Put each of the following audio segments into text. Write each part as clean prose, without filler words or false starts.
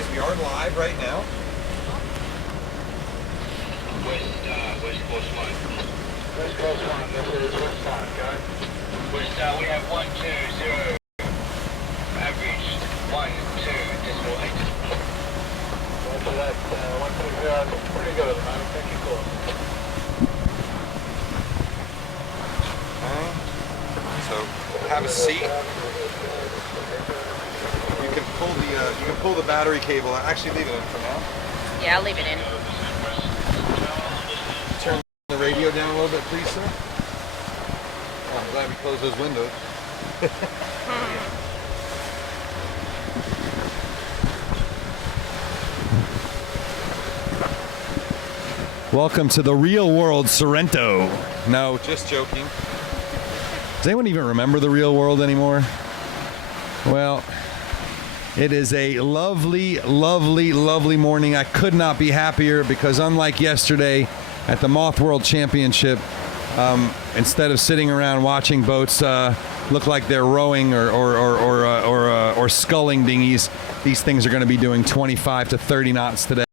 guys, we are live right now. West Coast 1. West Coast 1, this is West 5, guys. We have 120. Average 12.8. After that, 120 is pretty good at the moment. Thank you, cool. So have a seat. You can pull the battery cable. Actually, leave it in for now. Yeah, I'll leave it in. Turn the radio down a little bit, please, sir. Oh, I'm glad we closed those windows. Welcome to the real world, Sorrento. No, just joking. Does anyone even remember the real world anymore? Well, it is a lovely, lovely, lovely morning. I could not be happier because unlike yesterday at the Moth World Championship, instead of sitting around watching boats look like they're rowing or sculling dinghies, these things are going to be doing 25 to 30 knots today.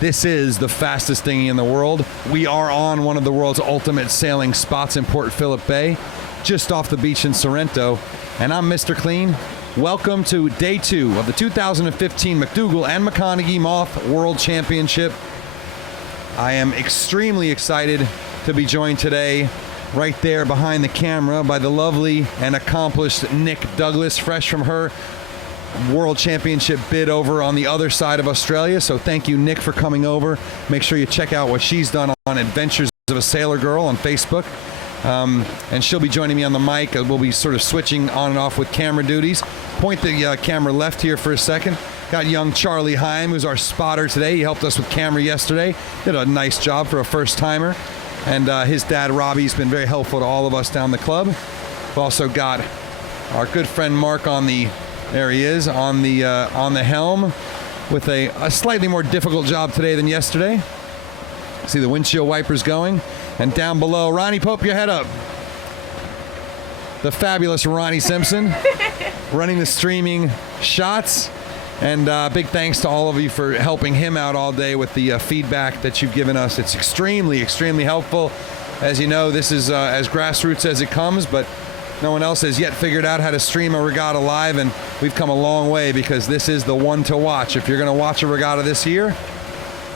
This is the fastest dinghy in the world. We are on one of the world's ultimate sailing spots in Port Phillip Bay, just off the beach in Sorrento. And I'm Mr. Clean. Welcome to day 2 of the 2015 McDougall and McConaughey Moth World Championship. I am extremely excited to be joined today right there behind the camera by the lovely and accomplished Nick Douglas, fresh from her World Championship bid over on the other side of Australia. So thank you, Nick, for coming over. Make sure you check out what she's done on Adventures of a Sailor Girl on Facebook. And she'll be joining me on the mic. We'll be sort of switching on and off with camera duties. Point the camera left here for a second. Got young Charlie Heim, who's our spotter today. He helped us with camera yesterday. Did a nice job for a first-timer. And his dad, Robbie's been very helpful to all of us down the club. We've also got our good friend Mark on the, there he is, on the helm with a slightly more difficult job today than yesterday. See the windshield wipers going. And down below, Ronnie, Pope your head up. The fabulous Ronnie Simpson running the streaming shots. And big thanks to all of you for helping him out all day with the feedback that you've given us. It's extremely, extremely helpful. As you know, this is as grassroots as it comes, but no one else has yet figured out how to stream a regatta live, and we've come a long way because this is the one to watch. If you're going to watch a regatta this year,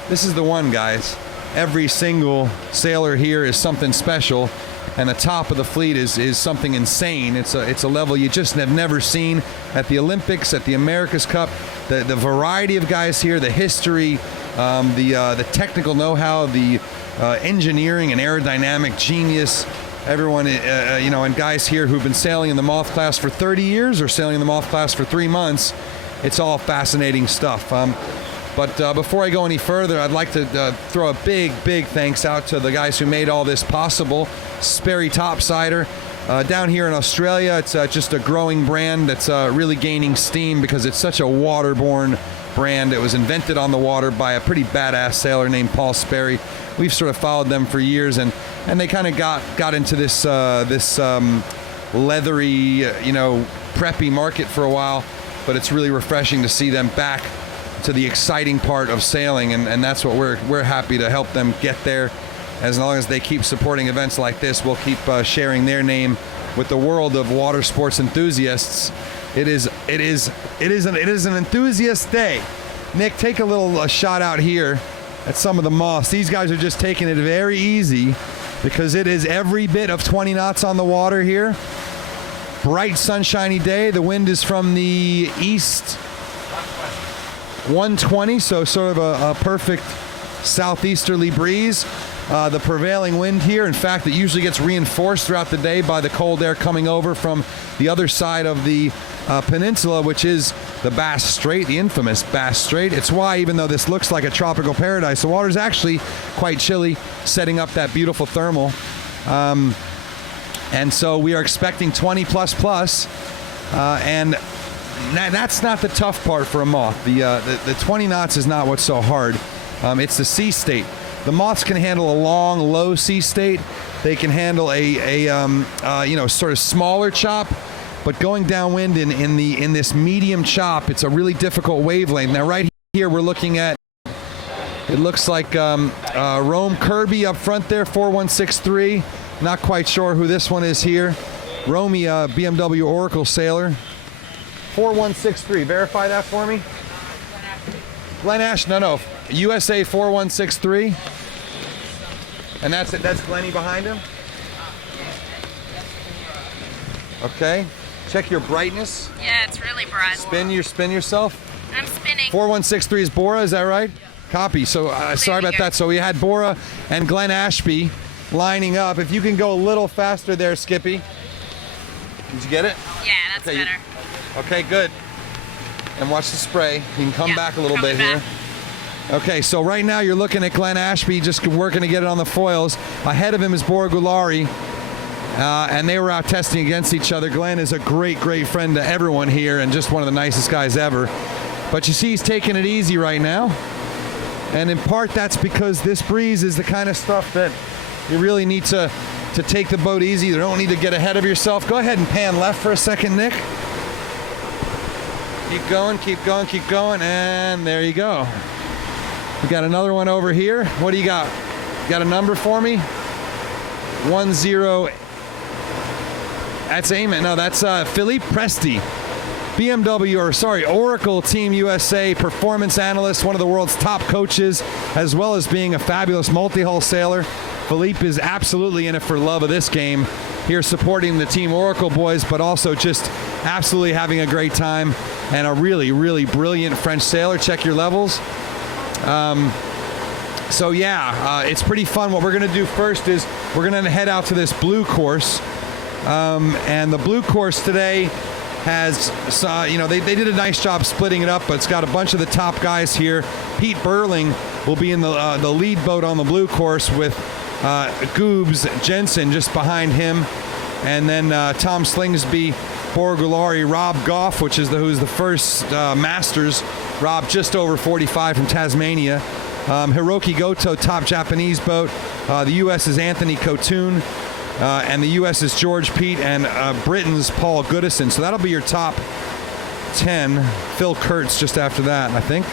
this is the one, guys. Every single sailor here is something special, and the top of the fleet is something insane. It's a level you just have never seen at the Olympics, at the America's Cup. The variety of guys here, the history, the technical know-how, the engineering and aerodynamic genius. Everyone, and guys here who've been sailing in the Moth class for 30 years or sailing in the Moth class for 3 months. It's all fascinating stuff. But before I go any further, I'd like to throw a big, big thanks out to the guys who made all this possible. Sperry Topsider. Down here in Australia, it's just a growing brand that's really gaining steam because it's such a waterborne brand. It was invented on the water by a pretty badass sailor named Paul Sperry. We've sort of followed them for years, and they kind of got into this leathery, preppy market for a while. But it's really refreshing to see them back to the exciting part of sailing, and that's what we're happy to help them get there. As long as they keep supporting events like this, we'll keep sharing their name with the world of water sports enthusiasts. It is an enthusiast day. Nick, take a little shot out here at some of the moths. These guys are just taking it very easy because it is every bit of 20 knots on the water here. Bright sunshiny day. The wind is from the east 120, so sort of a perfect southeasterly breeze. The prevailing wind here, in fact, it usually gets reinforced throughout the day by the cold air coming over from the other side of the peninsula, which is the Bass Strait, the infamous Bass Strait. It's why, even though this looks like a tropical paradise, the water's actually quite chilly, setting up that beautiful thermal. And so we are expecting 20 plus, and that's not the tough part for a Moth. The 20 knots is not what's so hard. It's the sea state. The Moths can handle a long, low sea state. They can handle a sort of smaller chop. but going downwind in this medium chop, it's a really difficult wavelength. Now right here we're looking at, it looks like Rome Kirby up front there, 4163. Not quite sure who this one is here. Romy, BMW Oracle sailor. 4163, verify that for me. Glenn Ash, no, USA 4163. And that's it, that's Glenny behind him. Okay, check your brightness. Yeah, it's really bright. Spin yourself. I'm spinning. 4163 is Bora, is that right? Copy. So sorry about that. So we had Bora and Glenn Ashby lining up. If you can go a little faster there, Skippy. Did you get it? Yeah, that's better. Okay, good. And watch the spray. You can come back a little bit here. Okay, so right now you're looking at Glenn Ashby just working to get it on the foils. Ahead of him is Bora Gulari. And they were out testing against each other. Glenn is a great friend to everyone here and just one of the nicest guys ever. But you see he's taking it easy right now. And in part that's because this breeze is the kind of stuff that you really need to take the boat easy. You don't need to get ahead of yourself. Go ahead and pan left for a second, Nick. Keep going, and there you go. We got another one over here. What do you got? You got a number for me? 10. That's Eamon. No, that's Philippe Presti. Oracle Team USA performance analyst, one of the world's top coaches, as well as being a fabulous multi-hull sailor. Philippe is absolutely in it for love of this game, here supporting the Team Oracle boys, but also just absolutely having a great time, and a really brilliant French sailor. Check your levels. It's pretty fun. What we're going to do first is we're going to head out to this blue course, and the blue course today has, they did a nice job splitting it up, but it's got a bunch of the top guys here. Pete Burling will be in the lead boat on the blue course with Goobs Jensen just behind him, and then Tom Slingsby, Bora Gulari, Rob Goff, who's the first Masters. Rob just over 45 from Tasmania. Hiroki Goto, top Japanese boat. The U.S. is Anthony Cotoon. And the U.S. is George Pete, and Britain's Paul Goodison. So that'll be your top 10. Phil Kurtz just after that, I think.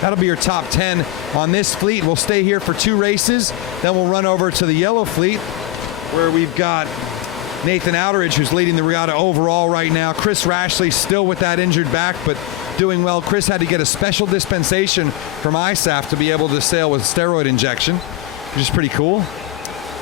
That'll be your top 10 on this fleet. We'll stay here for 2 races. Then we'll run over to the yellow fleet, where we've got Nathan Outeridge, who's leading the regatta overall right now. Chris Rashley still with that injured back, but doing well. Chris had to get a special dispensation from ISAF to be able to sail with steroid injection, which is pretty cool.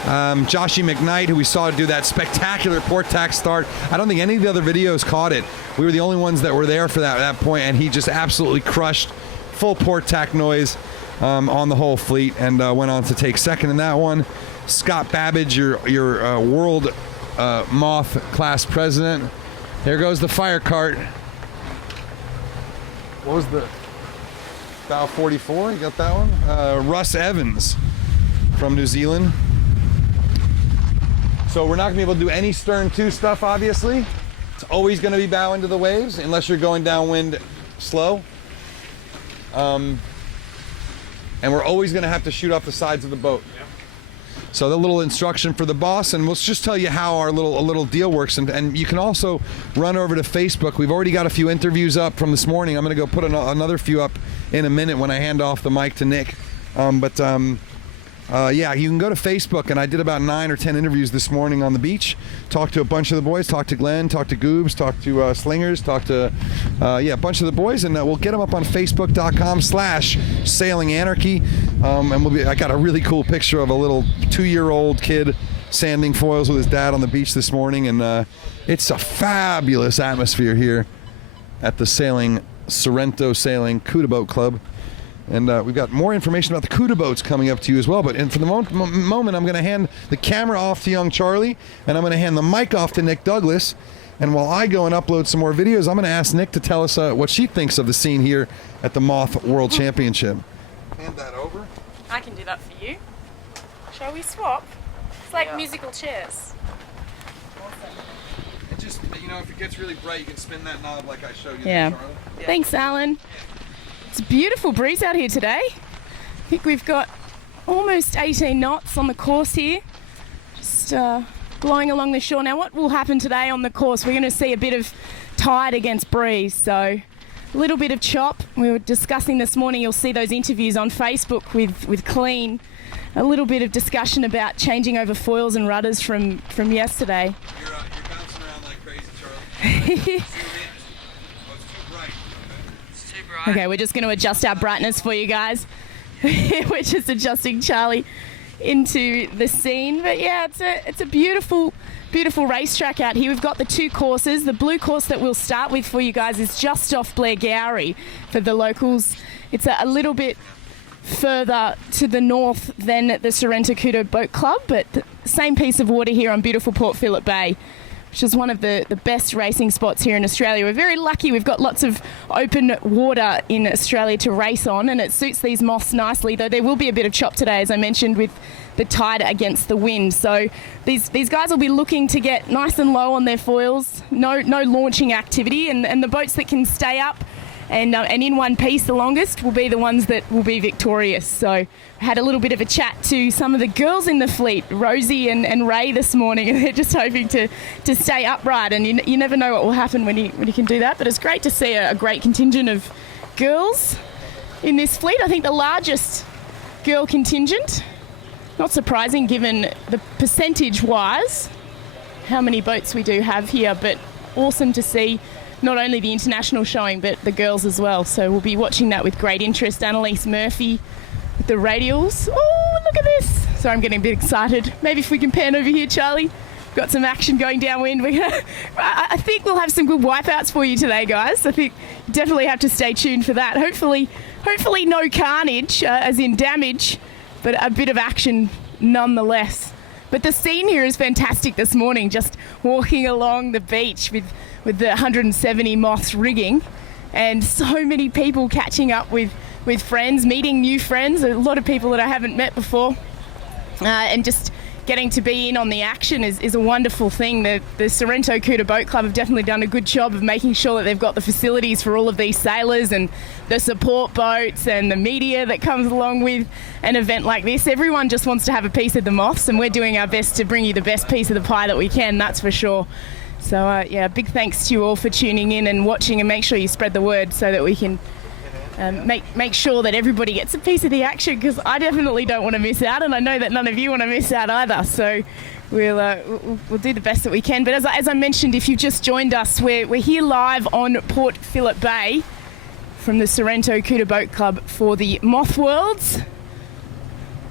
Joshy McKnight, who we saw do that spectacular port tack start. I don't think any of the other videos caught it. We were the only ones that were there for that point, and he just absolutely crushed full port tack noise on the whole fleet, and went on to take second in that one. Scott Babbage, your world Moth class president. There goes the fire cart. What was the bow 44? You got that one? Russ Evans from New Zealand. So we're not going to be able to do any stern 2 stuff, obviously. It's always going to be bow into the waves, unless you're going downwind slow. And we're always going to have to shoot off the sides of the boat. Yep. So the little instruction for the boss, and we'll just tell you how our little deal works. And you can also run over to Facebook. We've already got a few interviews up from this morning. I'm going to go put another few up in a minute when I hand off the mic to Nick. You can go to Facebook, and I did about 9 or 10 interviews this morning on the beach. Talked to a bunch of the boys, talked to Glenn, talked to Goobs, talked to Slingers, talked to a bunch of the boys, and we'll get them up on Facebook.com/SailingAnarchy. I got a really cool picture of a little 2-year-old kid sanding foils with his dad on the beach this morning, and it's a fabulous atmosphere here at the Sorrento Sailing Couta Boat Club. And we've got more information about the Couta boats coming up to you as well. But for the moment, I'm going to hand the camera off to young Charlie, and I'm going to hand the mic off to Nick Douglas. And while I go and upload some more videos, I'm going to ask Nick to tell us what she thinks of the scene here at the Moth World Championship. Hand that over. I can do that for you. Shall we swap? It's like musical chairs. And just, if it gets really bright, you can spin that knob like I showed you. Yeah. There, Charlie. Thanks, Alan. It's a beautiful breeze out here today. I think we've got almost 18 knots on the course here. Just blowing along the shore. Now what will happen today on the course, we're going to see a bit of tide against breeze, so a little bit of chop. We were discussing this morning, you'll see those interviews on Facebook with Clean, a little bit of discussion about changing over foils and rudders from yesterday. You're bouncing around like crazy, Charlie. Zoom in. Oh, it's too bright. It's too bright. Okay, we're just going to adjust our brightness for you guys. We're just adjusting Charlie into the scene. But yeah, it's a beautiful racetrack out here. We've got the two courses. The blue course that we'll start with for you guys is just off Blairgowrie for the locals. It's a little bit further to the north than the Sorrento Couta Boat Club, but the same piece of water here on beautiful Port Phillip Bay, which is one of the best racing spots here in Australia. We're very lucky. We've got lots of open water in Australia to race on, and it suits these moths nicely, though there will be a bit of chop today, as I mentioned, with the tide against the wind. So these guys will be looking to get nice and low on their foils, no launching activity, and the boats that can stay up and in one piece the longest will be the ones that will be victorious. So I had a little bit of a chat to some of the girls in the fleet, Rosie and Ray, this morning, and they're just hoping to stay upright, and you never know what will happen when you can do that. But it's great to see a great contingent of girls in this fleet. I think the largest girl contingent, not surprising given the percentage-wise how many boats we do have here, but awesome to see not only the international showing, but the girls as well. So we'll be watching that with great interest. Annalise Murphy with the radials. Oh, look at this. Sorry, I'm getting a bit excited. Maybe if we can pan over here, Charlie. Got some action going downwind. I think we'll have some good wipeouts for you today, guys. I think you definitely have to stay tuned for that. Hopefully no carnage, as in damage, but a bit of action nonetheless. But the scene here is fantastic this morning, just walking along the beach with the 170 Moths rigging, and so many people catching up with friends, meeting new friends, a lot of people that I haven't met before, and just getting to be in on the action is a wonderful thing. The Sorrento Couta Boat Club have definitely done a good job of making sure that they've got the facilities for all of these sailors and the support boats and the media that comes along with an event like this. Everyone just wants to have a piece of the Moths, and we're doing our best to bring you the best piece of the pie that we can, that's for sure. So yeah, big thanks to you all for tuning in and watching, and make sure you spread the word so that we can make sure that everybody gets a piece of the action, because I definitely don't want to miss out, and I know that none of you want to miss out either. So we'll do the best that we can. But as I mentioned, if you've just joined us, we're here live on Port Phillip Bay from the Sorrento Couta Boat Club for the Moth Worlds.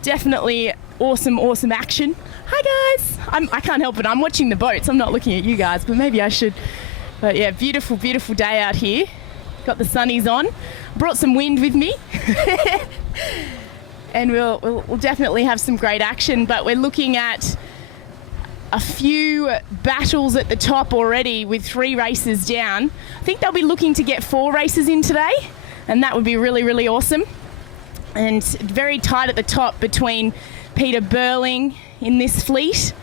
Definitely awesome action. Hi guys. I can't help it. I'm watching the boats. I'm not looking at you guys, but maybe I should. But yeah, beautiful day out here. Got the sunnies on. Brought some wind with me. And we'll definitely have some great action, but we're looking at a few battles at the top already with 3 races down. I think they'll be looking to get 4 races in today, and that would be really awesome. And very tight at the top between Peter Burling in this fleet.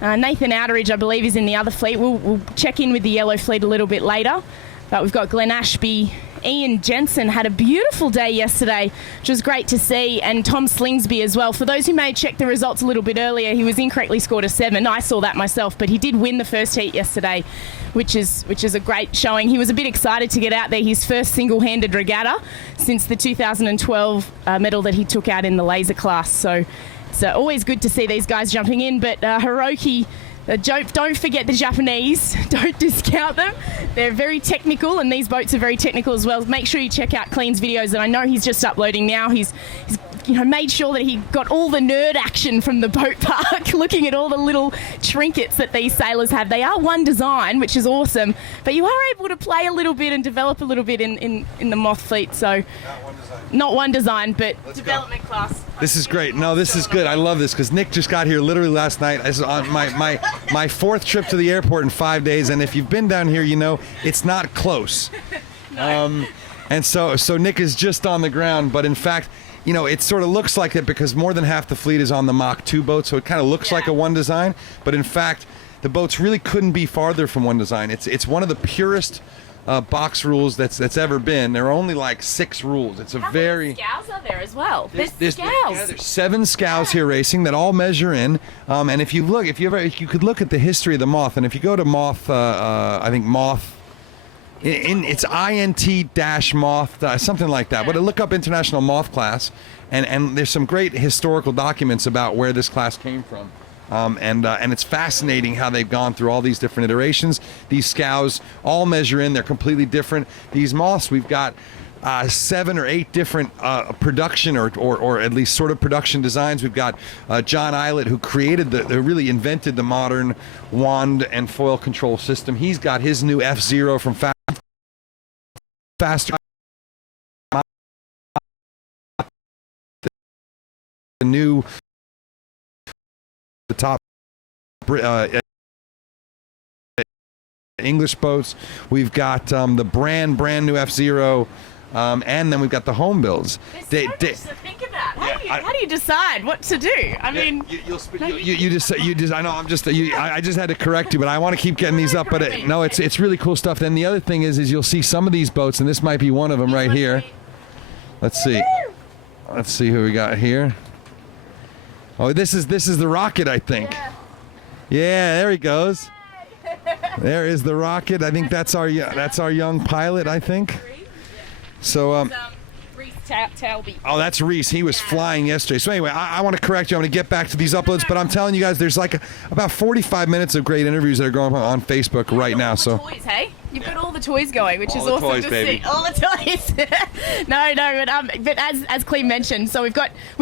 Nathan Outeridge, I believe, is in the other fleet. We'll check in with the yellow fleet a little bit later. But we've got Glenn Ashby. Ian Jensen had a beautiful day yesterday, which was great to see, and Tom Slingsby as well. For those who may check the results a little bit earlier, he was incorrectly scored a 7. I saw that myself, but he did win the first heat yesterday, which is a great showing. He was a bit excited to get out there, his first single-handed regatta since the 2012 medal that he took out in the laser class. So it's always good to see these guys jumping in. But Hiroki, don't forget the Japanese. Don't discount them. They're very technical, and these boats are very technical as well. Make sure you check out Clean's videos, and I know he's just uploading now. He's made sure that he got all the nerd action from the boat park, looking at all the little trinkets that these sailors have. They are one design, which is awesome, but you are able to play a little bit and develop a little bit in the Moth fleet. So not one design, but development class. This is great. No, this is good. I love this because Nick just got here literally last night. This is on my 4th trip to the airport in 5 days, and if you've been down here, you know it's not close. No. And so Nick is just on the ground, but in fact, you know, it sort of looks like it because more than half the fleet is on the Mach 2 boat, so it kind of looks like a one design, but in fact, the boats really couldn't be farther from one design. It's one of the purest box rules that's ever been. There are only like 6 rules. It's a How very... many scows are there as well? There's scows. Yeah, there's 7 scows here racing that all measure in. And if you could look at the history of the Moth, and if you go to Moth, I think Moth, it's INT-Moth, something like that. But look up International Moth Class, and there's some great historical documents about where this class came from. And it's fascinating how they've gone through all these different iterations. These scows all measure in. They're completely different. These Moths, we've got 7 or 8 different production or at least sort of production designs. We've got John Eilert, who created who really invented the modern wand and foil control system. He's got his new F-Zero from Faster. The new, the top English boats. We've got the brand new F-Zero, and then we've got the home builds. There's so much to think about. How do you decide what to do? I mean, you just I know I just had to correct you, but I want to keep getting these up. But it's really cool stuff. Then the other thing is you'll see some of these boats, and this might be one of them right here. Let's see who we got here. Oh, this is the Rocket, I think. Yeah, there he goes. There is the Rocket. I think that's our young pilot, I think. So Reese Talby. Oh, that's Reese. He was flying yesterday. So anyway, I want to correct you. I'm going to get back to these uploads, but I'm telling you guys, there's like about 45 minutes of great interviews that are going on Facebook right now. So toys, hey? You've got all the toys going, which is the awesome toys, to baby. see. All the toys. but as Clem mentioned, so we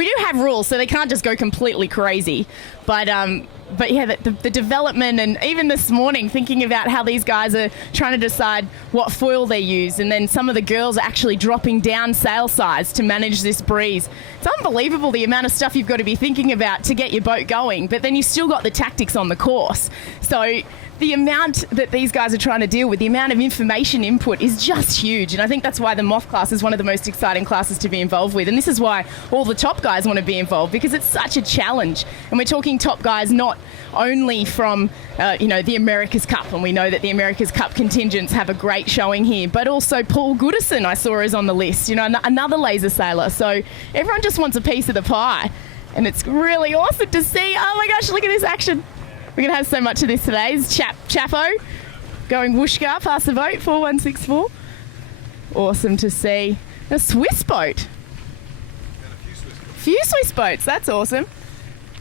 do have rules, so they can't just go completely crazy. But yeah, the development, and even this morning thinking about how these guys are trying to decide what foil they use, and then some of the girls are actually dropping down sail size to manage this breeze. It's unbelievable the amount of stuff you've got to be thinking about to get your boat going, but then you've still got the tactics on the course. So the amount that these guys are trying to deal with, the amount of information input is just huge. And I think that's why the Moth class is one of the most exciting classes to be involved with. And this is why all the top guys want to be involved, because it's such a challenge. And we're talking top guys not only from, the America's Cup, and we know that the America's Cup contingents have a great showing here, but also Paul Goodison, I saw, is on the list, another laser sailor. So everyone just wants a piece of the pie. And it's really awesome to see. Oh my gosh, look at this action. We're going to have so much of this today. It's Chapo going whooshka past the boat, 4164. Awesome to see. A Swiss boat. A few Swiss boats, that's awesome.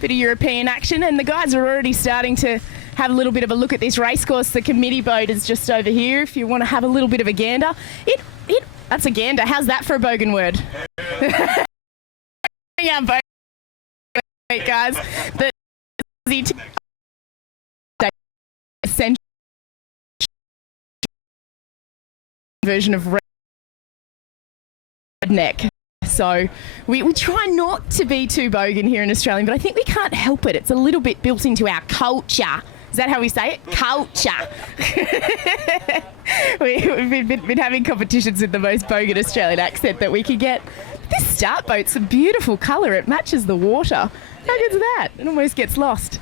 Bit of European action, and the guys are already starting to have a little bit of a look at this race course. The committee boat is just over here if you want to have a little bit of a gander. That's a gander. How's that for a bogan word? Yeah, boat, guys. The version of redneck. So we try not to be too bogan here in Australia, but I think we can't help it. It's a little bit built into our culture. Is that how we say it? Culture. We've been having competitions with the most bogan Australian accent that we could get. This start boat's a beautiful colour. It matches the water. How good's that? It almost gets lost.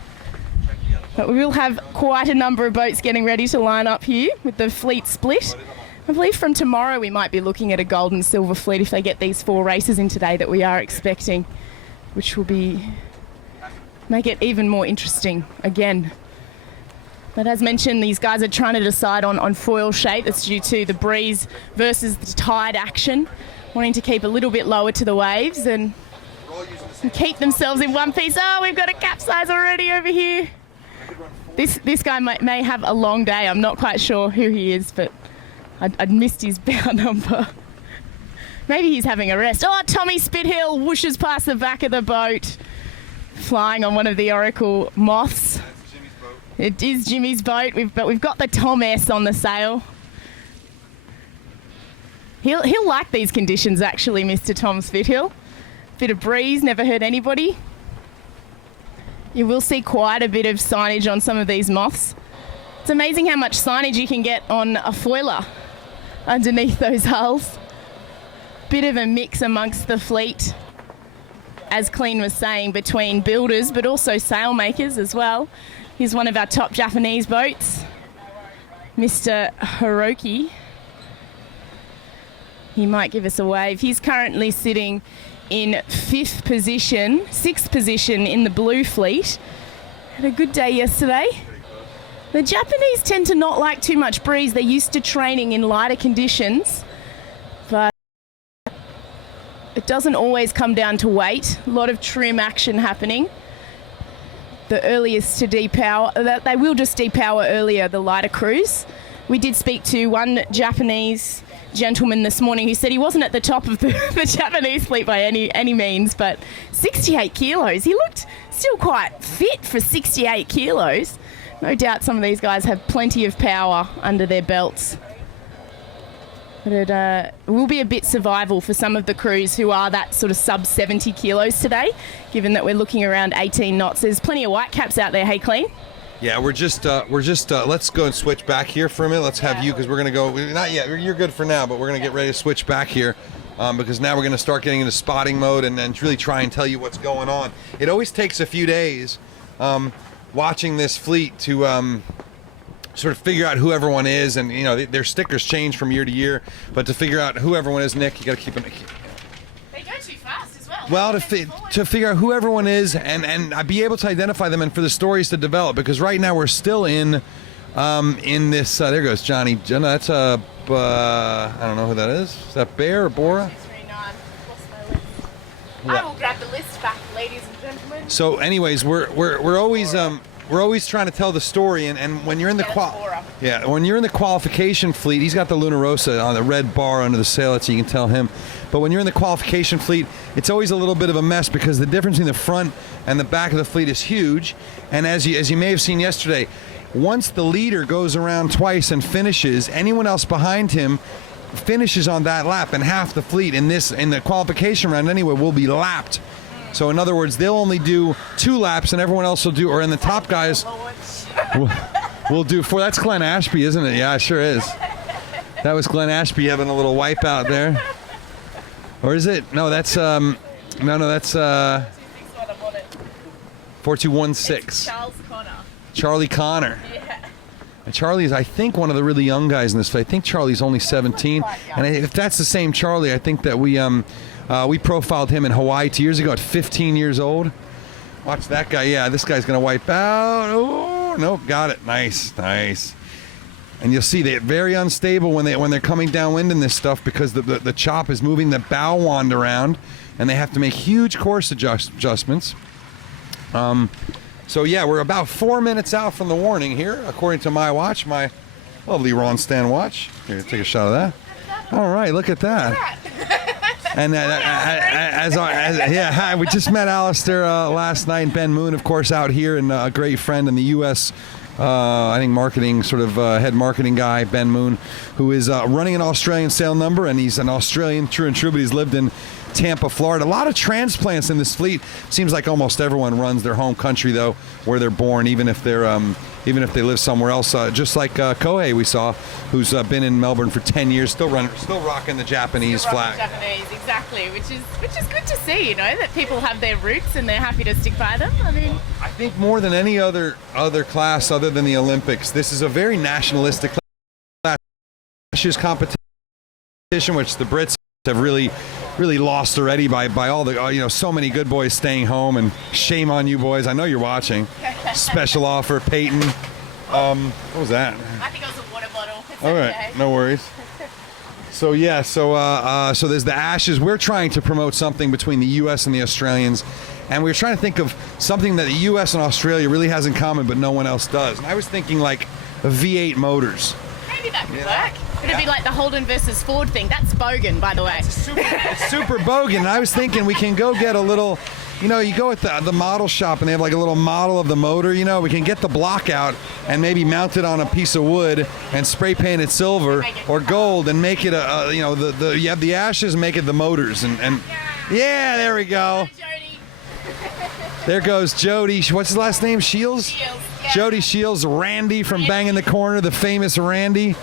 But we will have quite a number of boats getting ready to line up here with the fleet split. I believe from tomorrow we might be looking at a gold and silver fleet if they get these 4 races in today that we are expecting, which will make it even more interesting again. But as mentioned, these guys are trying to decide on foil shape. That's due to the breeze versus the tide action, wanting to keep a little bit lower to the waves and keep themselves in one piece. Oh, we've got a capsize already over here. This guy may have a long day. I'm not quite sure who he is, but I'd missed his bow number. Maybe he's having a rest. Oh, Tommy Spithill whooshes past the back of the boat, flying on one of the Oracle Moths. It is Jimmy's boat, but we've got the Tom S on the sail. He'll like these conditions, actually, Mr. Tom Spithill. Bit of breeze, never hurt anybody. You will see quite a bit of signage on some of these Moths. It's amazing how much signage you can get on a foiler underneath those hulls. Bit of a mix amongst the fleet, as Clean was saying, between builders but also sailmakers as well. Here's one of our top Japanese boats, Mr. Hiroki. He might give us a wave. He's currently sitting in sixth position in the blue fleet. Had a good day yesterday. The Japanese tend to not like too much breeze. They're used to training in lighter conditions, but it doesn't always come down to weight. A lot of trim action happening. The earliest to depower, they will just depower earlier, the lighter crews. We did speak to one Japanese gentleman this morning who said he wasn't at the top of the Japanese fleet by any means, but 68 kilos. He looked still quite fit for 68 kilos. No doubt some of these guys have plenty of power under their belts. But it will be a bit survival for some of the crews who are that sort of sub 70 kilos today, given that we're looking around 18 knots. There's plenty of white caps out there, hey Clean? Yeah, we're just let's go and switch back here for a minute. Let's have you, because we're going to go, not yet, you're good for now, but we're going to get ready to switch back here because now we're going to start getting into spotting mode and then really try and tell you what's going on. It always takes a few days watching this fleet to sort of figure out who everyone is, and their stickers change from year to year, but to figure out who everyone is, Nick, you got to keep them. They go too fast as well. Well, to figure out who everyone is and be able to identify them, and for the stories to develop, because right now we're still in this. There goes Johnny. That's I don't know who that is. Is that Bear or Bora? I will grab the list back, ladies and gentlemen. So, anyways, we're always trying to tell the story, and when you're in the when you're in the qualification fleet, he's got the Luna Rosa on the red bar under the sail, so you can tell him. But when you're in the qualification fleet, it's always a little bit of a mess because the difference between the front and the back of the fleet is huge. And as you may have seen yesterday, once the leader goes around twice and finishes, anyone else behind him finishes on that lap, and half the fleet in the qualification round anyway will be lapped. So in other words, they'll only do 2 laps, and everyone else will do, or in the top guys will do 4. That's Glenn Ashby, isn't it? Yeah, it sure is. That was Glenn Ashby having a little wipe out there. Or is it? No, that's that's 4216. Charlie Connor. Yeah. And Charlie is, I think, one of the really young guys in this fight. I think Charlie's only 17. And if that's the same Charlie, I think that we profiled him in Hawaii 2 years ago at 15 years old. Watch that guy. Yeah, this guy's going to wipe out. Oh, nope, got it. Nice. And you'll see they're very unstable when they're coming downwind in this stuff, because the chop is moving the bow wand around, and they have to make huge course adjustments. So yeah, we're about 4 minutes out from the warning here, according to my watch, my lovely Ron Stan watch. Here, take a shot of that. All right, look at that. And we just met Alistair last night. Ben Moon, of course, out here, and a great friend in the U.S. I think marketing, sort of head marketing guy, Ben Moon, who is running an Australian sail number, and he's an Australian true and true, but he's lived in Tampa, Florida. A lot of transplants in this fleet. Seems like almost everyone runs their home country, though, where they're born, even if they live somewhere else. Just like Kohei, we saw, who's been in Melbourne for 10 years, still rocking the Japanese flag. Japanese, exactly, which is good to see. That people have their roots and they're happy to stick by them. I mean, I think more than any other class other than the Olympics, this is a very nationalistic class. Competition, which the Brits have really lost already by all the so many good boys staying home, and shame on you boys. I know you're watching. Special offer, Peyton. What was that? I think it was a water bottle. It's all right, okay. No worries. So yeah, so there's the Ashes. We're trying to promote something between the U.S. and the Australians, and we're trying to think of something that the U.S. and Australia really has in common, but no one else does. And I was thinking like V8 motors. Maybe that could work. It'd be like the Holden versus Ford thing. That's bogan, by the way. It's super bogan. And I was thinking we can go get a little, you go at the model shop and they have like a little model of the motor. We can get the block out and maybe mount it on a piece of wood and spray paint it silver or gold and make it you have the Ashes and make it the motors and yeah, there we go. There goes Jody. What's his last name? Shields? Yeah. Jody Shields, Randy from Bang in the Corner, the famous Randy.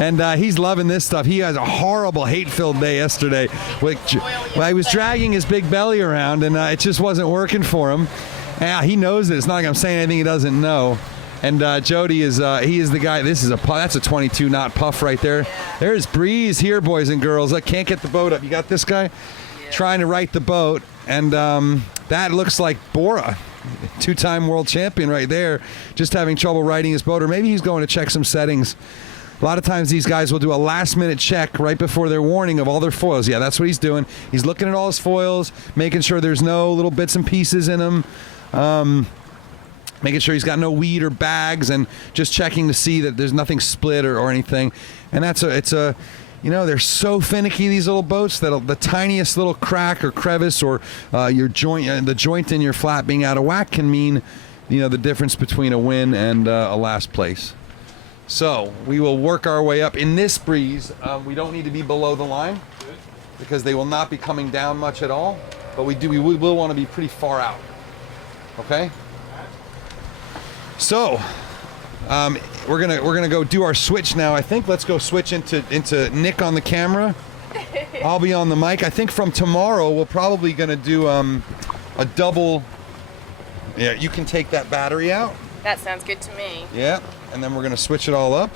And he's loving this stuff. He has a horrible, hate-filled day yesterday. He was dragging his big belly around, and it just wasn't working for him. Yeah, he knows it. It's not like I'm saying anything he doesn't know. And Jody is he is the guy. This is that's a 22 knot puff right there. There's breeze here, boys and girls. I can't get the boat up. You got this guy trying to right the boat, and that looks like Bora, two-time world champion right there, just having trouble righting his boat, or maybe he's going to check some settings. A lot of times these guys will do a last-minute check right before their warning of all their foils. Yeah, that's what he's doing. He's looking at all his foils, making sure there's no little bits and pieces in them, making sure he's got no weed or bags, and just checking to see that there's nothing split or anything. And you know, they're so finicky, these little boats, that the tiniest little crack or crevice or your joint, the joint in your flat being out of whack can mean, you know, the difference between a win and a last place. So we will work our way up. In this breeze, we don't need to be below the line because they will not be coming down much at all, but we will want to be pretty far out. Okay? So we're gonna go do our switch now. I think let's go switch into Nick on the camera. I'll be on the mic. I think from tomorrow we're probably gonna do a double. Yeah, you can take that battery out. That sounds good to me. Yeah, and then we're gonna switch it all up.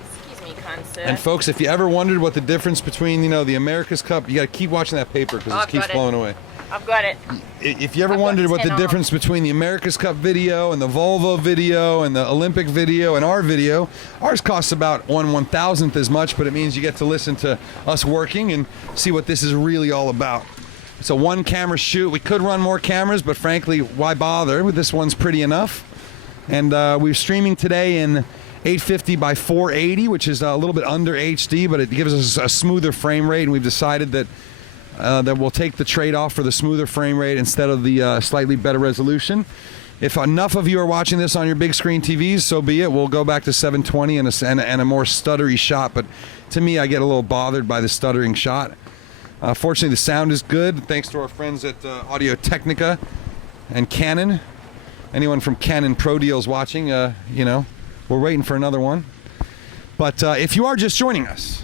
Excuse me, kind sir. And folks, if you ever wondered what the difference between, you know, the America's Cup, you gotta keep watching that paper because it keeps blowing away. I've got it. If you ever wondered what the difference between the America's Cup video and the Volvo video and the Olympic video and our video, ours costs about 1/1000th as much, but it means you get to listen to us working and see what this is really all about. It's a one camera shoot. We could run more cameras, but frankly, why bother? This one's pretty enough. And we're streaming today in 850 by 480, which is a little bit under HD, but it gives us a smoother frame rate, and we've decided that we'll take the trade-off for the smoother frame rate instead of the slightly better resolution. If enough of you are watching this on your big screen TVs, so be it. We'll go back to 720 and a more stuttery shot, but to me, I get a little bothered by the stuttering shot. Fortunately, the sound is good, thanks to our friends at Audio Technica and Canon. Anyone from Canon Pro Deals watching, you know, we're waiting for another one. But if you are just joining us,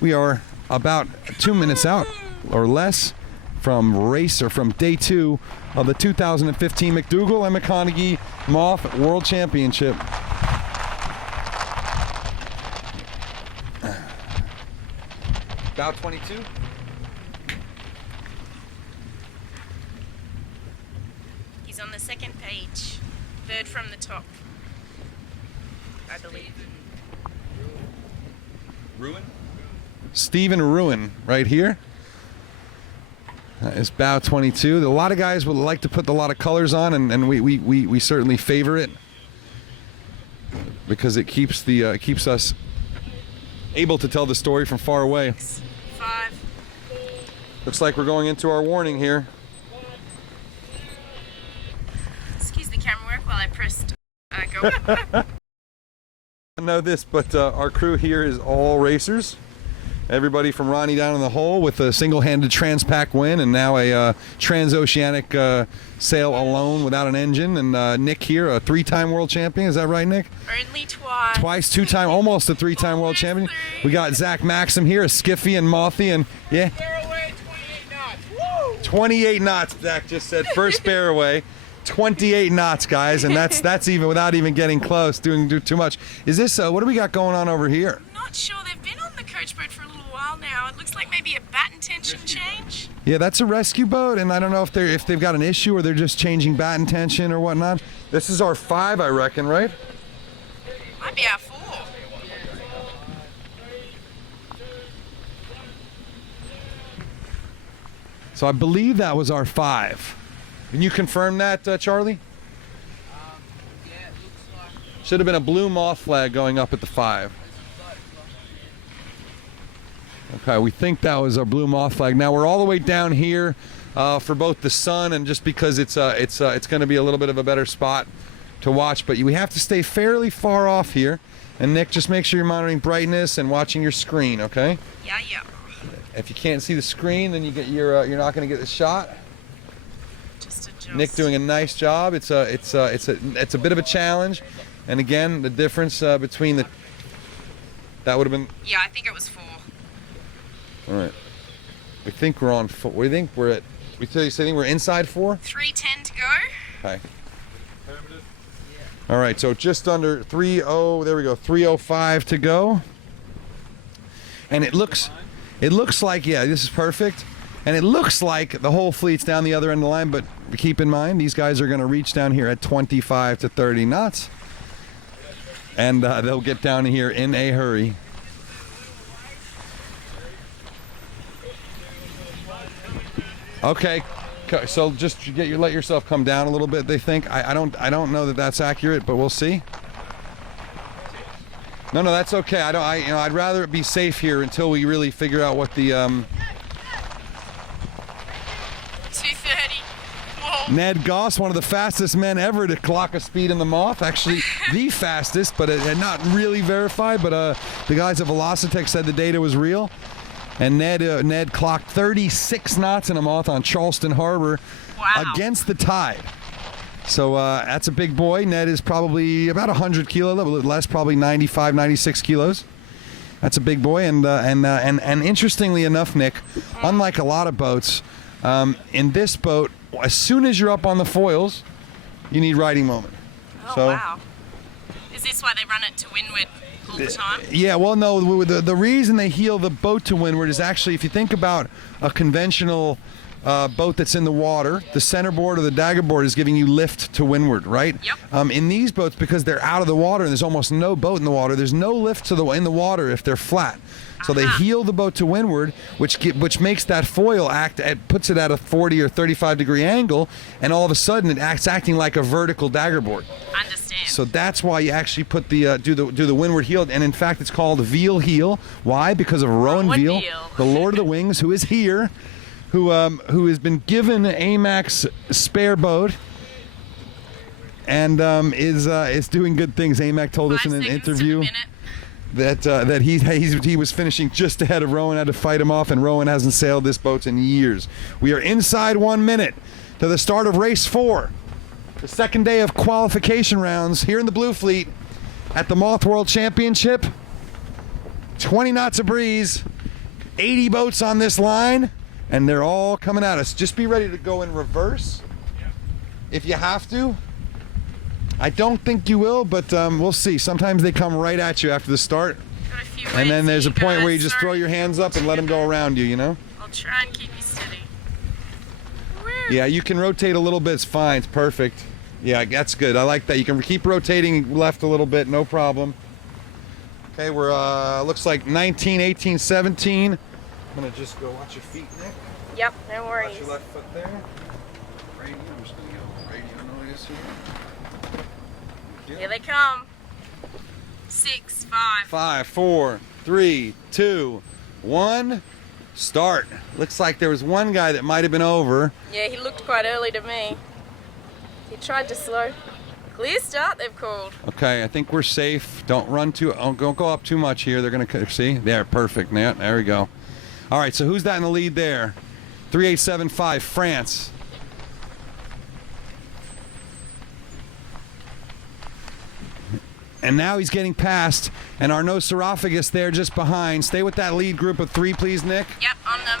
we are about 2 minutes out or less from day 2 of the 2015 McDougall and McConaughey Moth World Championship. About 22. He's on the second page, third from the top, I believe. Ruin? Stephen Ruin right here. It's bow 22. A lot of guys would like to put a lot of colors on, and we certainly favor it because it keeps us able to tell the story from far away. 5. Looks like we're going into our warning here. Excuse the camera work while I pressed go. I know this, but our crew here is all racers. Everybody from Ronnie down in the hole with a single-handed Transpac win, and now a transoceanic sail alone without an engine. And Nick here, a 3-time world champion. Is that right, Nick? Only twice. Twice, 2-time, almost a 3-time world champion. We got Zach Maxim here, a skiffy and mothy, and yeah. Bear away, 28 knots. Woo! 28 knots, Zach just said. First bear away. 28 knots, guys, and that's even without even getting close, doing too much. Is this what do we got going on over here? Not sure. They've been on the coach boat for a little while now. It looks like maybe a batten tension change. Yeah, that's a rescue boat, and I don't know if they've got an issue or they're just changing batten tension or whatnot. This is our 5, I reckon, right? Might be our 4. So I believe that was our 5. Can you confirm that, Charlie? Yeah, it looks like. Should have been a blue Moth flag going up at the 5. Okay, we think that was our blue Moth flag. Now we're all the way down here for both the sun and just because it's going to be a little bit of a better spot to watch. But we have to stay fairly far off here. And Nick, just make sure you're monitoring brightness and watching your screen, okay? Yeah. If you can't see the screen, then you're not going to get the shot. Just adjust. Nick doing a nice job. It's a bit of a challenge, and again, the difference between that would have been. Yeah, I think it was 4. All right. We think we're on 4. We think we're at. We tell you saying we're inside 4. 3:10 to go. Okay. All right, so just under 3:0. There we go. 3:05 to go. And it looks like, yeah, this is perfect. And it looks like the whole fleet's down the other end of the line, but keep in mind, these guys are going to reach down here at 25 to 30 knots. And they'll get down here in a hurry. Okay, so just let yourself come down a little bit, they think. I don't know that that's accurate, but we'll see. No, that's okay. I'd rather it be safe here until we really figure out what the 2:30. Whoa. Ned Goss, one of the fastest men ever to clock a speed in the Moth. Actually, the fastest, but not really verified. But the guys at Velocitech said the data was real. And Ned clocked 36 knots in a Moth on Charleston Harbor. Wow. Against the tide. So that's a big boy. Ned is probably about 100 kilos, a little less, probably 95, 96 kilos. That's a big boy. And interestingly enough, Nick, unlike a lot of boats, in this boat, as soon as you're up on the foils, you need riding moment. Oh, wow. Is this why they run it to windward all the time? Yeah, well, no, the reason they heel the boat to windward is actually, if you think about a conventional boat that's in the water, the centerboard or the daggerboard is giving you lift to windward, right? Yep. In these boats, because they're out of the water and there's almost no boat in the water, there's no lift in the water if they're flat. So they heel the boat to windward, which makes that foil puts it at a 40 or 35 degree angle, and all of a sudden it acting like a vertical daggerboard. Understand. So that's why you actually put the do the windward heel, and in fact it's called veal heel. Why? Because of Rowan Veal, the Lord of the Wings, who is here, who has been given AMAC's spare boat, and is doing good things. AMAC told us in an interview that he was finishing just ahead of Rowan, had to fight him off, and Rowan hasn't sailed this boat in years. We are inside 1 minute to the start of race 4, the second day of qualification rounds here in the Blue Fleet at the Moth World Championship. 20 knots of breeze, 80 boats on this line, and they're all coming at us. Just be ready to go in reverse if you have to. I don't think you will, but we'll see. Sometimes they come right at you after the start. And then there's a point where you just throw your hands up and let them go around you, you know? I'll try and keep you steady. Woo. Yeah, you can rotate a little bit. It's fine. It's perfect. Yeah, that's good. I like that. You can keep rotating left a little bit. No problem. Okay, we're, looks like 19, 18, 17. I'm going to just go watch your feet, Nick. Yep, no worries. Watch your left foot there. Radio. I'm just going to get a little radio noise here. Here they come. 6, 5. 5, 4, 3, 2, 1. Start. Looks like there was one guy that might have been over. Yeah, he looked quite early to me. He tried to slow. Clear start, they've called. Okay, I think we're safe. Don't go up too much here. They're gonna see. There, perfect. Yeah, there we go. All right, so who's that in the lead there? 3875, France. And now he's getting past, and our Nosophagus there just behind. Stay with that lead group of 3, please, Nick. Yep, on them.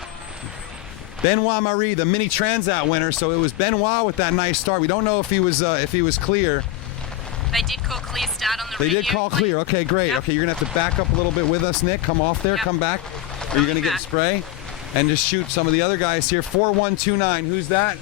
Benoit Marie, the mini Transat winner. So it was Benoit with that nice start. We don't know if he was clear. They did call clear start on the radio. They did call clear. Okay, great. Yep. Okay, you're gonna have to back up a little bit with us, Nick. Come off there. Yep. Come back. Or you're gonna get back. spray, and just shoot some of the other guys here. 4129. Who's that?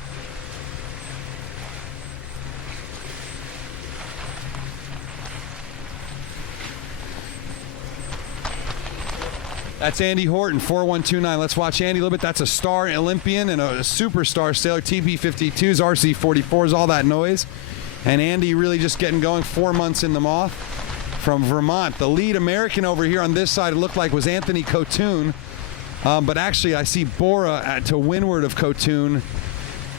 That's Andy Horton, 4129. Let's watch Andy a little bit. That's a star Olympian and a superstar sailor, TP52s, RC44s, all that noise. And Andy really just getting going, 4 months in the Moth from Vermont. The lead American over here on this side, it looked like, was Anthony Cotoun. But actually, I see Bora to windward of Cotoun.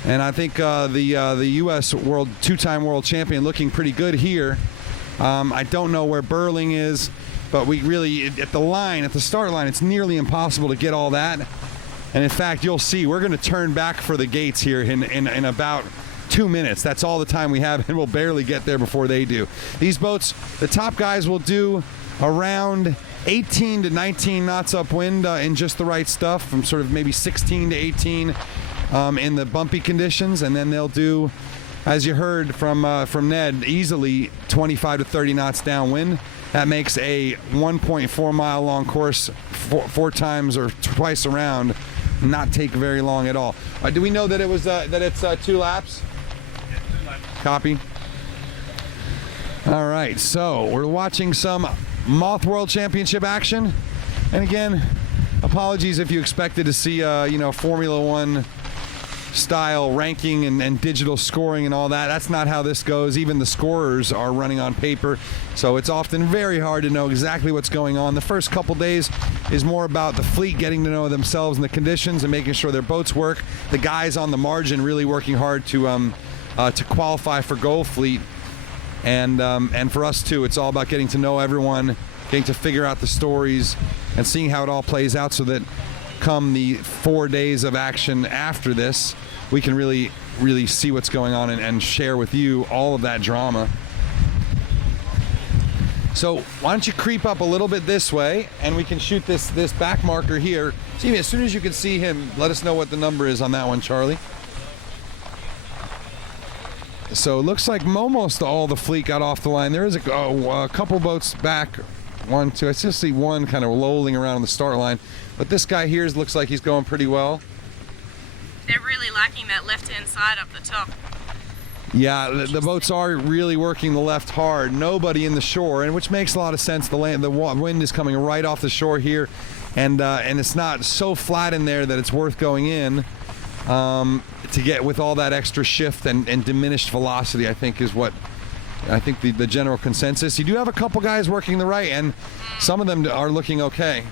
And I think the U.S. two-time world champion looking pretty good here. I don't know where Burling is. But we really, at the start line, it's nearly impossible to get all that. And in fact, you'll see, we're going to turn back for the gates here in about 2 minutes. That's all the time we have, and we'll barely get there before they do. These boats, the top guys will do around 18 to 19 knots upwind in just the right stuff, from sort of maybe 16 to 18 in the bumpy conditions. And then they'll do as you heard from Ned, easily 25 to 30 knots downwind. That makes a 1.4 mile long course four times or twice around not take very long at all. Do we know that it was that it's 2 laps? Yeah, 2 laps. Copy. All right, so we're watching some Moth World Championship action, and again, apologies if you expected to see Formula One style ranking and digital scoring and all that. That's not how this goes. Even the scorers are running on paper, so it's often very hard to know exactly what's going on. The first couple days is more about the fleet getting to know themselves and the conditions and making sure their boats work. The guys on the margin really working hard to qualify for Gold Fleet, and for us too. It's all about getting to know everyone, getting to figure out the stories, and seeing how it all plays out, so that come the 4 days of action after this, we can really see what's going on and share with you all of that drama. So why don't you creep up a little bit this way, and we can shoot this back marker here. See, as soon as you can see him, let us know what the number is on that one, Charlie. So it looks like almost all the fleet got off the line. There is a couple boats back. 1, 2. I just see one kind of lolling around on the start line, but this guy here looks like he's going pretty well. They're really lacking that left-hand side up the top. Yeah, the boats are really working the left hard. Nobody in the shore, and which makes a lot of sense. The wind is coming right off the shore here, and it's not so flat in there that it's worth going in to get with all that extra shift and diminished velocity. I think is what. I think the general consensus. You do have a couple guys working the right, and some of them are looking okay.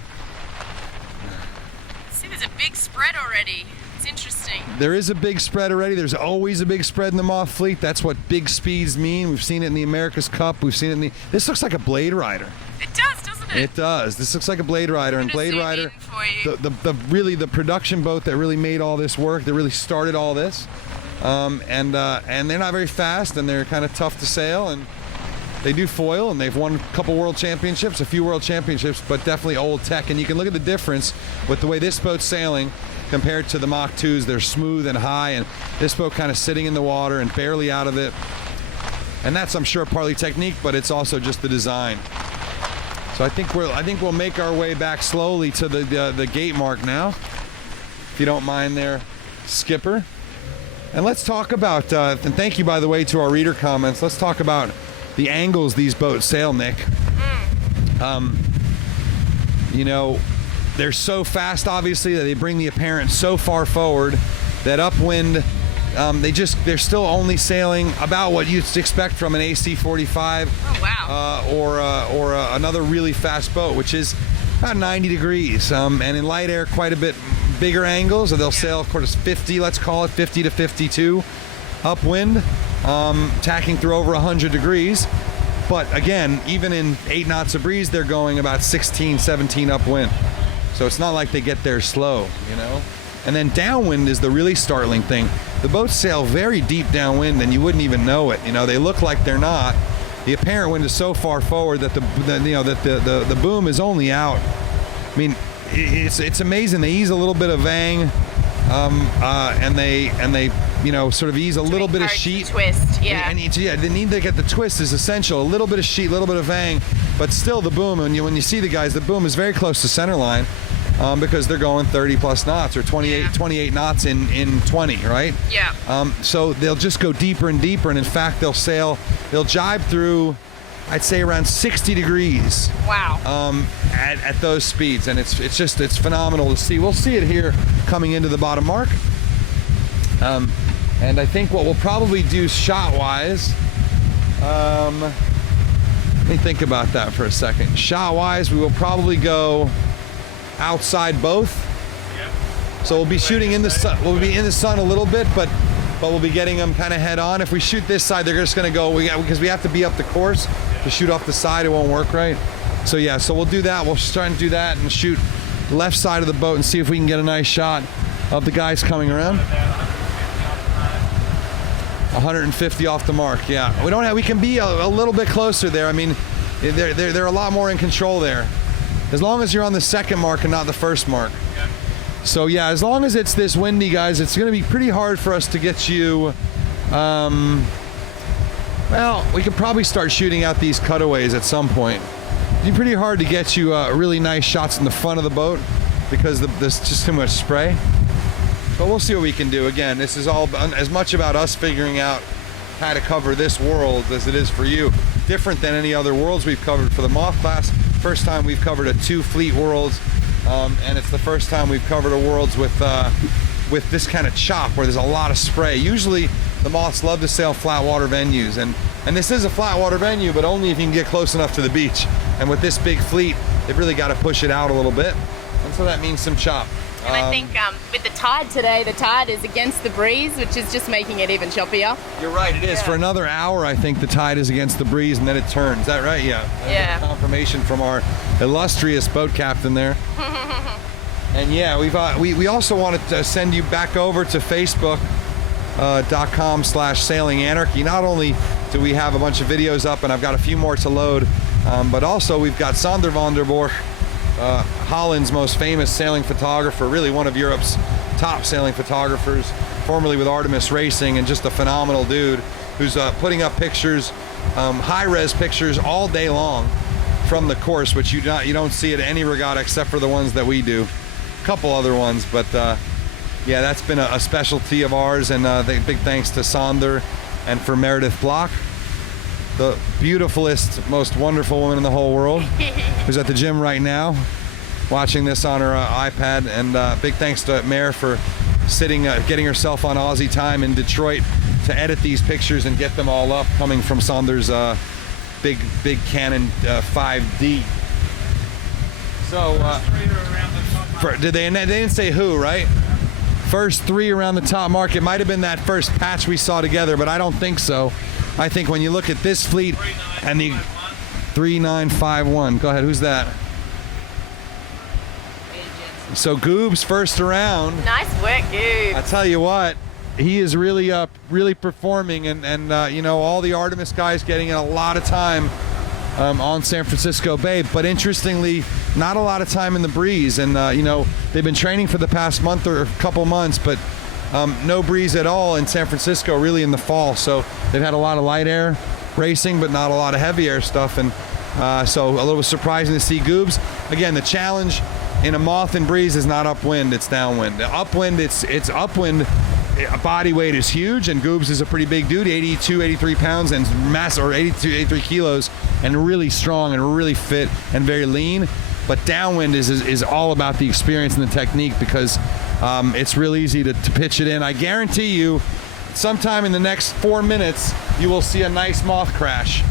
See, there's a big spread already. It's interesting. There is a big spread already. There's always a big spread in the Moth fleet. That's what big speeds mean. We've seen it in the America's Cup. We've seen it in the... This looks like a Blade Rider. It does, doesn't it? It does. This looks like a Blade Rider. And Blade Rider, the production boat that really made all this work, that really started all this. And they're not very fast, and they're kind of tough to sail, and they do foil, and they've won a couple world championships, a few world championships, but definitely old tech. And you can look at the difference with the way this boat's sailing compared to the Mach 2s. They're smooth and high, and this boat kind of sitting in the water and barely out of it. And that's, I'm sure, partly technique, but it's also just the design. So I think we'll make our way back slowly to the gate mark now, if you don't mind there, Skipper. And let's talk about, and thank you, by the way, to our reader comments. Let's talk about the angles these boats sail, Nick. They're so fast, obviously, that they bring the apparent so far forward that upwind, they're still only sailing about what you'd expect from an AC-45. Oh, wow. Or another really fast boat, which is about 90 degrees. And in light air, quite a bit bigger angles, or they'll sail, of course, 50, let's call it 50 to 52 upwind, tacking through over 100 degrees. But again, even in 8 knots of breeze, they're going about 16, 17 upwind. So it's not like they get there slow, And then downwind is the really startling thing. The boats sail very deep downwind, and you wouldn't even know it. They look like they're not. The apparent wind is so far forward that the boom is only out. I mean, it's amazing. They ease a little bit of vang, and they sort of ease a little bit of sheet. Twist, yeah. The need to get the twist is essential. A little bit of sheet, a little bit of vang, but still the boom. When you see the guys, the boom is very close to center line, because they're going 30 plus knots or 28 knots in 20, right? Yeah. So they'll just go deeper and deeper, and in fact they'll jibe through, I'd say, around 60 degrees. Wow. At those speeds, and it's phenomenal to see. We'll see it here coming into the bottom mark. And I think what we'll probably do shot-wise, let me think about that for a second. Shot-wise, we will probably go outside both. Yep. So we'll be shooting in the sun. We'll be in the sun a little bit, but we'll be getting them kind of head on. If we shoot this side, they're just going to go, because we have to be up the course. To shoot off the side, it won't work right. So we'll do that. We'll try and do that and shoot the left side of the boat and see if we can get a nice shot of the guys coming around. 150 off the mark. Yeah, we can be a little bit closer there. I mean, they're a lot more in control there, as long as you're on the second mark and not the first mark. So yeah, as long as it's this windy, guys, it's going to be pretty hard for us to get you Well, we could probably start shooting out these cutaways at some point. It'd be pretty hard to get you really nice shots in the front of the boat because there's just too much spray. But we'll see what we can do. Again, this is all as much about us figuring out how to cover this world as it is for you. Different than any other worlds we've covered for the Moth class. First time we've covered a 2 fleet worlds, and it's the first time we've covered a worlds with this kind of chop where there's a lot of spray. Usually the Moths love to sail flat water venues, and this is a flat water venue, but only if you can get close enough to the beach. And with this big fleet, they've really got to push it out a little bit, and so that means some chop. And I think with the tide today, the tide is against the breeze, which is just making it even choppier. You're right, it is. Yeah. For another hour, I think the tide is against the breeze, and then it turns. Is that right? Yeah. Yeah. Confirmation from our illustrious boat captain there. And yeah, we also wanted to send you back over to Facebook.com/Sailing Anarchy. Not only do we have a bunch of videos up, and I've got a few more to load, but also we've got Sander van der Borch, Holland's most famous sailing photographer, really one of Europe's top sailing photographers, formerly with Artemis Racing, and just a phenomenal dude who's putting up pictures, high-res pictures all day long from the course, which you don't see at any regatta except for the ones that we do. A couple other ones, but yeah, that's been a specialty of ours, and big thanks to Sander and for Meredith Block, the beautifulest, most wonderful woman in the whole world, who's at the gym right now, watching this on her iPad. And big thanks to Mare for getting herself on Aussie time in Detroit to edit these pictures and get them all up, coming from Sander's big Canon 5D. So, they didn't say who, right? First 3 around the top mark. It might have been that first patch we saw together, but I don't think so. I think when you look at this fleet and the 3951, go ahead, who's that? So Goob's first around. Nice work, Goob. I tell you what, he is really performing, and you know, all the Artemis guys getting a lot of time on San Francisco Bay, but interestingly, not a lot of time in the breeze. And you know, they've been training for the past month or a couple months, but no breeze at all in San Francisco really in the fall. So they've had a lot of light air racing, but not a lot of heavy air stuff. And so a little surprising to see Goobs. Again, the challenge in a Moth and breeze is not upwind, it's downwind. Upwind, it's upwind. Body weight is huge, and Goobs is a pretty big dude, 82, 83 pounds, and mass, or 82, 83 kilos, and really strong and really fit and very lean. But downwind is all about the experience and the technique, because it's real easy to pitch it in. I guarantee you, sometime in the next 4 minutes, you will see a nice Moth crash.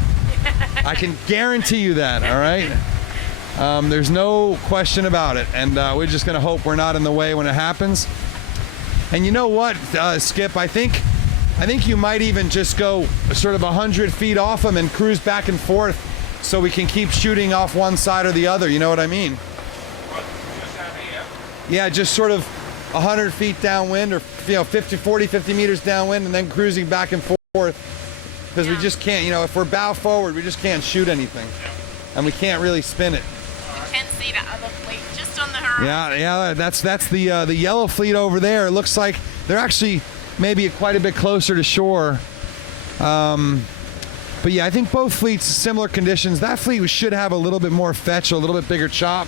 I can guarantee you that, all right? There's no question about it, and we're just gonna hope we're not in the way when it happens. And you know what, Skip, I think you might even just go sort of 100 feet off them and cruise back and forth so we can keep shooting off one side or the other, you know what I mean? Yeah, just sort of 100 feet downwind, or 40, 50 meters downwind, and then cruising back and forth, because we just can't, you know, if we're bow forward, we just can't shoot anything, and we can't really spin it. You can see the other fleet just on the horizon. Yeah, that's the yellow fleet over there. It looks like they're actually maybe quite a bit closer to shore. But yeah, I think both fleets, similar conditions. That fleet should have a little bit more fetch, a little bit bigger chop.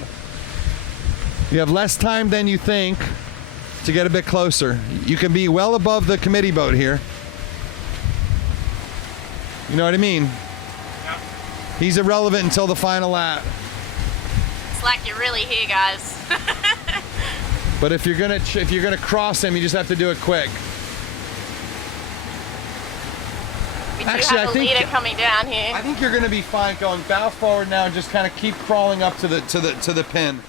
You have less time than you think to get a bit closer. You can be well above the committee boat here. You know what I mean? Yep. He's irrelevant until the final lap. It's like you're really here, guys. But if you're gonna cross him, you just have to do it quick. We do Actually, have I a think- leader coming down here. I think you're gonna be fine going bow forward now and just kind of keep crawling up to the pin.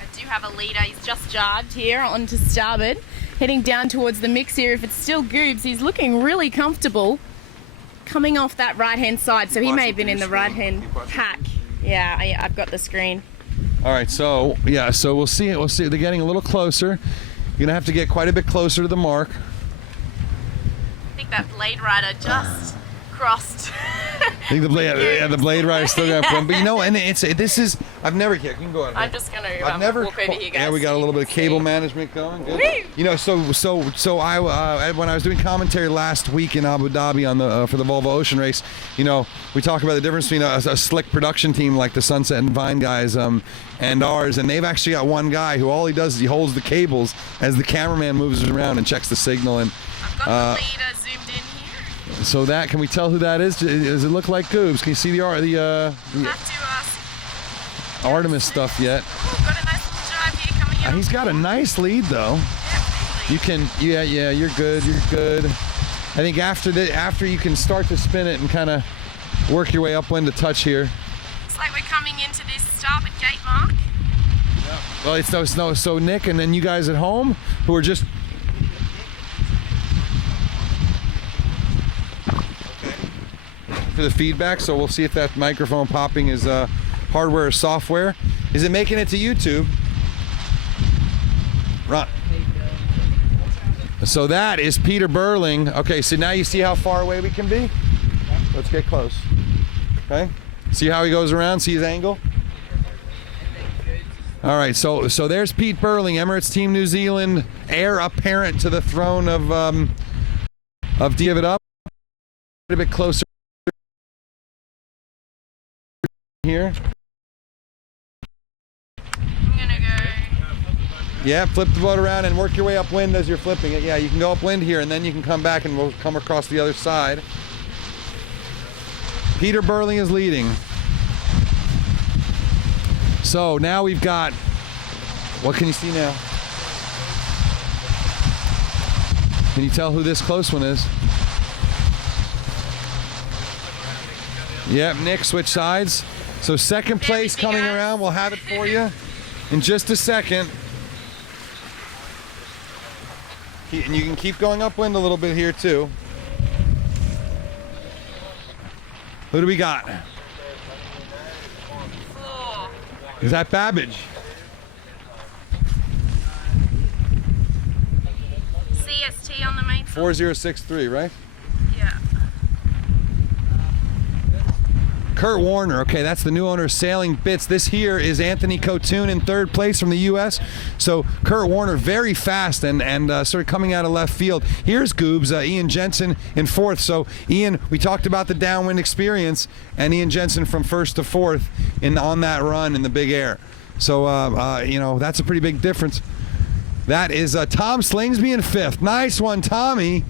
I do have a leader. He's just jarred here onto starboard, heading down towards the mix here. If it's still Goobs, he's looking really comfortable coming off that right-hand side. So he may have been in the right-hand pack. Yeah, I've got the screen. All right, so yeah, so we'll see. They're getting a little closer. You're gonna have to get quite a bit closer to the mark. I think that blade rider just crossed think the blade rider's still gonna put. But you know, and this is I've never. Yeah, you can go out. I'm just gonna walk over here, guys. Yeah, we got a little bit of cable management going. Good. Woo! You know, so I when I was doing commentary last week in Abu Dhabi on the for the Volvo Ocean Race, you know, we talk about the difference between a slick production team like the Sunset and Vine guys and ours, and they've actually got one guy who all he does is he holds the cables as the cameraman moves around and checks the signal. And I've got the leader zoomed in here. so that, can we tell who that is? Does it look like Goobs? Can you see the Artemis stuff yet? Oh, got a nice little drive here coming in. He's got a nice lead though. Yeah, You can, yeah, you're good. I think after you can start to spin it and kind of work your way upwind to touch here. looks like we're coming into this starboard gate mark. Well, it's no. So Nick, and then you guys at home who are just. For the feedback, so we'll see if that microphone popping is hardware or software. Is it making it to YouTube? Right. So that is Peter Burling. Okay, so now you see how far away we can be? Let's get close. Okay? See how he goes around? See his angle? All right, so there's Pete Burling, Emirates Team New Zealand, heir apparent to the throne of Give It Up. A bit closer here. I'm gonna go. Yeah, flip the boat around and work your way upwind as you're flipping it. Yeah, you can go upwind here and then you can come back and we'll come across the other side. Peter Burling is leading. So now we've got, what can you see now? Can you tell who this close one is? Yep, Nick, switch sides. So second place coming around, we'll have it for you in just a second. And you can keep going upwind a little bit here too. Who do we got? 4. Is that Babbage? CST on the main. 4063, right? Yeah. Kurt Warner, okay, that's the new owner of Sailing Bits. This here is Anthony Cotoon in third place from the U.S. So Kurt Warner very fast and sort of coming out of left field. Here's Goobs, Ian Jensen in fourth. So Ian, we talked about the downwind experience, and Ian Jensen from first to fourth on that run in the big air. So you know, that's a pretty big difference. That is Tom Slingsby in fifth. Nice one, Tommy.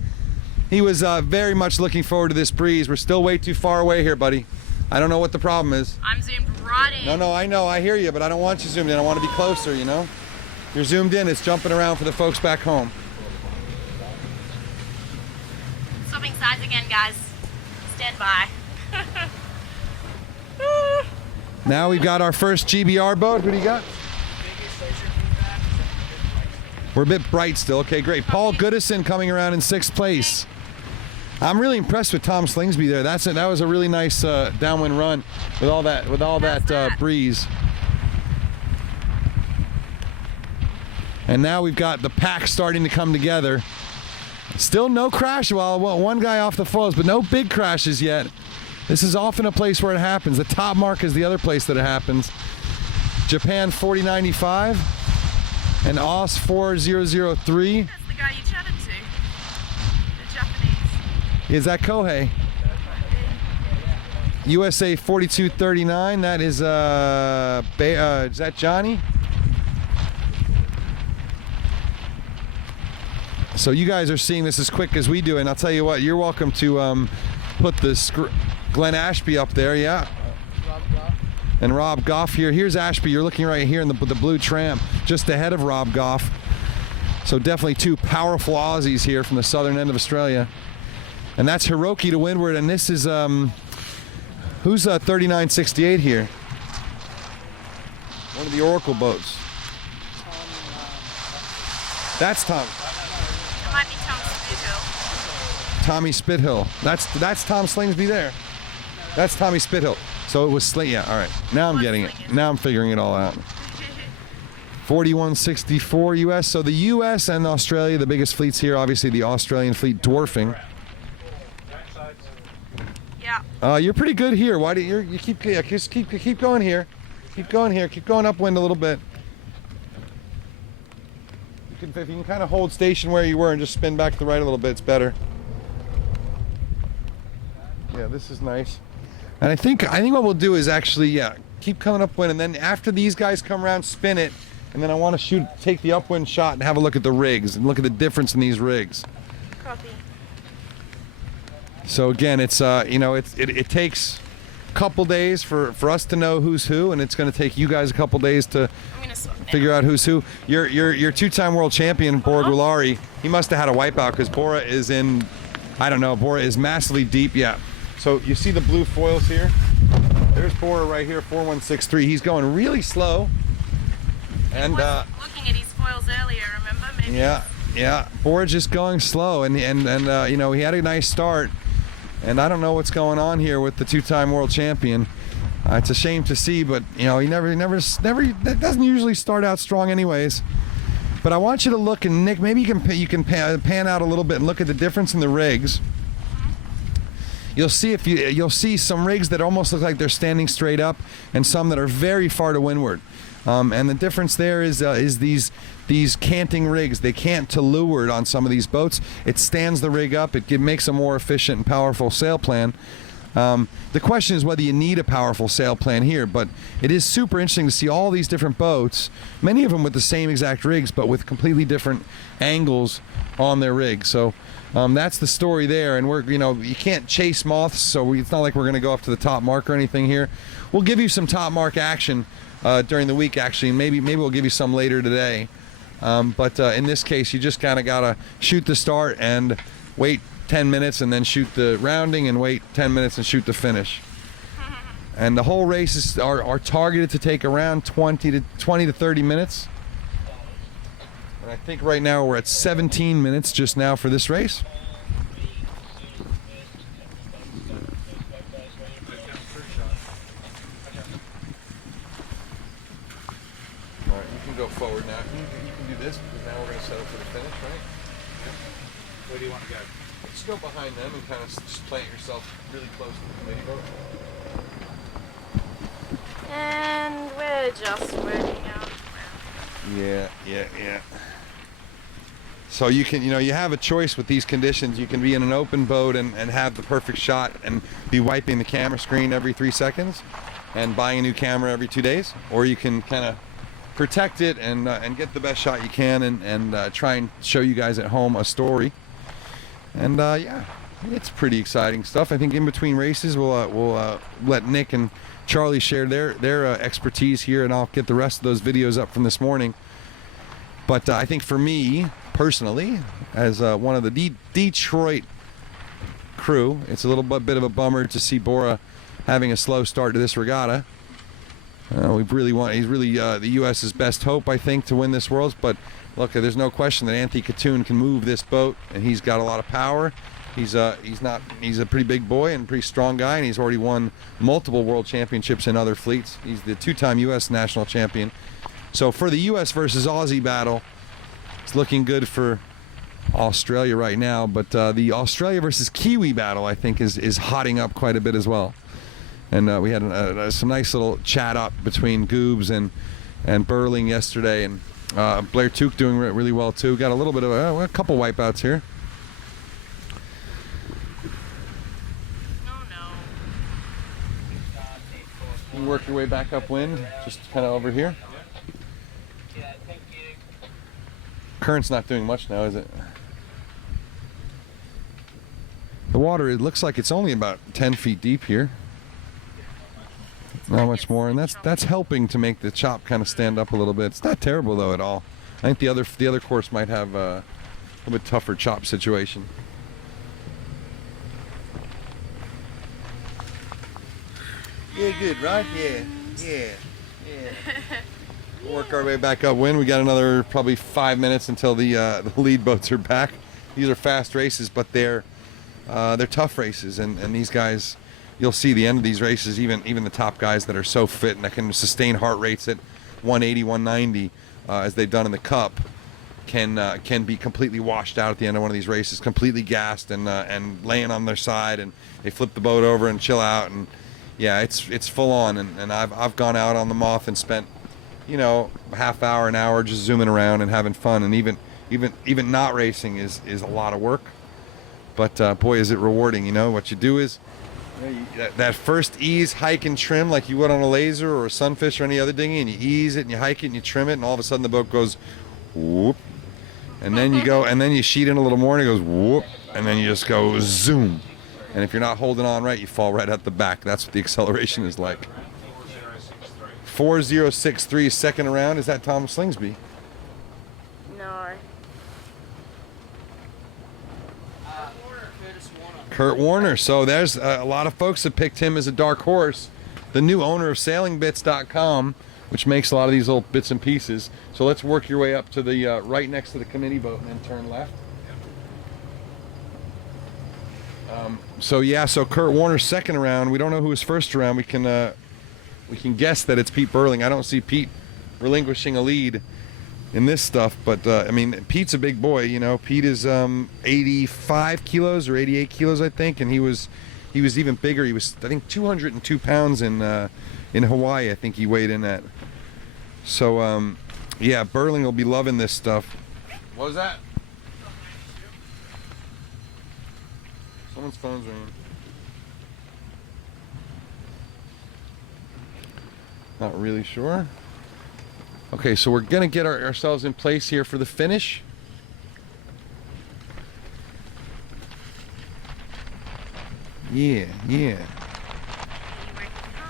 He was very much looking forward to this breeze. We're still way too far away here, buddy. I don't know what the problem is. I'm zoomed right in. No, I know, I hear you, but I don't want you zoomed in. I want to be closer, you know? If you're zoomed in, it's jumping around for the folks back home. Swapping sides again, guys. Stand by. Now we've got our first GBR boat. Who do you got? We're a bit bright still. Okay, great. Paul Goodison coming around in sixth place. I'm really impressed with Tom Slingsby there. That was a really nice downwind run with all that breeze. And now we've got the pack starting to come together. Still no crash. Well, one guy off the floes, but no big crashes yet. This is often a place where it happens. The top mark is the other place that it happens. Japan 4095 and Aus 4003. That's the guy you chatted to. The Japanese. Is that Kohei? USA 4239. That is is that Johnny? So you guys are seeing this as quick as we do, and I'll tell you what, you're welcome to put the Glenn Ashby up there, yeah. And Rob Goff here. Here's Ashby. You're looking right here in the blue tramp, just ahead of Rob Goff. So definitely two powerful Aussies here from the southern end of Australia. And that's Hiroki to windward, and this is who's 3968 here? One of the Oracle boats. That's Tom. It might be Tom Spithill. Tommy Spithill. That's Tom Slingsby there. That's Tommy Spithill. So it was yeah, all right. Now I'm getting it. Now I'm figuring it all out. 4164 US. So the US and Australia, the biggest fleets here, obviously the Australian fleet dwarfing. Yep. Yeah. You're pretty good here. Why do you keep going here? Keep going here. Keep going upwind a little bit. If you can kind of hold station where you were and just spin back to the right a little bit, it's better. Yeah, this is nice. And I think what we'll do is actually, keep coming upwind, and then after these guys come around, spin it, and then I want to take the upwind shot and have a look at the rigs and look at the difference in these rigs. Copy. So again, it's it takes a couple days for us to know who's who, and it's going to take you guys a couple days to figure out who's who. Your two-time world champion, Bora Gulari, he must have had a wipeout because Bora is in, I don't know, Bora is massively deep. Yeah. So you see the blue foils here? There's Bora right here, 4163. He's going really slow. And looking at his foils earlier, remember? Maybe. Yeah. Bora just going slow, and he had a nice start. And I don't know what's going on here with the two-time world champion. It's a shame to see, but he doesn't usually start out strong anyways. But I want you to look, and Nick, maybe you can pan out a little bit and look at the difference in the rigs. You'll see some rigs that almost look like they're standing straight up, and some that are very far to windward. And the difference there is these canting rigs. They cant to leeward on some of these boats. It stands the rig up. It makes a more efficient and powerful sail plan. The question is whether you need a powerful sail plan here, but it is super interesting to see all these different boats, many of them with the same exact rigs, but with completely different angles on their rigs. So that's the story there, and you can't chase moths, so it's not like we're going to go up to the top mark or anything here. We'll give you some top mark action during the week, actually, and maybe we'll give you some later today. But in this case, you just kind of got to shoot the start and wait 10 minutes and then shoot the rounding and wait 10 minutes and shoot the finish. And the whole races are targeted to take around 20 to 30 minutes. And I think right now we're at 17 minutes just now for this race. All right, you can go forward now. You can do this because now we're going to settle for the finish, right? Where do you want to go? Just go behind them and kind of just plant yourself really close to the committee boat. And we're just working out. Yeah. So you can, you have a choice with these conditions. You can be in an open boat and have the perfect shot and be wiping the camera screen every 3 seconds and buying a new camera every 2 days, or you can kind of protect it and get the best shot you can and try and show you guys at home a story. And yeah, it's pretty exciting stuff. I think in between races we'll let Nick and Charlie share their expertise here, and I'll get the rest of those videos up from this morning. But I think for me personally, as one of the Detroit crew, it's a little bit of a bummer to see Bora having a slow start to this regatta. He's really the U.S.'s best hope, I think, to win this Worlds. But look, there's no question that Anthony Couta can move this boat, and he's got a lot of power. He's a pretty big boy and pretty strong guy, and he's already won multiple world championships in other fleets. He's the 2-time U.S. national champion. So for the U.S. versus Aussie battle, it's looking good for Australia right now. But the Australia versus Kiwi battle, I think, is hotting up quite a bit as well. And we had some nice little chat up between Goobs and Burling yesterday, and Blair Tuke doing really well too. Got a little bit of a couple wipeouts here. You can work your way back upwind, just kind of over here. Current's not doing much now, is it? The water, it looks like it's only about 10 feet deep here. Not much more, and that's helping to make the chop kind of stand up a little bit. It's not terrible though at all. I think the other course might have a little bit tougher chop situation. Yeah, good, right? Yeah. We'll work our way back upwind. We got another probably 5 minutes until the lead boats are back. These are fast races, but they're tough races, and these guys, you'll see the end of these races, even the top guys that are so fit and that can sustain heart rates at 180, 190, as they've done in the Cup, can be completely washed out at the end of one of these races, completely gassed and laying on their side, and they flip the boat over and chill out, and yeah, it's full on. And I've gone out on the Moth and spent, you know, a half hour, an hour just zooming around and having fun, and even not racing is a lot of work, but boy, is it rewarding. You know, what you do is, you know, that first ease, hike, and trim like you would on a laser or a sunfish or any other dinghy, and you ease it and you hike it and you trim it, and all of a sudden the boat goes whoop, and then you go, and then you sheet in a little more and it goes whoop, and then you just go zoom, and if you're not holding on right, you fall right at the back. That's what the acceleration is like. 4063 second round. Is that Tom Slingsby? No. Kurt Warner. So there's a lot of folks that picked him as a dark horse. The new owner of SailingBits.com, which makes a lot of these little bits and pieces. So let's work your way up to the right next to the committee boat and then turn left. So yeah, so Kurt Warner's second round. We don't know who his first round. We can guess that it's Pete Burling. I don't see Pete relinquishing a lead in this stuff, but I mean, Pete's a big boy. You know, Pete is 85 kilos or 88 kilos, I think, and he was even bigger. He was, I think, 202 pounds in Hawaii. I think he weighed in at. So yeah, Burling will be loving this stuff. What was that? Someone's phone's ringing. Not really sure. Okay, so we're gonna get ourselves in place here for the finish. Yeah.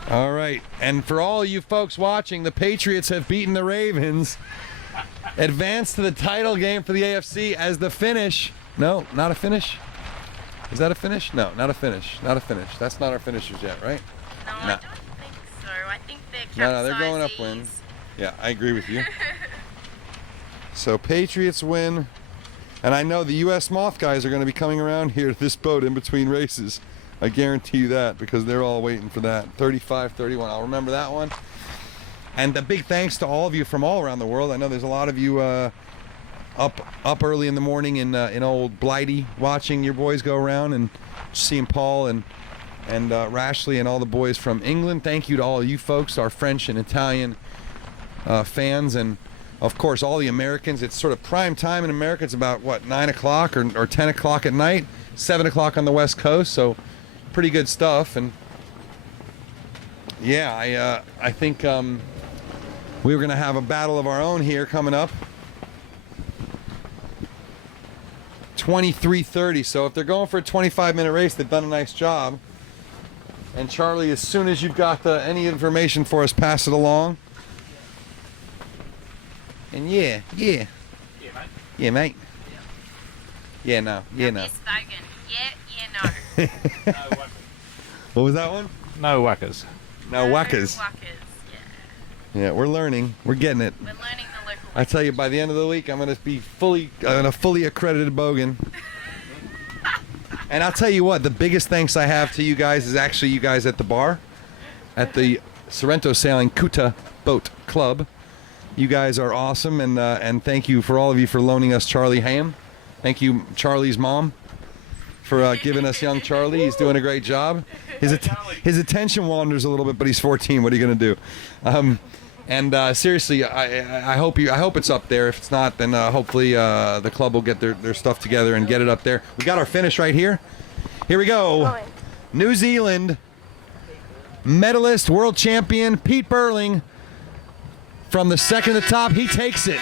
All right, and for all you folks watching, the Patriots have beaten the Ravens, advanced to the title game for the AFC as the finish. No, not a finish. Is that a finish? No, not a finish. Not a finish. That's not our finishers yet, right? No, I don't think so. I think they're No, they're going upwind. Yeah, I agree with you. So Patriots win, and I know the U.S. Moth guys are going to be coming around here to this boat in between races. I guarantee you that, because they're all waiting for that. 35-31. I'll remember that one. And a big thanks to all of you from all around the world. I know there's a lot of you up early in the morning in old Blighty watching your boys go around, and seeing Paul and Rashley and all the boys from England. Thank you to all you folks, our French and Italian fans, and of course all the Americans. It's sort of prime time in America. It's about what, 9 o'clock or 10 o'clock at night, 7 o'clock on the West Coast, so pretty good stuff. And yeah, I think we were gonna have a battle of our own here coming up. 23:30. So if they're going for a 25-minute race, they've done a nice job. And Charlie, as soon as you've got any information for us, pass it along. And yeah, Yeah, mate. no. What was that one? No whackers. No whackers. Yeah, we're learning. We're getting it. We're learning the local. I tell you, by the end of the week, I'm gonna be fully accredited bogan. And I'll tell you what, the biggest thanks I have to you guys is actually you guys at the bar, at the Sorrento Sailing Couta Boat Club. You guys are awesome, and thank you for all of you for loaning us Charlie Ham. Thank you, Charlie's mom, for giving us young Charlie. He's doing a great job. His attention wanders a little bit, but he's 14. What are you gonna do? Seriously, I hope it's up there. If it's not, then hopefully the club will get their stuff together and get it up there. We got our finish right here. Here we go. New Zealand medalist, world champion Pete Burling. From the second to the top, he takes it.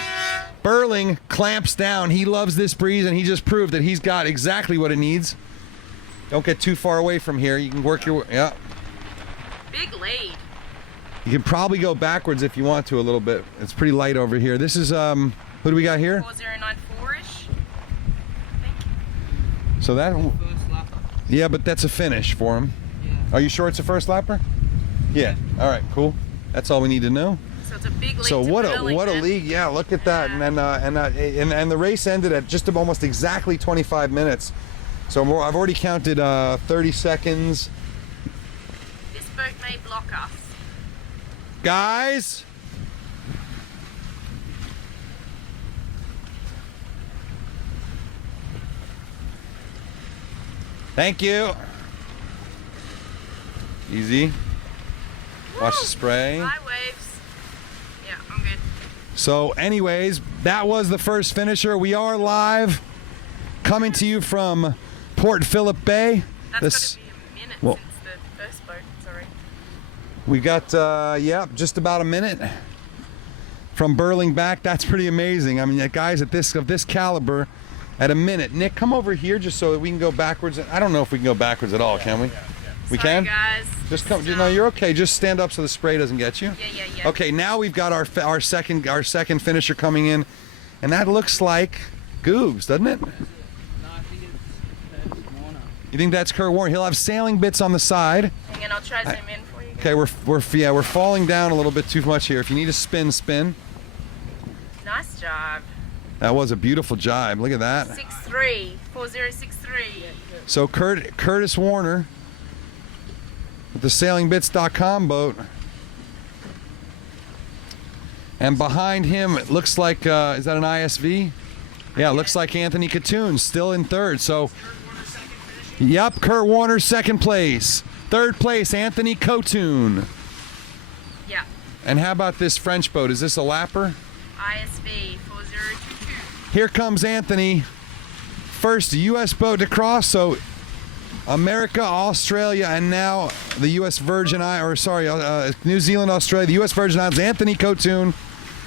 Burling clamps down. He loves this breeze, and he just proved that he's got exactly what it needs. Don't get too far away from here. You can work your way. Yeah. Big lead. You can probably go backwards if you want to a little bit. It's pretty light over here. This is, who do we got here? 4094-ish. So that, yeah, but that's a finish for him. Yeah. Are you sure it's a first lapper? Yeah. All right, cool. That's all we need to know. So it's a big lead. So to what a Burlington. league! Yeah, look at that. And the race ended at just almost exactly 25 minutes. So I've already counted 30 seconds. This boat may block us. Guys, Thank you. Easy. Watch the spray. High waves. Yeah, I'm good. So anyways, that was the first finisher. We are live, coming to you from Port Phillip Bay. That's got to be a minute since the first boat, sorry. We got, just about a minute from Burling back. That's pretty amazing. I mean, guys of this caliber at a minute. Nick, come over here just so that we can go backwards. I don't know if we can go backwards at all, can we? We Sorry, can? Guys. Just come. No, you're okay. Just stand up so the spray doesn't get you. Yeah. Okay, now we've got our second finisher coming in, and that looks like Goobs, doesn't it? No, I think it's Warner. You think that's Kurt Warner? He'll have sailing bits on the side. Hang on, I'll try to zoom in for you. Okay, we're falling down a little bit too much here. If you need a spin. Nice job. That was a beautiful jibe. Look at that. 6'3", 4063. So Curtis Warner with the sailingbits.com boat. And behind him, it looks like, is that an ISV? Yeah, it looks like Anthony Catoon still in third. So, yep, Kurt Warner second place. Third place, Anthony Catoon. Yeah. And how about this French boat? Is this a lapper? ISV 4022. Here comes Anthony. First U.S. boat to cross, so America, Australia, and now the U.S. Virgin Islands, New Zealand, Australia, the U.S. Virgin Islands, Anthony Catoon,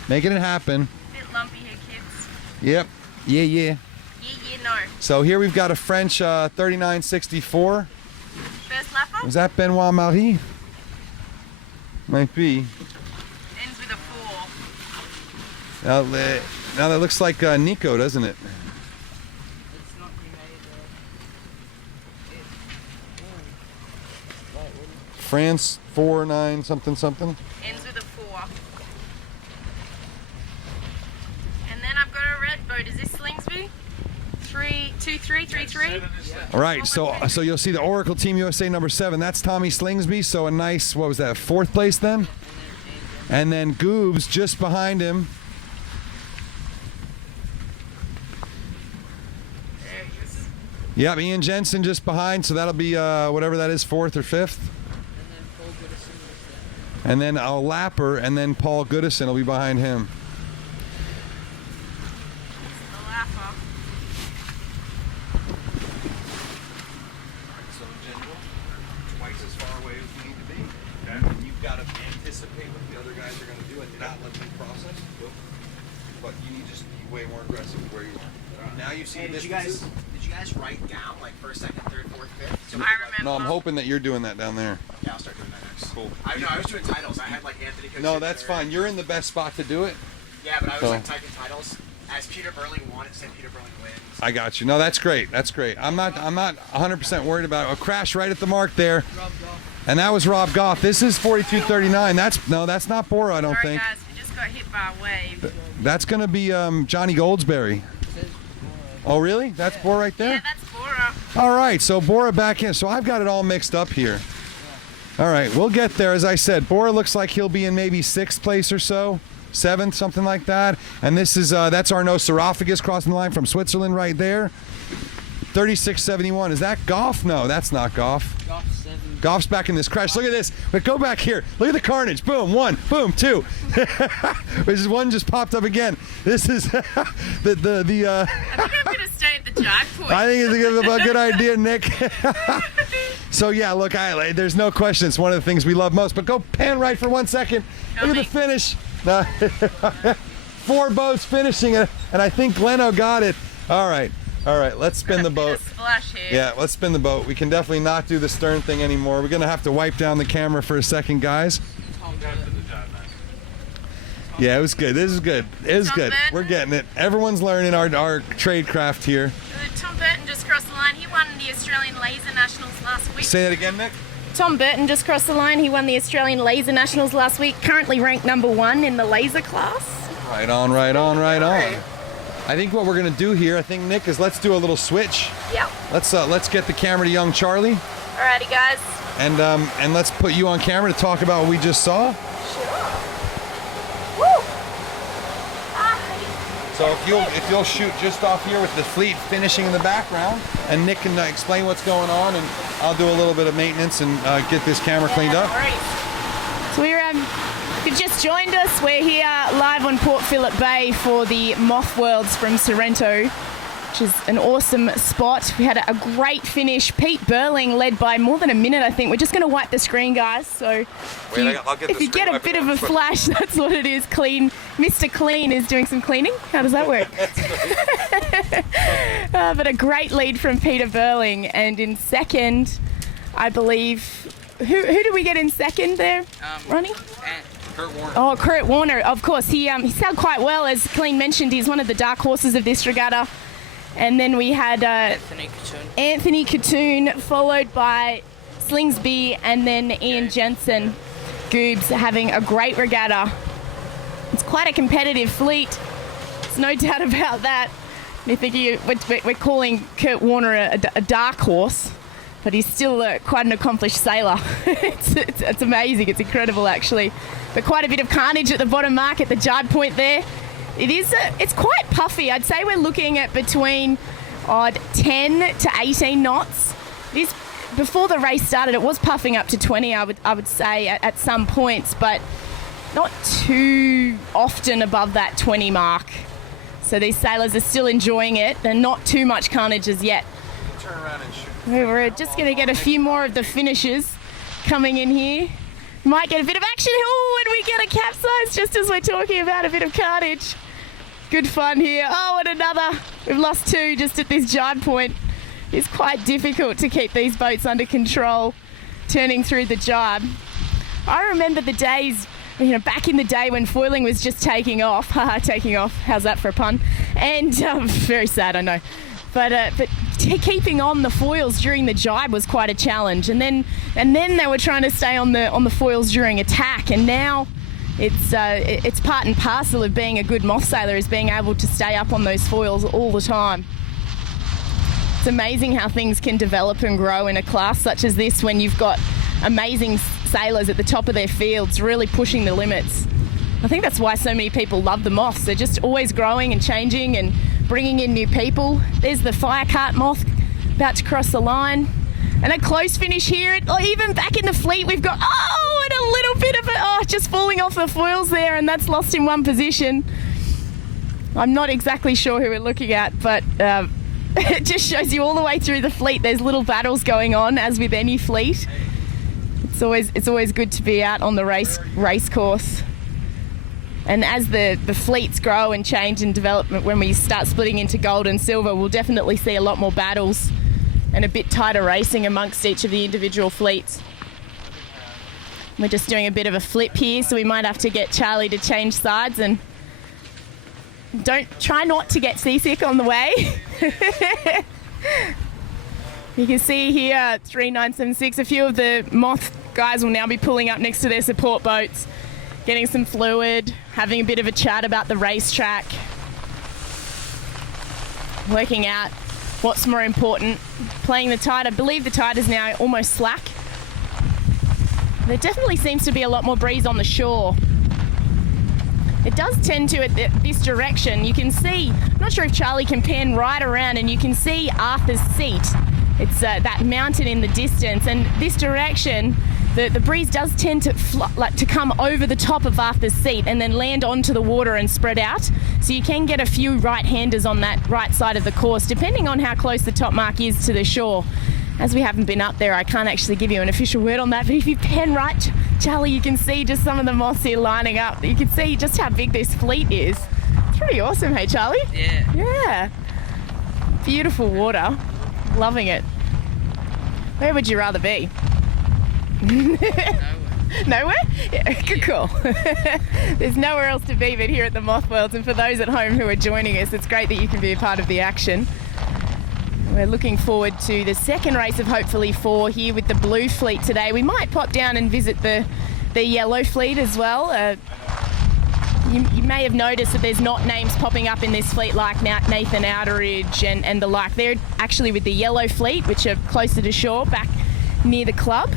making it happen. Bit lumpy here, kids. Yep. Yeah. Yeah, no. So here we've got a French 3964. First lapper. Was that Benoit Marie? Might be. Ends with a 4. Now that looks like Nico, doesn't it? It's not remade France 49 something. Ends with a 4. And then I've got a red boat. Is this Slingsby? 32333. All right, so you'll see the Oracle Team USA number 7. That's Tommy Slingsby. So a nice, what was that, 4th place then? And then Goobs just behind him. There he is. Yep, Ian Jensen just behind. So that'll be whatever that is, 4th or 5th. And then a lapper, and then Paul Goodison will be behind him. The lapper. So in general, twice as far away as we need to be. Okay. And you've got to anticipate what the other guys are going to do and not let them process. But you need to just be way more aggressive where you are. Now you see Hey, the did distances. you guys write down like first, second, third, fourth, fifth? So I remember. No, I'm hoping that you're doing that down there. Yeah, I'll start doing that next. Cool. I was doing titles. I had like Anthony. No, that's fine. You're in the best spot to do it. Yeah, but I was So- like typing titles. As Peter Burling won, it said Peter Burling wins. I got you. No, that's great. That's great. I'm not 100% worried about it. A crash right at the mark there. And that was Rob Goff. This is 4239. That's not Bora, I don't Sorry, think. guys, we just got hit by a wave. That's going to be Johnny Goldsberry. Oh, really? That's Bora right there? Yeah, that's Bora. All right, so Bora back in. So I've got it all mixed up here. All right, we'll get there. As I said, Bora looks like he'll be in maybe 6th place or so, 7th, something like that. And this is that's Arnaud Sarcophagus crossing the line from Switzerland right there. 3671. Is that Goff? No, that's not Goff. Golf 7. Goff's back in this crash. Look at this. But go back here. Look at the carnage. Boom. 1. Boom. 2. This is 1 just popped up again. This is I think I'm going to stay at the jive point. I think it's a good idea, Nick. So yeah, look, there's no question. It's one of the things we love most. But go pan right for 1 second. Look at the finish. 4 boats finishing it, and I think Gleno got it. All right. Let's spin the boat. Splash here. Yeah, let's spin the boat. We can definitely not do the stern thing anymore. We're gonna have to wipe down the camera for a second, guys. Yeah, it was good. This is good. It was Tom good. Burton. We're getting it. Everyone's learning our trade craft here. Tom Burton just crossed the line. He won the Australian Laser Nationals last week. Say that again, Nick. Tom Burton just crossed the line. He won the Australian Laser Nationals last week. Currently ranked number 1 in the laser class. Right on. I think what we're gonna do here, I think, Nick, is let's do a little switch. Yeah. Let's get the camera to young Charlie, Alrighty, guys. and let's put you on camera to talk about what we just saw. Woo! Hi. So if you'll shoot just off here with the fleet finishing in the background, and Nick can explain what's going on, and I'll do a little bit of maintenance and get this camera cleaned up. So we're if you've just joined us, we're here live on Port Phillip Bay for the Moth Worlds from Sorrento, which is an awesome spot. We had a great finish. Pete Burling led by more than a minute, I think. We're just going to wipe the screen, guys. So if you get a bit of a flash, that's what it is. Clean. Mr. Clean is doing some cleaning. How does that work? But a great lead from Peter Burling. And in second, I believe... Who did we get in second there, Ronnie? Kurt Warner. Oh, Kurt Warner, of course. He sailed quite well, as Clean mentioned. He's one of the dark horses of this regatta. And then we had Anthony Catoon, followed by Slingsby, and then Ian Jensen. Goobs having a great regatta. It's quite a competitive fleet. There's no doubt about that. I think we're calling Kurt Warner a dark horse, but he's still quite an accomplished sailor. It's amazing. It's incredible, actually. But quite a bit of carnage at the bottom mark at the jibe point there. It's quite puffy. I'd say we're looking at between 10 to 18 knots. Before the race started, it was puffing up to 20, I would say, at some points, but not too often above that 20 mark. So these sailors are still enjoying it. They're not too much carnage as yet. Turn around and shoot. We're just going to get a few more of the finishers coming in here. Might get a bit of action. Oh, and we get a capsize just as we're talking about a bit of carnage. Good fun here. Oh, and another. We've lost two just at this jibe point. It's quite difficult to keep these boats under control turning through the jibe. I remember the days, back in the day when foiling was just taking off. Haha, taking off. How's that for a pun? And very sad, I know. But keeping on the foils during the jibe was quite a challenge, and then they were trying to stay on the foils during attack, and now it's part and parcel of being a good moth sailor, is being able to stay up on those foils all the time. It's amazing how things can develop and grow in a class such as this when you've got amazing sailors at the top of their fields really pushing the limits. I think that's why so many people love the moths. They're just always growing and changing and bringing in new people. There's the fire cart moth about to cross the line. And a close finish here. Even back in the fleet, we've got, and a little bit of it, just falling off the foils there, and that's lost in one position. I'm not exactly sure who we're looking at, but it just shows you all the way through the fleet. There's little battles going on, as with any fleet. It's always good to be out on the race course. And as the fleets grow and change in development, when we start splitting into gold and silver, we'll definitely see a lot more battles and a bit tighter racing amongst each of the individual fleets. We're just doing a bit of a flip here, so we might have to get Charlie to change sides, and try not to get seasick on the way. You can see here 3976, a few of the Moth guys will now be pulling up next to their support boats, getting some fluid, having a bit of a chat about the racetrack, working out what's more important, playing the tide. I believe the tide is now almost slack. There definitely seems to be a lot more breeze on the shore. It does tend to at this direction. You can see, I'm not sure if Charlie can pan right around, and you can see Arthur's Seat. It's that mountain in the distance, and this direction, the breeze does tend to come over the top of Arthur's Seat and then land onto the water and spread out. So you can get a few right-handers on that right side of the course, depending on how close the top mark is to the shore. As we haven't been up there, I can't actually give you an official word on that, but if you pan right, Charlie, you can see just some of the moths here lining up. You can see just how big this fleet is. It's pretty awesome, hey Charlie? Yeah. Yeah. Beautiful water. Loving it. Where would you rather be? Nowhere. Nowhere? Yeah, good call. There's nowhere else to be but here at the Moth Worlds, and for those at home who are joining us, it's great that you can be a part of the action. We're looking forward to the second race of hopefully 4 here with the blue fleet today. We might pop down and visit the yellow fleet as well. You may have noticed that there's not names popping up in this fleet like Nathan Outeridge and the like. They're actually with the yellow fleet, which are closer to shore, back near the club.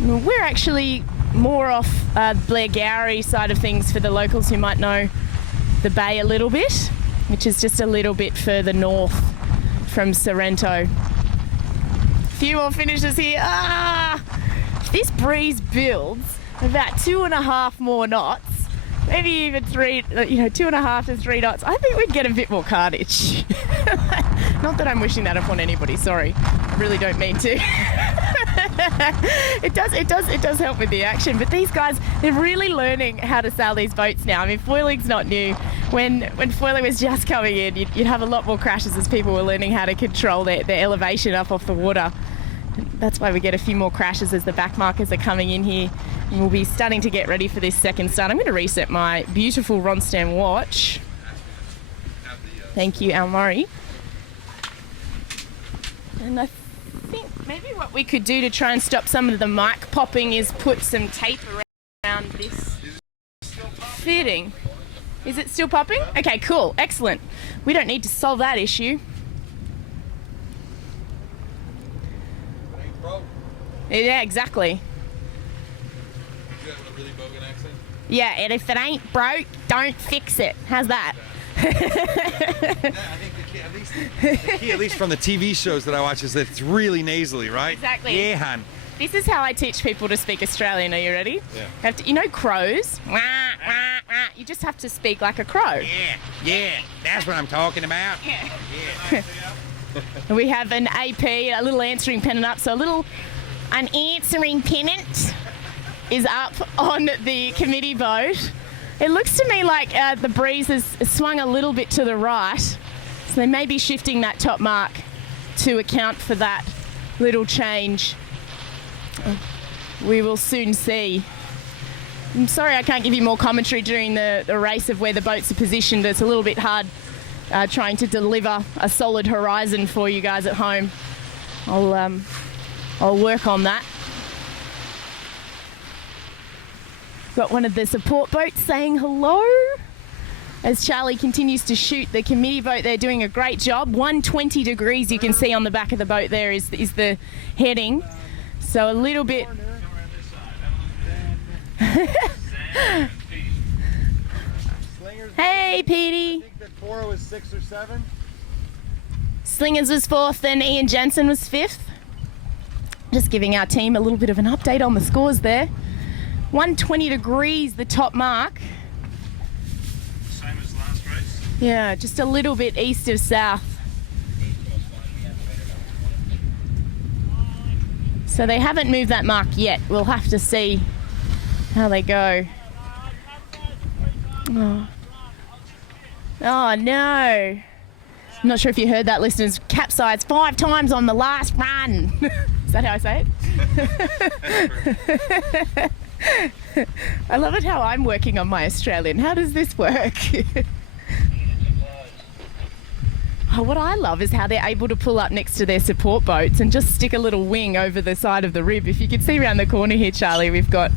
We're actually more off Blair Gowrie side of things for the locals who might know the bay a little bit. which is just a little bit further north from Sorrento. A few more finishes here. If this breeze builds about 2.5 more knots, maybe even 2.5 to 3 knots, I think we'd get a bit more carnage. Not that I'm wishing that upon anybody, sorry. I really don't mean to. It does help with the action, but these guys, they're really learning how to sail these boats now. I mean, foiling's not new. When foiling was just coming in, you'd have a lot more crashes as people were learning how to control their elevation up off the water. That's why we get a few more crashes as the back markers are coming in here. And we'll be starting to get ready for this second start. I'm going to reset my beautiful Ronstam watch. Thank you, Al Murray. And I think maybe what we could do to try and stop some of the mic popping is put some tape around this fitting. Is it still popping? Okay, cool, excellent. We don't need to solve that issue. Yeah, exactly. You have a really bogan accent? Yeah, and if it ain't broke, don't fix it. How's that? I think the key, at least from the TV shows that I watch, is that it's really nasally, right? Exactly. Yeah, hun. This is how I teach people to speak Australian. Are you ready? Yeah. You know crows? Wah, wah, wah. You just have to speak like a crow. Yeah, that's what I'm talking about. Yeah. We have an AP, a little answering pennant up. So an answering pennant is up on the committee boat. It looks to me like the breeze has swung a little bit to the right. So they may be shifting that top mark to account for that little change. We will soon see. I'm sorry I can't give you more commentary during the race of where the boats are positioned. It's a little bit hard trying to deliver a solid horizon for you guys at home. I'll work on that. Got one of the support boats saying hello as Charlie continues to shoot the committee boat. They're doing a great job. 120 degrees you can see on the back of the boat there is the heading. So a little bit... Hey, Petey. I think that 4 was 6 or 7. Slingers was 4th and Ian Jensen was 5th. Just giving our team a little bit of an update on the scores there. 120 degrees, the top mark. Same as last race. Yeah, just a little bit east of south. So they haven't moved that mark yet. We'll have to see how they go. Oh no. I'm not sure if you heard that, listeners. Capsized 5 times on the last run. Is that how I say it? I love it how I'm working on my Australian. How does this work? What I love is how they're able to pull up next to their support boats and just stick a little wing over the side of the rib. If you can see around the corner here, Charlie, we've got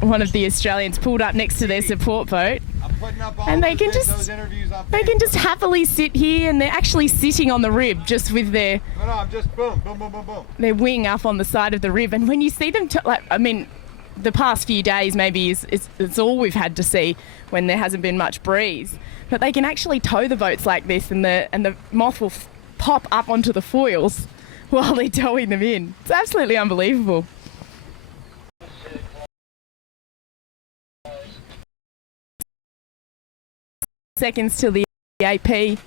one of the Australians pulled up next to their support boat. And they can just happily sit here, and they're actually sitting on the rib just with their their wing up on the side of the rib. And when you see them, the past few days maybe it's all we've had to see when there hasn't been much breeze. But they can actually tow the boats like this, and the Moth will pop up onto the foils while they're towing them in. It's absolutely unbelievable. Seconds till the AP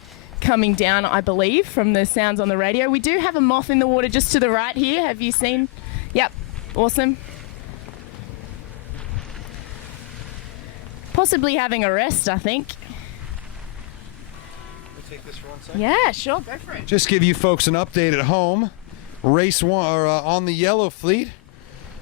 coming down, I believe, from the sounds on the radio. We do have a Moth in the water just to the right here. Have you seen? Yep, awesome. Possibly having a rest, I think. Take this for 1 second. Yeah, sure, go for it. Just give you folks an update at home. Race 1 on the yellow fleet.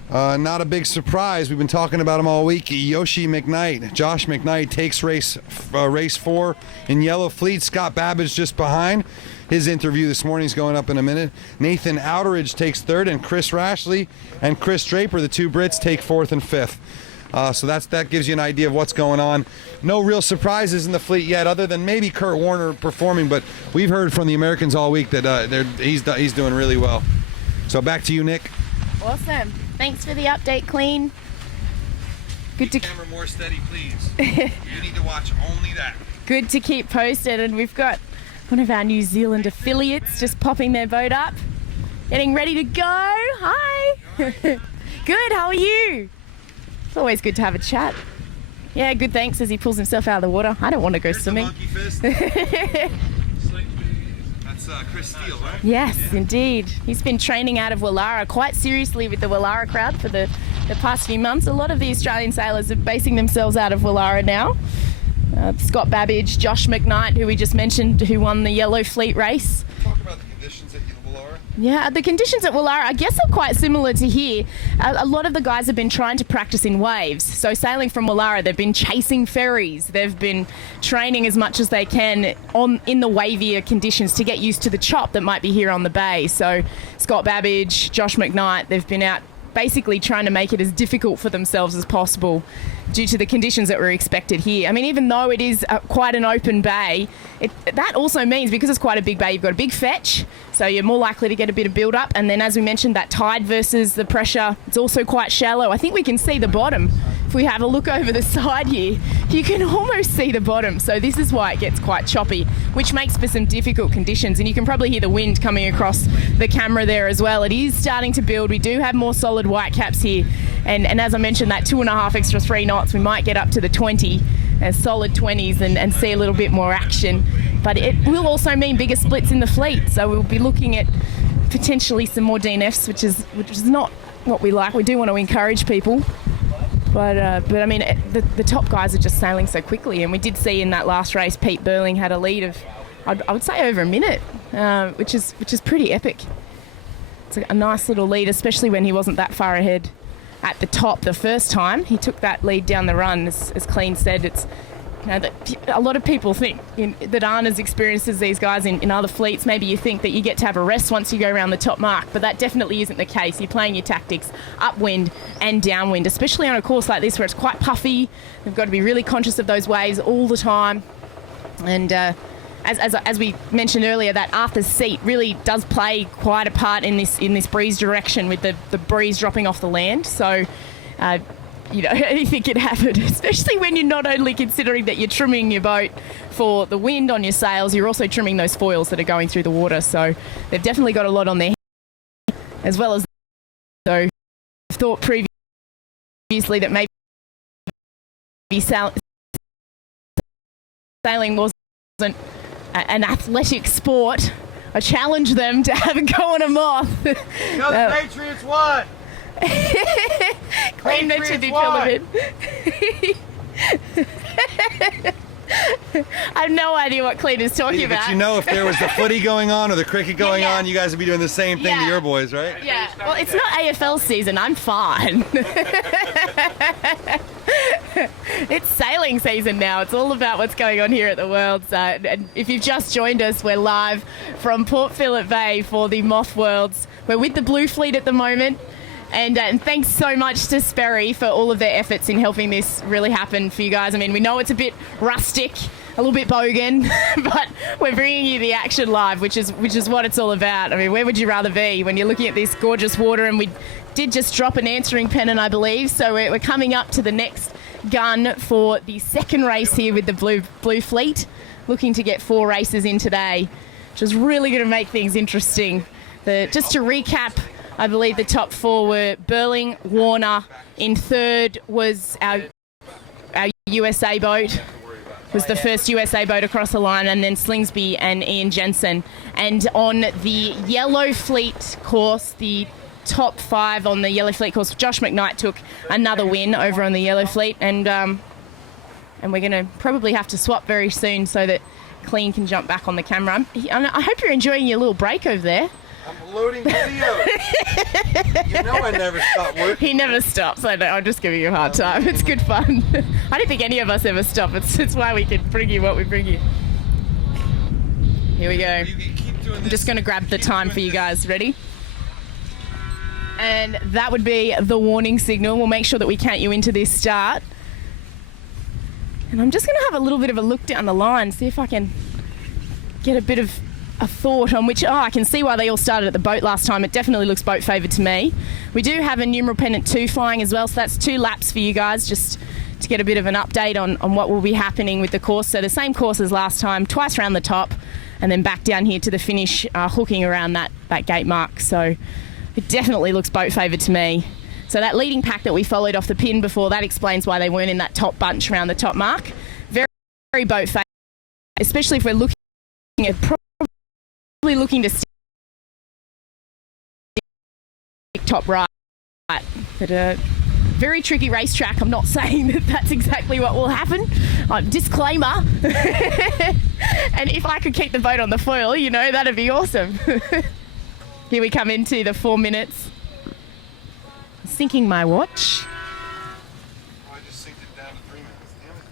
Not a big surprise. We've been talking about him all week. Josh McKnight takes race 4 in yellow fleet. Scott Babbage just behind. His interview this morning is going up in a minute. Nathan Outeridge takes 3rd, and Chris Rashley and Chris Draper, the 2 Brits, take 4th and 5th. So that gives you an idea of what's going on. No real surprises in the fleet yet, other than maybe Kurt Warner performing. But we've heard from the Americans all week that he's doing really well. So back to you, Nick. Awesome. Thanks for the update, Clean. Good to camera more steady, please. You need to watch only that. Good to keep posted, and we've got one of our New Zealand affiliates just popping their boat up, getting ready to go. Hi. Good, how are you? It's always good to have a chat. Yeah, good, thanks, as he pulls himself out of the water. I don't want to go swimming. Monkey fist. That's Chris Steele, right? Yes, indeed. He's been training out of Wallara quite seriously with the Wallara crowd for the past few months. A lot of the Australian sailors are basing themselves out of Wallara now. Scott Babbage, Josh McKnight, who we just mentioned, who won the Yellow Fleet race. Talk about the conditions at Wallara. Yeah, the conditions at Wallara, I guess, are quite similar to here. A lot of the guys have been trying to practice in waves. So sailing from Wallara, they've been chasing ferries. They've been training as much as they can in the wavier conditions to get used to the chop that might be here on the bay. So Scott Babbage, Josh McKnight, they've been out basically trying to make it as difficult for themselves as possible due to the conditions that were expected here. I mean, even though it is quite an open bay, that also means, because it's quite a big bay, you've got a big fetch, so you're more likely to get a bit of build up. And then, as we mentioned, that tide versus the pressure, it's also quite shallow. I think we can see the bottom. If we have a look over the side here, you can almost see the bottom. So this is why it gets quite choppy, which makes for some difficult conditions. And you can probably hear the wind coming across the camera there as well. It is starting to build. We do have more solid white caps here. And as I mentioned, that 2.5 extra 3 knots, we might get up to the 20, solid 20s, and see a little bit more action. But it will also mean bigger splits in the fleet. So we'll be looking at potentially some more DNFs, which is not what we like. We do want to encourage people. But I mean, the top guys are just sailing so quickly. And we did see in that last race, Pete Burling had a lead of, I would say, over a minute, which is pretty epic. It's a nice little lead, especially when he wasn't that far ahead at the top the first time. He took that lead down the run, as Clean said. It's, you know, that a lot of people think that aren't as experienced as these guys in other fleets. Maybe you think that you get to have a rest once you go around the top mark, but that definitely isn't the case. You're playing your tactics upwind and downwind, especially on a course like this where it's quite puffy. You've got to be really conscious of those waves all the time. And as we mentioned earlier, that Arthur's seat really does play quite a part in this breeze direction, with the breeze dropping off the land. So, you know, anything can happen, especially when you're not only considering that you're trimming your boat for the wind on your sails, you're also trimming those foils that are going through the water. So they've definitely got a lot on their hands, as well as, so I've thought previously that maybe sailing wasn't an athletic sport. I challenge them to have a go on a Moth. Go the Patriots won! Clean mentioned it, Philip. I have no idea what Clean is talking about. But you know, if there was the footy going on or the cricket going on, you guys would be doing the same thing to your boys, right? Yeah. Well, it's not AFL season. I'm fine. It's sailing season now. It's all about what's going on here at the Worlds. And if you've just joined us, we're live from Port Phillip Bay for the Moth Worlds. We're with the Blue Fleet at the moment. And thanks so much to Sperry for all of their efforts in helping this really happen for you guys. I mean, we know it's a bit rustic, a little bit bogan, but we're bringing you the action live, which is what it's all about. I mean, where would you rather be when you're looking at this gorgeous water? And we did just drop an answering pennant, I believe. So we're coming up to the next gun for the second race here with the Blue Fleet, looking to get 4 races in today, which is really going to make things interesting. Just to recap, I believe the top 4 were Burling, Warner. In third was our USA boat. Was the first USA boat across the line, and then Slingsby and Ian Jensen. And on the Yellow Fleet course, the top 5 on the Yellow Fleet course, Josh McKnight took another win over on the Yellow Fleet, and we're going to probably have to swap very soon so that Clean can jump back on the camera. I hope you're enjoying your little break over there. I'm loading video. You know I never stop working. He never stops. I know. I'm just giving you a hard time. It's good fun. I don't think any of us ever stop. It's why we can bring you what we bring you. Here we go. I'm just going to grab the time for you guys. Ready? And that would be the warning signal. We'll make sure that we count you into this start. And I'm just going to have a little bit of a look down the line, see if I can get a bit of a thought on which, I can see why they all started at the boat last time. It definitely looks boat favoured to me. We do have a numeral pennant 2 flying as well, so that's 2 laps for you guys, just to get a bit of an update on what will be happening with the course. So the same course as last time, twice around the top, and then back down here to the finish, hooking around that gate mark. So it definitely looks boat favoured to me. So that leading pack that we followed off the pin before, that explains why they weren't in that top bunch around the top mark. Very, very boat favoured, especially if we're looking at probably looking to stick top right. But a very tricky racetrack. I'm not saying that that's exactly what will happen. Disclaimer. And if I could keep the boat on the foil, you know, that'd be awesome. Here we come into the 4 minutes. Syncing my watch. I just synced it down to 3 minutes. Damn it.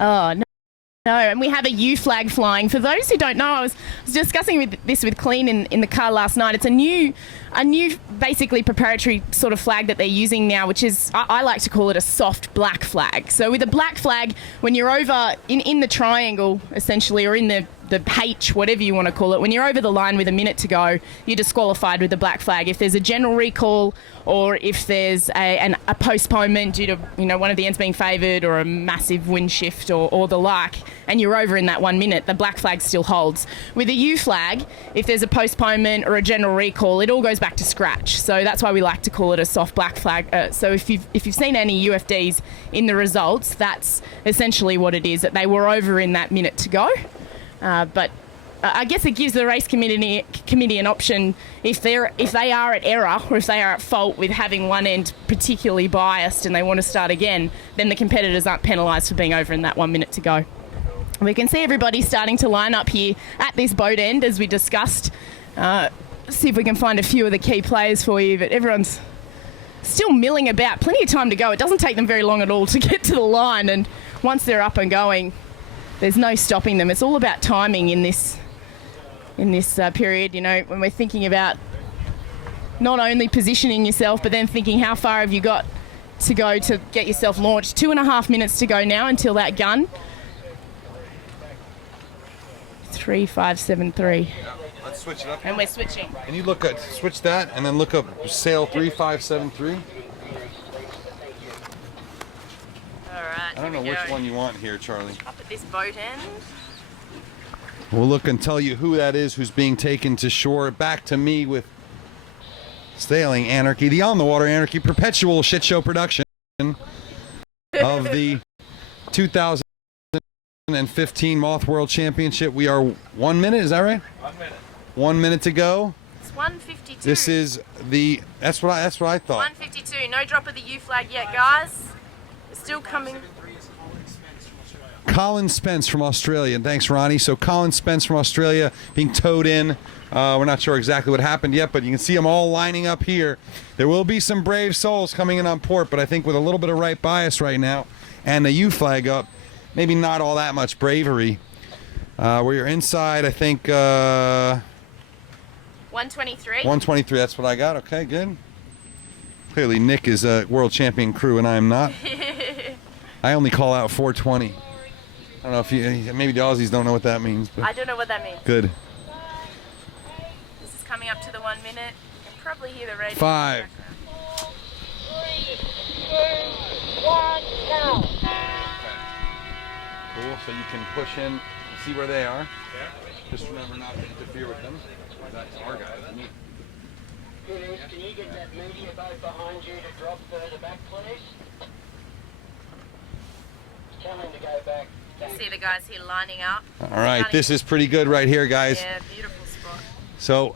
Oh, no. No, and we have a U flag flying. For those who don't know, I was discussing this with Clean in the car last night. It's a new basically preparatory sort of flag that they're using now, which is, I like to call it a soft black flag. So with a black flag, when you're over in the triangle, essentially, or in the H, whatever you want to call it, when you're over the line with a minute to go, you're disqualified with the black flag. If there's a general recall, or if there's a postponement due to, you know, one of the ends being favoured, or a massive wind shift or the like, and you're over in that 1 minute, the black flag still holds. With a U flag, if there's a postponement or a general recall, it all goes back to scratch. So that's why we like to call it a soft black flag. So if you've seen any UFDs in the results, that's essentially what it is, that they were over in that minute to go. But I guess it gives the race committee an option if they are at error, or if they are at fault with having one end particularly biased and they want to start again, then the competitors aren't penalised for being over in that 1 minute to go. We can see everybody starting to line up here at this boat end, as we discussed. See if we can find a few of the key players for you, but everyone's still milling about. Plenty of time to go. It doesn't take them very long at all to get to the line, and once they're up and going, there's no stopping them. It's all about timing in this period, you know, when we're thinking about not only positioning yourself, but then thinking how far have you got to go to get yourself launched. 2.5 minutes to go now until that gun. 3573. Let's switch it up. And we're switching. And you switch that, and then look up sail 3573. Alright, I don't know which one you want here, Charlie. Up at this boat end. We'll look and tell you who that is, who's being taken to shore. Back to me with Sailing Anarchy, the On the Water Anarchy perpetual shit show production of the 2015 Moth World Championship. We are 1 minute, is that right? 1 minute. 1 minute to go. It's 1:52. This is that's what I thought. 1:52. No drop of the U flag yet, guys. It's still coming. Colin Spence from Australia. Thanks, Ronnie. So Colin Spence from Australia being towed in. We're not sure exactly what happened yet, but you can see them all lining up here. There will be some brave souls coming in on port, but I think with a little bit of right bias right now and the U flag up, maybe not all that much bravery. We're inside, I think... 123. 123, that's what I got. Okay, good. Clearly Nick is a world champion crew and I am not. I only call out 420. I don't know if maybe the Aussies don't know what that means. But I don't know what that means. good. This is coming up to the 1 minute. You can probably hear the radio. 5. 3, 2, 1, go. Cool, so you can push in, see where they are. Just remember not to interfere with them. That's our guy. Can you get that media boat behind you to drop further back, please? Tell him to go back. See the guys here lining up. All right, this is pretty good right here, guys. Yeah, beautiful spot. So,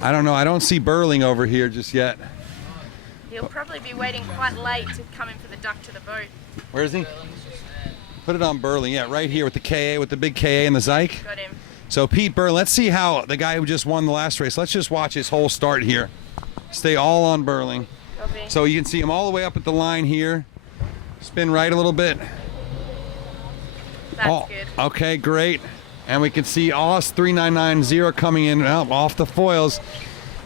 I don't know. I don't see Burling over here just yet. He'll probably be waiting quite late to come in for the duck to the boat. Where is he? Put it on Burling. Yeah, right here with the KA, with the big KA and the Zyke. Got him. So Pete Burling, let's see how the guy who just won the last race, let's just watch his whole start here. Stay all on Burling. Copy. So you can see him all the way up at the line here. Spin right a little bit. That's good. Okay, great. And we can see Aus 3990 coming in off the foils.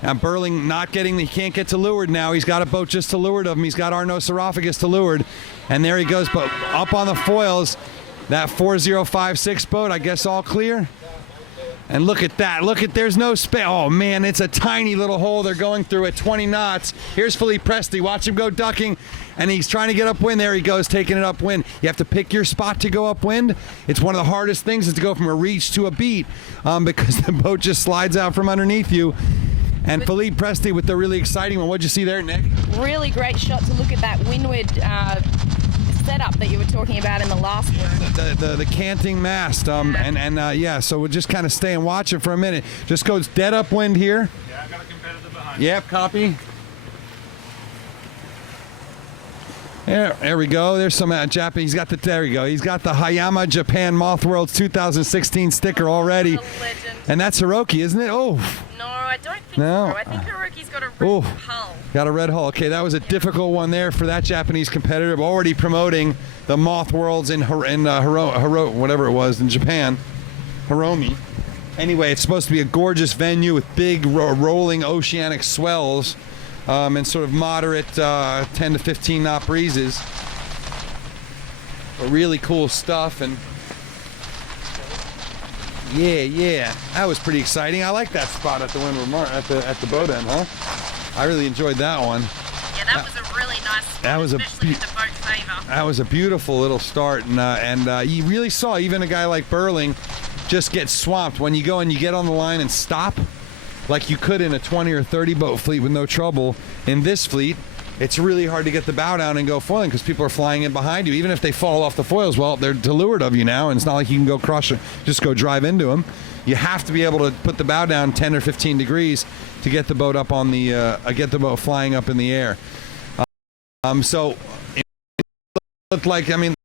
Now Burling not getting, he can't get to leeward now. He's got a boat just to leeward of him. He's got Arnosophagus to leeward. And there he goes, but up on the foils, that 4056 boat, I guess all clear. And look at that. There's no space. Oh, man, it's a tiny little hole they're going through at 20 knots. Here's Philippe Presti. Watch him go ducking, and he's trying to get upwind. There he goes, taking it upwind. You have to pick your spot to go upwind. It's one of the hardest things is to go from a reach to a beat because the boat just slides out from underneath you. And Philippe Presti with the really exciting one. What'd you see there, Nick? Really great shot to look at that windward setup that you were talking about in the last one. The canting mast, yeah. So we'll just kind of stay and watch it for a minute. Just goes dead upwind here. Yeah, I've got a competitor behind. Yep, copy. There we go. There's some Japanese. There we go. He's got the Hayama Japan Moth Worlds 2016 sticker already. And that's Hiroki, isn't it? Oh. No, I don't think No. so. I think Hiroki's got a red hull. Got a red hull. Okay, that was a difficult one there for that Japanese competitor. Already promoting the Moth Worlds in whatever it was in Japan, Hiromi. Anyway, it's supposed to be a gorgeous venue with big rolling oceanic swells and sort of moderate 10 to 15 knot breezes. But really cool stuff. And yeah, that was pretty exciting. I like that spot at the windward at the boat end, huh? I really enjoyed that one. Yeah, that was a really nice spot, That was especially with the boat favor. That was a beautiful little start, and you really saw even a guy like Burling just get swamped when you go and you get on the line and stop, like you could in a 20 or 30 boat fleet with no trouble. In this fleet, it's really hard to get the bow down and go foiling because people are flying in behind you. Even if they fall off the foils, well, they're to leeward of you now, and it's not like you can go crush it, just go drive into them. You have to be able to put the bow down 10 or 15 degrees to get the boat up on the get the boat flying up in the air. So it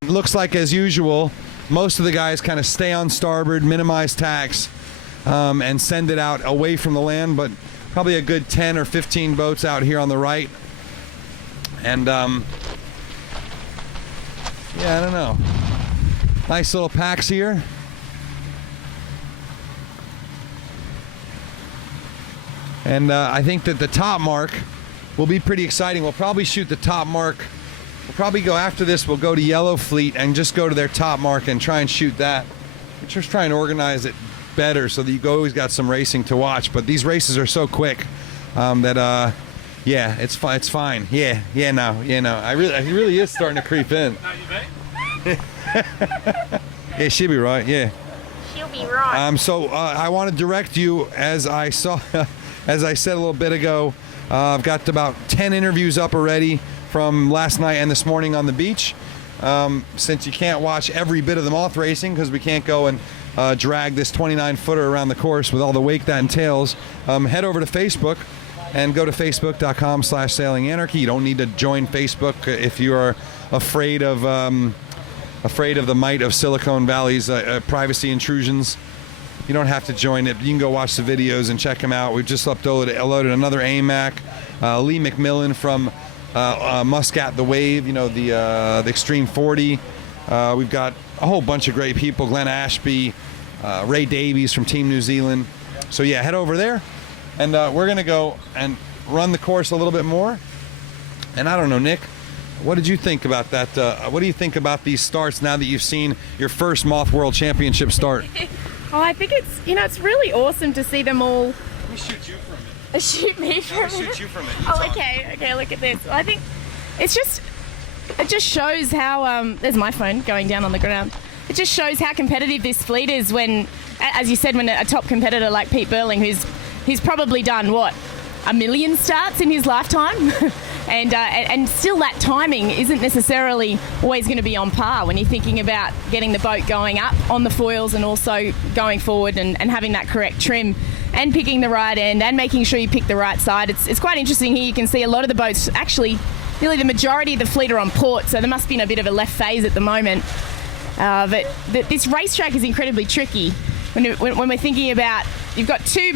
looks like as usual, most of the guys kind of stay on starboard, minimize tacks, and send it out away from the land, but probably a good 10 or 15 boats out here on the right. And yeah, I don't know. Nice little packs here. And I think that the top mark will be pretty exciting. We'll probably shoot the top mark. We'll probably go after this. We'll go to Yellow Fleet and just go to their top mark and try and shoot that. We're just trying to organize it better so that you always got some racing to watch. But these races are so quick that yeah, it's fine. It's fine. Yeah. He really is starting to creep in. Yeah, she'll be right. Yeah. She'll be right. So I want to direct you, as I said a little bit ago, I've got about 10 interviews up already from last night and this morning on the beach. Since you can't watch every bit of the Moth racing because we can't go and drag this 29-footer around the course with all the wake that entails, head over to Facebook and go to facebook.com/sailinganarchy. You don't need to join Facebook if you are afraid of the might of Silicon Valley's privacy intrusions. You don't have to join it. You can go watch the videos and check them out. We've just uploaded another AMAC. Lee McMillan from Muscat the Wave, the Extreme 40. We've got a whole bunch of great people. Glenn Ashby, Ray Davies from Team New Zealand. So yeah, head over there. And we're going to go and run the course a little bit more. And I don't know, Nick, what did you think about that? What do you think about these starts now that you've seen your first Moth World Championship start? Oh, I think it's really awesome to see them all. Let me shoot you for a minute. Shoot me for a minute? Shoot you for a minute. Oh, okay, look at this. I think it just shows how, there's my phone going down on the ground. It just shows how competitive this fleet is when, as you said, when a top competitor like Pete Burling, he's probably done, what, 1 million starts in his lifetime? and still that timing isn't necessarily always going to be on par when you're thinking about getting the boat going up on the foils and also going forward and having that correct trim and picking the right end and making sure you pick the right side. It's quite interesting here. You can see a lot of the boats, actually, nearly the majority of the fleet are on port, so there must be in a bit of a left phase at the moment. But this racetrack is incredibly tricky. When we're thinking about, you've got two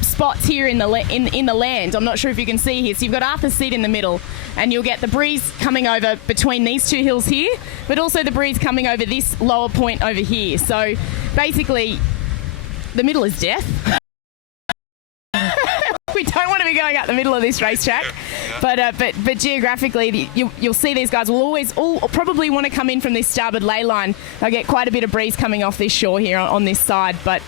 spots here in the land. I'm not sure if you can see here. So you've got Arthur's Seat in the middle, and you'll get the breeze coming over between these two hills here, but also the breeze coming over this lower point over here. So basically, the middle is death. We don't want to be going up the middle of this racetrack, but geographically, you'll see these guys will all probably want to come in from this starboard ley line. They'll get quite a bit of breeze coming off this shore here on this side, but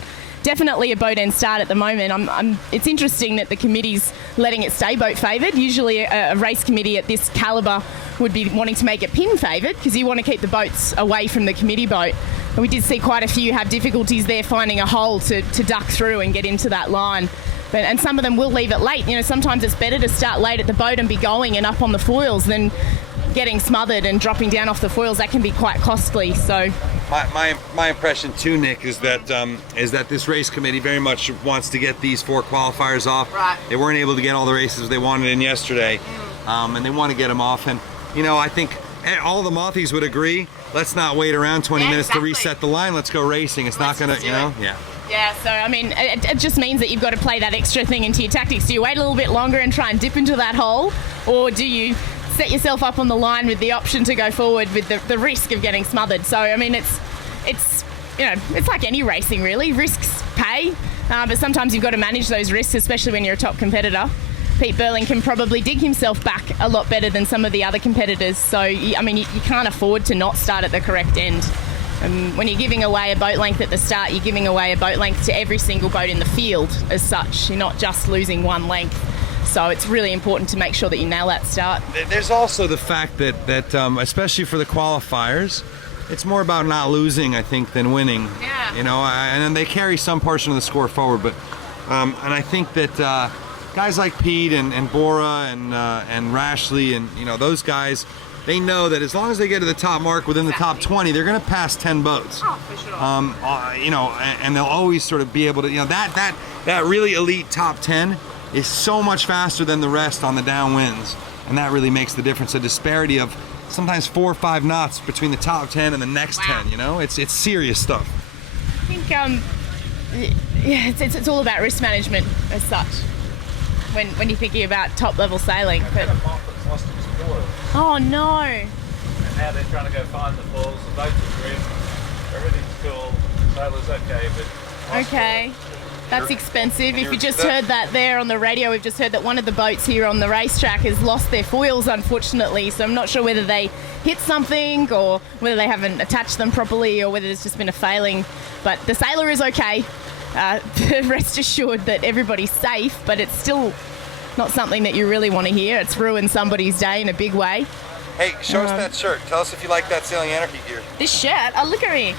definitely a boat end start at the moment. It's interesting that the committee's letting it stay boat favoured. Usually a race committee at this calibre would be wanting to make it pin favoured because you want to keep the boats away from the committee boat. And we did see quite a few have difficulties there finding a hole to duck through and get into that line. And some of them will leave it late. You know, sometimes it's better to start late at the boat and be going and up on the foils than getting smothered and dropping down off the foils. That can be quite costly. So my impression too, Nick, is that this race committee very much wants to get these 4 qualifiers off. Right. They weren't able to get all the races they wanted in yesterday, and they want to get them off. And you know, I think all the Mothies would agree. Let's not wait around 20 minutes to reset the line. Let's go racing. It's not gonna, you know, yeah. Yeah, so I mean, it just means that you've got to play that extra thing into your tactics. Do you wait a little bit longer and try and dip into that hole, or do you set yourself up on the line with the option to go forward with the risk of getting smothered? So I mean, it's you know, it's like any racing really. Risks pay, but sometimes you've got to manage those risks, especially when you're a top competitor. Pete Burling can probably dig himself back a lot better than some of the other competitors. So I mean, you can't afford to not start at the correct end. When you're giving away a boat length at the start, you're giving away a boat length to every single boat in the field as such. You're not just losing one length. So it's really important to make sure that you nail that start. There's also the fact that especially for the qualifiers, it's more about not losing, I think, than winning. Yeah. You know, and then they carry some portion of the score forward, but and I think that guys like Pete and Bora and Rashley and, you know, those guys, they know that as long as they get to the top mark within the top 20, they're going to pass 10 boats. Oh, for sure. You know, and they'll always sort of be able to, you know, that really elite top 10 is so much faster than the rest on the downwinds, and that really makes the difference. A disparity of sometimes 4 or 5 knots between the top 10 and the next 10. You know, it's serious stuff. I think yeah, it's all about risk management as such when you're thinking about top level sailing. But Lost its foil. oh no! And now they're trying to go find the foils. The boats are trimmed. Everything's cool. Sailor's okay, but Okay. That's expensive. If you just heard that there on the radio, we've just heard that one of the boats here on the racetrack has lost their foils, unfortunately. So I'm not sure whether they hit something or whether they haven't attached them properly or whether there's just been a failing. But the sailor is okay. Rest assured that everybody's safe, but it's still not something that you really want to hear. It's ruined somebody's day in a big way. Hey, show us that shirt. Tell us if you like that Sailing Anarchy gear. This shirt, oh look at me.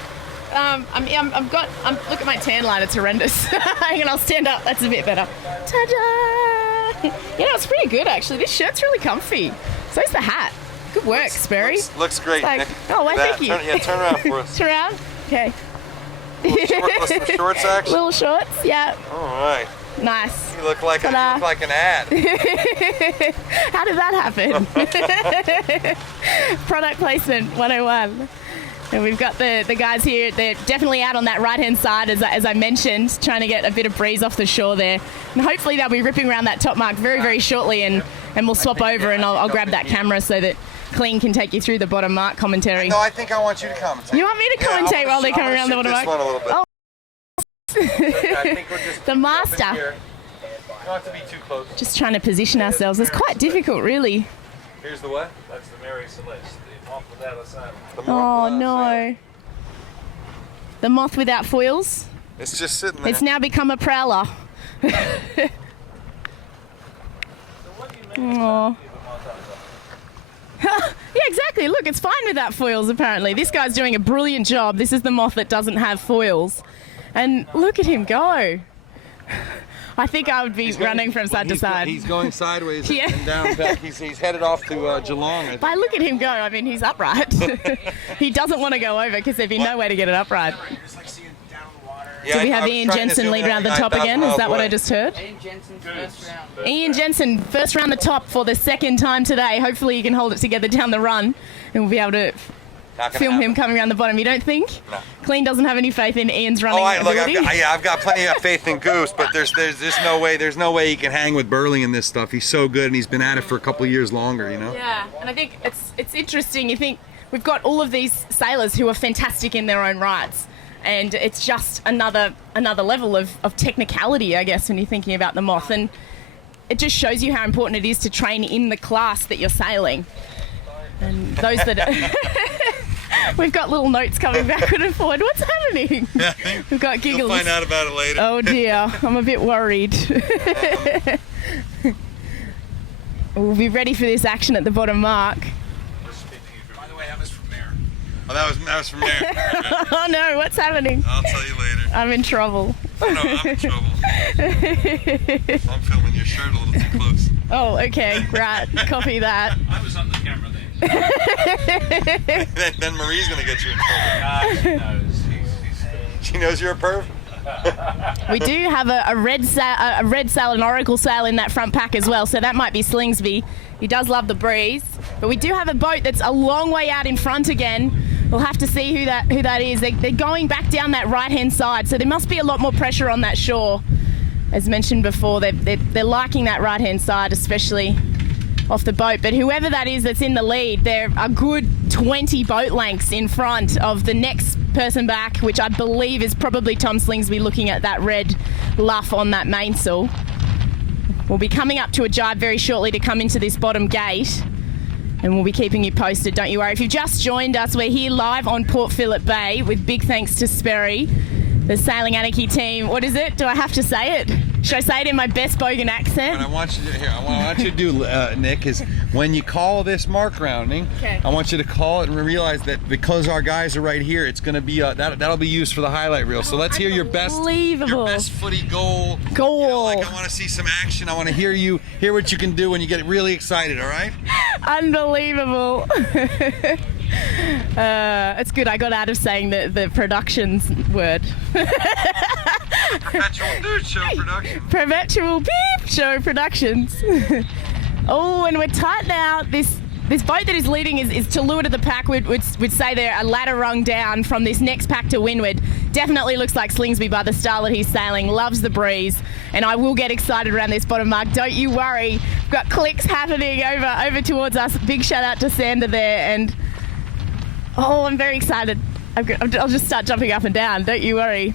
Look at my tan line, it's horrendous. Hang on, I'll stand up, that's a bit better. Ta-da! You know, it's pretty good actually. This shirt's really comfy. So's the hat. Good work, Sperry. Looks great, Like, Nick. oh, well, thank you. Turn around for us. Turn around? Okay. Some shorts, actually. Little shorts, yeah. All right. Nice. You look like an ad. How did that happen? Product placement 101. And we've got the guys here, they're definitely out on that right-hand side, as I mentioned, trying to get a bit of breeze off the shore there. And hopefully they'll be ripping around that top mark very, very shortly, and we'll swap over and I'll grab that camera so that Clean can take you through the bottom mark commentary. No, I think I want you to commentate. You want me to commentate while they come around the bottom mark? One a little bit. Oh. I think we're just The master. You don't have to be too close. Just trying to position ourselves. It's quite difficult, really. Here's the what? that's the Mary Celeste, the Moth without a sail. Oh, no. The Moth without foils. It's just sitting there. It's now become a prowler. Oh. Yeah, exactly. Look, it's fine without foils, apparently. This guy's doing a brilliant job. This is the Moth that doesn't have foils. And look at him go. I think I would be running from side to side. He's going sideways Yeah. and down back. He's headed off to Geelong. I think. But look at him go. I mean, he's upright. He doesn't want to go over because there'd be no way to get it upright. Just like seeing down in the water. Yeah, Do we I have was Ian trying to Jensen zoom lead in around the at top 9,000 again? Is miles that what I away. just heard? Ian Jensen's first round. Ian Jensen, first round the top for the second time today. Hopefully he can hold it together down the run and we'll be able to Not gonna film him happen. coming around the bottom. You don't think? No. Clean doesn't have any faith in Ian's running ability. I've got plenty of faith in Goose, but there's just no way. There's no way he can hang with Burling in this stuff. He's so good, and he's been at it for a couple of years longer. You know. Yeah, and I think it's interesting. You think we've got all of these sailors who are fantastic in their own rights, and it's just another level of technicality, I guess, when you're thinking about the Moth, and it just shows you how important it is to train in the class that you're sailing. And those that We've got little notes coming backward and forward. What's happening? We've got giggles. You'll find out about it later. Oh dear, I'm a bit worried. We'll be ready for this action at the bottom mark. By the way, that was from there. Oh, that was from there. Oh no, what's happening? I'll tell you later. I'm in trouble. No, I'm in trouble. I'm filming your shirt a little too close. Oh, okay, right. Copy that. I was on the camera then. Then Marie's gonna get you in trouble. She knows. She knows you're a perv? We do have a red sail, an oracle sail in that front pack as well, so that might be Slingsby. He does love the breeze. But we do have a boat that's a long way out in front again. We'll have to see who that is. They're going back down that right-hand side, so there must be a lot more pressure on that shore. As mentioned before, they're liking that right-hand side, especially off the boat. But whoever that is that's in the lead, they're a good 20 boat lengths in front of the next person back, which I believe is probably Tom Slingsby looking at that red luff on that mainsail. We'll be coming up to a jibe very shortly to come into this bottom gate, and we'll be keeping you posted, don't you worry. If you've just joined us, we're here live on Port Phillip Bay with big thanks to Sperry, the Sailing Anarchy team. What is it? Do I have to say it? Should I say it in my best Bogan accent? What I want you to here, I want you to do, Nick, is when you call this mark rounding, Okay. I want you to call it and realize that because our guys are right here, it's going to be that'll be used for the highlight reel. So let's hear your best footy goal. Goal. You know, like I want to see some action. I want to hear what you can do when you get really excited. All right? Unbelievable. It's good. I got out of saying the productions word. Perpetual Dude Show Production. Perpetual Beep Show Productions. Oh, and we're tight now. This boat that is leading is to leeward of the pack. We'd say they're a ladder rung down from this next pack to windward. Definitely looks like Slingsby by the style that he's sailing. Loves the breeze, and I will get excited around this bottom mark. Don't you worry. We've got clicks happening over towards us. Big shout out to Sander there, and oh, I'm very excited. I'll just start jumping up and down. Don't you worry.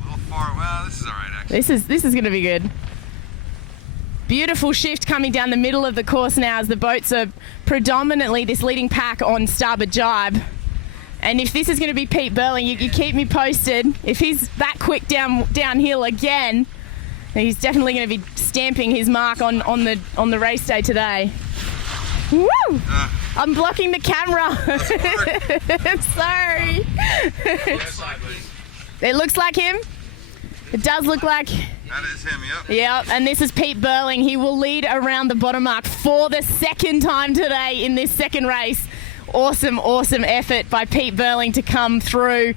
A little far. Well, this is all right, actually. This is going to be good. Beautiful shift coming down the middle of the course now as the boats are predominantly this leading pack on starboard jibe. And if this is going to be Pete Burling, you keep me posted. If he's that quick downhill again, he's definitely going to be stamping his mark on the race day today. Woo! I'm blocking the camera. I'm sorry. It looks like him. It does look like. That is him, yep. Yep, and this is Pete Burling. He will lead around the bottom mark for the second time today in this second race. Awesome effort by Pete Burling to come through.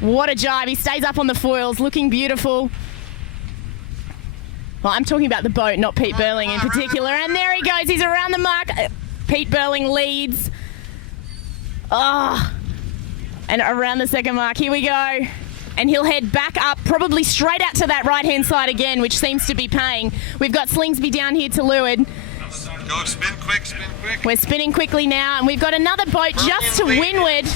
What a jibe. He stays up on the foils, looking beautiful. Well, I'm talking about the boat, not Pete Burling in particular. And there he goes. He's around the mark. Pete Burling leads. And around the second mark. Here we go. And he'll head back up, probably straight out to that right-hand side again, which seems to be paying. We've got Slingsby down here to leeward. Go, spin quick. We're spinning quickly now, and we've got another boat just to windward.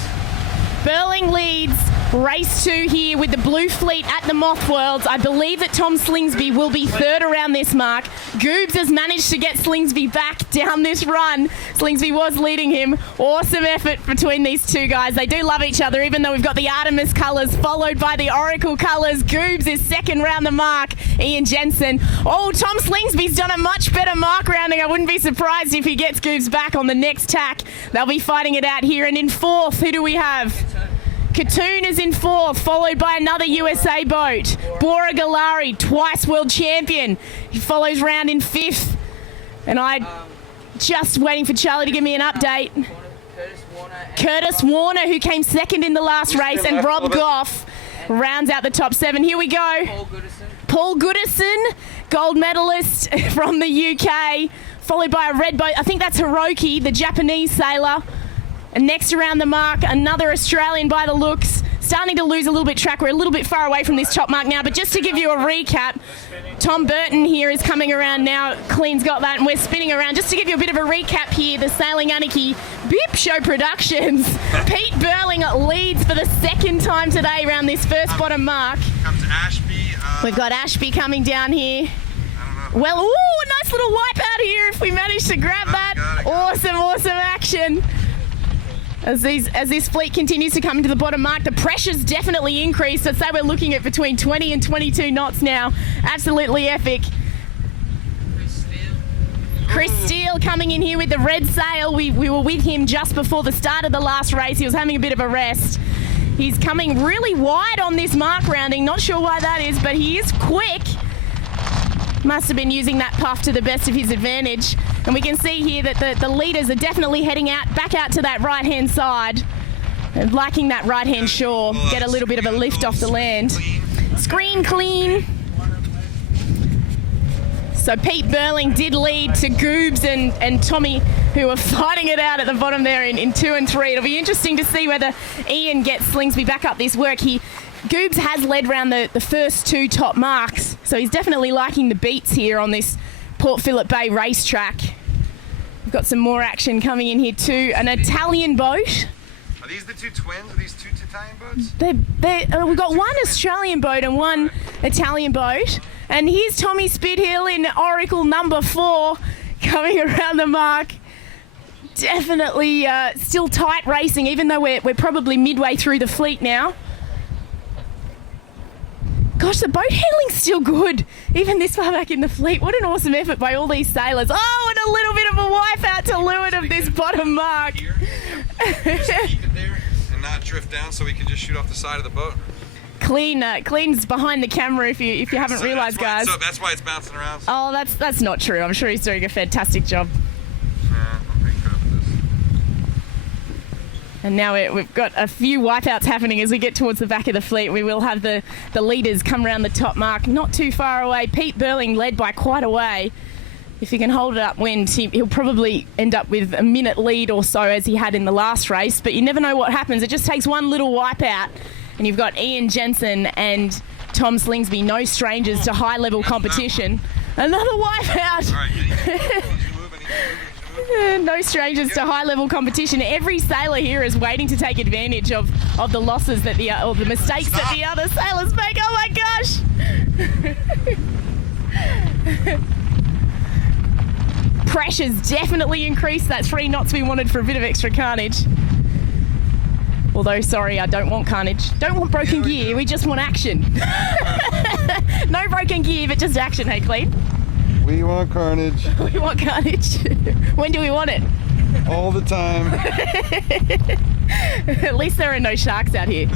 Burling leads race 2 here with the Blue Fleet at the Moth Worlds. I believe that Tom Slingsby will be third around this mark. Goobs has managed to get Slingsby back down this run. Slingsby was leading him. Awesome effort between these two guys. They do love each other, even though we've got the Artemis colours followed by the Oracle colours. Goobs is second round the mark. Ian Jensen. Oh, Tom Slingsby's done a much better mark rounding. I wouldn't be surprised if he gets Goobs back on the next tack. They'll be fighting it out here. And in fourth, who do we have? Katoon is in fourth, followed by another USA boat. Bora Galari, twice world champion. He follows round in fifth. And I just waiting for Charlie to give me an update. Curtis Warner, who came second in the last race, and Rob Goff rounds out the top 7. Here we go. Paul Goodison, gold medalist from the UK, followed by a red boat. I think that's Hiroki, the Japanese sailor. And next around the mark, another Australian by the looks. Starting to lose a little bit track. We're a little bit far away from this top mark now, but just to give you a recap, Tom Burton here is coming around now. Clean's got that, and we're spinning around. Just to give you a bit of a recap here, the Sailing Anarchy Beep Show Productions. Pete Burling leads for the second time today around this first bottom mark. Comes Ashby. We've got Ashby coming down here. I don't know. Well, ooh, a nice little wipe out here if we manage to grab that. Got it. Awesome action. As this fleet continues to come into the bottom mark, the pressure's definitely increased. I'd say we're looking at between 20 and 22 knots now. Absolutely epic. Chris Steele coming in here with the red sail. We were with him just before the start of the last race. He was having a bit of a rest. He's coming really wide on this mark rounding. Not sure why that is, but he is quick. Must have been using that puff to the best of his advantage. And we can see here that the leaders are definitely heading back out to that right-hand side. And liking that right-hand shore. Get a little bit of a lift off the land. Screen clean. So Pete Burling did lead to Goobs and Tommy, who are fighting it out at the bottom there in 2 and 3. It'll be interesting to see whether Ian gets Slingsby back up this work. Goobs has led round the first 2 top marks, so he's definitely liking the beats here on this Port Phillip Bay racetrack. We've got some more action coming in here too. An Italian boat. Are these the 2 twins? Are these 2 Italian boats? We've got one Australian boat and one Italian boat. And here's Tommy Spithill in Oracle number 4 coming around the mark. Definitely still tight racing, even though we're probably midway through the fleet now. Gosh, the boat handling's still good, even this far back in the fleet. What an awesome effort by all these sailors. Oh, and a little bit of a wipe out to leeward of this bottom mark. Here, just keep it there and not drift down so we can just shoot off the side of the boat. Clean's behind the camera if you haven't realised, guys. So that's why it's bouncing around. Oh, that's not true. I'm sure he's doing a fantastic job. I'm pretty good with this. And now we've got a few wipeouts happening as we get towards the back of the fleet. We will have the leaders come around the top mark, not too far away. Pete Burling led by quite a way. If he can hold it upwind, he'll probably end up with a minute lead or so as he had in the last race. But you never know what happens. It just takes one little wipeout. And you've got Ian Jensen and Tom Slingsby, no strangers to high-level competition. Another wipeout. No strangers to high-level competition. Every sailor here is waiting to take advantage of the losses that or the mistakes that the other sailors make. Oh my gosh! Pressure's definitely increased. That 3 knots we wanted for a bit of extra carnage. Although, sorry, I don't want carnage. Don't want broken gear, we just want action. No broken gear, but just action, hey, Clean? We want carnage. We want carnage. When do we want it? All the time. At least there are no sharks out here.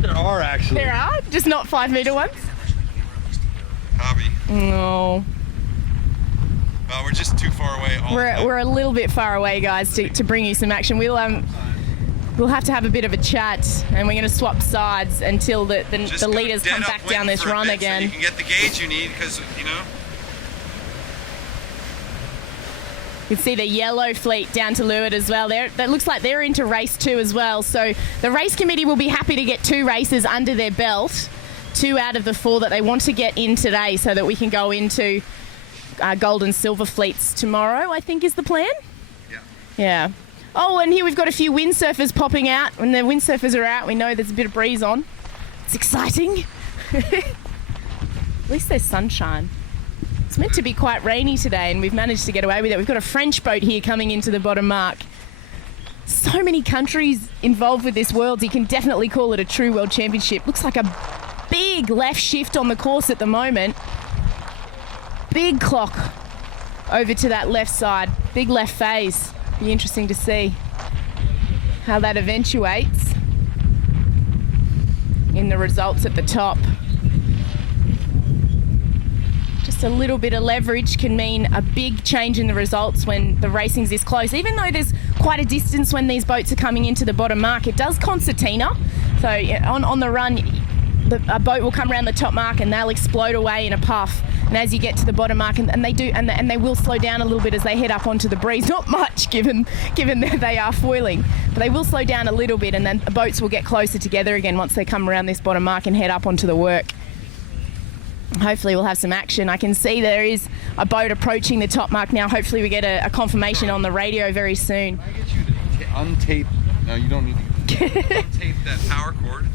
There are, actually. There are? Just not 5-metre ones? Hobby. No. Well, we're just too far away. We're a little bit far away, guys, to bring you some action. We'll have to have a bit of a chat, and we're going to swap sides until the leaders come back down this run again. So you can get the gauge you need, because you know. You can see the yellow fleet down to leeward as well. That looks like they're into race 2 as well. So the race committee will be happy to get 2 races under their belt, 2 out of the 4 that they want to get in today, so that we can go into gold and silver fleets tomorrow, I think is the plan. Yeah. Oh, and here we've got a few windsurfers popping out. When the windsurfers are out, we know there's a bit of breeze on. It's exciting. At least there's sunshine. It's meant to be quite rainy today, and we've managed to get away with it. We've got a French boat here coming into the bottom mark. So many countries involved with this Worlds. You can definitely call it a true World Championship. Looks like a big left shift on the course at the moment. Big clock over to that left side. Big left phase. Be interesting to see how that eventuates in the results at the top. Just a little bit of leverage can mean a big change in the results when the racing's this close. Even though there's quite a distance when these boats are coming into the bottom mark, it does concertina. So on the run, a boat will come around the top mark and they'll explode away in a puff. And as you get to the bottom mark, and they do, and they will slow down a little bit as they head up onto the breeze. Not much, given that they are foiling, but they will slow down a little bit, and then the boats will get closer together again once they come around this bottom mark and head up onto the work. Hopefully we'll have some action. I can see there is a boat approaching the top mark now. Hopefully we get a confirmation on the radio very soon. Can I get you to untape? No, you don't need to untape that power cord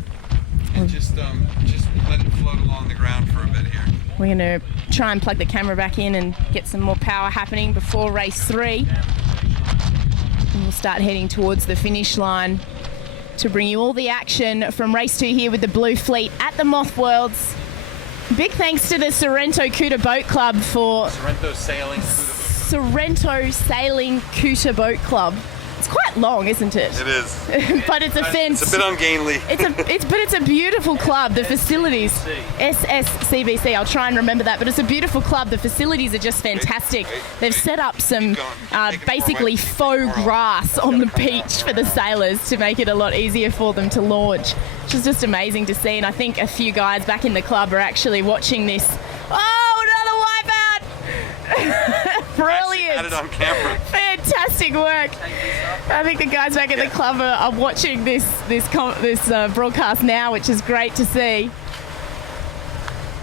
and just let it float along the ground for a bit here. We're going to try and plug the camera back in and get some more power happening before race 3. And we'll start heading towards the finish line to bring you all the action from race 2 here with the Blue Fleet at the Moth Worlds. Big thanks to the Sorrento Couta Boat Club for Sorrento Sailing. Sorrento Sailing Couta Boat Club. It's quite long, isn't it? It is. But it's It's a bit ungainly. It's a beautiful club. The facilities, SSCBC. I'll try and remember that. But it's a beautiful club. The facilities are just fantastic. They've set up some basically faux grass on the beach for the sailors to make it a lot easier for them to launch, which is just amazing to see. And I think a few guys back in the club are actually watching this. Oh, another wipeout! Brilliant. Had it on camera. Fantastic work. I think the guys back at the club are watching this broadcast now, which is great to see.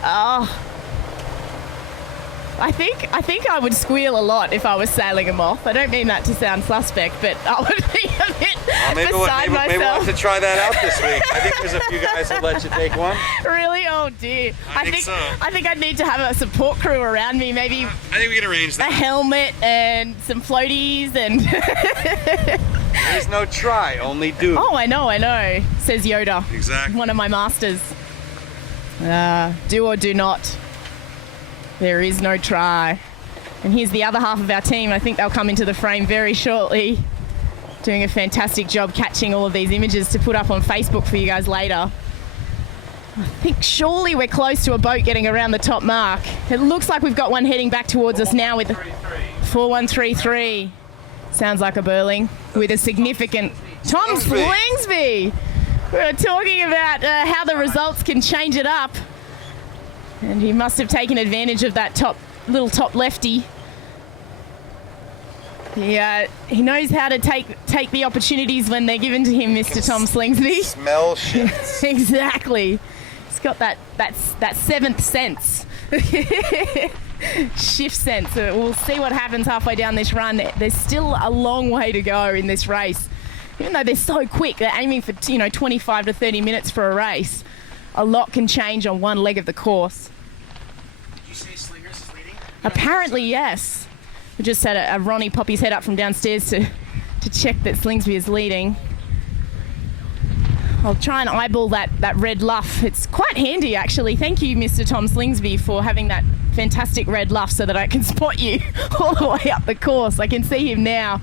Oh, I think I would squeal a lot if I was sailing a Moth. I don't mean that to sound suspect, but I would be a bit beside myself. Maybe we'll have to try that out this week. I think there's a few guys that let you take one. Really? Oh dear. I think so. I think I'd need to have a support crew around me. Maybe I think we can arrange that. A helmet and some floaties and. There's no try, only do. Oh, I know, says Yoda. Exactly. One of my masters. Do or do not. There is no try. And here's the other half of our team. I think they'll come into the frame very shortly. Doing a fantastic job catching all of these images to put up on Facebook for you guys later. I think surely we're close to a boat getting around the top mark. It looks like we've got one heading back towards us now with 4133. Sounds like a Burling with a significant Tom Slingsby. We're talking about how the results can change it up. And he must have taken advantage of that little top lefty. He knows how to take the opportunities when they're given to him, Mr. Tom Slingsby. Smell shifts. Exactly. He's got that seventh sense. Shift sense. So we'll see what happens halfway down this run. There's still a long way to go in this race. Even though they're so quick, they're aiming for 25 to 30 minutes for a race. A lot can change on one leg of the course. Did you say Slingers is leading? Apparently, yes. We just had a Ronnie pop his head up from downstairs to check that Slingsby is leading. I'll try and eyeball that red luff. It's quite handy, actually. Thank you, Mr. Tom Slingsby, for having that fantastic red luff so that I can spot you all the way up the course. I can see him now.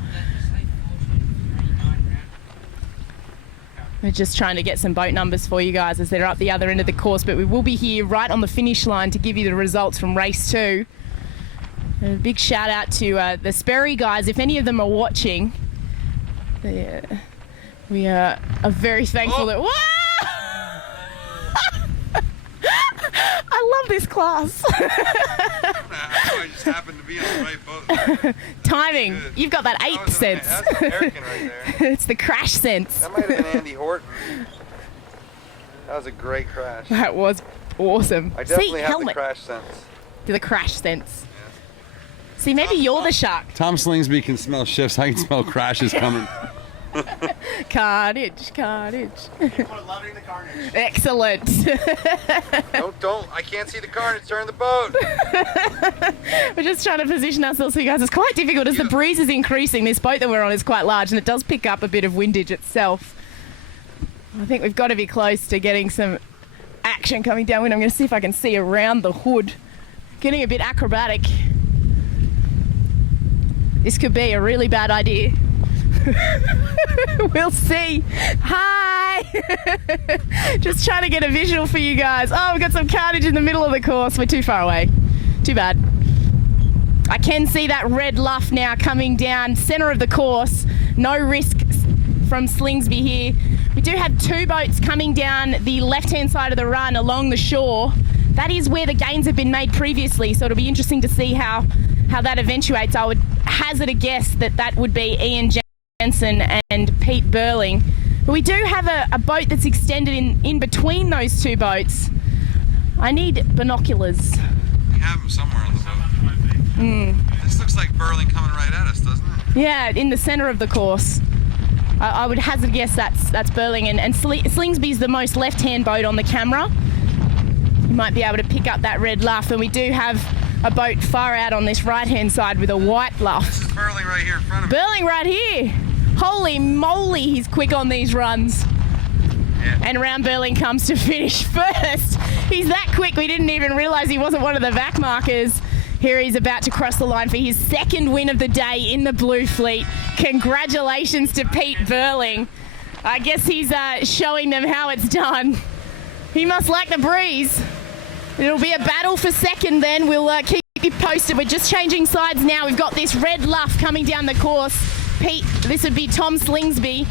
We're just trying to get some boat numbers for you guys as they're up the other end of the course, but we will be here right on the finish line to give you the results from race 2. And a big shout out to the Sperry guys, if any of them are watching. We are very thankful that... Whoa! I love this class. I just happened to be on the right boat. Timing. Good. You've got that 8th sense. That's American right there. It's the crash sense. That might have been Andy Horton. That was a great crash. That was awesome. I definitely have helmet. the crash sense. The crash sense. See, maybe you're the shark. Tom Slingsby can smell shifts. I can smell crashes coming. Carnage. People are loving the carnage. Excellent. Don't. I can't see the carnage. Turn the boat. We're just trying to position ourselves for you guys. It's quite difficult as the breeze is increasing. This boat that we're on is quite large and it does pick up a bit of windage itself. I think we've got to be close to getting some action coming downwind. I'm going to see if I can see around the hood. Getting a bit acrobatic. This could be a really bad idea. We'll see. Hi. Just trying to get a visual for you guys. Oh, we've got some carnage in the middle of the course. We're too far away. Too bad. I can see that red luff now coming down center of the course. No risk from Slingsby here. We do have 2 boats coming down the left-hand side of the run along the shore. That is where the gains have been made previously, so it'll be interesting to see how that eventuates. I would hazard a guess that would be Ian Jensen and Pete Burling. But we do have a boat that's extended in between those 2 boats. I need binoculars. We have them somewhere on the boat. This looks like Burling coming right at us, doesn't it? Yeah, in the center of the course. I would hazard a guess that's Burling, and Slingsby's the most left-hand boat on the camera. You might be able to pick up that red luff, and we do have a boat far out on this right-hand side with a white luff. This is Burling right here in front of me. Burling right here. Holy moly, he's quick on these runs. Yeah. And round Burling comes to finish first. He's that quick, we didn't even realise he wasn't one of the vac markers. Here he's about to cross the line for his second win of the day in the Blue Fleet. Congratulations to Pete Burling. I guess he's showing them how it's done. He must like the breeze. It'll be a battle for second then. We'll keep you posted. We're just changing sides now. We've got this red luff coming down the course. Pete, this would be Tom Slingsby.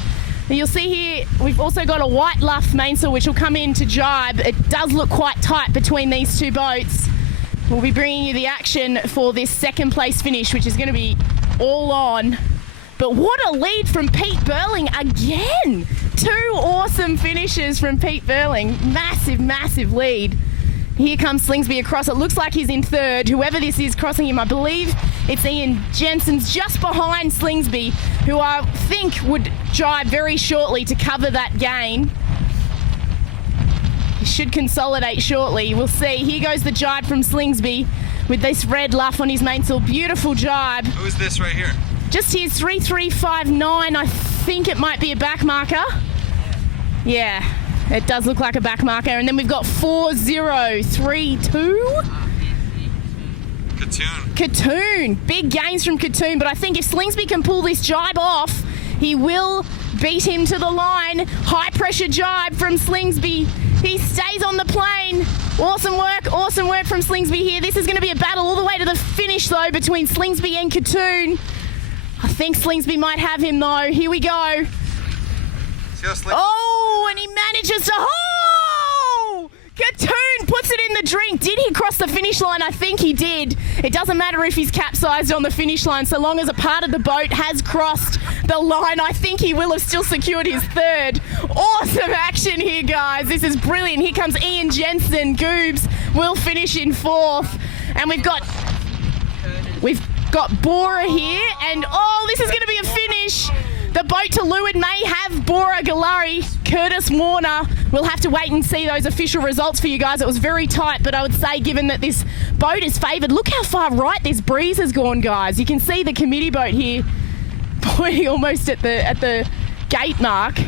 You'll see here, we've also got a white luff mainsail which will come in to jibe. It does look quite tight between these two boats. We'll be bringing you the action for this second place finish, which is going to be all on. But what a lead from Pete Burling again. 2 awesome finishes from Pete Burling. Massive, massive lead. Here comes Slingsby across. It looks like he's in third. Whoever this is crossing him, I believe it's Ian Jensen's just behind Slingsby, who I think would jibe very shortly to cover that gain. He should consolidate shortly. We'll see. Here goes the jibe from Slingsby with this red luff on his mainsail. Beautiful jibe. Who is this right here? Just here's 3359. I think it might be a back marker. Yeah. It does look like a back marker. And then we've got 4032. Katoon. Big gains from Katoon. But I think if Slingsby can pull this jibe off, he will beat him to the line. High pressure jibe from Slingsby. He stays on the plane. Awesome work from Slingsby here. This is going to be a battle all the way to the finish though between Slingsby and Katoon. I think Slingsby might have him though. Here we go. Oh, and he manages to... Oh! Katoon puts it in the drink. Did he cross the finish line? I think he did. It doesn't matter if he's capsized on the finish line, so long as a part of the boat has crossed the line. I think he will have still secured his third. Awesome action here, guys. This is brilliant. Here comes Ian Jensen. Goobs will finish in fourth. And we've got Bora here, and oh, this is going to be a finish. The boat to leeward may have Bora Galari. Curtis Warner. We'll have to wait and see those official results for you guys. It was very tight, but I would say given that this boat is favoured, look how far right this breeze has gone, guys. You can see the committee boat here pointing almost at the gate mark.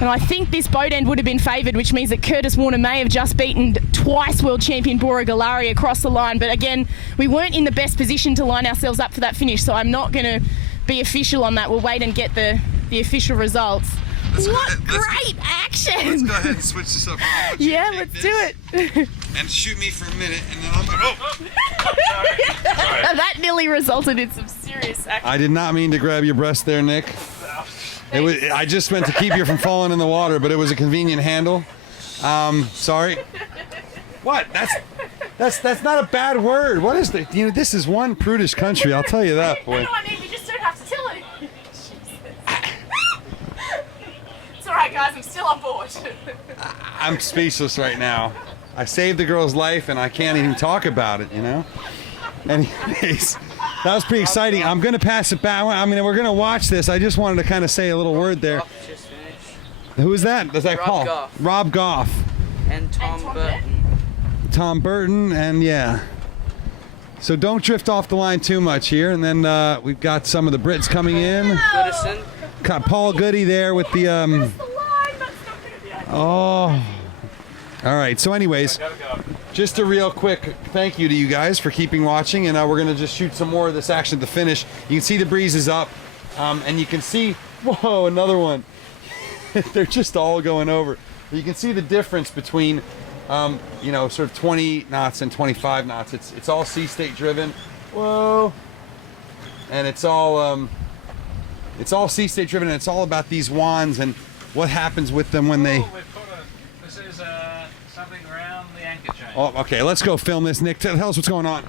And I think this boat end would have been favoured, which means that Curtis Warner may have just beaten twice world champion Bora Galari across the line. But again, we weren't in the best position to line ourselves up for that finish, so I'm not going to be official on that. We'll wait and get the official results. Great action! Let's go ahead and switch this up. Yeah, let's do it. And shoot me for a minute, and then I'll go. Oh! That nearly resulted in some serious action. I did not mean to grab your breast there, Nick. I just meant to keep you from falling in the water, but it was a convenient handle. Sorry. What? That's not a bad word. What is the? This is one prudish country. I'll tell you that, boy. No, I mean, you just don't have to tell it. It's all right, guys. I'm still on board. I'm speechless right now. I saved the girl's life, and I can't even talk about it. Anyways. That was pretty exciting. I'm going to pass it back. I mean, we're going to watch this. I just wanted to kind of say a little word there. Who is that? Does that call? Goff. Rob Goff. And Tom Burton. Tom Burton, and yeah. So don't drift off the line too much here. And then we've got some of the Brits coming in. Goodison. Got Paul Goody there with the... Oh. All right. So anyways... Just a real quick thank you to you guys for keeping watching, and we're going to just shoot some more of this action to finish. You can see the breeze is up, and you can see, whoa, another one. They're just all going over. You can see the difference between, sort of 20 knots and 25 knots. It's all sea state driven. Whoa. And it's all sea state driven, and it's all about these wands and what happens with them when they... This is something around the anchor chain. Oh, okay, let's go film this. Nick, tell us what's going on.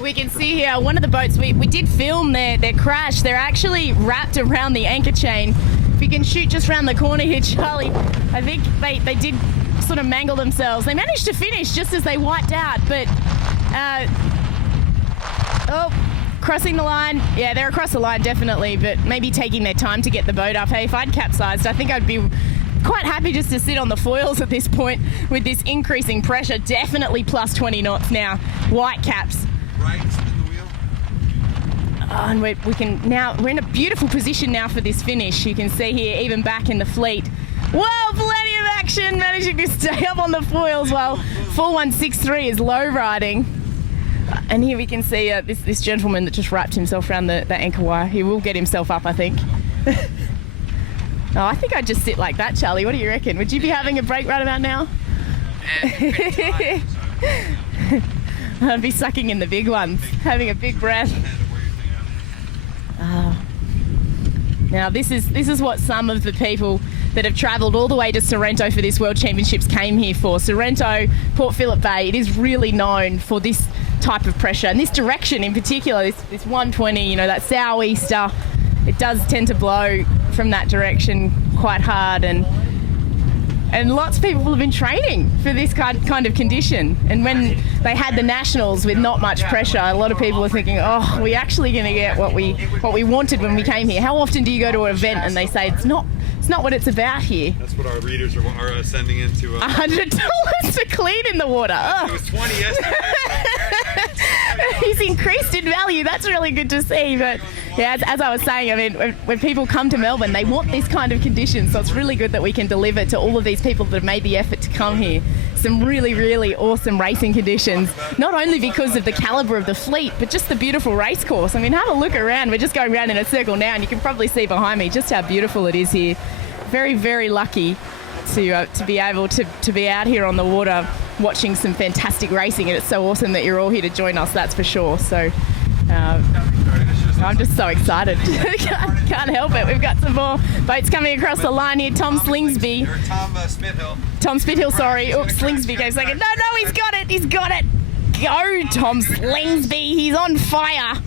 We can see here one of the boats, we did film their crash. They're actually wrapped around the anchor chain. If you can shoot just around the corner here, Charlie, I think they did sort of mangle themselves. They managed to finish just as they wiped out, but crossing the line. Yeah, they're across the line definitely, but maybe taking their time to get the boat up. Hey, if I'd capsized, I think I'd be quite happy just to sit on the foils at this point with this increasing pressure. Definitely plus 20 knots now. White caps. right, spin the wheel. And we're in a beautiful position now for this finish. You can see here, even back in the fleet. Whoa, plenty of action, managing to stay up on the foils while 4163 is low riding. And here we can see this gentleman that just wrapped himself around the anchor wire. He will get himself up, I think. Oh, I think I'd just sit like that, Charlie. What do you reckon? Would you be having a break right about now? I'd be sucking in the big ones, having a big breath. Now this is what some of the people that have travelled all the way to Sorrento for this World Championships came here for. Sorrento, Port Phillip Bay, it is really known for this type of pressure and this direction in particular, this 120, you know, that sou'easter. It does tend to blow from that direction quite hard, and lots of people have been training for this kind of condition. And when they had the nationals with not much pressure, a lot of people were thinking, oh, we're actually going to get what we wanted when we came here. How often do you go to an event and they say it's not what it's about here? That's what our readers are sending into. $100 to clean in the water. It was 20 yesterday. He's increased in value. That's really good to see. But yeah, as I was saying, I mean, when people come to Melbourne, they want this kind of condition. So it's really good that we can deliver to all of these people that have made the effort to come here some really, really awesome racing conditions. Not only because of the calibre of the fleet, but just the beautiful race course. I mean, have a look around. We're just going around in a circle now, and you can probably see behind me just how beautiful it is here. Very, very lucky to be able to be out here on the water watching some fantastic racing, and it's so awesome that you're all here to join us, that's for sure. So I'm just so excited. Can't help it. We've got some more boats coming across the line here. Tom Slingsby. Tom Spithill, sorry. Oops, Slingsby goes second. No, he's got it. He's got it. Go, Tom Slingsby. He's on fire.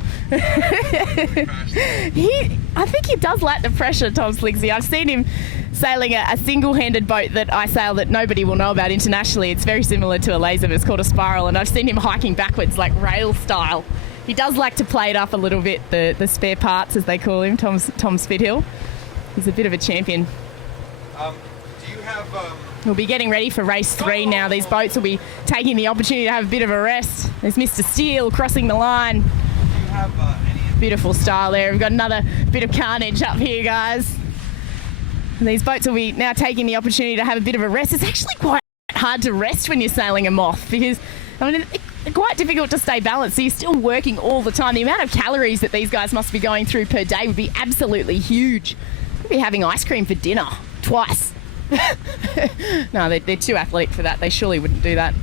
I think he does like the pressure, Tom Slingsby. I've seen him sailing a single-handed boat that I sail that nobody will know about internationally. It's very similar to a laser, but it's called a spiral, and I've seen him hiking backwards like rail style. He does like to play it up a little bit, the spare parts as they call him, Tom Spithill. He's a bit of a champion. Do you have... We'll be getting ready for race 3 now. These boats will be taking the opportunity to have a bit of a rest. There's Mr. Steele crossing the line. Do you have any... Beautiful style there. We've got another bit of carnage up here, guys. And these boats will be now taking the opportunity to have a bit of a rest. It's actually quite hard to rest when you're sailing a Moth because, I mean, it's quite difficult to stay balanced. So you're still working all the time. The amount of calories that these guys must be going through per day would be absolutely huge. We'll be having ice cream for dinner twice. No, they're too athletic for that. They surely wouldn't do that.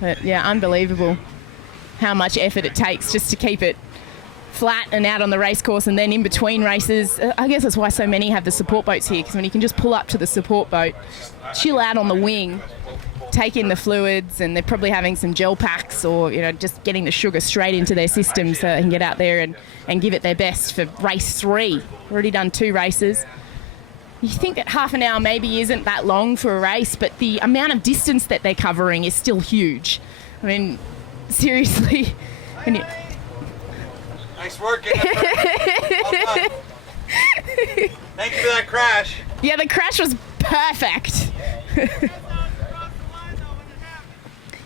But yeah, unbelievable how much effort it takes just to keep it flat and out on the race course, and then in between races. I guess that's why so many have the support boats here, because when you can just pull up to the support boat, chill out on the wing, take in the fluids, and they're probably having some gel packs or, you know, just getting the sugar straight into their system so they can get out there and give it their best for race 3. Already done 2 races. You think that half an hour maybe isn't that long for a race, but the amount of distance that they're covering is still huge. I mean, seriously. Nice work. Well done. Thank you for that crash. Yeah, the crash was perfect.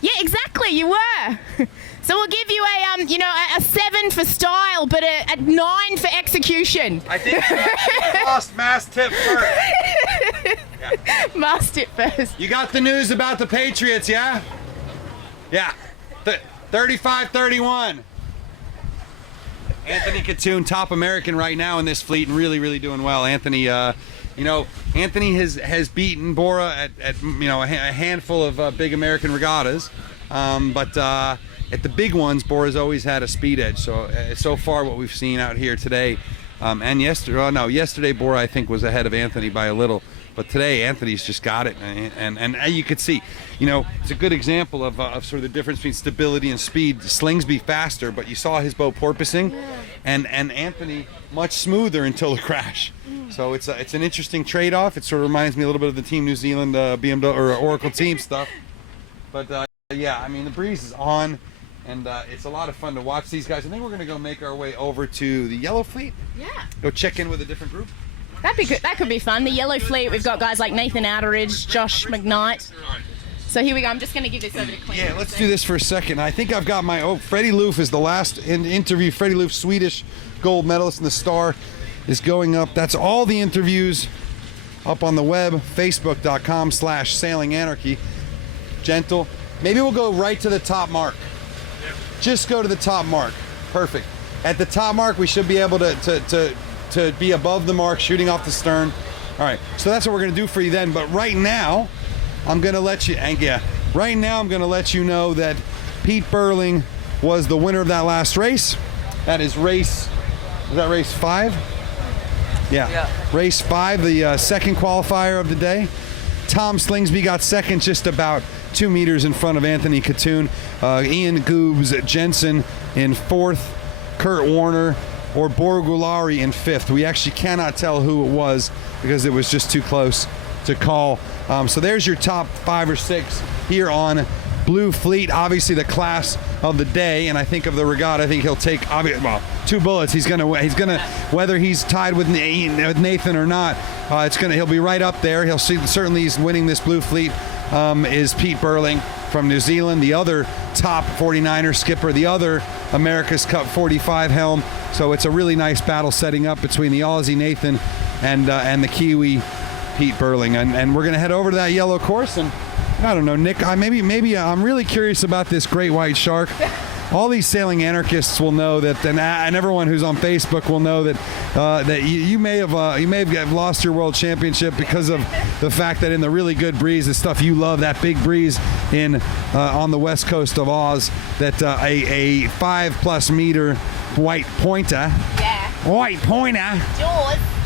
Yeah, exactly. You were. So we'll give you a 7 for style, but a 9 for execution. I think you actually lost mast tip first. Yeah. Mast tip first. You got the news about the Patriots, yeah? Yeah. 35-31. Anthony Katoon, top American right now in this fleet, and really, really doing well. Anthony, Anthony has beaten Bora at a handful of big American regattas, but at the big ones, Bora's always had a speed edge. So far, what we've seen out here today, and yesterday Bora I think was ahead of Anthony by a little. But today, Anthony's just got it, and you could see, it's a good example of sort of the difference between stability and speed. Slingsby faster, but you saw his boat porpoising, and Anthony much smoother until the crash. So it's an interesting trade-off. It sort of reminds me a little bit of the Team New Zealand BMW or Oracle team stuff. But yeah, I mean, the breeze is on, and it's a lot of fun to watch these guys. I think we're going to go make our way over to the Yellow Fleet. Yeah. Go check in with a different group. That'd be good. That could be fun. The Yellow Fleet, we've got guys like Nathan Outeridge, Josh McKnight. So here we go. I'm just going to give this over to Clint. Yeah, let's do this for a second. I think I've got my, Freddie Loof is the last interview. Freddie Loof, Swedish gold medalist in the Star, is going up. That's all the interviews up on the web, facebook.com/sailinganarchy. Gentle. Maybe we'll go right to the top mark. Yep. Just go to the top mark. Perfect. At the top mark, we should be able to be above the mark, shooting off the stern. All right, so that's what we're gonna do for you then. But right now, I'm gonna let you, right now I'm gonna let you know that Pete Burling was the winner of that last race. That is race 5? Yeah. Race 5, the second qualifier of the day. Tom Slingsby got second, just about 2 meters in front of Anthony Katoon. Ian Goobs Jensen in 4th. Kurt Warner or Borgulari in 5th. We actually cannot tell who it was because it was just too close to call. So there's your top 5 or 6 here on Blue Fleet. Obviously the class of the day, and I think of the regatta, I think he'll take 2 bullets. He's gonna whether he's tied with Nathan or not. He'll be right up there. He'll see certainly he's winning this Blue Fleet. Is Pete Burling from New Zealand, the other top 49er skipper, the other America's Cup 45 helm. So it's a really nice battle setting up between the Aussie Nathan and the Kiwi Pete Burling, and we're gonna head over to that yellow course. And I don't know, Nick, maybe I'm really curious about this great white shark. All these sailing anarchists will know that, and everyone who's on Facebook will know that that you may have lost your world championship because of the fact that in the really good breeze, the stuff you love, that big breeze in on the west coast of Oz, that a 5+ meter white pointer. White pointer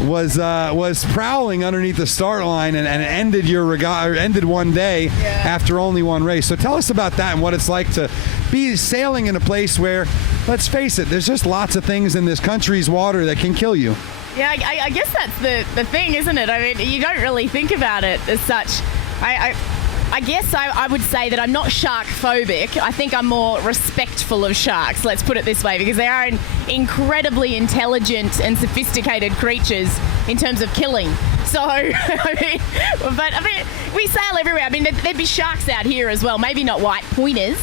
was prowling underneath the start line and ended your regatta, or ended one day after only one race. So tell us about that and what it's like to be sailing in a place where, let's face it, there's just lots of things in this country's water that can kill you. Yeah, I guess that's the thing, isn't it? I mean, you don't really think about it as such. I guess I would say that I'm not shark phobic. I think I'm more respectful of sharks, let's put it this way, because they are incredibly intelligent and sophisticated creatures in terms of killing. So, we sail everywhere. I mean, there'd be sharks out here as well. Maybe not white pointers,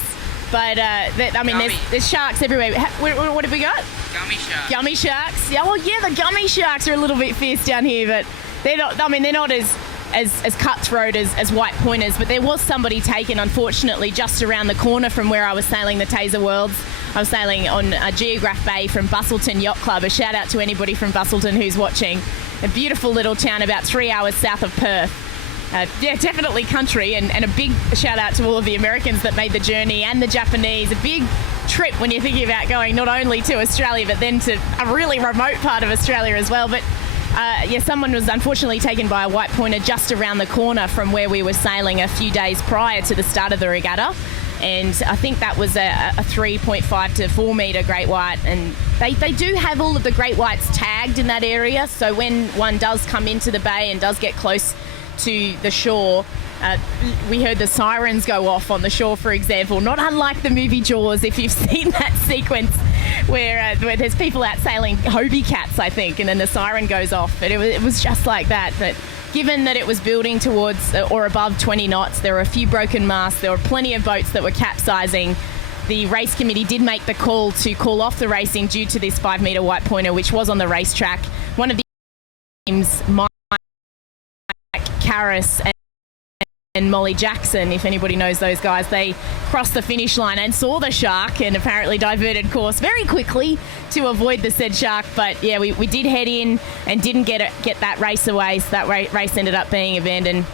but there's sharks everywhere. What have we got? Gummy sharks. Gummy sharks. Yeah, well, yeah, the gummy sharks are a little bit fierce down here, but they're not. I mean, they're not as cutthroat as white pointers, but there was somebody taken, unfortunately, just around the corner from where I was sailing the Taser Worlds. I was sailing on Geograph Bay from Bustleton Yacht Club. A shout out to anybody from Bustleton who's watching. A beautiful little town about 3 hours south of Perth. Yeah, definitely country, and a big shout out to all of the Americans that made the journey, and the Japanese. A big trip when you're thinking about going not only to Australia, but then to a really remote part of Australia as well. But someone was unfortunately taken by a white pointer just around the corner from where we were sailing a few days prior to the start of the regatta. And I think that was a 3.5 to 4 metre great white. And they do have all of the great whites tagged in that area. So when one does come into the bay and does get close to the shore, we heard the sirens go off on the shore, for example, not unlike the movie Jaws, if you've seen that sequence where there's people out sailing Hobie cats, I think, and then the siren goes off. But it was just like that. But given that it was building towards or above 20 knots, there were a few broken masts, there were plenty of boats that were capsizing. The race committee did make the call to call off the racing due to this 5 metre white pointer, which was on the racetrack. One of the teams, Mike Karras and Molly Jackson, if anybody knows those guys, they crossed the finish line and saw the shark and apparently diverted course very quickly to avoid the said shark. But yeah, we did head in and didn't get that race away, so that race ended up being abandoned,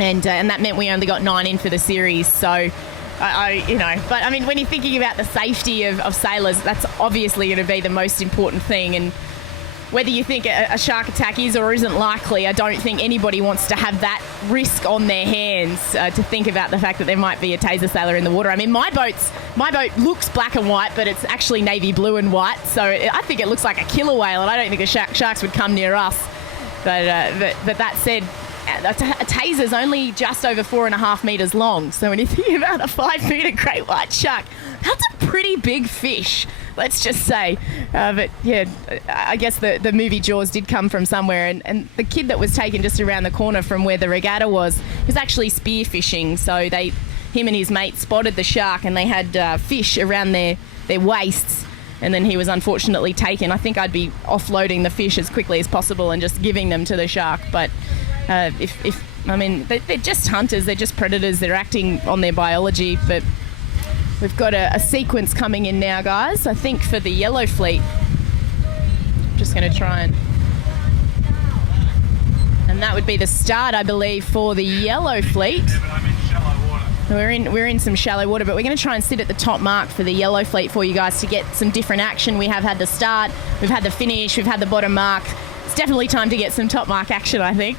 and that meant we only got 9 in for the series. So but I mean, when you're thinking about the safety of sailors, that's obviously going to be the most important thing. And whether you think a shark attack is or isn't likely, I don't think anybody wants to have that risk on their hands, to think about the fact that there might be a taser sailor in the water. I mean, my boat looks black and white, but it's actually navy blue and white, so I think it looks like a killer whale, and I don't think the sharks would come near us. But that said, a taser's only just over 4.5 metres long, so when you think about a 5 metre great white shark That's a pretty big fish, let's just say. But yeah, I guess the movie Jaws did come from somewhere, and the kid that was taken just around the corner from where the regatta was actually spearfishing. So him and his mate spotted the shark, and they had fish around their waists, and then he was unfortunately taken. I think I'd be offloading the fish as quickly as possible and just giving them to the shark. But they're just hunters, they're just predators, they're acting on their biology. But we've got a sequence coming in now, guys, I think for the yellow fleet. I'm just going to try and that would be the start, I believe, for the yellow fleet. Yeah, but I'm in shallow water. We're in some shallow water, but we're going to try and sit at the top mark for the yellow fleet for you guys to get some different action. We have had the start, we've had the finish, we've had the bottom mark. It's definitely time to get some top mark action, I think.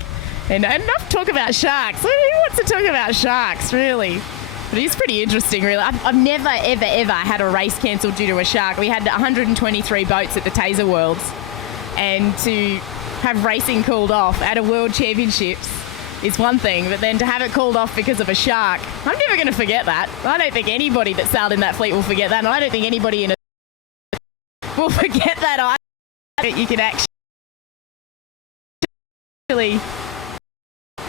And enough talk about sharks. Who wants to talk about sharks, really? But it's pretty interesting, really. I've never, ever had a race cancelled due to a shark. We had 123 boats at the Taser Worlds, and to have racing called off at a World Championships is one thing, but then to have it called off because of a shark, I'm never going to forget that. I don't think anybody that sailed in that fleet will forget that, and I don't think anybody in it will forget that either. You can actually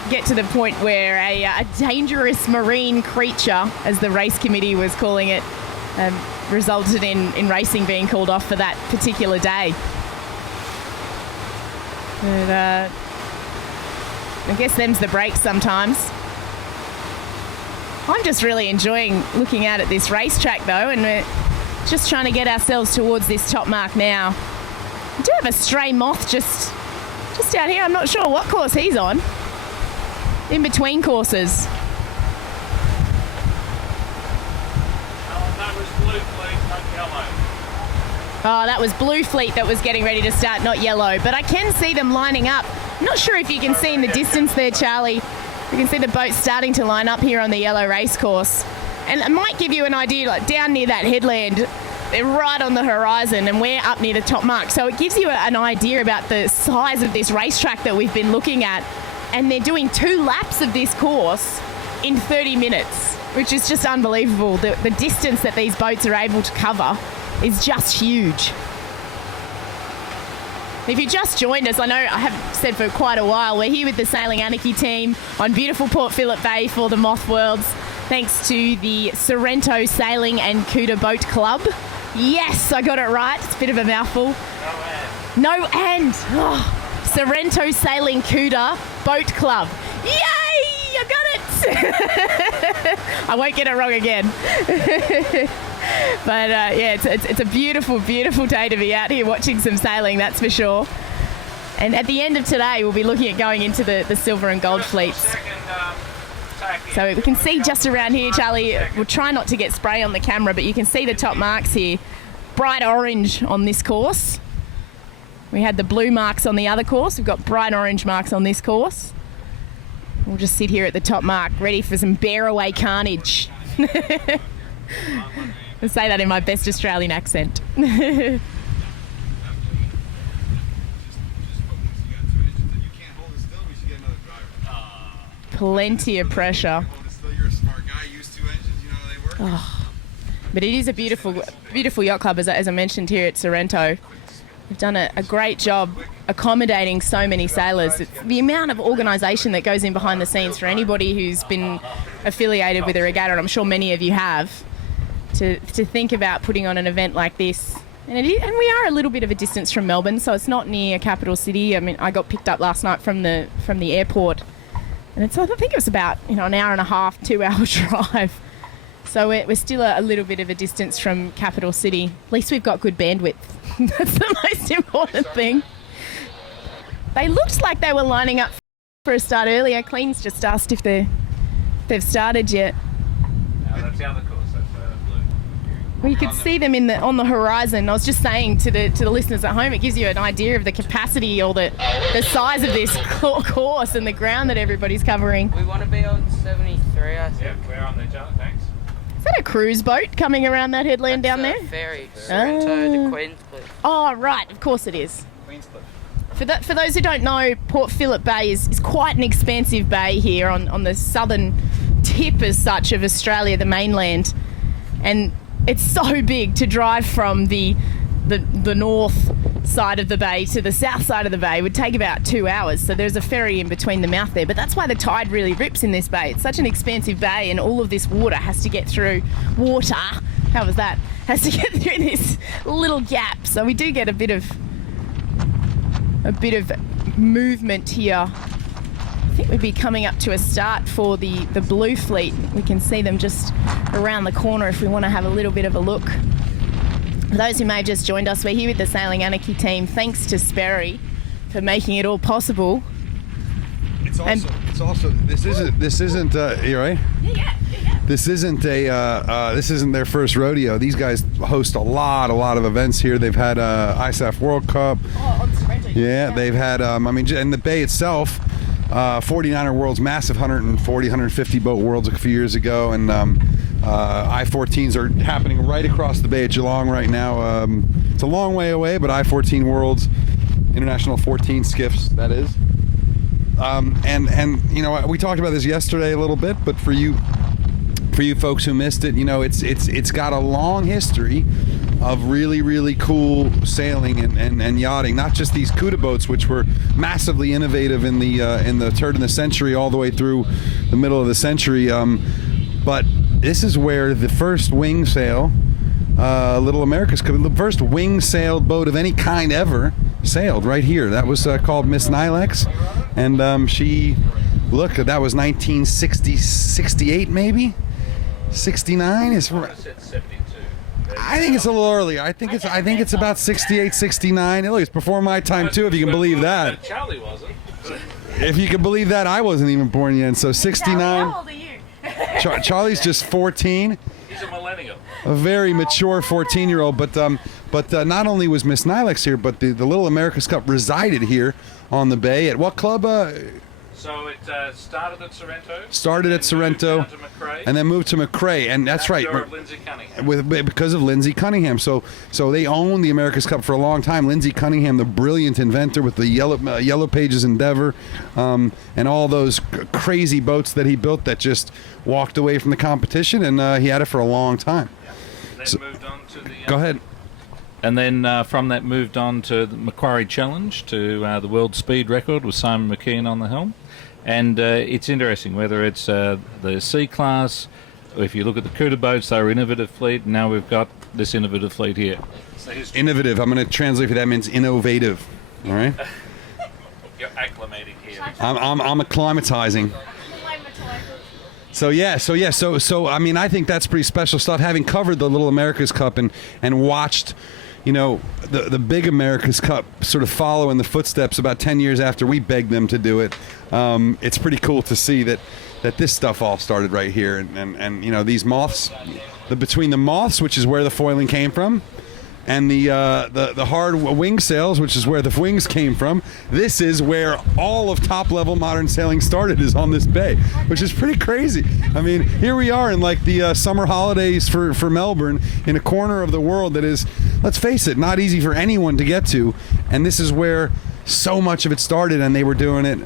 get to the point where a dangerous marine creature, as the race committee was calling it, resulted in racing being called off for that particular day. But, I guess them's the breaks sometimes. I'm just really enjoying looking out at this racetrack though, and we're just trying to get ourselves towards this top mark now. We do have a stray moth just out here. I'm not sure what course he's on. In between courses. That was blue fleet, not yellow. Oh, that was blue fleet that was getting ready to start, not yellow. But I can see them lining up. I'm not sure if you can see in the distance there, Charlie. You can see the boats starting to line up here on the yellow race course. And it might give you an idea, like down near that headland, they're right on the horizon, and we're up near the top mark. So it gives you an idea about the size of this racetrack that we've been looking at. And they're doing 2 laps of this course in 30 minutes, which is just unbelievable. The distance that these boats are able to cover is just huge. If you just joined us, I know I have said for quite a while, we're here with the Sailing Anarchy team on beautiful Port Phillip Bay for the Moth Worlds, thanks to the Sorrento Sailing and Couta Boat Club. Yes, I got it right. It's a bit of a mouthful. No and. Oh. Sorrento Sailing Couta Boat Club. Yay! I got it! I won't get it wrong again. But yeah, it's a beautiful, beautiful day to be out here watching some sailing, that's for sure. And at the end of today, we'll be looking at going into the silver and gold fleets. So we can see just around here, Charlie, we'll try not to get spray on the camera, but you can see the top marks here. Bright orange on this course. We had the blue marks on the other course. We've got bright orange marks on this course. We'll just sit here at the top mark, ready for some bear away carnage. I'll say that in my best Australian accent. Plenty of pressure. You're a smart guy, use 2 engines, you know how they work. Oh. But it is a beautiful yacht club, as I mentioned here at Sorrento. We've done a great job accommodating so many sailors. It's the amount of organisation that goes in behind the scenes for anybody who's been affiliated with a regatta, and I'm sure many of you have, to think about putting on an event like this. And we are a little bit of a distance from Melbourne, so it's not near a capital city. I mean, I got picked up last night from the airport, and I think it was about an hour and a half, 2-hour drive. So we're still a little bit of a distance from capital city. At least we've got good bandwidth. That's the most important thing. They looked like they were lining up for a start earlier. Clean's just asked if they've started yet. No, that's the other course. That's blue. Well, you could see them on the horizon. I was just saying to the listeners at home, it gives you an idea of the capacity or the size of this course and the ground that everybody's covering. We want to be on 73, I think. Yeah, we're on the jump, thanks. Is that a cruise boat coming around that headland down there? Ferry, Sorrento to Queenscliff. Oh, right, of course it is. For those who don't know, Port Phillip Bay is quite an expansive bay here on the southern tip as such of Australia, the mainland. And it's so big to drive from the north side of the bay to the south side of the bay would take about 2 hours. So there's a ferry in between the mouth there. But that's why the tide really rips in this bay. It's such an expansive bay, and all of this water has to get through has to get through this little gap. So we do get a bit of movement here. I think we'd be coming up to a start for the Blue Fleet. We can see them just around the corner if we want to have a little bit of a look. For those who may have just joined us, we're here with the Sailing Anarchy team. Thanks to Sperry for making it all possible. It's also this isn't you right? Yeah. This isn't their first rodeo. These guys host a lot of events here. They've had ISAF World Cup. Oh, on Sorrento. Yeah, they've had and the bay itself, 49er Worlds, massive 150 boat Worlds a few years ago, and I-14s are happening right across the bay at Geelong right now. It's a long way away, but I-14 Worlds, International 14 skiffs, that is. And you know, we talked about this yesterday a little bit, but for you folks who missed it, you know, it's got a long history of really cool sailing and yachting. Not just these Couta boats, which were massively innovative in the turn of the century all the way through the middle of the century, but this is where the first wing sail, Little America's Cup, the first wing sailed boat of any kind ever sailed right here. That was called Miss Nilex, and that was 1968 maybe, 69 is. I think it's a little earlier. I think it's about 68, 69. Look, it's before my time too, if you can believe that. Charlie wasn't. If you can believe that, I wasn't even born yet. So 69. How old are you? Charlie's just 14. He's a millennial. A very mature 14-year-old, but not only was Miss Nilex here, but the Little America's Cup resided here on the bay. At what club? So it started at Sorrento. Down to McRae. And then moved to McRae, and that's right. Lindsay Cunningham. Because of Lindsay Cunningham, so they owned the America's Cup for a long time. Lindsay Cunningham, the brilliant inventor with the Yellow Pages Endeavor, and all those crazy boats that he built that just walked away from the competition, and he had it for a long time. Then moved on to the. Go ahead. And then from that moved on to the Macquarie Challenge, to the world speed record with Simon McKeon on the helm. And it's interesting whether it's the C-Class, or if you look at the Couta boats, they were innovative fleet, and now we've got this innovative fleet here. So innovative, I'm going to translate for that, means innovative, all right? You're acclimating here. I'm acclimatizing. So I mean, I think that's pretty special stuff. Having covered the Little America's Cup and watched, you know, the big America's Cup sort of follow in the footsteps about 10 years after we begged them to do it. It's pretty cool to see that this stuff all started right here, and you know, these moths, between the moths, which is where the foiling came from, and the hard wing sails, which is where the wings came from. This is where all of top-level modern sailing started, is on this bay, which is pretty crazy. I mean, here we are in like the summer holidays for Melbourne, in a corner of the world that is, let's face it, not easy for anyone to get to, and this is where so much of it started, and they were doing it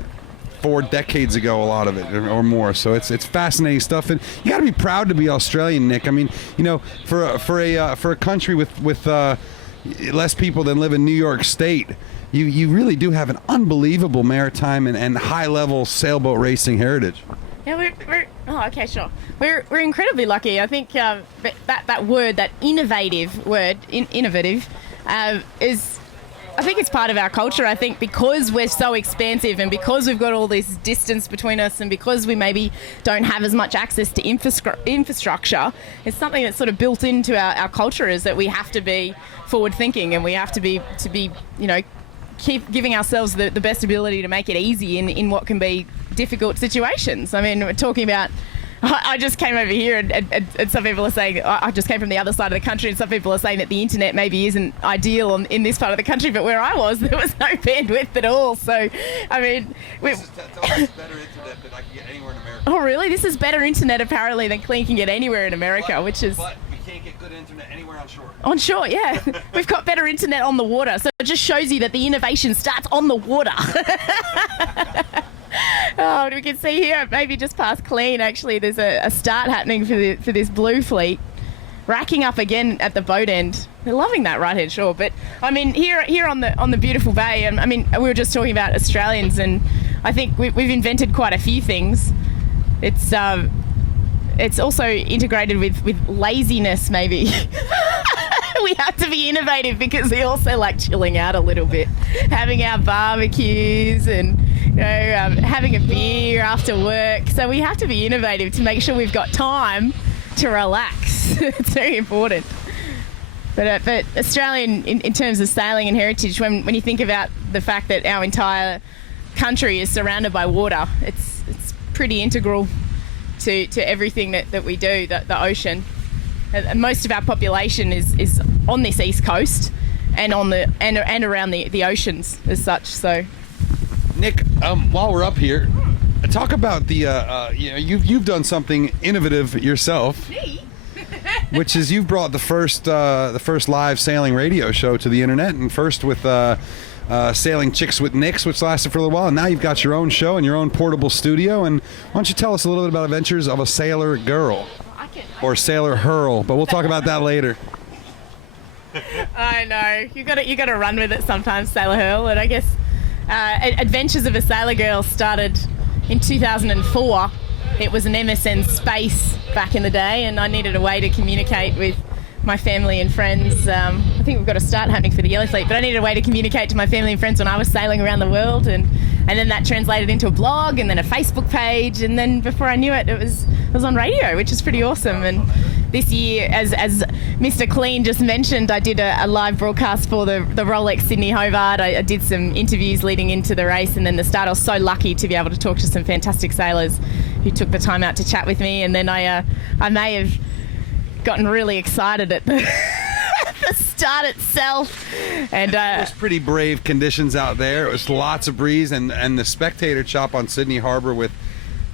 4 decades ago, a lot of it, or more. So it's fascinating stuff, and you got to be proud to be Australian, Nick. I mean, you know, for a country with less people than live in New York State, you really do have an unbelievable maritime and high level sailboat racing heritage. Yeah, we're incredibly lucky. I think that word, that innovative word, innovative, is. I think it's part of our culture. I think because we're so expansive, and because we've got all this distance between us, and because we maybe don't have as much access to infrastructure, it's something that's sort of built into our culture, is that we have to be forward thinking, and we have to be you know, keep giving ourselves the best ability to make it easy in what can be difficult situations. I mean, we're talking about, I just came over here, and some people are saying, I just came from the other side of the country, and some people are saying that the internet maybe isn't ideal in this part of the country, but where I was, there was no bandwidth at all. So, I mean, this is better internet than I can get anywhere in America. Oh, really? This is better internet apparently than Clean can get anywhere in America, which is. But we can't get good internet anywhere on shore. On shore, yeah. We've got better internet on the water, so it just shows you that the innovation starts on the water. Oh, we can see here, maybe just past Clean, actually, there's a start happening for this Blue Fleet racking up again at the boat end. They're loving that right-hand shore. But I mean, here on the beautiful bay, and I mean, we were just talking about Australians, and I think we've invented quite a few things. It's also integrated with laziness, maybe. We have to be innovative because we also like chilling out a little bit, having our barbecues and having a beer after work. So we have to be innovative to make sure we've got time to relax. It's very important. But Australian, in terms of sailing and heritage, when you think about the fact that our entire country is surrounded by water, it's pretty integral to everything that we do, the ocean. And most of our population is on this east coast and on and around the oceans as such. So, Nick, while we're up here, talk about the you've done something innovative yourself. me? Which is you've brought the first live sailing radio show to the internet, and first with Sailing Chicks with Nicks, which lasted for a little while, and now you've got your own show and your own portable studio. And why don't you tell us a little bit about Adventures of a Sailor Girl, or Sailor Hurl? But we'll talk about that later. I know you got to run with it sometimes, Sailor Hurl. And I guess Adventures of a Sailor Girl started in 2004. It was an MSN Space back in the day, and I needed a way to communicate with my family and friends. I think we've got a start happening for the Yellow Fleet, but I needed a way to communicate to my family and friends when I was sailing around the world, and then that translated into a blog and then a Facebook page, and then before I knew it, it was on radio, which is pretty awesome. And this year, as Mr. Clean just mentioned, I did a live broadcast for the Rolex Sydney Hobart. I did some interviews leading into the race and then the start. I was so lucky to be able to talk to some fantastic sailors who took the time out to chat with me, and then I may have gotten really excited at the start itself, and It was pretty brave conditions out there. It was lots of breeze, and the spectator chop on Sydney Harbor with,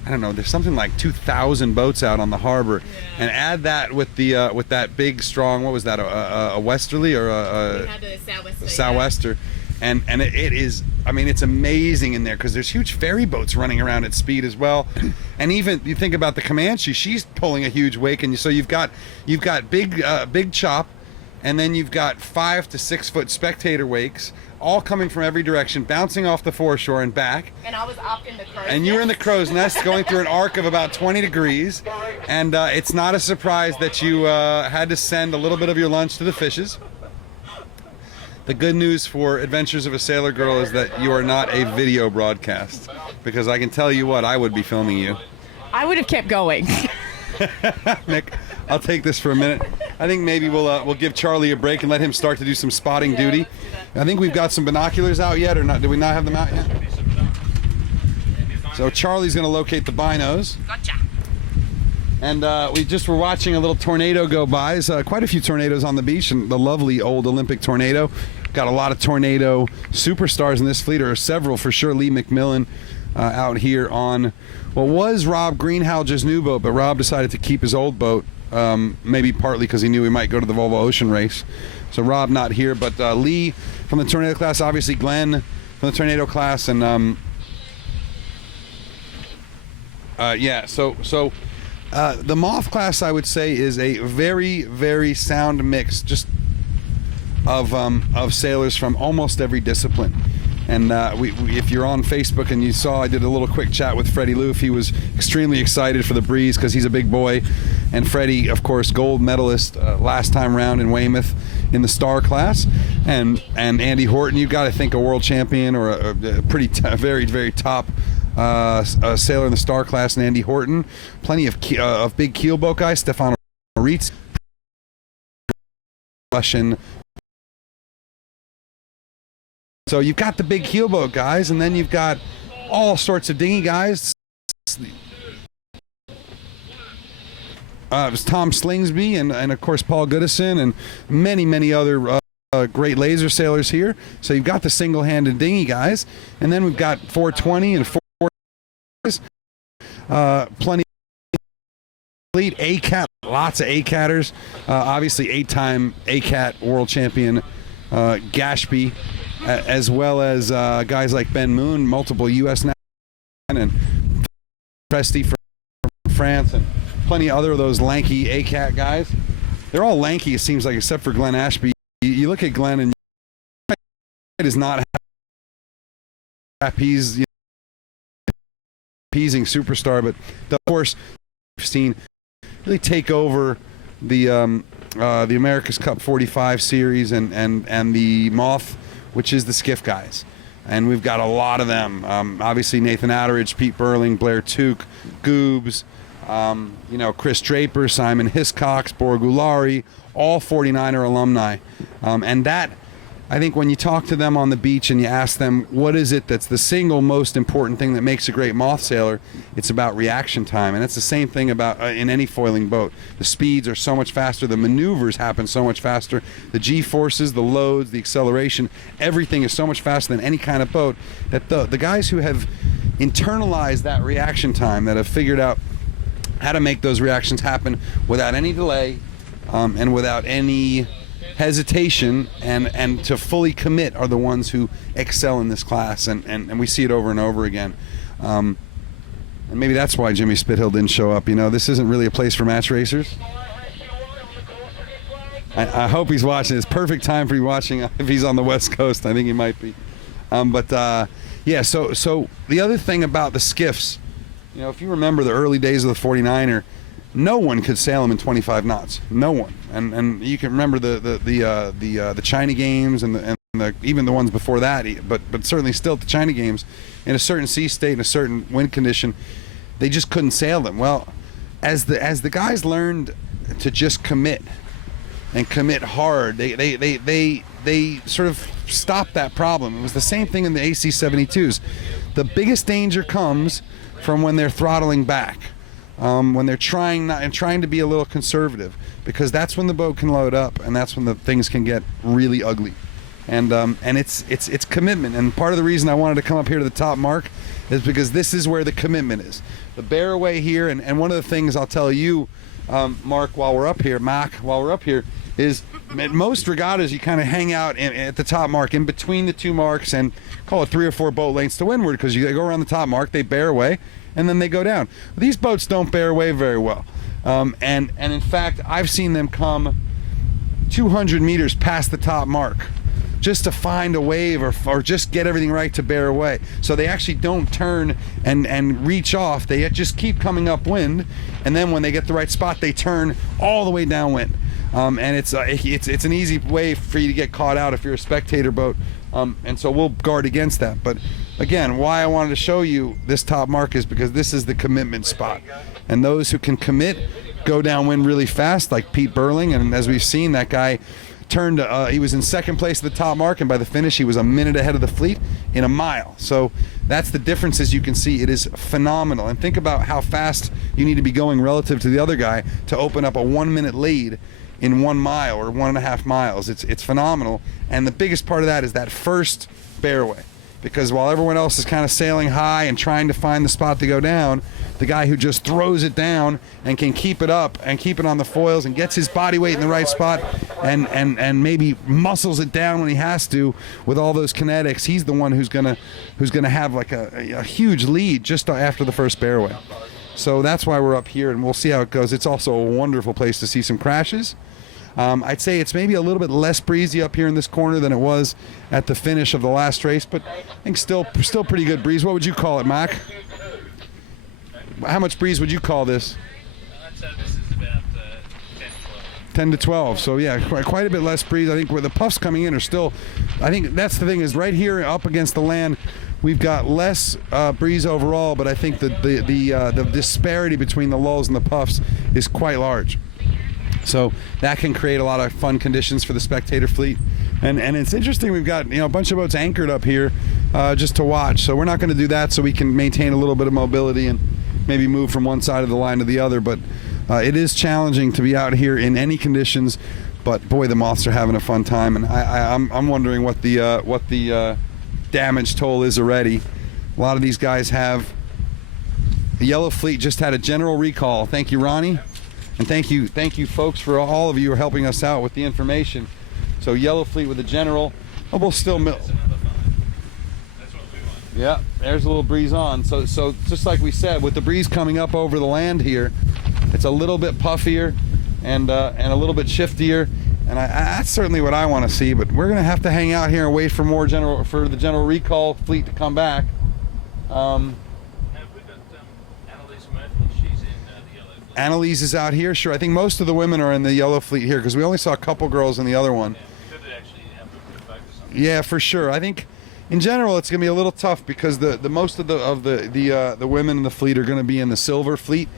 I don't know, there's something like 2,000 boats out on the harbor, and add that with the with that big strong, what was that, a westerly or we had a sou'wester, sou'wester, and it is, I mean, it's amazing in there because there's huge ferry boats running around at speed as well. And even you think about the Comanche, she's pulling a huge wake, and so you've got big chop, and then you've got 5 to 6 foot spectator wakes, all coming from every direction, bouncing off the foreshore and back. And I was up in the crow's And you were in the crow's nest, going through an arc of about 20 degrees, and it's not a surprise that you had to send a little bit of your lunch to the fishes. The good news for Adventures of a Sailor Girl is that you are not a video broadcast, because I can tell you what, I would be filming you. I would have kept going. Nick, I'll take this for a minute. I think maybe we'll give Charlie a break and let him start to do some spotting duty. I think we've got some binoculars out yet, or not? Do we not have them out yet? So Charlie's going to locate the binos. Gotcha. And we just were watching a little tornado go by. There's quite a few tornadoes on the beach, and the lovely old Olympic tornado. Got a lot of tornado superstars in this fleet, or several for sure. Lee McMillan out here on what was Rob Greenhalge's new boat, but Rob decided to keep his old boat, maybe partly because he knew he might go to the Volvo Ocean Race. So Rob not here, but Lee from the tornado class, obviously Glenn from the tornado class, and so the Moth class, I would say, is a very, very sound mix, just of sailors from almost every discipline. And if you're on Facebook and you saw, I did a little quick chat with Freddie Loof. He was extremely excited for the breeze because he's a big boy. And Freddie, of course, gold medalist last time round in Weymouth in the star class. And Andy Horton, you've got to think a world champion or a pretty very, very top sailor in the star class, and Andy Horton. Plenty of big keelboat guys. Stefano Ritz, Russian. So you've got the big keelboat guys, and then you've got all sorts of dinghy guys. It was Tom Slingsby and of course Paul Goodison and many other great laser sailors here. So you've got the single-handed dinghy guys, and then we've got 420 and 4 plenty of fleet. ACAT, lots of ACATers. Obviously 8-time ACAT world champion Gashby, as well as guys like Ben Moon, multiple U.S. and Presti from France, and plenty of other of those lanky ACAT guys. they're all lanky, it seems like, except for Glenn Ashby. You look at Glenn and he does not have, he's, you know, appeasing superstar, but of course we've seen really take over the America's Cup 45 series and the Moth, which is the skiff guys. And we've got a lot of them. Obviously Nathan Atteridge, Pete Burling, Blair Tuke, Goobs, you know, Chris Draper, Simon Hiscox, Borgulari, all 49er alumni. And that, I think when you talk to them on the beach and you ask them what is it that's the single most important thing that makes a great Moth sailor, it's about reaction time. And it's the same thing about in any foiling boat. The speeds are so much faster, the maneuvers happen so much faster, the G-forces, the loads, the acceleration, everything is so much faster than any kind of boat, that the guys who have internalized that reaction time, that have figured out how to make those reactions happen without any delay and without any hesitation and to fully commit, are the ones who excel in this class, and we see it over and over again. And maybe that's why Jimmy Spithill didn't show up. You know, this isn't really a place for match racers. I hope he's watching. It's perfect time for you watching if he's on the West Coast. I think he might be. Yeah, so the other thing about the skiffs, you know, if you remember the early days of the 49er, no one could sail them in 25 knots. No one. And you can remember the China games and even the ones before that, but certainly still the China games, in a certain sea state, in a certain wind condition, they just couldn't sail them. Well, as the guys learned to just commit and commit hard, they sort of stopped that problem. It was the same thing in the AC-72s. The biggest danger comes from when they're throttling back. When they're trying to be a little conservative, because that's when the boat can load up, and that's when the things can get really ugly. And it's commitment. And part of the reason I wanted to come up here to the top mark is because this is where the commitment is. The bear away here, and one of the things I'll tell you, Mark, while we're up here, is at most regattas you kind of hang out at the top mark in between the two marks and call it 3 or 4 boat lengths to windward, because you go around the top mark, they bear away, and then they go down. These boats don't bear away very well. And in fact, I've seen them come 200 meters past the top mark just to find a wave or just get everything right to bear away. So they actually don't turn and reach off. They just keep coming upwind, and then when they get the right spot, they turn all the way downwind. And it's an easy way for you to get caught out if you're a spectator boat. And so we'll guard against that. But again, why I wanted to show you this top mark is because this is the commitment spot. And those who can commit go downwind really fast, like Pete Burling. And as we've seen, that guy turned, he was in second place at the top mark, and by the finish, he was a minute ahead of the fleet in a mile. So that's the difference, as you can see. It is phenomenal. And think about how fast you need to be going relative to the other guy to open up a 1 minute lead in 1 mile or 1.5 miles. It's phenomenal. And the biggest part of that is that first bear away, because while everyone else is kind of sailing high and trying to find the spot to go down, the guy who just throws it down and can keep it up and keep it on the foils and gets his body weight in the right spot and maybe muscles it down when he has to with all those kinetics, he's the one who's gonna have like a huge lead just after the first bear away. So that's why we're up here, and we'll see how it goes. It's also a wonderful place to see some crashes. I'd say it's maybe a little bit less breezy up here in this corner than it was at the finish of the last race, but I think still pretty good breeze. What would you call it, Mac? How much breeze would you call this? I'd say this is about 10 to 12. So yeah, quite a bit less breeze. I think where the puffs coming in are still, I think that's the thing, is right here up against the land, we've got less breeze overall, but I think the disparity between the lulls and the puffs is quite large. So that can create a lot of fun conditions for the spectator fleet. And it's interesting, we've got a bunch of boats anchored up here just to watch. So we're not going to do that, so we can maintain a little bit of mobility and maybe move from one side of the line to the other. But it is challenging to be out here in any conditions. But boy, the Moths are having a fun time, and I'm wondering what the damage toll is already. A lot of these guys have. The Yellow Fleet just had a general recall. Thank you, Ronnie. And thank you folks, for all of you who are helping us out with the information. So Yellow Fleet with a general. Oh, we'll still mill. That's another fun. That's what we want. Yeah, there's a little breeze on. So just like we said, with the breeze coming up over the land here, it's a little bit puffier, and a little bit shiftier. And that's certainly what I want to see. But we're gonna have to hang out here and wait for the general recall fleet to come back. Annalise is out here. Sure, I think most of the women are in the yellow fleet here because we only saw a couple girls in the other one. Yeah, for sure. I think in general it's gonna be a little tough because the most of the women in the fleet are gonna be in the silver fleet,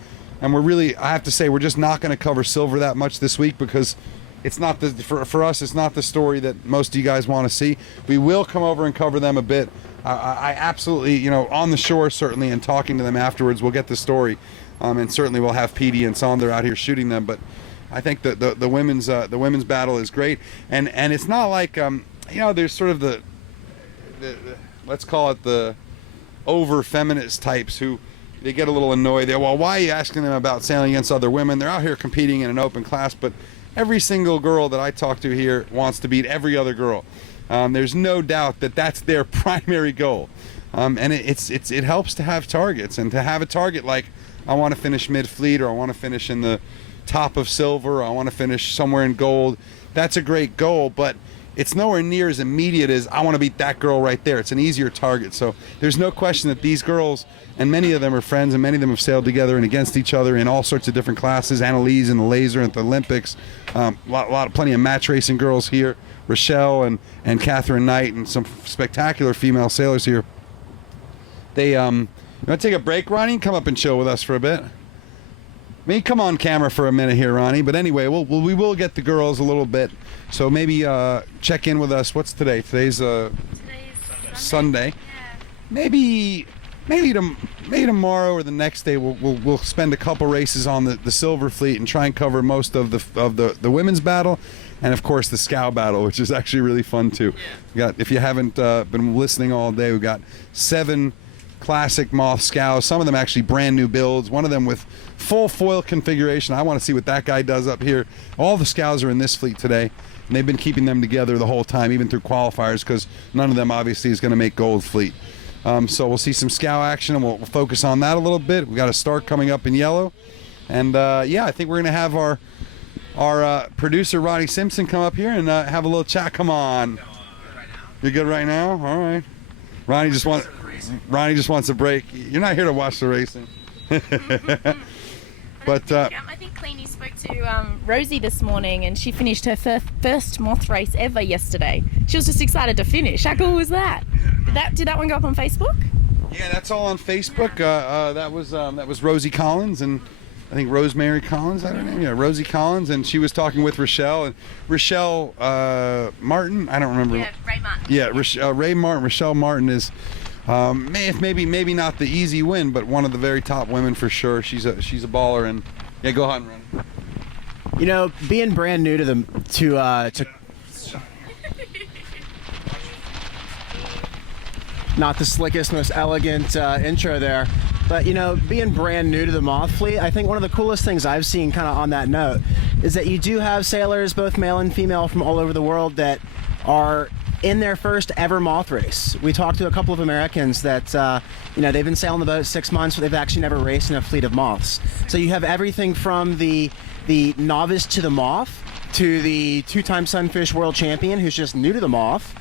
and I have to say we're just not gonna cover silver that much this week because it's not for us. It's not the story that most of you guys want to see. We will come over and cover them a bit. I absolutely, on the shore certainly, and talking to them afterwards, we'll get the story. And certainly we'll have Petey and Sonder out here shooting them, but I think the women's battle is great, and it's not like there's sort of the let's call it the over feminist types who they get a little annoyed. Well, why are you asking them about sailing against other women? They're out here competing in an open class, but every single girl that I talk to here wants to beat every other girl. There's no doubt that that's their primary goal, and it helps to have targets and to have a target like, I want to finish mid-fleet, or I want to finish in the top of silver, or I want to finish somewhere in gold. That's a great goal, but it's nowhere near as immediate as I want to beat that girl right there. It's an easier target. So there's no question that these girls, and many of them are friends, and many of them have sailed together and against each other in all sorts of different classes. Annalise in the laser at the Olympics, plenty of match racing girls here. Rochelle and Catherine Knight, and some spectacular female sailors here. They you want to take a break, Ronnie? Come up and chill with us for a bit. Come on camera for a minute here, Ronnie. But anyway, we will get the girls a little bit. So maybe check in with us. What's today? Today's Sunday. Yeah. Maybe tomorrow or the next day we'll spend a couple races on the silver fleet and try and cover most of the women's battle, and of course the scow battle, which is actually really fun too. If you haven't been listening all day, we've got 7 classic Moth scows, some of them actually brand new builds, one of them with full foil configuration. I want to see what that guy does up here. All the scows are in this fleet today, and they've been keeping them together the whole time, even through qualifiers, because none of them obviously is going to make gold fleet. So we'll see some scow action, and we'll focus on that a little bit. We've got a start coming up in yellow, and I think we're going to have our producer Ronnie Simpson come up here and have a little chat. Come on. You're good right now? All right. Ronnie just wants a break. You're not here to watch the racing. But I think Cleanie spoke to Rosie this morning, and she finished her first Moth race ever yesterday. She was just excited to finish. How cool was that? Did that one go up on Facebook? Yeah, that's all on Facebook. That was Rosie Collins, and I think Rosemary Collins, I don't know. Yeah, Rosie Collins, and she was talking with Rochelle, and Rochelle Martin. I don't remember. Yeah, Ray Martin. Yeah, Ray Martin. Rochelle Martin is maybe not the easy win, but one of the very top women for sure. She's a baller, and yeah, go ahead and run. Being brand new to not the slickest, most elegant intro there, but being brand new to the Moth fleet, I think one of the coolest things I've seen kind of on that note is that you do have sailors, both male and female, from all over the world that are in their first ever Moth race. We talked to a couple of Americans that they've been sailing the boat 6 months, but they've actually never raced in a fleet of Moths. So you have everything from the novice to the Moth, to the 2-time Sunfish world champion who's just new to the Moth,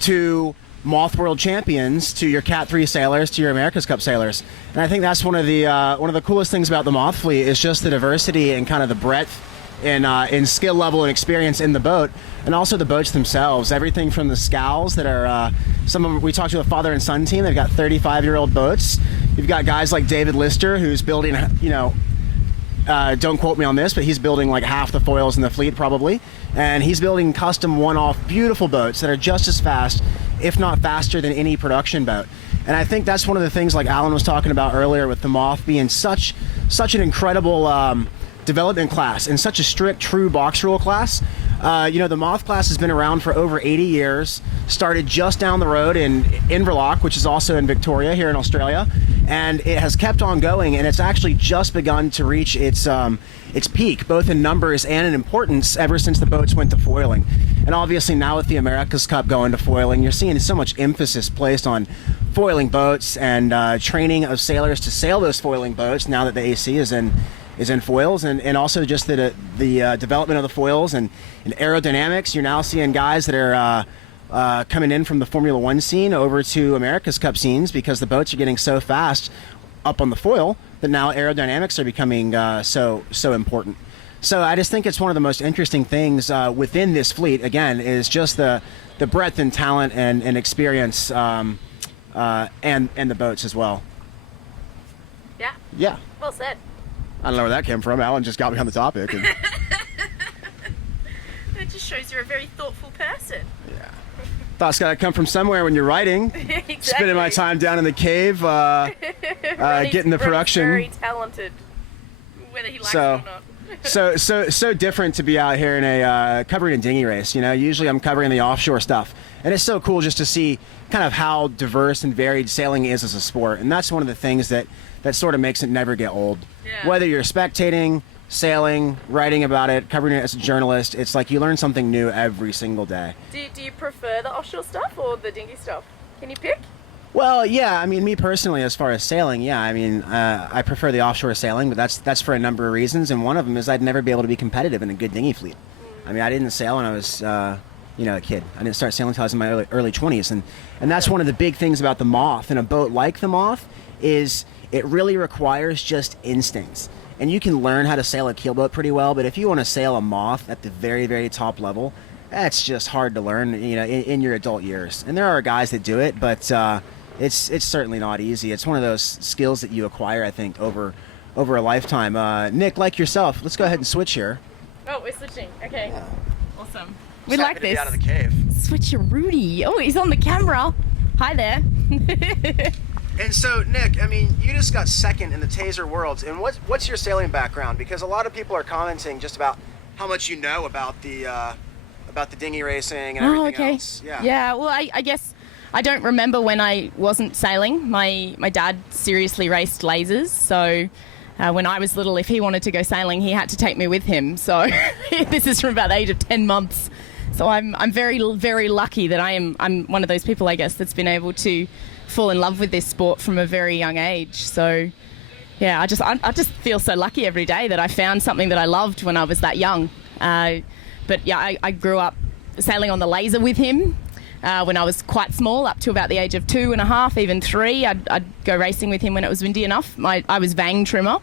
to Moth world champions, to your Cat 3 sailors, to your America's Cup sailors. And I think that's one of the coolest things about the Moth fleet is just the diversity and kind of the breadth in skill level and experience in the boat, and also the boats themselves. Everything from the scows that are some of them, we talked to a father and son team. They've got 35-year-old boats. You've got guys like David Lister, who's building, don't quote me on this, but he's building like half the foils in the fleet probably, and he's building custom one-off beautiful boats that are just as fast, if not faster, than any production boat. And I think that's one of the things, like Alan was talking about earlier, with the Moth being such an incredible development class and such a strict, true box rule class. The Moth class has been around for over 80 years, started just down the road in Inverloch, which is also in Victoria here in Australia, and it has kept on going, and it's actually just begun to reach its peak, both in numbers and in importance, ever since the boats went to foiling. And obviously now with the America's Cup going to foiling, you're seeing so much emphasis placed on foiling boats and training of sailors to sail those foiling boats now that the AC is in in foils, and also just the development of the foils and aerodynamics. You're now seeing guys that are coming in from the Formula One scene over to America's Cup scenes because the boats are getting so fast up on the foil that now aerodynamics are becoming so important. So I just think it's one of the most interesting things within this fleet, again, is just the breadth and talent and experience and the boats as well. Yeah. Yeah. Well said. I don't know where that came from. Alan just got me on the topic. And... It just shows you're a very thoughtful person. Yeah. Thought's got to come from somewhere when you're writing. Exactly. Spending my time down in the cave, getting the production. Very talented, whether he likes it or not. so different to be out here in a covering a dinghy race. Usually I'm covering the offshore stuff, and it's so cool just to see kind of how diverse and varied sailing is as a sport. And that's one of the things that sort of makes it never get old. Yeah. Whether you're spectating, sailing, writing about it, covering it as a journalist, it's like you learn something new every single day. Do you prefer the offshore stuff or the dinghy stuff? Can you pick? Well, yeah. I mean, me personally, as far as sailing, yeah. I mean, I prefer the offshore sailing, but that's for a number of reasons, and one of them is I'd never be able to be competitive in a good dinghy fleet. I mean, I didn't sail when I was, a kid. I didn't start sailing until I was in my early 20s, and that's one of the big things about the Moth. And a boat like the Moth is it really requires just instincts. And you can learn how to sail a keelboat pretty well, but if you want to sail a Moth at the very, very top level, that's just hard to learn, in your adult years. And there are guys that do it, but it's certainly not easy. It's one of those skills that you acquire, I think, over a lifetime. Nick, like yourself, let's go ahead and switch here. Oh, we're switching. Okay. Yeah. Awesome. Just We happy like to be this. out of the cave. Switcherooty. Oh, he's on the camera. Hi there. And so, Nick, I mean, you just got second in the Taser Worlds, and what's your sailing background? Because a lot of people are commenting just about how much you know about the dinghy racing and everything else. Yeah. Yeah. Well, I guess I don't remember when I wasn't sailing. My dad seriously raced lasers, so when I was little, if he wanted to go sailing, he had to take me with him. So this is from about the age of 10 months. So I'm very, very lucky that I'm one of those people, I guess, that's been able to fall in love with this sport from a very young age. So yeah, I just feel so lucky every day that I found something that I loved when I was that young. But yeah, I grew up sailing on the laser with him when I was quite small, up to about the age of 2.5, even 3. I'd go racing with him when it was windy enough. I was Vang trimmer.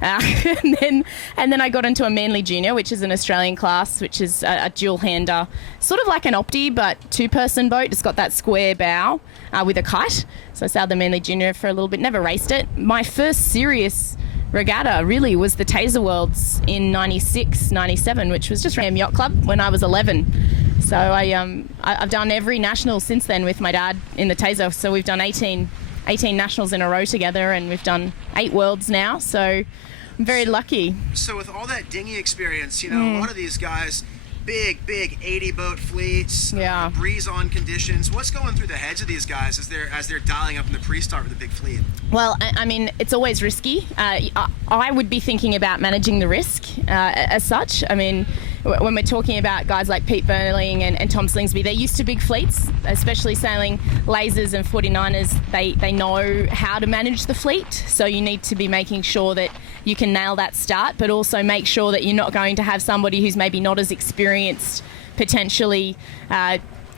And then I got into a Manly Junior, which is an Australian class, which is a dual hander, sort of like an Opti, but 2-person boat. It's got that square bow with a kite. So I sailed the Manly Junior for a little bit, never raced it. My first serious regatta really was the Taser Worlds in 96, 97, which was just Ram Yacht Club when I was 11. So I've done every national since then with my dad in the Taser. So we've done 18 nationals in a row together, and we've done 8 worlds now, so I'm very lucky. So with all that dinghy experience, a lot of these guys, big 80 boat fleets, Yeah. breeze on conditions. What's going through the heads of these guys as they're dialing up in the pre-start with a big fleet? Well, I mean, it's always risky. I would be thinking about managing the risk as such. I mean, when we're talking about guys like Pete Burling and Tom Slingsby, they're used to big fleets, especially sailing lasers and 49ers. They know how to manage the fleet, so you need to be making sure that you can nail that start, but also make sure that you're not going to have somebody who's maybe not as experienced potentially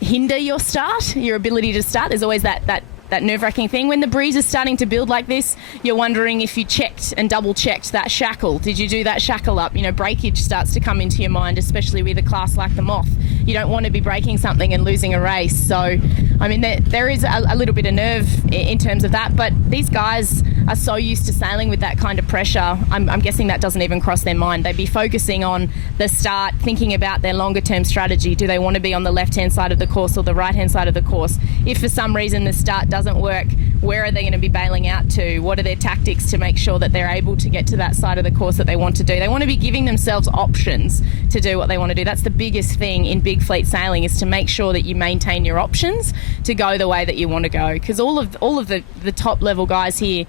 hinder your start, your ability to start. There's always that nerve-wracking thing. When the breeze is starting to build like this, you're wondering if you checked and double-checked that shackle. Did you do that shackle up? Breakage starts to come into your mind, especially with a class like the Moth. You don't want to be breaking something and losing a race. So, I mean, there is a little bit of nerve in terms of that, but these guys are so used to sailing with that kind of pressure, I'm guessing that doesn't even cross their mind. They'd be focusing on the start, thinking about their longer-term strategy. Do they want to be on the left-hand side of the course or the right-hand side of the course? If for some reason the start doesn't work, where are they going to be bailing out to? What are their tactics to make sure that they're able to get to that side of the course that they want to do? They want to be giving themselves options to do what they want to do. That's the biggest thing in big fleet sailing, is to make sure that you maintain your options to go the way that you want to go. Because all of the top level guys here,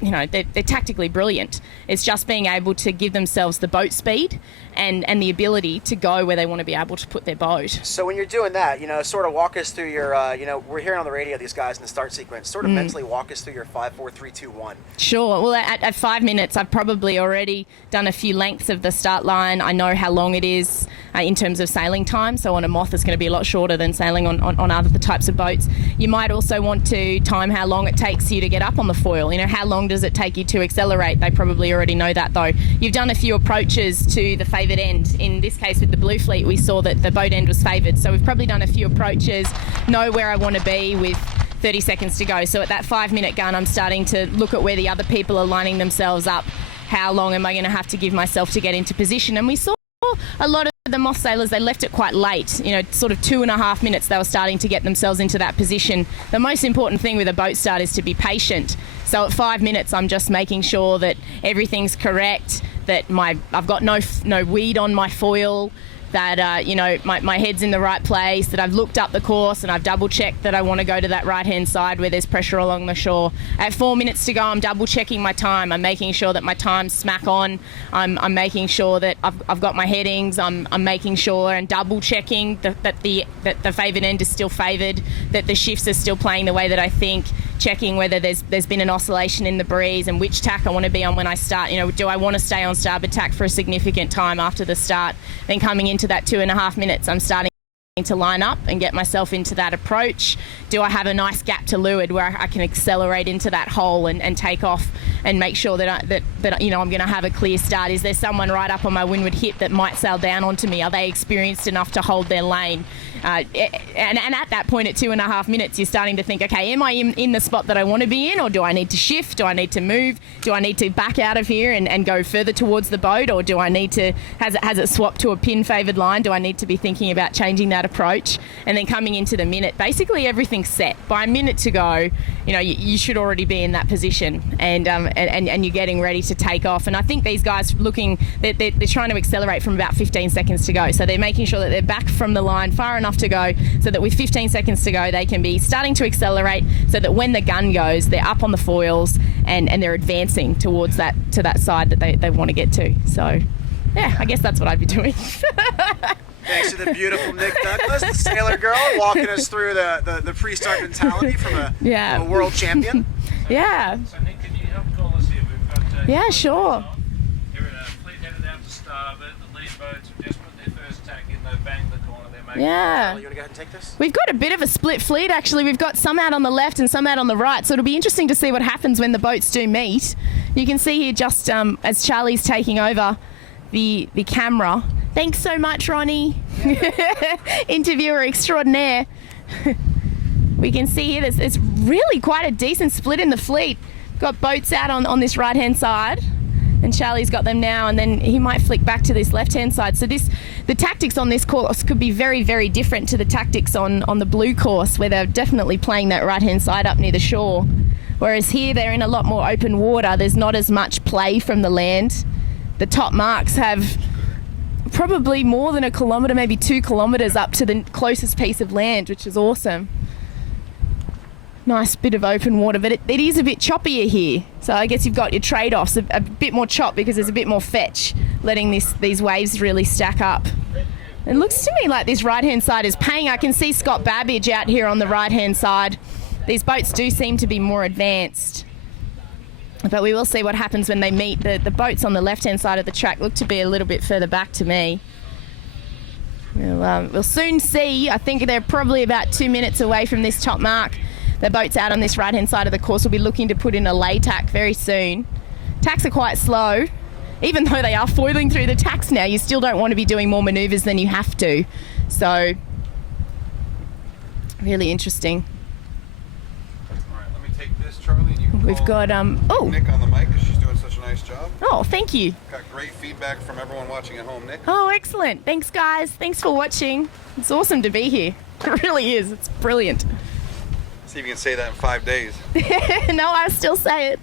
they're tactically brilliant. It's just being able to give themselves the boat speed and the ability to go where they want to be able to put their boat. So when you're doing that, sort of walk us through your, we're hearing on the radio these guys in the start sequence. Sort of mentally walk us through your 5, 4, 3, 2, 1. Sure. Well, at 5 minutes, I've probably already done a few lengths of the start line. I know how long it is in terms of sailing time. So on a Moth, it's going to be a lot shorter than sailing on other types of boats. You might also want to time how long it takes you to get up on the foil. How long does it take you to accelerate? They probably already know that, though. You've done a few approaches to the favoured end. In this case, with the Blue Fleet, we saw that the boat end was favoured. So we've probably done a few approaches, know where I want to be with 30 seconds to go. So at that 5 minute gun, I'm starting to look at where the other people are lining themselves up. How long am I going to have to give myself to get into position? And we saw a lot of the Moth sailors, they left it quite late, sort of 2.5 minutes they were starting to get themselves into that position. The most important thing with a boat start is to be patient. So at 5 minutes, I'm just making sure that everything's correct, that I've got no weed on my foil, that my head's in the right place, that I've looked up the course and I've double checked that I want to go to that right hand side where there's pressure along the shore. At 4 minutes to go, I'm double checking my time. I'm making sure that my time's smack on. I'm making sure that I've got my headings. I'm making sure and double checking that the favoured end is still favoured, that the shifts are still playing the way that I think, checking whether there's been an oscillation in the breeze and which tack I want to be on when I start. Do I want to stay on starboard tack for a significant time after the start? Then coming into that 2.5 minutes, I'm starting to line up and get myself into that approach. Do I have a nice gap to leeward where I can accelerate into that hole and take off and make sure that I'm going to have a clear start? Is there someone right up on my windward hip that might sail down onto me? Are they experienced enough to hold their lane? And at that point, at 2.5 minutes, you're starting to think, okay, am I in the spot that I want to be in, or do I need to shift? Do I need to move? Do I need to back out of here and go further towards the boat, or do I need to, has it swapped to a pin favoured line? Do I need to be thinking about changing that approach? And then coming into the minute, basically everything's set. By a minute to go, you should already be in that position, and you're getting ready to take off. And I think these guys they're trying to accelerate from about 15 seconds to go. So they're making sure that they're back from the line far enough to go, so that with 15 seconds to go, they can be starting to accelerate, so that when the gun goes, they're up on the foils and they're advancing towards that side that they want to get to. So, yeah, I guess that's what I'd be doing. Thanks to the beautiful Nick Douglas, the sailor girl, walking us through the pre-start mentality from a world champion. Yeah. So Nick, can you help call us here? We've got Yeah, sure. Here at fleet headed out to starboard. The lead boats have just put their first tack in. They've banged the corner. They're making. Yeah. You want to go ahead and take this? We've got a bit of a split fleet, actually. We've got some out on the left and some out on the right, so it'll be interesting to see what happens when the boats do meet. You can see here just as Charlie's taking over the camera. Thanks so much, Ronnie. Interviewer extraordinaire. We can see here there's really quite a decent split in the fleet. Got boats out on this right-hand side, and Charlie's got them now, and then he might flick back to this left-hand side. So the tactics on this course could be very, very different to the tactics on the blue course, where they're definitely playing that right-hand side up near the shore. Whereas here they're in a lot more open water. There's not as much play from the land. The top marks have probably more than 1 kilometre, maybe 2 kilometres up to the closest piece of land, which is awesome. Nice bit of open water, but it is a bit choppier here. So I guess you've got your trade-offs, a bit more chop because there's a bit more fetch, letting these waves really stack up. It looks to me like this right-hand side is paying. I can see Scott Babbage out here on the right-hand side. These boats do seem to be more advanced. But we will see what happens when they meet. The boats on the left-hand side of the track look to be a little bit further back to me. We'll soon see. I think they're probably about 2 minutes away from this top mark. The boats out on this right-hand side of the course will be looking to put in a lay tack very soon. Tacks are quite slow. Even though they are foiling through the tacks now, you still don't want to be doing more manoeuvres than you have to. So, really interesting. Charlie, and you can We've got Nick on the mic because she's doing such a nice job. Oh, thank you. Got great feedback from everyone watching at home, Nick. Oh, excellent. Thanks, guys. Thanks for watching. It's awesome to be here. It really is. It's brilliant. See if you can say that in 5 days. No, I still say it.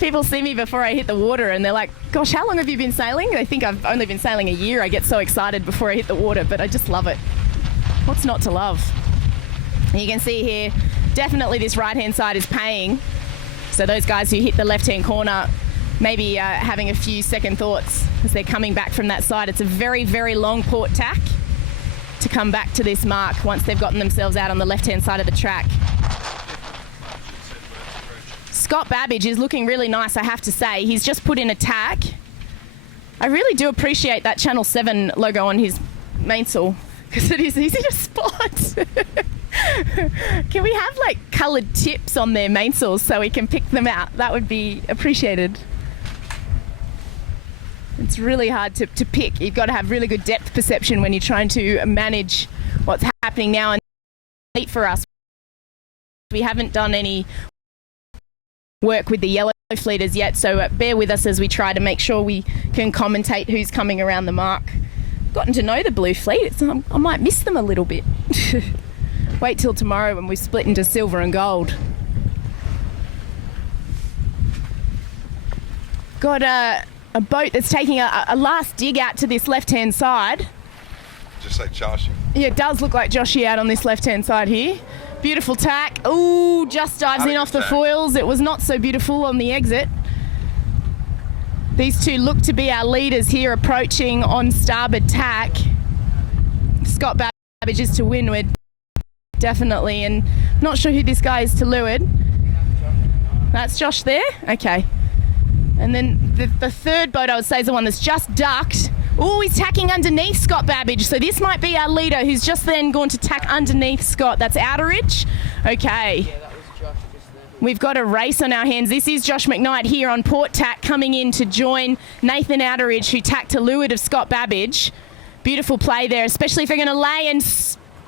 People see me before I hit the water and they're like, gosh, how long have you been sailing? They think I've only been sailing a year. I get so excited before I hit the water, but I just love it. What's not to love? You can see here, definitely this right-hand side is paying. So those guys who hit the left-hand corner maybe having a few second thoughts as they're coming back from that side. It's a very, very long port tack to come back to this mark once they've gotten themselves out on the left-hand side of the track. Scott Babbage is looking really nice, I have to say. He's just put in a tack. I really do appreciate that Channel 7 logo on his mainsail because it is easy to spot. Can we have like coloured tips on their mainsails so we can pick them out? That would be appreciated. It's really hard to pick. You've got to have really good depth perception when you're trying to manage what's happening now. And for us, we haven't done any work with the yellow fleet as yet, so bear with us as we try to make sure we can commentate who's coming around the mark. Gotten to know the blue fleet. I might miss them a little bit. Wait till tomorrow when we split into silver and gold. Got a boat that's taking a last dig out to this left-hand side. Just like Joshy. Yeah, it does look like Joshy out on this left-hand side here. Beautiful tack. Ooh, just dives in off the foils. It was not so beautiful on the exit. These two look to be our leaders here approaching on starboard tack. Scott Babbage is to windward, definitely, and not sure who this guy is to leeward. That's Josh there? Okay. And then the third boat I would say is the one that's just ducked. Oh, he's tacking underneath Scott Babbage. So this might be our leader who's just then going to tack underneath Scott. That's Outeridge. Okay. Yeah, that was Josh just there. We've got a race on our hands. This is Josh McKnight here on port tack coming in to join Nathan Outeridge, who tacked to leeward of Scott Babbage. Beautiful play there, especially if they're going to lay and...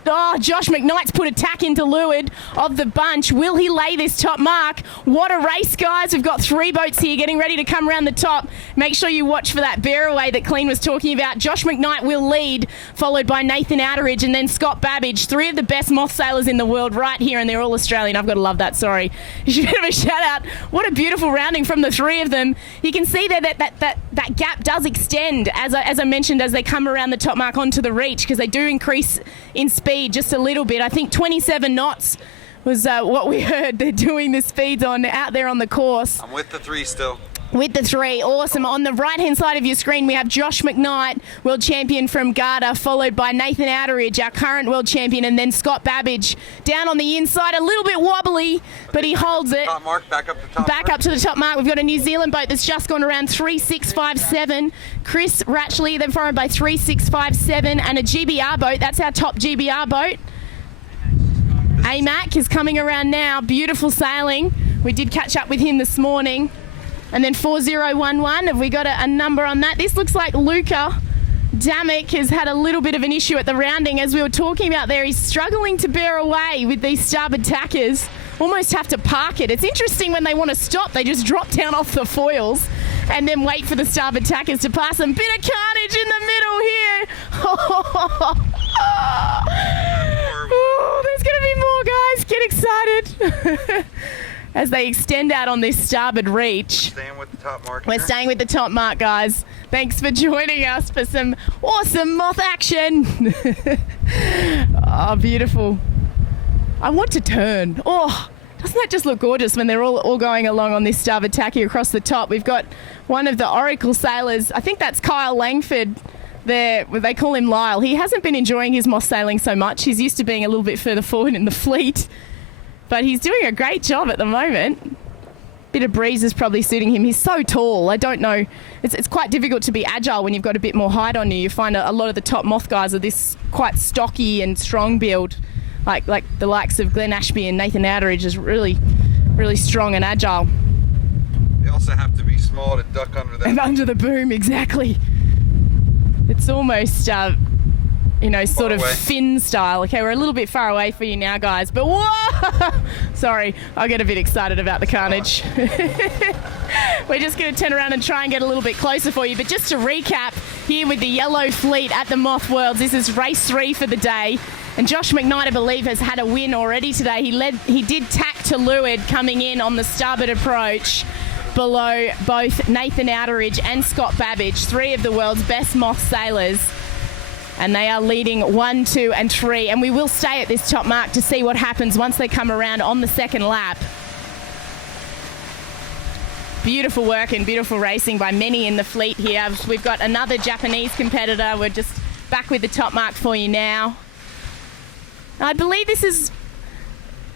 Oh, Josh McKnight's put a tack into leeward of the bunch. Will he lay this top mark? What a race, guys. We've got three boats here getting ready to come around the top. Make sure you watch for that bear away that Clean was talking about. Josh McKnight will lead, followed by Nathan Outeridge and then Scott Babbage. Three of the best moth sailors in the world right here, and they're all Australian. I've got to love that, sorry. A bit of a shout out. What a beautiful rounding from the three of them. You can see there that gap does extend, as I mentioned, as they come around the top mark onto the reach, because they do increase in speed just a little bit. I think 27 knots was what we heard they're doing the speeds on out there on the course. I'm with the three still. With the three, awesome. On the right-hand side of your screen, we have Josh McKnight, world champion from Couta, followed by Nathan Outeridge, our current world champion, and then Scott Babbage down on the inside, a little bit wobbly, but he holds it. Top mark, back up the top. Back up to the top mark. We've got a New Zealand boat that's just gone around 3657. Chris Ratchley, then followed by 3657, and a GBR boat. That's our top GBR boat. AMAC is coming around now. Beautiful sailing. We did catch up with him this morning. And then 4011, have we got a number on that? This looks like Luca Damick has had a little bit of an issue at the rounding. As we were talking about there, he's struggling to bear away with these starboard tackers. Almost have to park it. It's interesting when they want to stop, they just drop down off the foils and then wait for the starboard tackers to pass them. Bit of carnage in the middle here. Oh, there's going to be more, guys. Get excited. As they extend out on this starboard reach. Staying with the top mark. We're staying with the top mark, guys. Thanks for joining us for some awesome moth action. Oh, beautiful. I want to turn. Oh, doesn't that just look gorgeous when they're all going along on this starboard tacky across the top? We've got one of the Oracle sailors. I think that's Kyle Langford. There, they call him Lyle. He hasn't been enjoying his moth sailing so much. He's used to being a little bit further forward in the fleet. But he's doing a great job at the moment. Bit of breeze is probably suiting him. He's so tall. I don't know. It's quite difficult to be agile when you've got a bit more height on you. You find a lot of the top moth guys are this quite stocky and strong build, like the likes of Glenn Ashby and Nathan Outeridge is really, really strong and agile. They also have to be small to duck under that. And under the boom, exactly. It's almost... sort of fin style. Okay, we're a little bit far away for you now, guys. But whoa! Sorry, I get a bit excited about the carnage. We're just going to turn around and try and get a little bit closer for you. But just to recap, here with the yellow fleet at the Moth Worlds, this is race 3 for the day. And Josh McKnight, I believe, has had a win already today. He did tack to leeward coming in on the starboard approach below both Nathan Outeridge and Scott Babbage, three of the world's best moth sailors. And they are leading 1, 2, and 3. And we will stay at this top mark to see what happens once they come around on the second lap. Beautiful work and beautiful racing by many in the fleet here. We've got another Japanese competitor. We're just back with the top mark for you now. I believe this is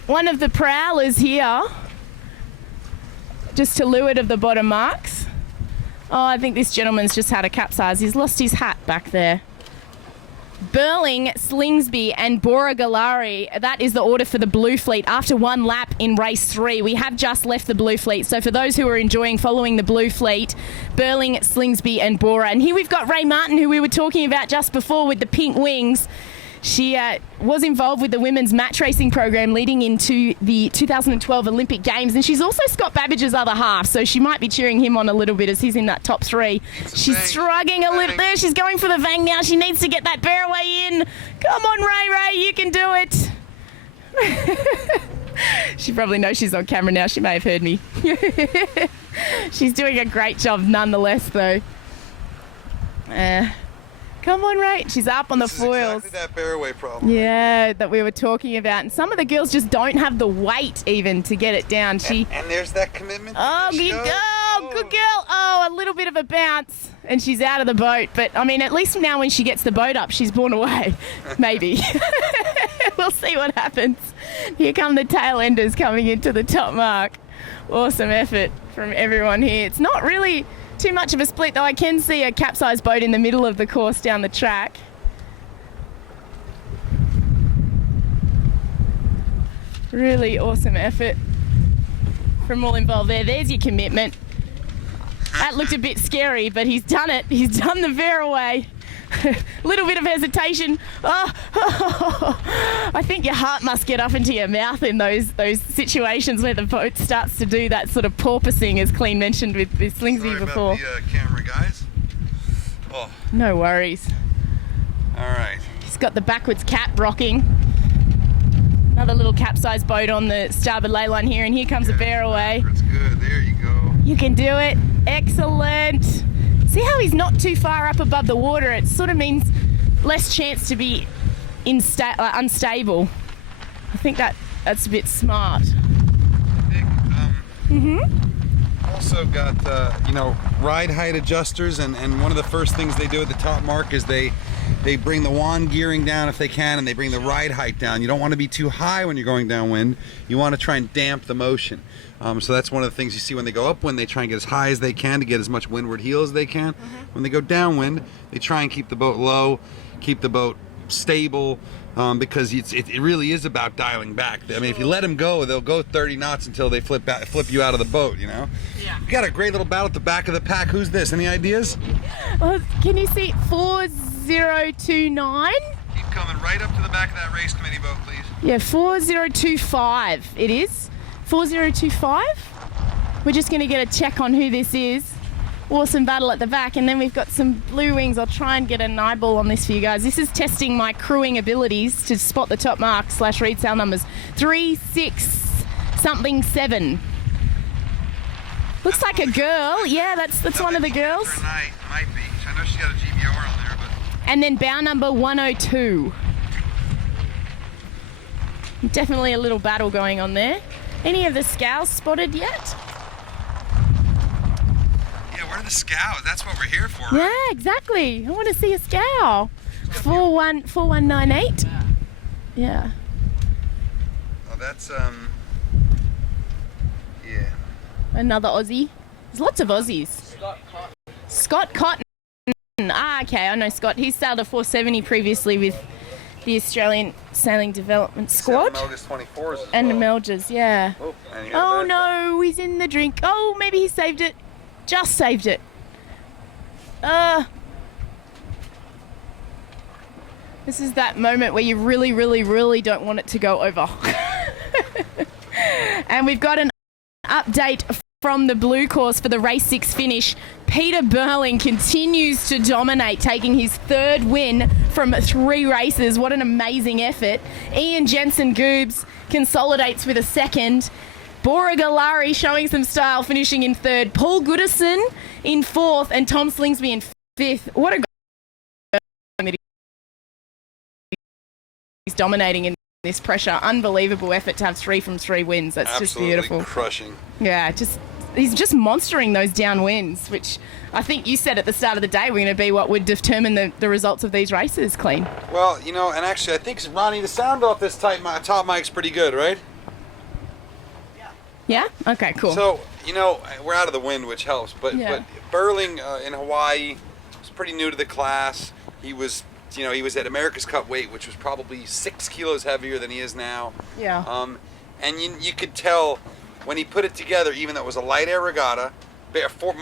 one of the prowlers here, just to leeward of the bottom marks. Oh, I think this gentleman's just had a capsize. He's lost his hat back there. Burling, Slingsby and Borogalari, that is the order for the Blue Fleet after one lap in race 3. We have just left the Blue Fleet, so for those who are enjoying following the Blue Fleet, Burling, Slingsby and Bora. And here we've got Ray Martin, who we were talking about just before with the pink wings. She was involved with the women's match racing program leading into the 2012 Olympic Games, and she's also Scott Babbage's other half, so she might be cheering him on a little bit as he's in that top 3. She's struggling a little there. She's going for the Vang now. She needs to get that Barraway in. Come on, Ray, you can do it. She probably knows she's on camera now. She may have heard me. She's doing a great job nonetheless, though. Come on, Ray. She's up on the foils. Exactly that Barraway problem. Yeah, that we were talking about. And some of the girls just don't have the weight even to get it down. And there's that commitment. Oh, good girl. Oh, a little bit of a bounce. And she's out of the boat. But, I mean, at least now when she gets the boat up, she's borne away. Maybe. We'll see what happens. Here come the tail enders coming into the top mark. Awesome effort from everyone here. It's not really too much of a split, though. I can see a capsized boat in the middle of the course down the track. Really awesome effort from all involved there. There's your commitment. That looked a bit scary, but he's done it. He's done the Barraway. Little bit of hesitation. I think your heart must get up into your mouth in those situations where the boat starts to do that sort of porpoising, as Clean mentioned with Slingsby before. Sorry about the camera, guys. Oh. No worries. All right. He's got the backwards cap rocking. Another little capsized boat on the starboard ley line here, and here comes a Barraway. It's good. There you go. You can do it. Excellent. See how he's not too far up above the water? It sort of means less chance to be unstable. I think that's a bit smart. Also got ride height adjusters, and one of the first things they do at the top mark is they bring the wand gearing down if they can, and they bring the ride height down. You don't want to be too high when you're going downwind. You want to try and damp the motion. So that's one of the things you see when they go upwind. They try and get as high as they can to get as much windward heel as they can. When they go downwind, they try and keep the boat low, keep the boat stable, because it really is about dialing back. I mean, if you let them go, they'll go 30 knots until they flip you out of the boat, you know? Yeah. You got a great little battle at the back of the pack. Who's this? Any ideas? Oh, can you see 4029? Keep coming right up to the back of that race committee boat, please. Yeah, 4025 it is. 4025. We're just going to get a check on who this is. Awesome battle at the back, and then we've got some blue wings. I'll try and get an eyeball on this for you guys. This is testing my crewing abilities to spot the top mark / read sail numbers. 36-something-7. Looks like a girl. Yeah, that's one of the girls. Tonight might be. I know she's got a GBR on there, but. And then bow number 102. Definitely a little battle going on there. Any of the scows spotted yet? Yeah, where are the scows? That's what we're here for, right? Yeah, exactly. I want to see a scow. 4198. Yeah. Oh, that's yeah. Another Aussie. There's lots of Aussies. Scott Cotton. Ah, okay, I know Scott. He sailed a 470 previously with the Australian Sailing Development Squad. And the Melgers, yeah. Oh no, he's in the drink. Oh, maybe he saved it. Just saved it. This is that moment where you really, really, really don't want it to go over. And we've got an update from the blue course for the race 6 finish. Peter Burling continues to dominate, taking his 3rd win from 3 races. What an amazing effort. Ian Jensen-Goobs consolidates with a 2nd. Bora Galari showing some style, finishing in 3rd. Paul Goodison in 4th, and Tom Slingsby in 5th. What a that he's dominating in this pressure. Unbelievable effort to have 3 from 3 wins. That's just beautiful. Crushing. Yeah, just he's just monstering those downwinds, which I think you said at the start of the day were going to be what would determine the results of these races, Clean. Well, you know, and actually I think, Ronnie, the sound off this top mic's pretty good, right? Yeah? Okay, cool. So, you know, we're out of the wind, which helps, but Burling in Hawaii was pretty new to the class. He was at America's Cup weight, which was probably 6 kilos heavier than he is now. Yeah. And you could tell when he put it together, even though it was a light air regatta,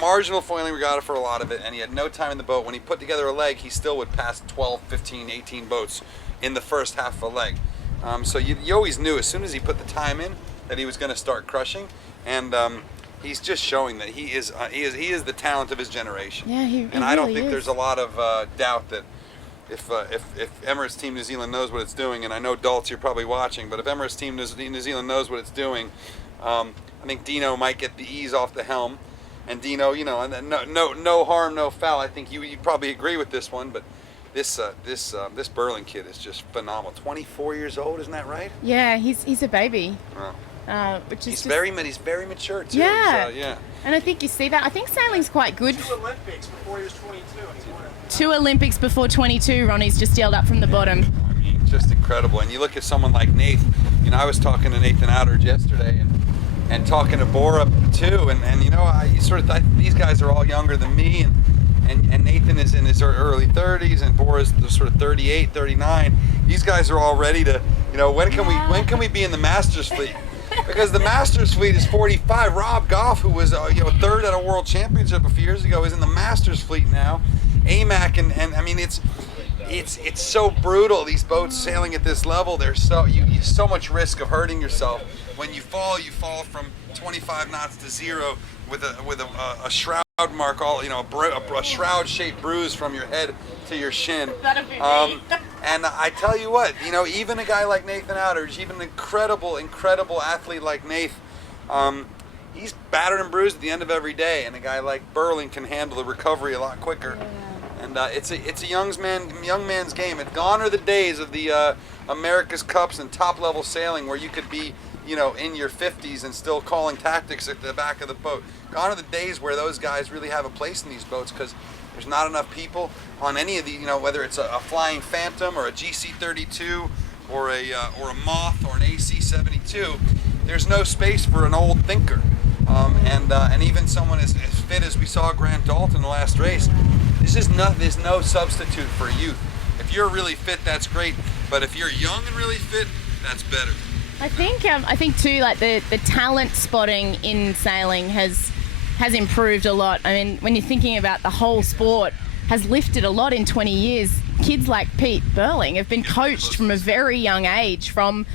marginal foiling regatta for a lot of it, and he had no time in the boat. When he put together a leg, he still would pass 12, 15, 18 boats in the first half of a leg. So you always knew as soon as he put the time in that he was going to start crushing, and he's just showing that he is the talent of his generation. Yeah, he and I don't really think is. there's a lot of doubt that if Emirates Team New Zealand knows what it's doing, and I know Daltz, you're probably watching, but if Emirates Team New Zealand knows what it's doing, I think Dino might get the ease off the helm, and Dino, you know, and no harm, no foul. I think you probably agree with this one, but this Burling kid is just phenomenal. 24 years old, isn't that right? Yeah, he's a baby. Wow. Which is He's just, very mature too. Yeah. So, yeah. And I think you see that. I think sailing's quite good. 2 Olympics before he was 22 and he won it. 2 Olympics before 22. Ronnie's just yelled up from the bottom. I mean, just incredible. And you look at someone like Nath. You know, I was talking to Nathan Outridge yesterday, and talking to Bora too. And you know, these guys are all younger than me, and Nathan is in his early 30s, and Bora's sort of 38, 39. These guys are all ready to, you know, when can we be in the Masters fleet? Because the Masters fleet is 45. Rob Goff, who was third at a World Championship a few years ago, is in the Masters fleet now. AMAC and I mean it's so brutal. These boats sailing at this level, there's so much risk of hurting yourself. When you fall from 25 knots to 0 with a shroud mark, a shroud-shaped bruise from your head to your shin. That'd be me. And I tell you what, you know, even a guy like Nathan Outridge, even an incredible athlete like Nath, he's battered and bruised at the end of every day. And a guy like Burling can handle the recovery a lot quicker. Yeah. And it's a young man's game. And gone are the days of the America's Cups and top-level sailing where you could be, you know, in your 50s and still calling tactics at the back of the boat. Gone are the days where those guys really have a place in these boats because there's not enough people on any of the, you know, whether it's a Flying Phantom or a GC32 or a Moth or an AC72. There's no space for an old thinker, and even someone as fit as we saw Grant Dalton in the last race. There's no substitute for youth. If you're really fit, that's great, but if you're young and really fit, that's better. I think too, like the talent spotting in sailing has improved a lot. I mean, when you're thinking about the whole sport has lifted a lot in 20 years. Kids like Pete Burling have been coached from a very young age from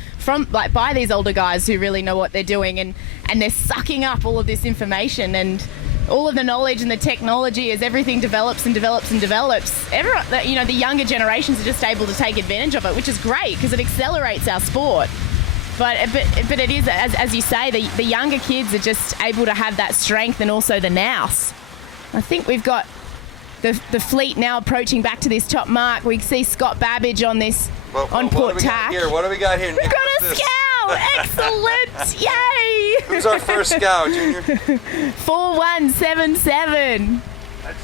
by these older guys who really know what they're doing, and they're sucking up all of this information and all of the knowledge and the technology as everything develops and develops and develops. Everyone, you know, the younger generations are just able to take advantage of it, which is great because it accelerates our sport. But it is, as you say, the younger kids are just able to have that strength and also the nous. I think we've got the fleet now approaching back to this top mark. We see Scott Babbage on this on port tack. What do we got here? We've got a scow! Excellent! Yay! Who's our first scow, Junior? 4177. Let's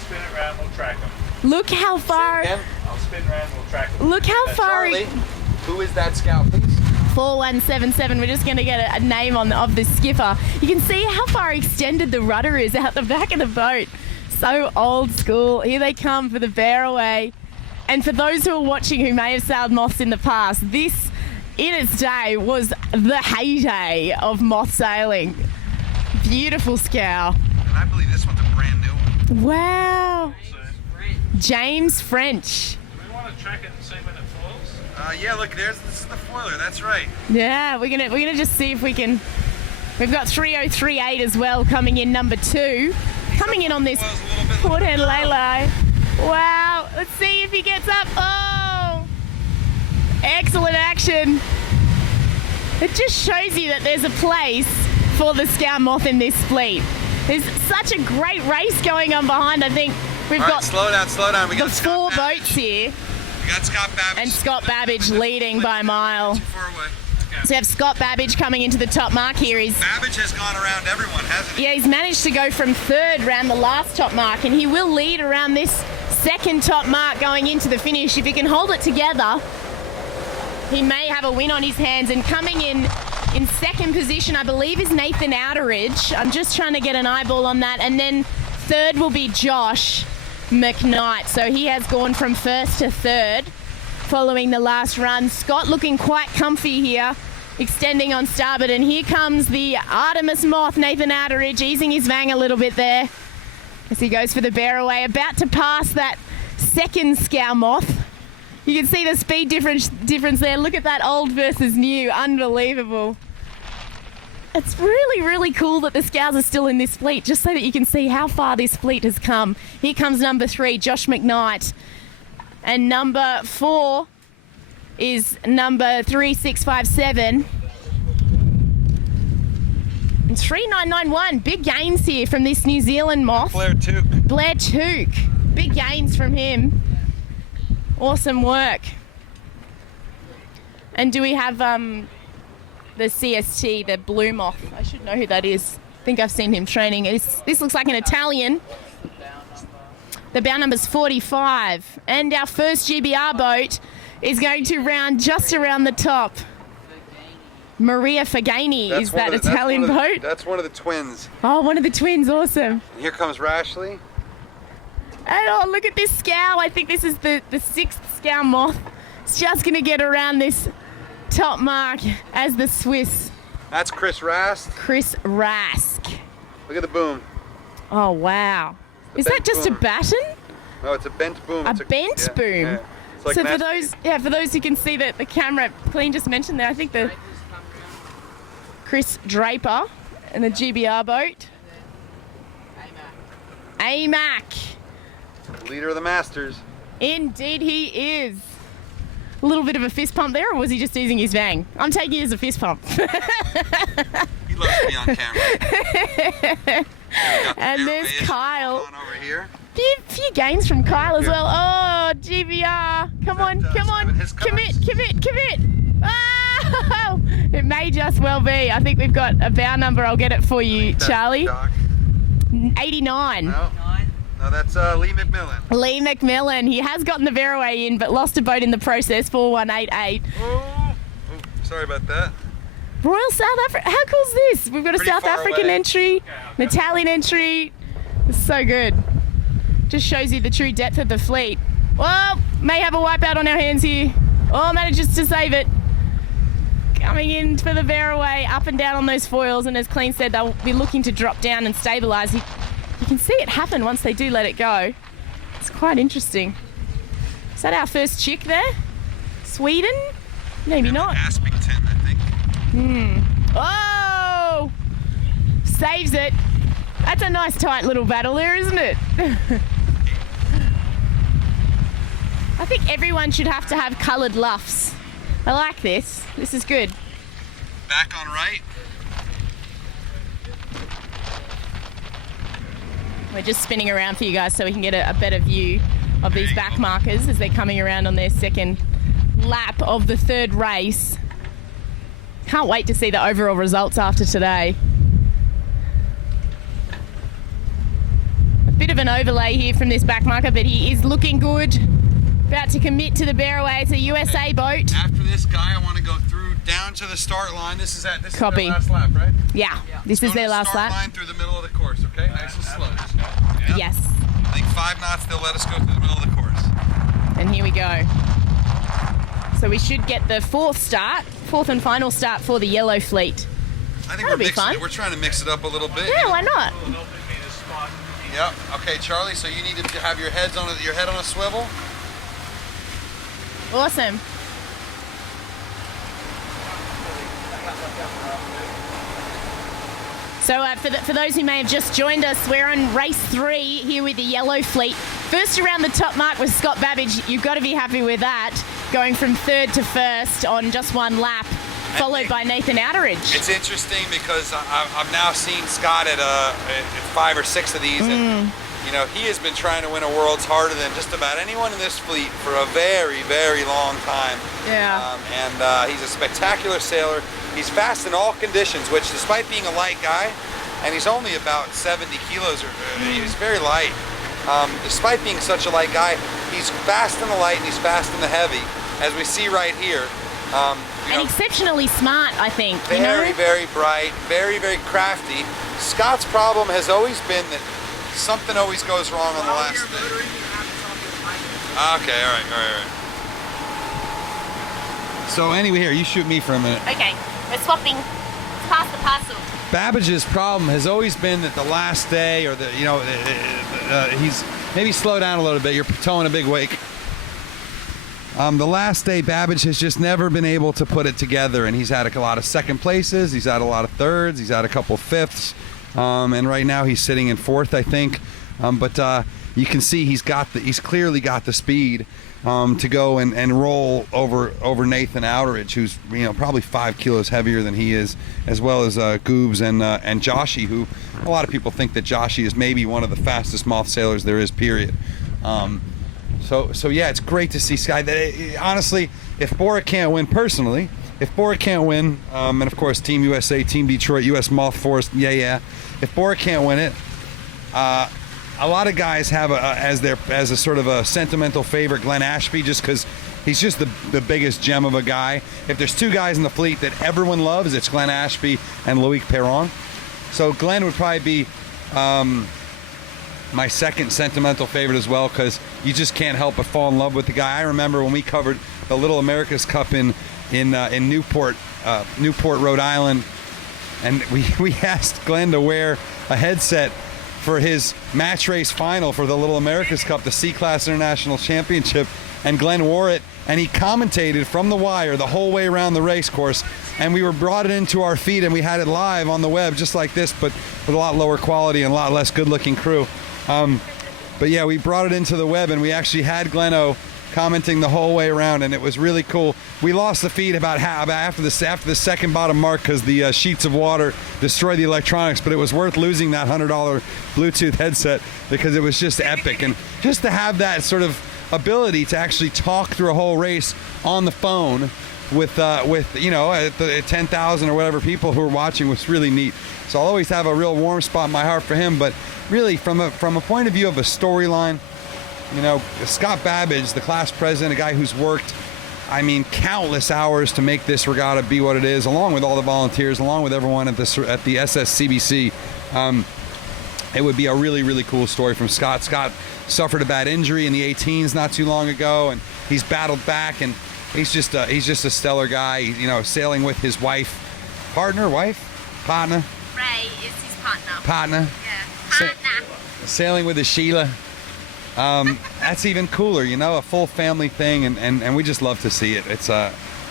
spin it around, we'll track them. Look how far. I'll spin around, we'll track them. Look how far. Charlie, who is that scow, please? 4177. We're just going to get a name of the skipper. You can see how far extended the rudder is out the back of the boat. So old school. Here they come for the bear away. And for those who are watching who may have sailed Moths in the past, this in its day was the heyday of Moth sailing. Beautiful scow. And I believe this one's a brand new one. Wow. James French. Do we want to track it and see when it falls? Yeah, look, this is the foiler, that's right. Yeah, we're gonna just see if we can. We've got 3038 as well coming in, number 2. Coming in on this port hand lay. Wow, let's see if he gets up. Oh, excellent action. It just shows you that there's a place for the Scow Moth in this fleet. There's such a great race going on behind. I think we've got slow down. We got the 4 boats here. We got Scott Babbage. And Scott Babbage leading by a mile. Too far away. So we have Scott Babbage coming into the top mark here. Babbage has gone around everyone, hasn't he? Yeah, he's managed to go from third round the last top mark, and he will lead around this second top mark going into the finish. If he can hold it together, he may have a win on his hands. And coming in second position, I believe, is Nathan Outeridge. I'm just trying to get an eyeball on that. And then third will be Josh McKnight. So he has gone from first to third following the last run. Scott looking quite comfy here, extending on starboard. And here comes the Artemis Moth, Nathan Outeridge, easing his vang a little bit there as he goes for the bear away. About to pass that second Scow Moth. You can see the speed difference there. Look at that old versus new. Unbelievable. It's really, really cool that the Scows are still in this fleet, just so that you can see how far this fleet has come. Here comes number 3, Josh McKnight. And number 4 is number 3657. And 3991. Big gains here from this New Zealand Moth. Blair Took. Blair Took. Big gains from him. Awesome work. And do we have the CST, the Blue Moth? I should know who that is. I think I've seen him training. This looks like an Italian. The bow number's 45. And our first GBR boat is going to round just around the top. Maria Fagani is that Italian boat? That's one of the twins. Oh, one of the twins. Awesome. And here comes Rashley. And oh, look at this scow. I think this is the 6th Scow Moth. It's just going to get around this top mark as the Swiss. That's Chris Rask. Chris Rask. Look at the boom. Oh, wow. Is that just a batten? No, it's a bent boom. A bent boom. Yeah. It's like so for those who can see that the camera, Colleen just mentioned there, I think the Chris Draper and the GBR boat. AMAC. Leader of the Masters. Indeed he is. A little bit of a fist pump there, or was he just using his vang? I'm taking it as a fist pump. He loves to be on camera. And there's Kyle. Over here. Few gains from Kyle as well. Oh, GBR. Come on. Commit. Oh, it may just well be. I think we've got a bow number. I'll get it for you, Charlie. 89. No, that's Lee McMillan. Lee McMillan. He has gotten the Veraway in, but lost a boat in the process, 4188. Oh, sorry about that. Royal South Africa. How cool is this? We've got a Pretty South far African away. entry, an Italian entry. It's so good. Just shows you the true depth of the fleet. Well, may have a wipeout on our hands here. Oh, manages to save it. Coming in for the Veraway, up and down on those foils, and as Clean said, they'll be looking to drop down and stabilise. You can see it happen once they do let it go. It's quite interesting. Is that our first chick there? Sweden? Maybe not. Aspington, I think. Oh! Saves it. That's a nice tight little battle there, isn't it? I think everyone should have to have coloured luffs. I like this. This is good. Back on right. We're just spinning around for you guys so we can get a better view of these back markers as they're coming around on their second lap of the third race. Can't wait to see the overall results after today. A bit of an overlay here from this back marker, but he is looking good. About to commit to the Bearaway. It's a USA boat. After this guy, I want to go through down to the start line. This is their last lap, right? Yeah, this is their last start lap. line through the middle of the course, okay? Nice and slow. Yep. Yes. I think 5 knots, they'll let us go through the middle of the course. And here we go. So we should get the fourth and final start for the yellow fleet. I think That'll be fun. We're trying to mix it up a little bit. Yeah, why not? Yep. Okay, Charlie. So you need to have your head on a swivel. Awesome. So for those who may have just joined us, we're on race 3 here with the yellow fleet. First around the top mark was Scott Babbage. You've got to be happy with that. Going from third to first on just one lap, followed by Nathan Outeridge. It's interesting because I've now seen Scott at 5 or 6 of these, and You know, he has been trying to win a Worlds harder than just about anyone in this fleet for a very, very long time. Yeah. He's a spectacular sailor. He's fast in all conditions, which despite being a light guy, and he's only about 70 kilos, he's very light. Despite being such a light guy, he's fast in the light and he's fast in the heavy, as we see right here. And exceptionally smart, I think. Very, very bright, very, very crafty. Scott's problem has always been that something always goes wrong on the last day. Okay, all right. So anyway, here, you shoot me for a minute. Okay, we're swapping. Pass the parcel. Babbage's problem has always been that the last day, or he's maybe slow down a little bit. You're towing a big wake. The last day, Babbage has just never been able to put it together, and he's had a lot of second places. He's had a lot of thirds. He's had a couple fifths, and right now he's sitting in fourth, I think. But you can see he's clearly got the speed to go and roll over Nathan Outeridge, who's probably 5 kilos heavier than he is, as well as Goobs and Joshy, who a lot of people think that Joshy is maybe one of the fastest Moth sailors there is, period. So yeah, it's great to see Sky. Honestly, if Bora can't win personally, and of course Team USA, Team Detroit, US Moth Force, yeah. If Bora can't win it, a lot of guys have as a sort of a sentimental favorite Glenn Ashby, just because he's just the biggest gem of a guy. If there's two guys in the fleet that everyone loves, it's Glenn Ashby and Loic Perron. So Glenn would probably be my second sentimental favorite as well, because you just can't help but fall in love with the guy. I remember when we covered the Little America's Cup in Newport, Rhode Island, and we asked Glenn to wear a headset for his match race final for the Little America's Cup, the C-Class International Championship, and Glenn wore it, and he commentated from the wire the whole way around the race course, and we brought it into our feed, and we had it live on the web just like this, but with a lot lower quality and a lot less good-looking crew. But yeah, we brought it into the web, and we actually had Gleno commenting the whole way around, and it was really cool. We lost the feed about after the second bottom mark because the sheets of water destroyed the electronics, but it was worth losing that $100 Bluetooth headset because it was just epic. And just to have that sort of ability to actually talk through a whole race on the phone with 10,000 or whatever people who were watching was really neat. So I'll always have a real warm spot in my heart for him. But really, from a point of view of a storyline, Scott Babbage, the class president, a guy who's worked, countless hours to make this regatta be what it is, along with all the volunteers, along with everyone at the SSCBC. It would be a really, really cool story from Scott. Scott suffered a bad injury in the 18s not too long ago, and he's battled back, and he's just a stellar guy. Sailing with his partner. Ray is his partner. Yeah, partner. Sailing with his Sheila. That's even cooler, a full family thing, and we just love to see it.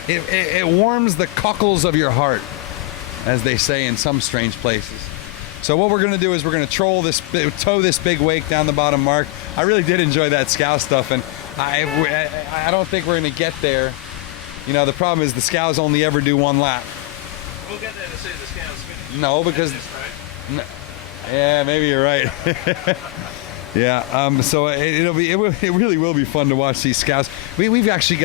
It warms the cockles of your heart, as they say in some strange places. So what we're going to do is we're going to tow this big wake down the bottom mark. I really did enjoy that scow stuff, and I don't think we're going to get there. The problem is the scows only ever do one lap. We'll get there to see the scows finish. No, because yeah, maybe you're right. Yeah, so it really will be fun to watch these scouts. We've actually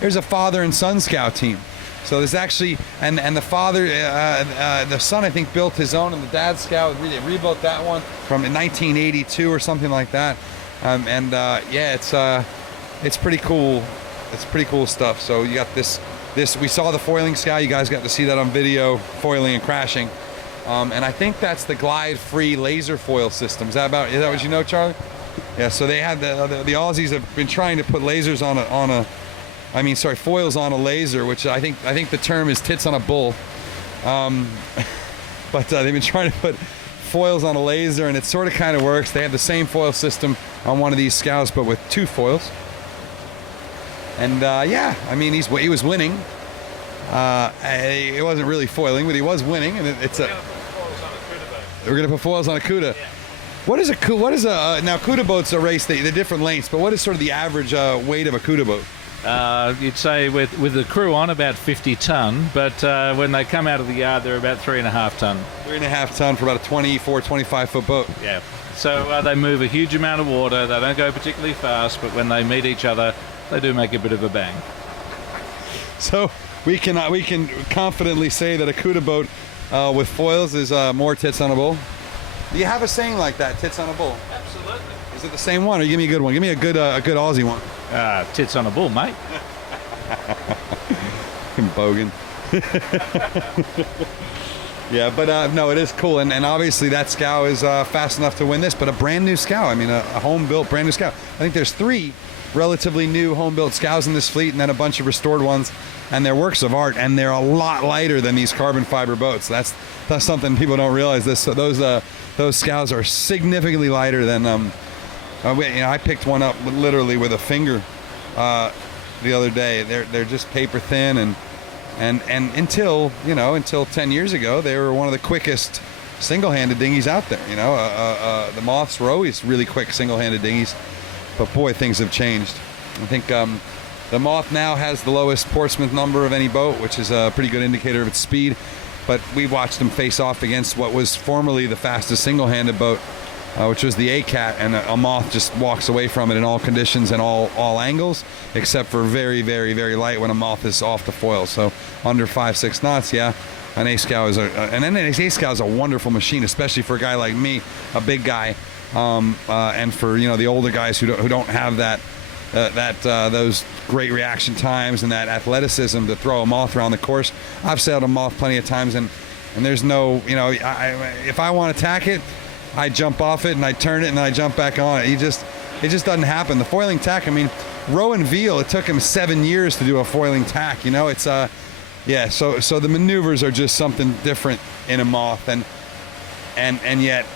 there's a father and son scout team. So there's actually, and the father, the son I think built his own, and the dad scout rebuilt that one from 1982 or something like that. It's pretty cool. It's pretty cool stuff. So you got this. We saw the foiling scow. You guys got to see that on video, foiling and crashing. And I think that's the glide-free laser foil system. Is that what you know, Charlie? Yeah. So they had the Aussies have been trying to put lasers foils on a laser, which I think the term is tits on a bull. But they've been trying to put foils on a laser, and it sort of kind of works. They have the same foil system on one of these scows, but with 2 foils. And he was winning. It wasn't really foiling, but he was winning, and we're gonna put foils on a Couta. Yeah. What is a now Couta boats are raced the different lengths, but what is sort of the average weight of a Couta boat? You'd say with the crew on about 50 ton, but when they come out of the yard, they're about 3.5 ton. 3.5 ton for about a 24, 25 foot boat. Yeah. So they move a huge amount of water. They don't go particularly fast, but when they meet each other, they do make a bit of a bang. So we can confidently say that a Couta boat with foils is more tits on a bull. Do you have a saying like that, tits on a bull? Absolutely. Is it the same one, or give me a good one? Give me a good Aussie one. Tits on a bull, mate. Fucking bogan. Yeah, but no, it is cool, and obviously that scow is fast enough to win this, but a brand new scow. I mean, a home-built brand new scow. I think there's 3 relatively new home-built scows in this fleet, and then a bunch of restored ones, and they're works of art, and they're a lot lighter than these carbon fiber boats. That's something people don't realize. Those scows are significantly lighter than. I picked one up literally with a finger the other day. They're just paper thin, and until 10 years ago, they were one of the quickest single-handed dinghies out there. The Moths were always really quick single-handed dinghies, but boy, things have changed. I think the Moth now has the lowest Portsmouth number of any boat, which is a pretty good indicator of its speed. But we watched them face off against what was formerly the fastest single-handed boat, which was the A-Cat, and a Moth just walks away from it in all conditions and all angles, except for very, very, very light when a Moth is off the foil. So under 5-6 knots, yeah, an A-Scow is A-Scow is a wonderful machine, especially for a guy like me, a big guy, and for the older guys who don't have those great reaction times and that athleticism to throw a Moth around the course. I've sailed a Moth plenty of times, and there's no, if I want to tack it, I jump off it and I turn it and I jump back on it. It just doesn't happen. The foiling tack, I mean, Rowan Veal, it took him 7 years to do a foiling tack. It's so the maneuvers are just something different in a Moth, and yet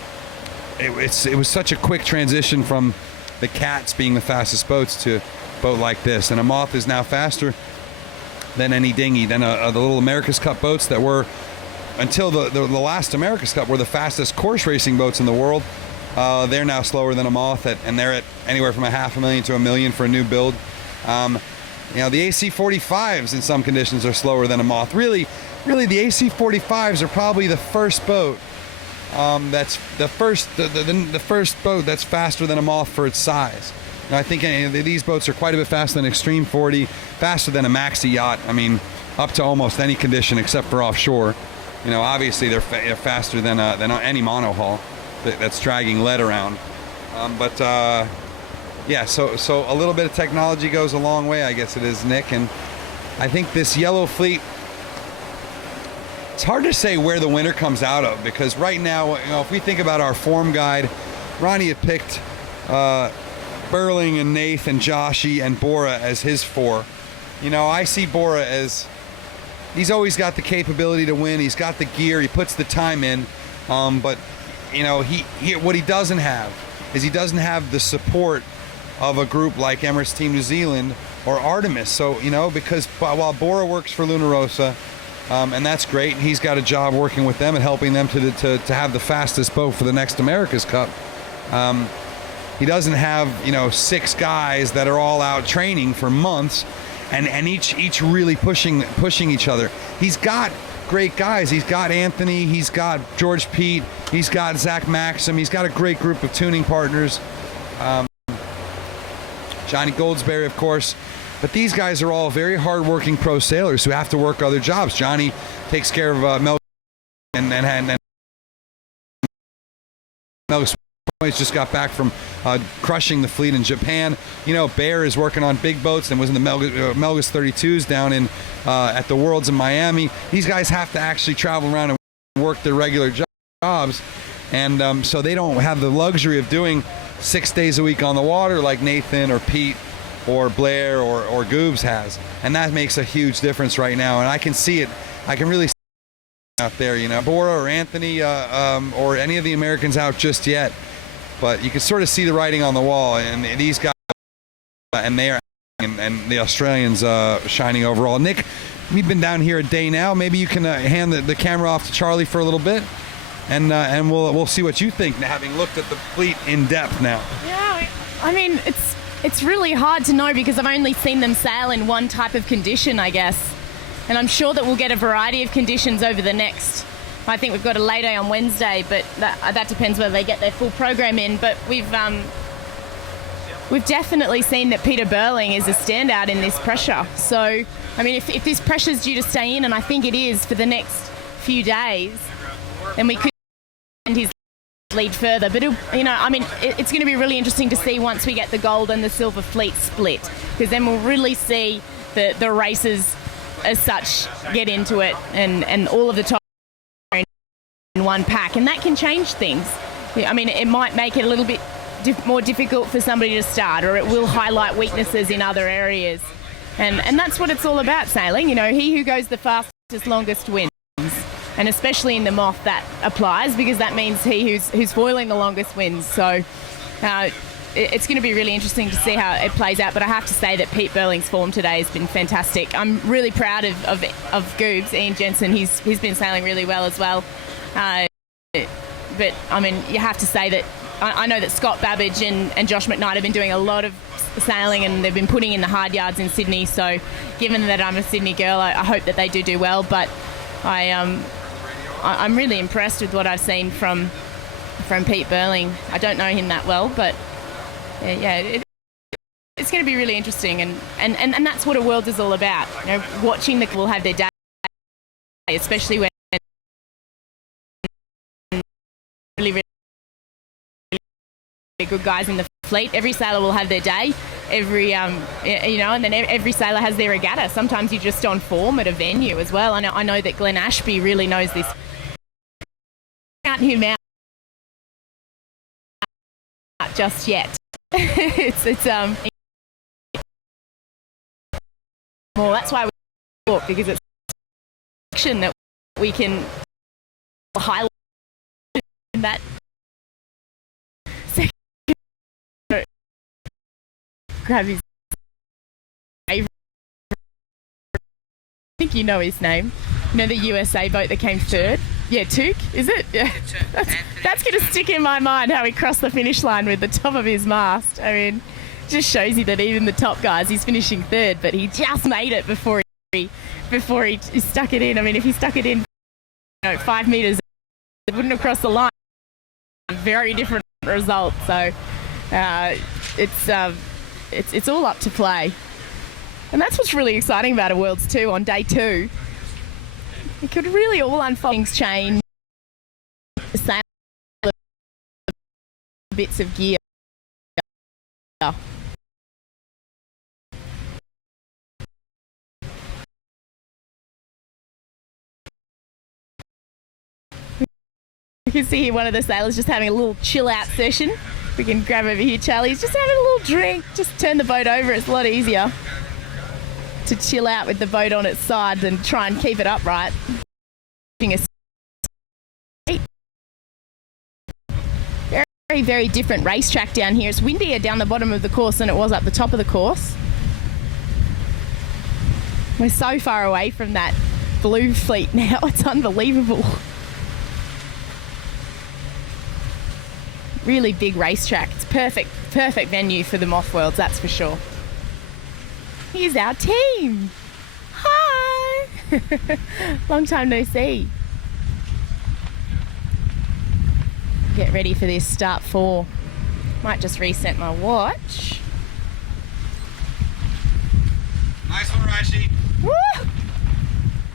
it was such a quick transition from the Cats being the fastest boats to a boat like this. And a Moth is now faster than any dinghy, than the little America's Cup boats that were, until the last America's Cup, were the fastest course racing boats in the world. They're now slower than a Moth, and they're at anywhere from $500,000 to $1 million for a new build. The AC-45s in some conditions are slower than a Moth. Really, the AC-45s are probably the first boat. That's the first boat that's faster than a Moth for its size. I think these boats are quite a bit faster than Extreme 40, faster than a maxi yacht. I mean, up to almost any condition except for offshore. Obviously they're faster than any monohull that's dragging lead around. So a little bit of technology goes a long way, I guess it is, Nick. And I think this yellow fleet, it's hard to say where the winner comes out of, because right now, if we think about our form guide, Ronnie had picked Burling and Nath and Joshy and Bora as his 4. I see Bora as, he's always got the capability to win. He's got the gear. He puts the time in. But what he doesn't have is he doesn't have the support of a group like Emirates Team New Zealand or Artemis. So, because while Bora works for Luna Rossa, and that's great, and he's got a job working with them and helping them to have the fastest boat for the next America's Cup. He doesn't have 6 guys that are all out training for months, and each really pushing each other. He's got great guys. He's got Anthony. He's got George Pete. He's got Zach Maxim. He's got a great group of tuning partners. Johnny Goldsberry, of course. But these guys are all very hard-working pro sailors who have to work other jobs. Johnny takes care of Mel, and Mel just got back from crushing the fleet in Japan. Bear is working on big boats and was in the Melgus 32s down in at the Worlds in Miami. These guys have to actually travel around and work their regular jobs, and so they don't have the luxury of doing 6 days a week on the water like Nathan or Pete or Blair or Goobs has, and that makes a huge difference right now. And I can see it. I can really see it out there. Bora or Anthony or any of the Americans out just yet, but you can sort of see the writing on the wall. And these guys and they are, and the Australians shining overall. Nick, we've been down here a day now. Maybe you can hand the camera off to Charlie for a little bit, and we'll see what you think, having looked at the fleet in depth now. Yeah, I mean, It's really hard to know because I've only seen them sail in one type of condition, I guess. And I'm sure that we'll get a variety of conditions over the next. I think we've got a lay day on Wednesday, but that depends whether they get their full program in. But we've definitely seen that Peter Burling is a standout in this pressure. So, I mean, if this pressure's due to stay in, and I think it is for the next few days, then we could end his lead further. But, it's going to be really interesting to see once we get the gold and the silver fleet split, because then we'll really see the races as such get into it and all of the top in one pack, and that can change things. I mean, it might make it a little bit more difficult for somebody to start, or it will highlight weaknesses in other areas, and that's what it's all about sailing. He who goes the fastest longest wins, and especially in the Moth that applies, because that means he who's foiling the longest wins. So it's going to be really interesting to see how it plays out, but I have to say that Pete Burling's form today has been fantastic. I'm really proud of Goobs, Ian Jensen. He's been sailing really well as well. But, I mean, you have to say that I know that Scott Babbage and Josh McKnight have been doing a lot of sailing, and they've been putting in the hard yards in Sydney. So given that I'm a Sydney girl, I hope that they do well. But I'm really impressed with what I've seen from Pete Burling. I don't know him that well, but it's going to be really interesting. And that's what a World is all about. Watching the will have their day, especially when really good guys in the fleet. Every sailor will have their day. And then every sailor has their regatta. Sometimes you're just on form at a venue as well. I know that Glenn Ashby really knows this. Count him out just yet. Well, that's why we talk, because it's action that we can highlight in that second. Grab his favorite. I think you know his name. The USA boat that came third. Yeah, Took, is it? Yeah. That's going to stick in my mind, how he crossed the finish line with the top of his mast. I mean, just shows you that even the top guys, he's finishing third, but he just made it before he stuck it in. I mean, if he stuck it in 5 metres, it wouldn't have crossed the line. Very different result. So it's all up to play. And that's what's really exciting about a Worlds too on day 2. It could really all unfold. Things change. Sail bits of gear. You can see here one of the sailors just having a little chill out session. We can grab over here, Charlie. He's just having a little drink. Just turn the boat over. It's a lot easier to chill out with the boat on its side than try and keep it upright. Very, very different racetrack down here. It's windier down the bottom of the course than it was up the top of the course. We're so far away from that blue fleet now. It's unbelievable. Really big racetrack. It's perfect venue for the Moth Worlds, that's for sure. Here's our team. Hi. Long time no see. Get ready for this start 4. Might just reset my watch. Nice one, Rashi. Woo!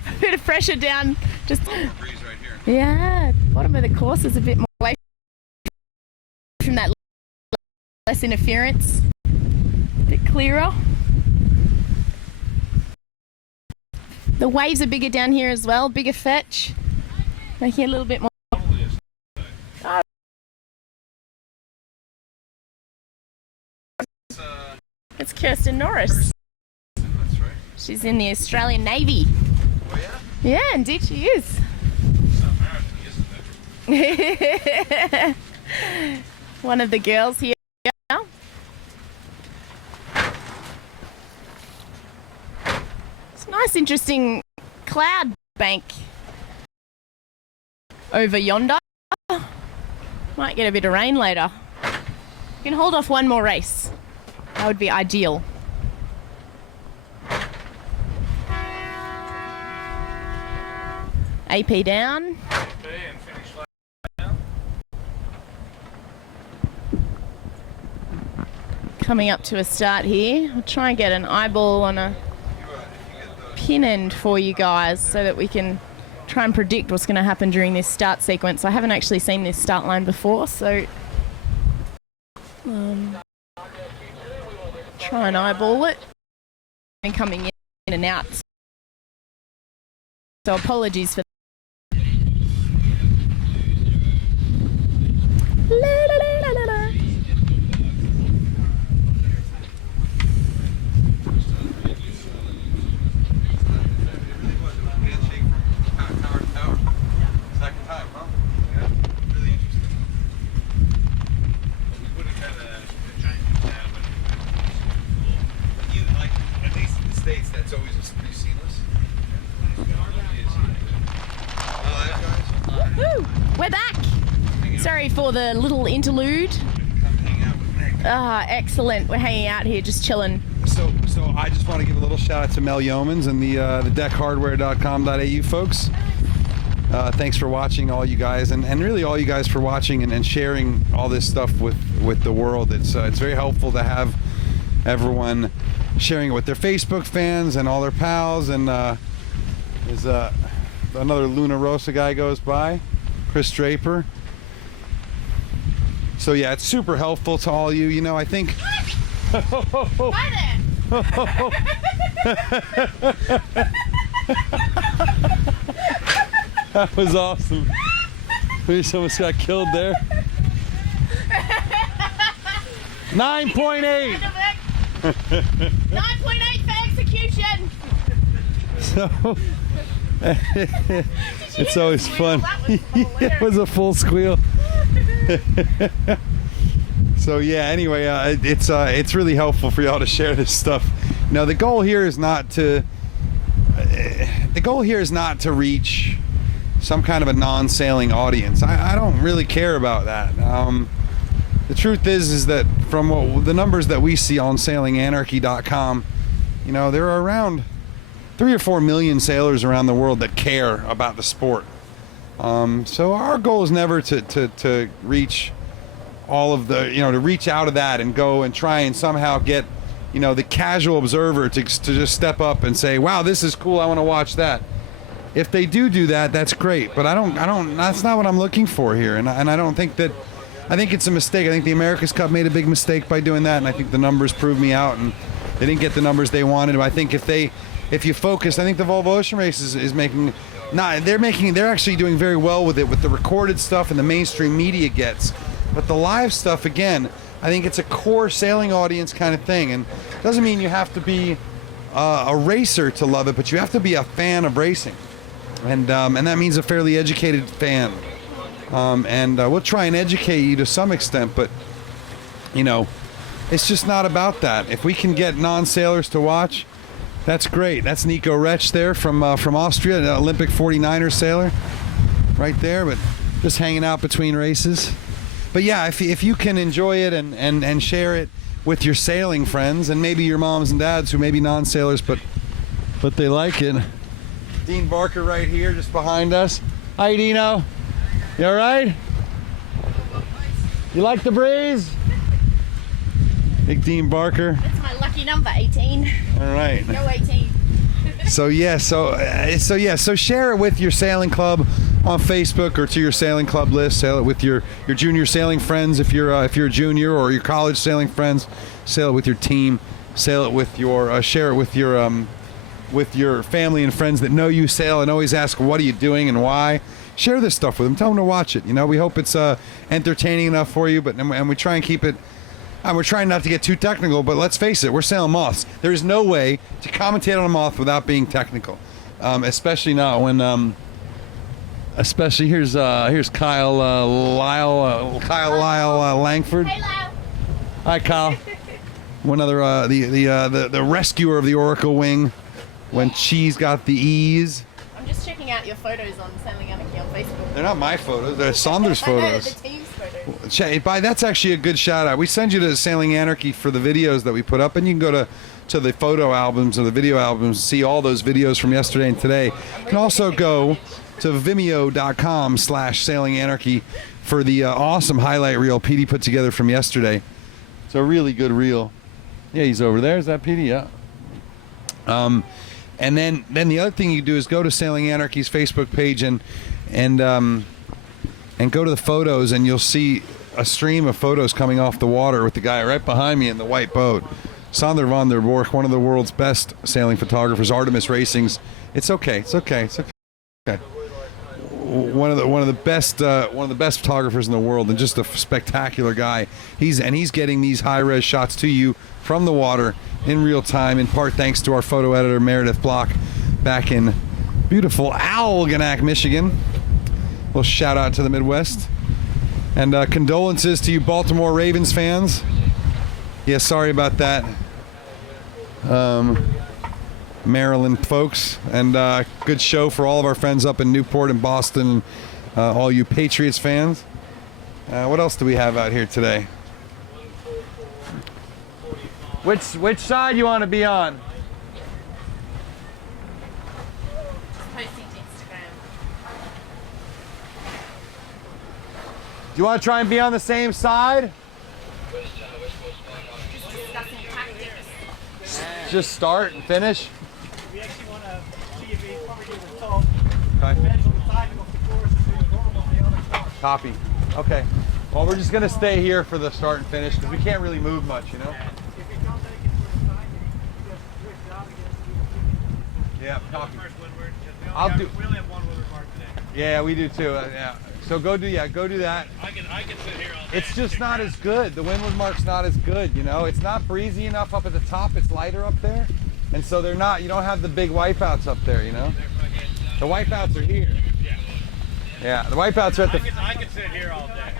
A bit of pressure down. Just breeze right here. Yeah, bottom of the course is a bit more away from that, less interference. A bit clearer. The waves are bigger down here as well, bigger fetch, making it a little bit more. Oh. It's Kirsten Norris. That's right. She's in the Australian Navy. Oh yeah? Yeah, indeed she is. One of the girls here. It's a nice, interesting cloud bank over yonder. Might get a bit of rain later. You can hold off one more race. That would be ideal. AP down. Coming up to a start here. I'll try and get an eyeball on a pin end for you guys so that we can try and predict what's going to happen during this start sequence. I haven't actually seen this start line before, so try and eyeball it. And coming in and out. So apologies for That's always pretty seamless. Woo! We're back. Sorry for the little interlude. Excellent. We're hanging out here, just chilling. So I just want to give a little shout out to Mel Yeomans and the deckhardware.com.au folks. Thanks for watching, all you guys, and really all you guys for watching and sharing all this stuff with the world. It's very helpful to have everyone sharing it with their Facebook fans and all their pals. And there's another Luna Rosa guy goes by, Chris Draper. So yeah, it's super helpful to all you. You know, I think. Hi there. That was awesome. We almost got killed there. 9.8. 9.8 for execution. So it's always fun. It was a full squeal. So yeah, anyway, it's really helpful for y'all to share this stuff. You know, the goal here is not to reach some kind of a non-sailing audience. I don't really care about that. The truth is that from the numbers that we see on sailinganarchy.com, you know, there are around 3 or 4 million sailors around the world that care about the sport. So our goal is never to reach all of the, you know, to reach out of that and go and try and somehow get, you know, the casual observer to just step up and say, wow, this is cool, I want to watch that. If they do that, that's great. But I don't, that's not what I'm looking for here. And I don't think that, I think it's a mistake. I think the America's Cup made a big mistake by doing that. And I think the numbers proved me out, and they didn't get the numbers they wanted. But I think if you focus, I think the Volvo Ocean Race is making, they're actually doing very well with it, with the recorded stuff and the mainstream media gets. But the live stuff, again, I think it's a core sailing audience kind of thing. And it doesn't mean you have to be a racer to love it, but you have to be a fan of racing. And that means a fairly educated fan. We'll try and educate you to some extent, but, you know, it's just not about that. If we can get non-sailors to watch, that's great. That's Nico Retsch there from Austria, an Olympic 49er sailor right there, but just hanging out between races. But yeah, if you can enjoy it and share it with your sailing friends and maybe your moms and dads who may be non-sailors, but they like it. Dean Barker right here, just behind us. Hi, Dino. You all right? You like the breeze? Big Dean Barker. That's my lucky number, 18. All right. Go 18. So share it with your sailing club on Facebook or to your sailing club list. Sail it with your junior sailing friends if you're a junior, or your college sailing friends. Sail it with your team. Sail it with your share it with your family and friends that know you sail and always ask, what are you doing and why? Share this stuff with them. Tell them to watch it. You know, we hope it's entertaining enough for you, and we try and keep it. We're trying not to get too technical, but let's face it, we're sailing moths. There is no way to commentate on a moth without being technical, especially not when. Especially here's Kyle Lyle Langford. Hey, Lyle. Hi, Kyle. One other the rescuer of the Oracle Wing when she's got the ease. I'm just checking out your photos on Sailing Anarchy on Facebook. They're not my photos. They're Saunders' I know, photos. the team's photos. That's actually a good shout out. We send you to Sailing Anarchy for the videos that we put up, and you can go to the photo albums or the video albums and see all those videos from yesterday and today. You can also go to vimeo.com/Sailing Anarchy for the awesome highlight reel Petey put together from yesterday. It's a really good reel. Yeah, he's over there. Is that Petey? Yeah. And then the other thing you do is go to Sailing Anarchy's Facebook page and go to the photos, and you'll see a stream of photos coming off the water with the guy right behind me in the white boat. Sander van der Borch, one of the world's best sailing photographers, Artemis Racing's. It's okay. One of the best photographers in the world, and just a spectacular guy. He's getting these high-res shots to you from the water in real time, in part thanks to our photo editor Meredith Block back in beautiful Algonac, Michigan. A little shout out to the Midwest, and condolences to you Baltimore Ravens fans. Yeah, sorry about that, Maryland folks, and good show for all of our friends up in Newport and Boston, all you Patriots fans. What else do we have out here today? Which side you want to be on? Posting to Instagram. Do you want to try and be on the same side? Just discussing tactics. Just start and finish? We actually want to see if he's probably doing the top. Okay. Depends on the timing of the course is really normal on the other side. Copy. Okay. Well, we're just going to stay here for the start and finish because we can't really move much, you know? If he can't take it first time, then he just drift out against the Yeah, copy. first windward. We only have one windward mark today. Yeah, we do too. Yeah. So go do that. I can sit here all day. It's just not as good. The windward mark's not as good, you know? It's not breezy enough up at the top. It's lighter up there. And so you don't have the big wipeouts up there, you know? The wipeouts are here. Yeah, the wipeouts are at the... I can sit here all day.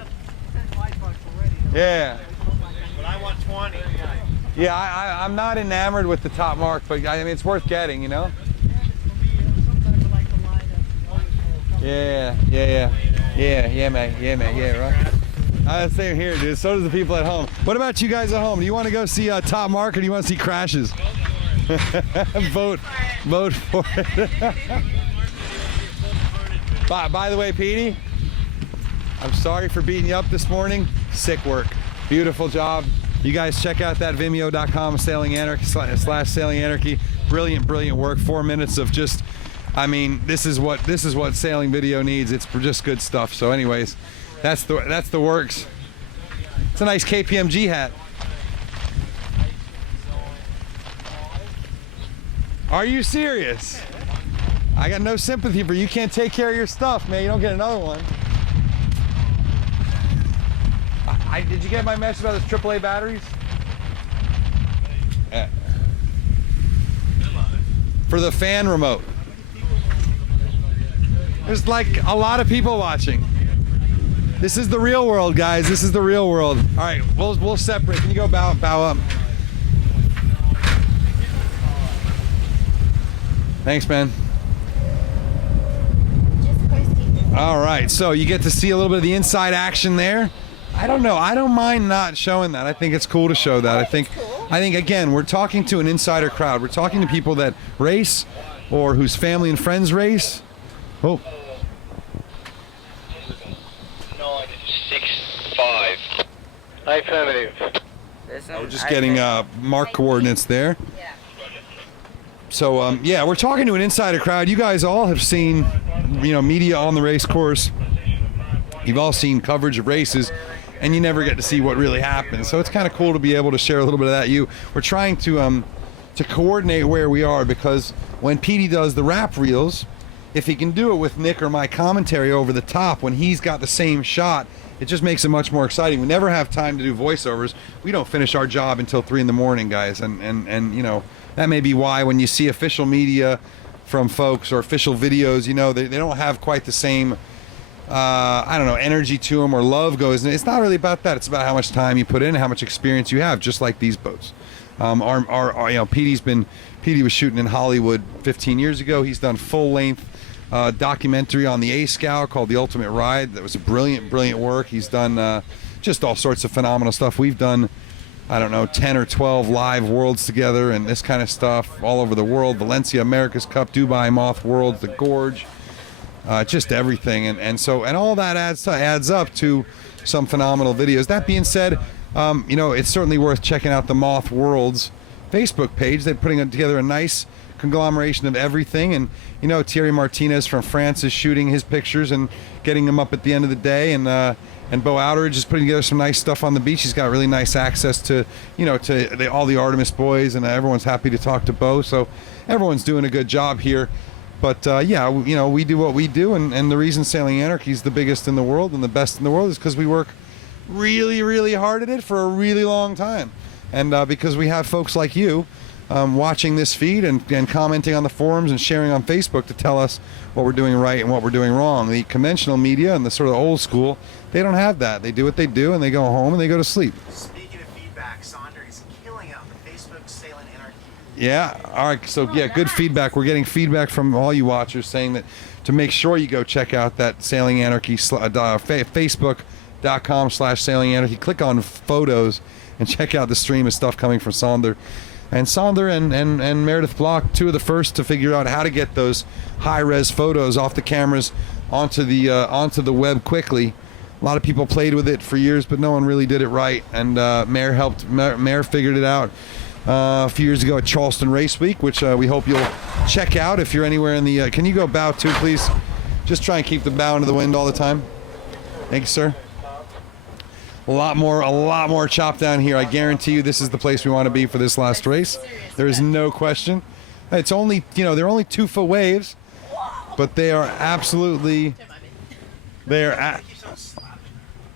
Yeah. But I want 20. Yeah, I'm not enamored with the top mark, but I mean, it's worth getting, you know? Sometimes I like the line of Yeah, man, right? Same here, dude. So does the people at home. What about you guys at home? Do you want to go see top mark, or do you want to see crashes? Vote for it. By the way, Petey, I'm sorry for beating you up this morning. Sick work. Beautiful job. You guys check out that vimeo.com Sailing Anarchy / Sailing Anarchy. Brilliant work. 4 minutes of just, I mean, this is what sailing video needs. It's just good stuff. So anyways, that's the works. It's a nice KPMG hat. Are you serious? I got no sympathy for you. You can't take care of your stuff, man. You don't get another one. Did you get my message about those AAA batteries? For the fan remote. There's like a lot of people watching. This is the real world, guys. This is the real world. All right, we'll separate. Can you go bow up? Thanks, man. All right, so you get to see a little bit of the inside action there. I don't know. I don't mind not showing that. I think it's cool to show that. I think again, we're talking to an insider crowd. We're talking to people that race or whose family and friends race. Oh. 965. Affirmative. We're just getting mark coordinates there. So yeah, we're talking to an insider crowd. You guys all have seen, media on the race course. You've all seen coverage of races, and you never get to see what really happens. So it's kind of cool to be able to share a little bit of that. We're trying to coordinate where we are, because when Petey does the wrap reels, if he can do it with Nick or my commentary over the top, when he's got the same shot, it just makes it much more exciting. We never have time to do voiceovers. We don't finish our job until 3 in the morning, guys. And that may be why when you see official media from folks or official videos, they don't have quite the same energy to them or love goes. It's not really about that. It's about how much time you put in, how much experience you have, just like these boats. Petey was shooting in Hollywood 15 years ago. He's done full length documentary on the A-Scout called The Ultimate Ride. That was a brilliant work. He's done just all sorts of phenomenal stuff. We've done, I don't know, 10 or 12 live worlds together and this kind of stuff all over the world. Valencia, America's Cup, Dubai, Moth Worlds, the Gorge, just everything. And all that adds up to some phenomenal videos. That being said, it's certainly worth checking out the Moth Worlds Facebook page. They're putting together a nice conglomeration of everything, and Thierry Martinez from France is shooting his pictures and getting them up at the end of the day, and Bo Outeridge is putting together some nice stuff on the beach. He's got really nice access to all the Artemis boys, and everyone's happy to talk to Bo, so everyone's doing a good job here. But we do what we do, and the reason Sailing Anarchy is the biggest in the world and the best in the world is because we work really, really hard at it for a really long time, and because we have folks like you watching this feed and commenting on the forums and sharing on Facebook to tell us what we're doing right and what we're doing wrong. The conventional media and the sort of old school, they don't have that. They do what they do and they go home and they go to sleep. Speaking of feedback, Sonder is killing out the Facebook Sailing Anarchy. Yeah, all right, so yeah, good feedback. We're getting feedback from all you watchers saying that to make sure you go check out that Sailing Anarchy, Facebook.com/Sailing Anarchy. Click on photos and check out the stream of stuff coming from Sonder. And Sonder and Meredith Block, two of the first to figure out how to get those high-res photos off the cameras onto the web quickly. A lot of people played with it for years, but no one really did it right. And Mare figured it out a few years ago at Charleston Race Week, which we hope you'll check out if you're anywhere in the... can you go bow too, please? Just try and keep the bow into the wind all the time. Thank you, sir. A lot more chop down here. I guarantee you this is the place we want to be for this last race. There is no question. It's only, they're only 2-foot waves, but they are absolutely,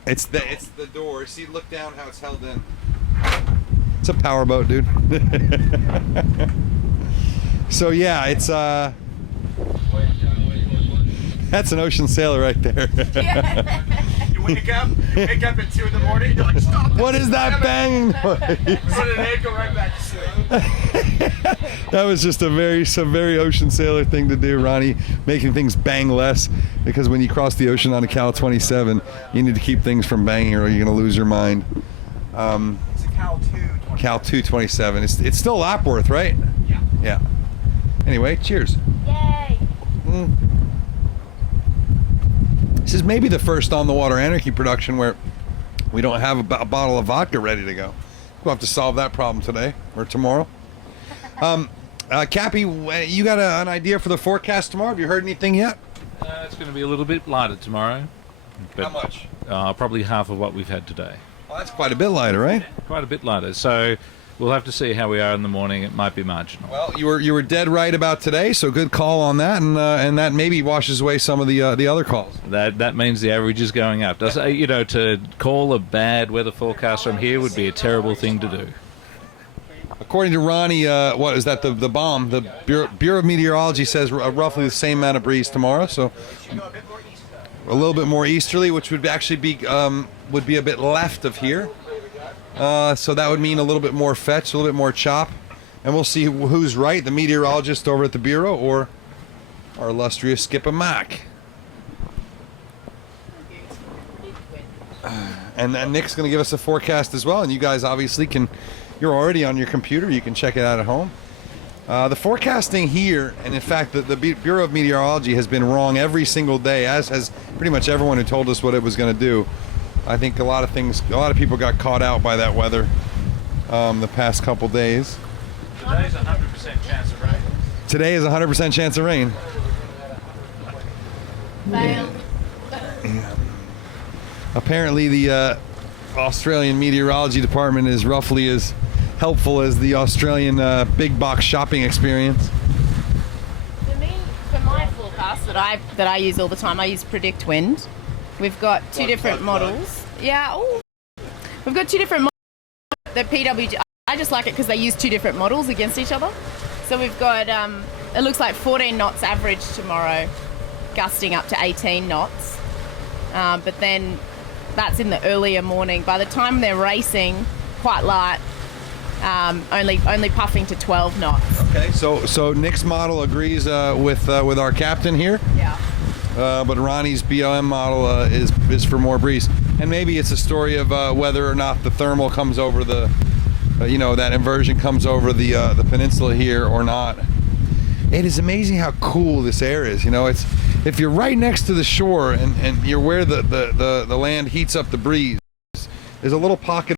it's the door. See, look down how it's held in. It's a powerboat, dude. So yeah, it's, that's an ocean sailor right there. You wake up at 2 in the morning, you're like, stop. What is that banging noise? Put an ankle right back to sleep. That was just some very ocean sailor thing to do, Ronnie, making things bang less, because when you cross the ocean on a Cal 27, you need to keep things from banging or you're going to lose your mind. It's a Cal 227. Cal 227. It's still Lapworth, right? Yeah. Yeah. Anyway, cheers. Yay! This is maybe the first On the Water Anarchy production where we don't have a bottle of vodka ready to go. We'll have to solve that problem today or tomorrow. Cappy, you got an idea for the forecast tomorrow? Have you heard anything yet? It's going to be a little bit lighter tomorrow. But, How much? Probably half of what we've had today. Well, that's quite a bit lighter, right? Quite a bit lighter. So we'll have to see how we are in the morning. It might be marginal. Well, you were dead right about today, so good call on that, and that maybe washes away some of the other calls. That means the average is going up. To call a bad weather forecast from here would be a terrible thing to do. According to Ronnie, what is that? The bomb. The Bureau of Meteorology says roughly the same amount of breeze tomorrow, so a little bit more easterly, which would actually be would be a bit left of here. So that would mean a little bit more fetch, a little bit more chop, and we'll see who's right, the meteorologist over at the Bureau or our illustrious Skipper Mac. And Nick's going to give us a forecast as well, and you guys obviously you're already on your computer, you can check it out at home. The forecasting here, and in fact the Bureau of Meteorology has been wrong every single day, as has pretty much everyone who told us what it was going to do. I think a lot of people got caught out by that weather the past couple days. Today's 100% chance of rain. Today is 100% chance of rain. Fail. Yeah. Apparently the Australian Meteorology Department is roughly as helpful as the Australian big box shopping experience. For my forecast that I use all the time, I use Predict Wind. We've got two different models. Yeah, we've got two different models. The PWG, I just like it because they use two different models against each other. So we've got, it looks like 14 knots average tomorrow, gusting up to 18 knots. But then that's in the earlier morning. By the time they're racing, quite light, only puffing to 12 knots. Okay, so Nick's model agrees with our captain here. Yeah. But Ronnie's BOM model is for more breeze, and maybe it's a story of whether or not the thermal comes over the, that inversion comes over the peninsula here or not. It is amazing how cool this air is. It's if you're right next to the shore and you're where the land heats up the breeze. There's a little pocket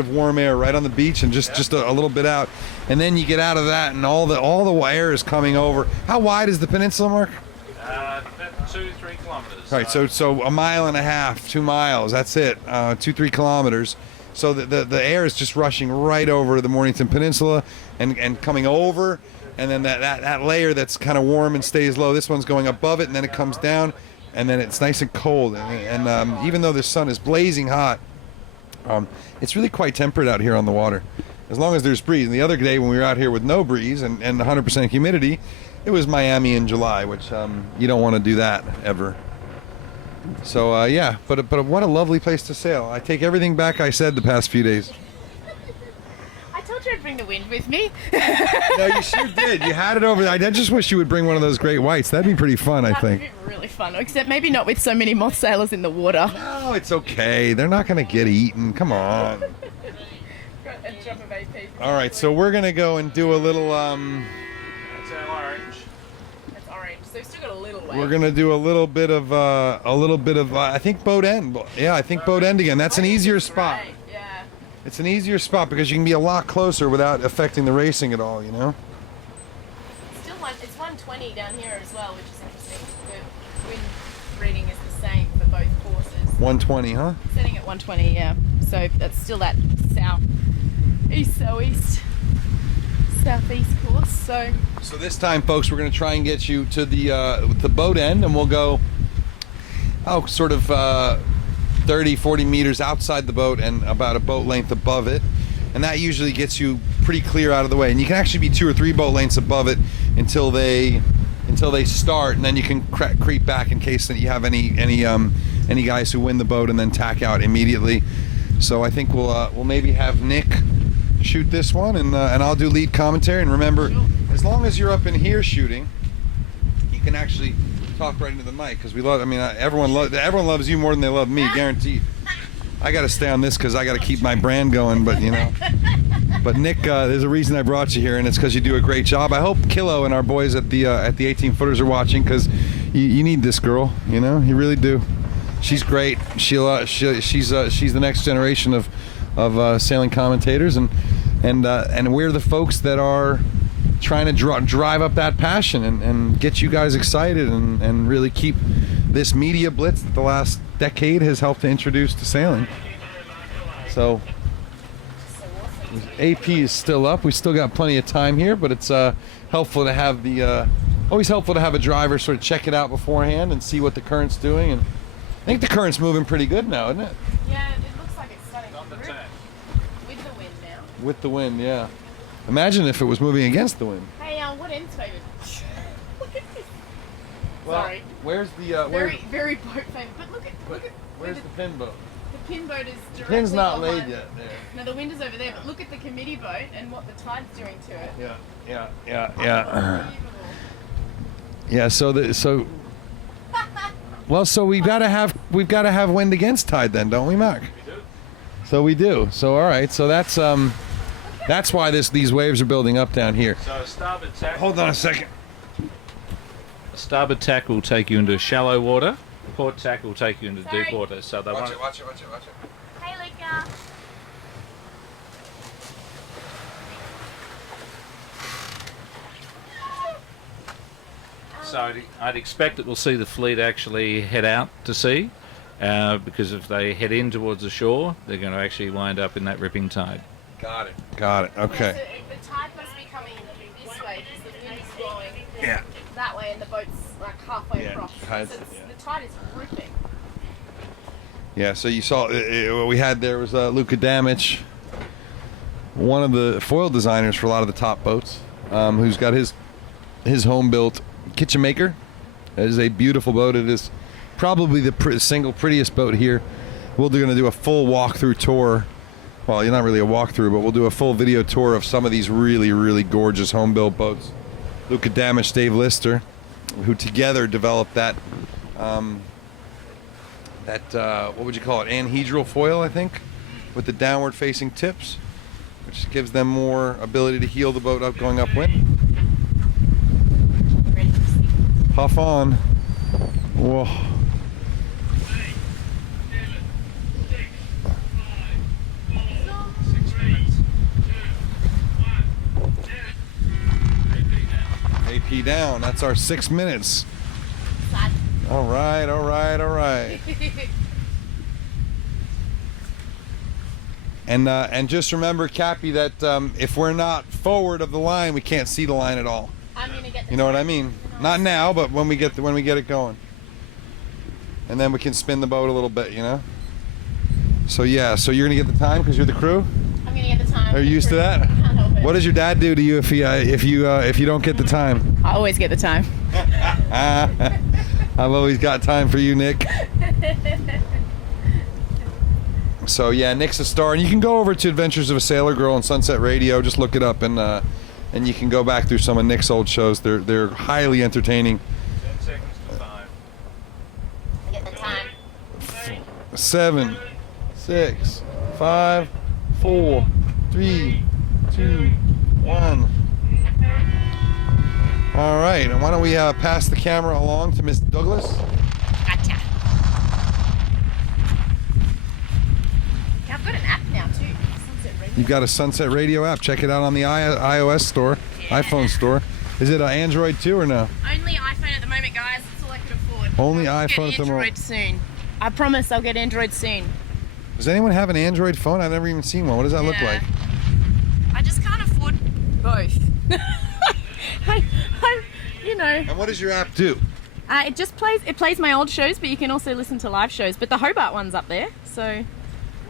of warm air right on the beach and just a little bit out, and then you get out of that and all the air is coming over. How wide is the peninsula, Mark? About 2-3 kilometres. Right, so a mile and a half, 2 miles, that's it, 2-3 kilometers. So the air is just rushing right over the Mornington Peninsula and coming over, and then that layer that's kind of warm and stays low, this one's going above it, and then it comes down, and then it's nice and cold. And even though the sun is blazing hot, it's really quite temperate out here on the water, as long as there's breeze. And the other day when we were out here with no breeze and 100% humidity, it was Miami in July, which you don't want to do that ever. So yeah, but what a lovely place to sail. I take everything back I said the past few days. I told you I'd bring the wind with me. No, you sure did. You had it over there. I just wish you would bring one of those great whites. That'd be pretty fun, I think. That'd be really fun, except maybe not with so many moth sailors in the water. No, it's okay. They're not going to get eaten. Come on. All right, so we're going to go and do a little... That's our orange. That's orange, so we've still got a little way. We're gonna do a little bit of I think boat end. Yeah, I think boat end again. That's an easier spot. Right, yeah. It's an easier spot because you can be a lot closer without affecting the racing at all. Still it's 120 down here as well, which is interesting. The wind reading is the same for both courses. 120, huh? Setting at 120, yeah. So that's still that southeast course. So this time, folks, we're gonna try and get you to the boat end, and we'll go sort of 30-40 meters outside the boat and about a boat length above it, and that usually gets you pretty clear out of the way. And you can actually be 2 or 3 boat lengths above it until they start, and then you can creep back in case that you have any guys who win the boat and then tack out immediately. So I think we'll maybe have Nick shoot this one, and I'll do lead commentary. And remember, as long as you're up in here shooting, you can actually talk right into the mic, because everyone loves you more than they love me, guaranteed. I got to stay on this because I got to keep my brand going, but but Nick, there's a reason I brought you here, and it's because you do a great job. I hope Kilo and our boys at the 18 footers are watching, because you need this girl, you really do. She's great. She's the next generation of sailing commentators, and we're the folks that are trying to drive up that passion and get you guys excited and really keep this media blitz that the last decade has helped to introduce to sailing. So AP is still up. We still got plenty of time here, but it's helpful to have always helpful to have a driver sort of check it out beforehand and see what the current's doing. And I think the current's moving pretty good now, isn't it? yeah, it looks like it's starting to grip with the wind now. With the wind, yeah. Imagine if it was moving against the wind. Hey, what end's favored? Look at this. Well, Sorry. Where's the Very boat favored. But look at where's the pin boat? the pin boat is The directly pin's not behind. laid yet. There. No, the wind is over there. But look at the committee boat and what the tide's doing to it. Yeah. Unbelievable. Yeah. So we've got to have wind against tide then, don't we, Mark? We do. So we do. So all right. So that's why these waves are building up down here. So a starboard tack. Hold on a second. A starboard tack will take you into shallow water. Port tack will take you into Sorry. deep water. So they Watch want it. Watch it. Hey, Luca. So I'd expect that we'll see the fleet actually head out to sea, because if they head in towards the shore, they're going to actually wind up in that ripping tide. Got it. Okay. Yeah, so the tide must be coming this way because the wind's blowing that way and the boat's like halfway across. Tide's- So the tide is ripping. Yeah, so you saw what we had there was Luca Damich, one of the foil designers for a lot of the top boats, who's got his home built Kitchen Maker. It is a beautiful boat. It is probably the single prettiest boat here. We're going to do a full walkthrough tour well, you're not really a walkthrough, but we'll do a full video tour of some of these really, really gorgeous home-built boats. Luca Damage, Dave Lister, who together developed that, what would you call it, anhedral foil, I think, with the downward-facing tips, which gives them more ability to heel the boat up going upwind. Puff on. Whoa. 6 minutes. 2, 1, AP down. That's our 6 minutes. All right, all right, all right. And just remember, Cappy, that if we're not forward of the line, we can't see the line at all. I'm gonna get the You know what I mean? Not now, but when we get it going, and then we can spin the boat a little bit, you know. So yeah, so you're gonna get the time because you're the crew. I'm gonna get the time. Are you used to that? Can't help it. What does your dad do to you if you don't get the time? I always get the time. I've always got time for you, Nick. So yeah, Nick's a star, and you can go over to Adventures of a Sailor Girl on Sunset Radio. Just look it up, and you can go back through some of Nick's old shows. They're highly entertaining. 10 seconds to 5. I get the time. 7, 6, 5, 4, 3, 2, 1. All right, and why don't we pass the camera along to Miss Douglas? Gotcha. Yeah, I've got an app now too. Sunset Radio. You've got a Sunset Radio app. Check it out on the iOS store, iPhone store. Is it Android too or no? Only iPhone at the moment, guys. That's all I can afford. Only I'll iPhone get at the moment. Android soon. I promise I'll get Android soon. Does anyone have an Android phone? I've never even seen one. What does that look Yeah. like? I just can't afford both. You know. And what does your app do? It just plays my old shows, but you can also listen to live shows. But the Hobart one's up there, so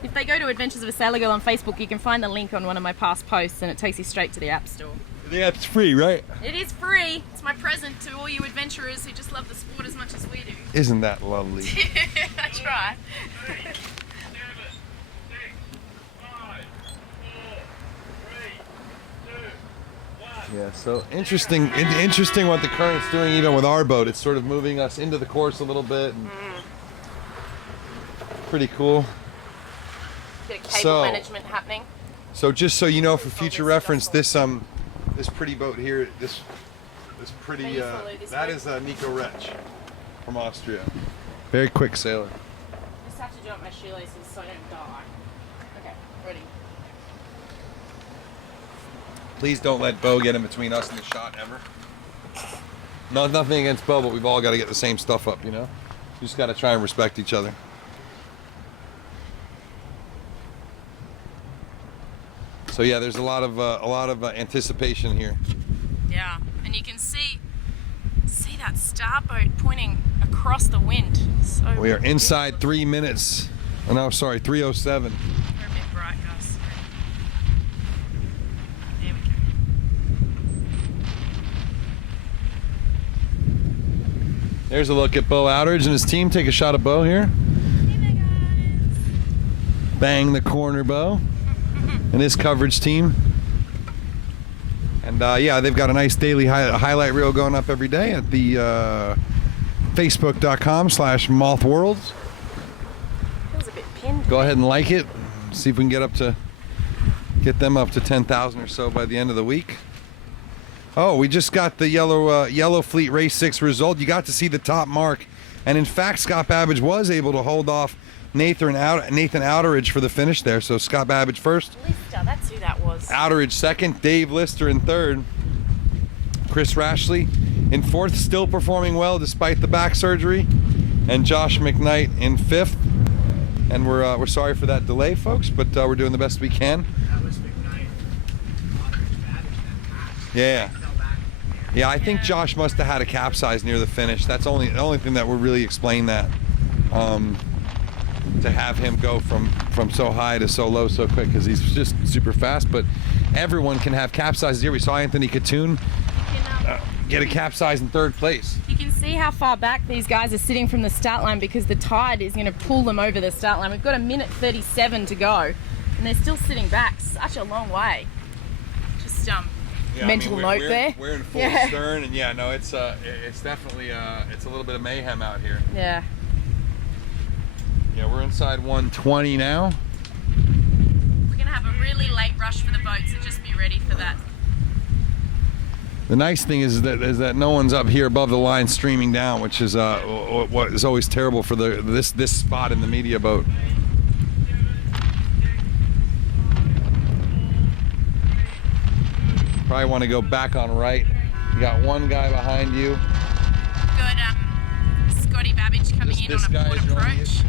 if they go to Adventures of a Sailor Girl on Facebook, you can find the link on one of my past posts, and it takes you straight to the App Store. The app's free, right? It is free. It's my present to all you adventurers who just love the sport as much as we do. Isn't that lovely? I try. 7, 6, 5, 4, 3, 2, 1. Yeah, so interesting what the current's doing even with our boat. It's sort of moving us into the course a little bit. And pretty cool. Bit of cable So- management happening. So just so you know, for future reference, this pretty boat here, this pretty Can you follow this that boat? is Nico Retsch from Austria. Very quick sailor. Just have to jump my shoelaces so I don't die. Okay, ready. Please don't let Bo get in between us and the shot ever. No, nothing against Bo, but we've all got to get the same stuff up, you know. You just got to try and respect each other. So yeah, there's a lot of anticipation here. Yeah, and you can see that starboat pointing across the wind. So We are inside 3 minutes. Oh, no, sorry, 3:07. We're a bit bright, guys. There we go. There's a look at Bo Outridge and his team. Take a shot of Bo here. Hey there, guys. Bang the corner, Bo. And his coverage team. And yeah, they've got a nice daily highlight reel going up every day at the facebook.com/mothworlds. Feels a bit pinned. Go ahead and like it. See if we can get them up to 10,000 or so by the end of the week. Oh, we just got the Yellow Fleet Race 6 result. You got to see the top mark. And in fact, Scott Babbage was able to hold off Nathan Outeridge for the finish there. So Scott Babbage first, Lister, that's who that was. Outeridge second, Dave Lister in third, Chris Rashley in fourth, still performing well despite the back surgery, and Josh McKnight in fifth. And we're sorry for that delay, folks, but we're doing the best we can. That was McKnight. Yeah. Yeah, I think Josh must have had a capsize near the finish. That's the only thing that would really explain that. To have him go from so high to so low so quick, because he's just super fast. But everyone can have capsizes here. We saw Anthony Katoon get a capsize in third place. You can see how far back these guys are sitting from the start line because the tide is going to pull them over the start line. We've got 1:37 to go. And they're still sitting back such a long way. Just mental note there. We're in full stern, and yeah, no, it's definitely it's a little bit of mayhem out here. Yeah. Yeah, we're inside 120 now. We're gonna have a really late rush for the boat, so just be ready for that. The nice thing is that no one's up here above the line streaming down, which is what is always terrible for this spot in the media boat. Probably want to go back on right. You got one guy behind you. Good, Scotty Babbage coming in on a port approach.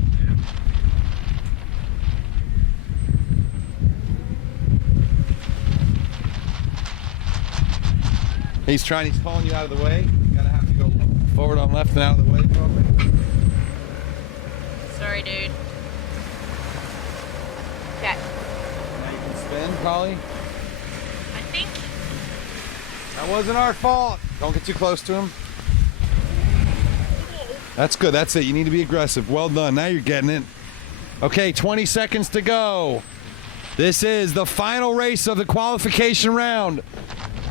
He's calling you out of the way. You gotta have to go forward on left and out of the way, probably. Sorry, dude. Okay. Now you can spin, probably. I think. That wasn't our fault. Don't get too close to him. That's good. That's it. You need to be aggressive. Well done. Now you're getting it. Okay, 20 seconds to go. This is the final race of the qualification round.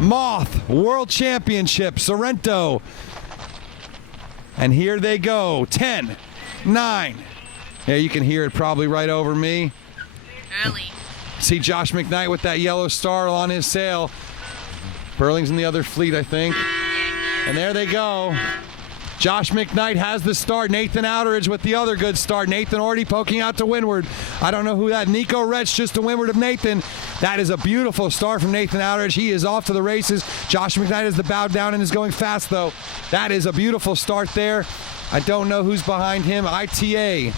Moth World Championship, Sorrento. And here they go. 10, 9. Yeah, you can hear it probably right over me. Early. See Josh McKnight with that yellow star on his sail. Burling's in the other fleet, I think. And there they go. Josh McKnight has the start. Nathan Outeridge with the other good start. Nathan already poking out to windward. I don't know who that. Nico Retsch just to windward of Nathan. That is a beautiful start from Nathan Outeridge. He is off to the races. Josh McKnight has the bow down and is going fast, though. That is a beautiful start there. I don't know who's behind him. ITA.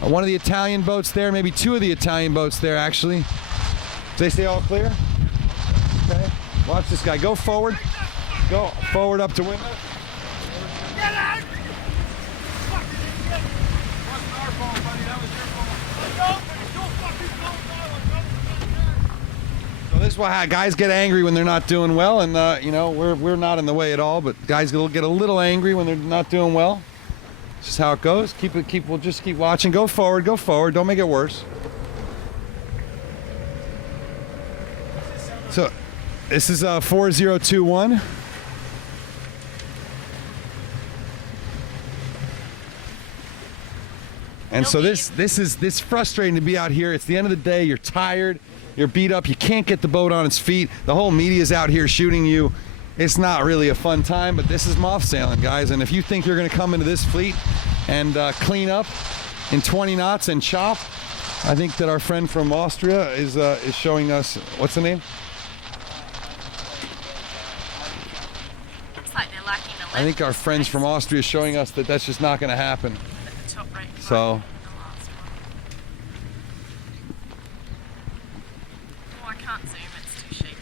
One of the Italian boats there. Maybe two of the Italian boats there, actually. Do they stay all clear? Okay. Watch this guy. Go forward. Go forward up to windward. Get out! Fuck, it wasn't our fault, buddy. That was your fault. No, but it's your fucking fault. So this is why guys get angry when they're not doing well, and you know, we're not in the way at all, but guys will get a little angry when they're not doing well. It's just how it goes. We'll just keep watching. Go forward. Don't make it worse. So this is 4021. And so this is frustrating to be out here. It's the end of the day. You're tired. You're beat up. You can't get the boat on its feet. The whole media's out here shooting you. It's not really a fun time, but this is Moth sailing, guys. And if you think you're going to come into this fleet and clean up in 20 knots and chop, I think that our friend from Austria is showing us, what's the name? Looks like they're lacking the left. I think our friends from Austria is showing us that that's just not going to happen. At the top right. So. The last one. Oh, I can't zoom. It's too shaky.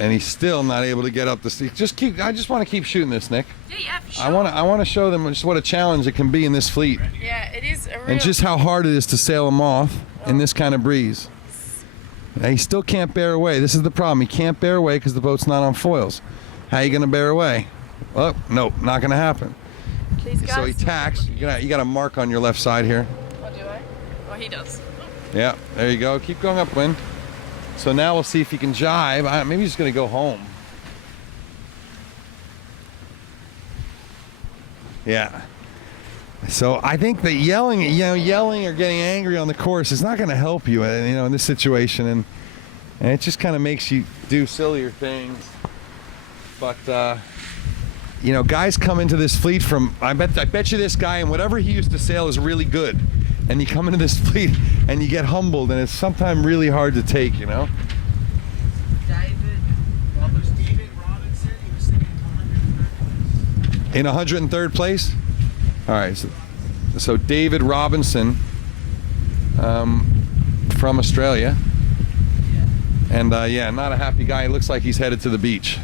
And he's still not able to get up the steep. I just want to keep shooting this, Nick. Yeah, for sure. I want to show them just what a challenge it can be in this fleet. Yeah, it is a real. And just how hard it is to sail a Moth in this kind of breeze. Yeah, he still can't bear away. This is the problem. He can't bear away because the boat's not on foils. How are you going to bear away? Well, nope, not going to happen. These guys. So he tacks. You got a mark on your left side here. Oh, do I? Oh, he does. Yeah, there you go. Keep going upwind. So now we'll see if he can jive. Maybe he's going to go home. Yeah. So I think that yelling or getting angry on the course is not going to help you, in this situation, and it just kind of makes you do sillier things. But guys come into this fleet from. I bet you this guy and whatever he used to sail is really good, and you come into this fleet and you get humbled, and it's sometimes really hard to take, David Robinson, he was sitting in 103rd place. All right, so David Robinson from Australia. And not a happy guy. He looks like he's headed to the beach.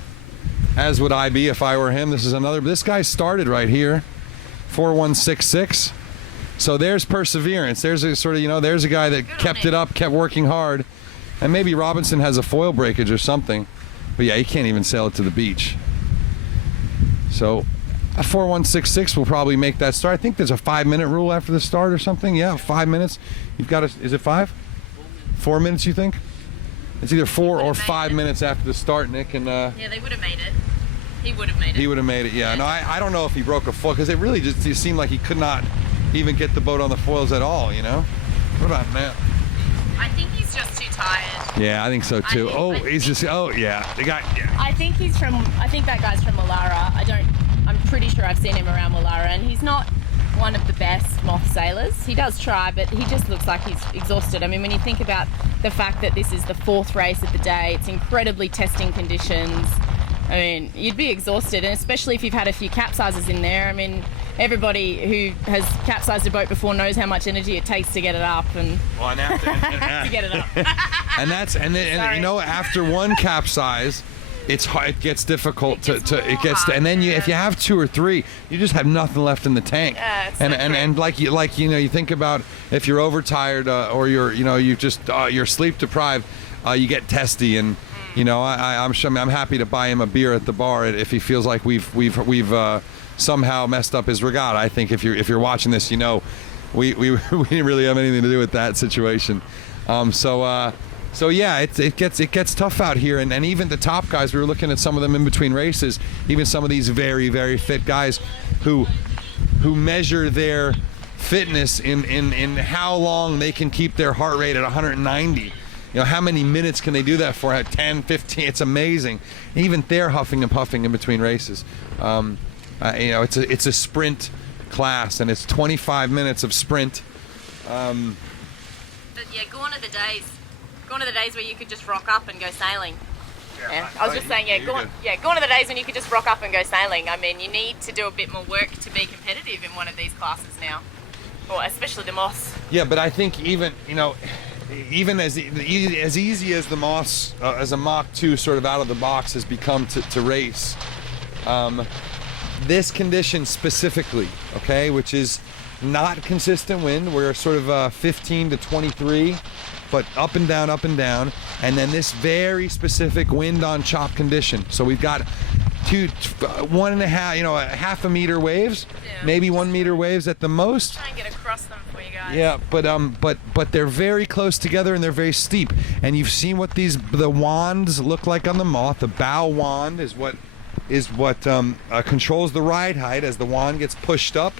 As would I be if I were him. This guy started right here, 4166. So there's perseverance. There's a sort of, there's a guy that kept it up, kept working hard. And maybe Robinson has a foil breakage or something. But yeah, he can't even sail it to the beach. So A 4166 will probably make that start. I think there's a 5-minute rule after the start or something. Yeah, 5 minutes. You've got to, is it 5? 4 minutes, you think? It's either 4 or 5 minutes after the start, Nick. And yeah, they would have made it. He would have made it. He would have made it, yeah. No, I don't know if he broke a foot, because it really just seemed like he could not even get the boat on the foils at all, you know? What about Matt? I think he's just too tired. Yeah, I think so too. Yeah. The guy, yeah. I think that guy's from Wallara. I'm pretty sure I've seen him around Wallara, and he's not one of the best Moth sailors. He does try, but he just looks like he's exhausted. I mean, when you think about the fact that this is the 4th race of the day, it's incredibly testing conditions. I mean, you'd be exhausted, and especially if you've had a few capsizes in there. I mean, everybody who has capsized a boat before knows how much energy it takes to get it up, and to get it up. and you know, after one capsize, it's hard, it gets difficult and then if you have 2 or 3, you just have nothing left in the tank. Yeah, and like you think about if you're overtired or you're sleep deprived, you get testy, and you know, I'm happy to buy him a beer at the bar if he feels like we've somehow messed up his regatta. I think if you're watching this, you know, we didn't really have anything to do with that situation. So yeah, it gets tough out here, and even the top guys. We were looking at some of them in between races. Even some of these very, very fit guys who measure their fitness in how long they can keep their heart rate at 190. You know, how many minutes can they do that for? At 10, 15, it's amazing. Even they're huffing and puffing in between races. You know, it's a sprint class, and it's 25 minutes of sprint. But yeah, gone are the days where you could just rock up and go sailing. Yeah, I was just saying, gone are the days when you could just rock up and go sailing. I mean, you need to do a bit more work to be competitive in one of these classes now, or especially the Moths. Yeah, but I think even as easy as the Moths, as a Mach 2 sort of out of the box has become to race, this condition specifically, okay, which is not consistent wind, we're sort of 15 to 23, but up and down, and then this very specific wind on chop condition. So we've got 1.5, a half a meter waves, maybe 1 meter waves at the most. Try and get across them for you guys. Yeah, but they're very close together, and they're very steep. And you've seen what the wands look like on the Moth. The bow wand is what controls the ride height. As the wand gets pushed up,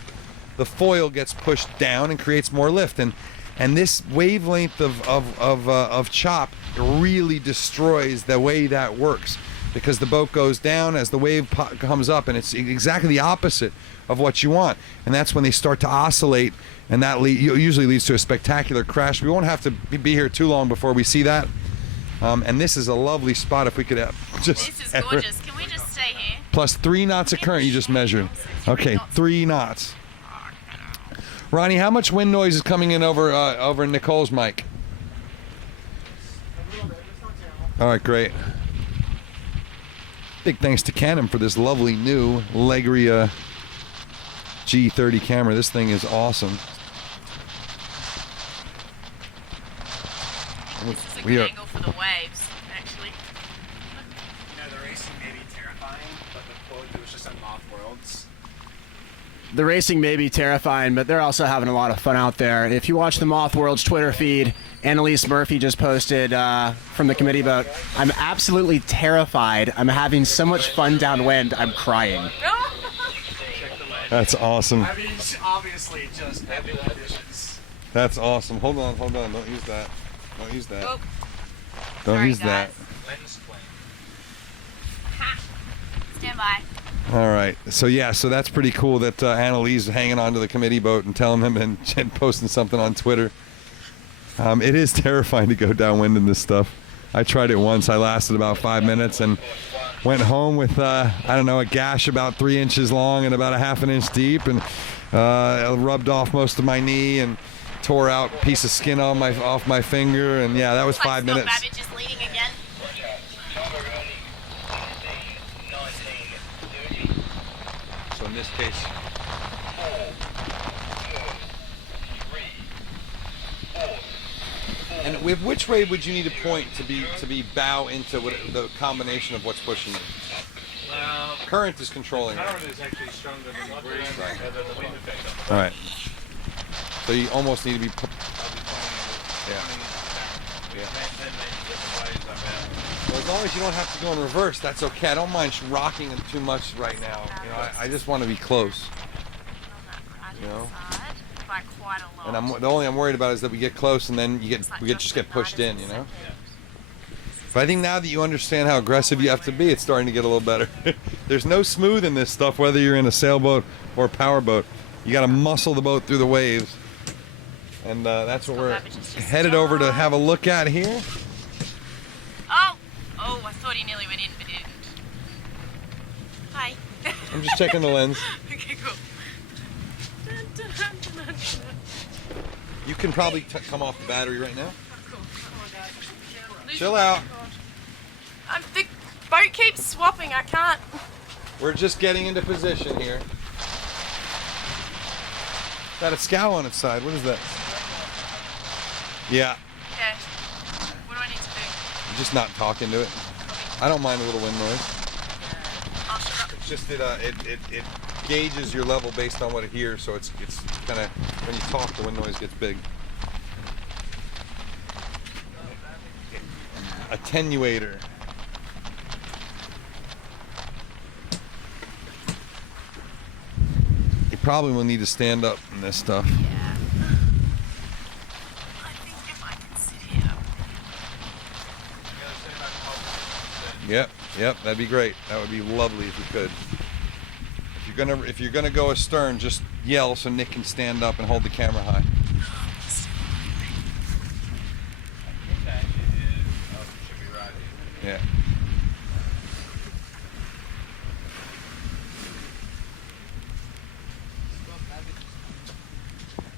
the foil gets pushed down and creates more lift. And this wavelength of chop really destroys the way that works, because the boat goes down as the wave comes up, and it's exactly the opposite of what you want. And that's when they start to oscillate, and that usually leads to a spectacular crash. We won't have to be here too long before we see that. And this is a lovely spot if we could have just... This is gorgeous. Can we just stay here? Plus 3 knots of current you just measured. Okay, 3 knots. Ronnie, how much wind noise is coming in over Nicole's mic? All right, great. Big thanks to Canon for this lovely new Legria G30 camera. This thing is awesome. This is a good angle for the waves, actually. You know, the racing may be terrifying, but the quote was just on Moth Worlds. The racing may be terrifying, but they're also having a lot of fun out there. If you watch the Moth World's Twitter feed, Annalise Murphy just posted from the committee boat, "I'm absolutely terrified. I'm having so much fun downwind, I'm crying." That's awesome. I mean, it's obviously just heavy conditions. That's awesome. Hold on. Don't use that. Don't use that. Oh. Don't Sorry, use that. Stand by. All right. So that's pretty cool that Annalise is hanging on to the committee boat and telling him and posting something on Twitter. It is terrifying to go downwind in this stuff. I tried it once. I lasted about 5 minutes and went home with a gash about 3 inches long and about a half an inch deep, and rubbed off most of my knee and tore out a piece of skin off my finger, and yeah, that was 5 minutes. Babbage is leading again. So in this case, and which way would you need to point to be bow into the combination of what's pushing you? Well, current is controlling it. Current is actually stronger than the breeze, than the wind effect. All right. So you almost need to be. Well, as long as you don't have to go in reverse, that's okay. I don't mind rocking it too much right now. You know, I just want to be close. You know. And the only I'm worried about is that we get close and then we just get pushed in. You know. But I think now that you understand how aggressive you have to be, it's starting to get a little better. There's no smooth in this stuff, whether you're in a sailboat or a powerboat. You got to muscle the boat through the waves. And that's what we're headed over to have a look at here. Oh, I thought he nearly went in, but he didn't. Hi. I'm just checking the lens. Okay, cool. You can probably come off the battery right now. Cool. Chill out. The boat keeps swapping. I can't. We're just getting into position here. Got a scow on its side. What is that? Yeah. Okay. What do I need to do? You're just not talking to it. I don't mind a little wind noise. I'll shut up. It's just it gauges your level based on what it hears, so it's kind of, when you talk, the wind noise gets big. Attenuator. You probably will need to stand up in this stuff. Yeah. I think if I can sit here. Yep, that'd be great. That would be lovely if you could. If you're gonna go astern, just yell so Nick can stand up and hold the camera high. Yeah.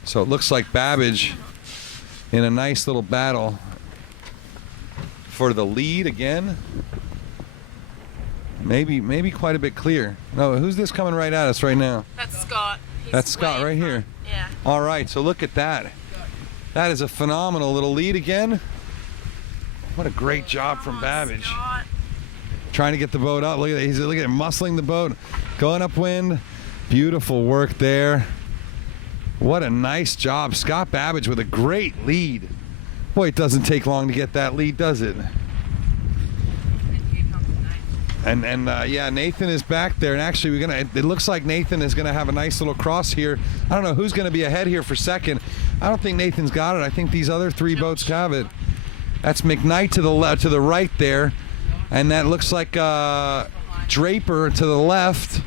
So it looks like Babbage in a nice little battle for the lead again. Maybe quite a bit clear. No, who's this coming right at us right now? That's Scott. That's Scott right here. Yeah. All right, so look at that. That is a phenomenal little lead again. What a great job from Babbage. Scott. Trying to get the boat up. Look at that. Look at him muscling the boat, going upwind. Beautiful work there. What a nice job. Scott Babbage with a great lead. Boy, it doesn't take long to get that lead, does it? And yeah, Nathan is back there, and actually it looks like Nathan is gonna have a nice little cross here. I don't know who's gonna be ahead here for second. I don't think Nathan's got it. I think these other three boats have it. That's McKnight to the right there, and that looks like Draper to the left.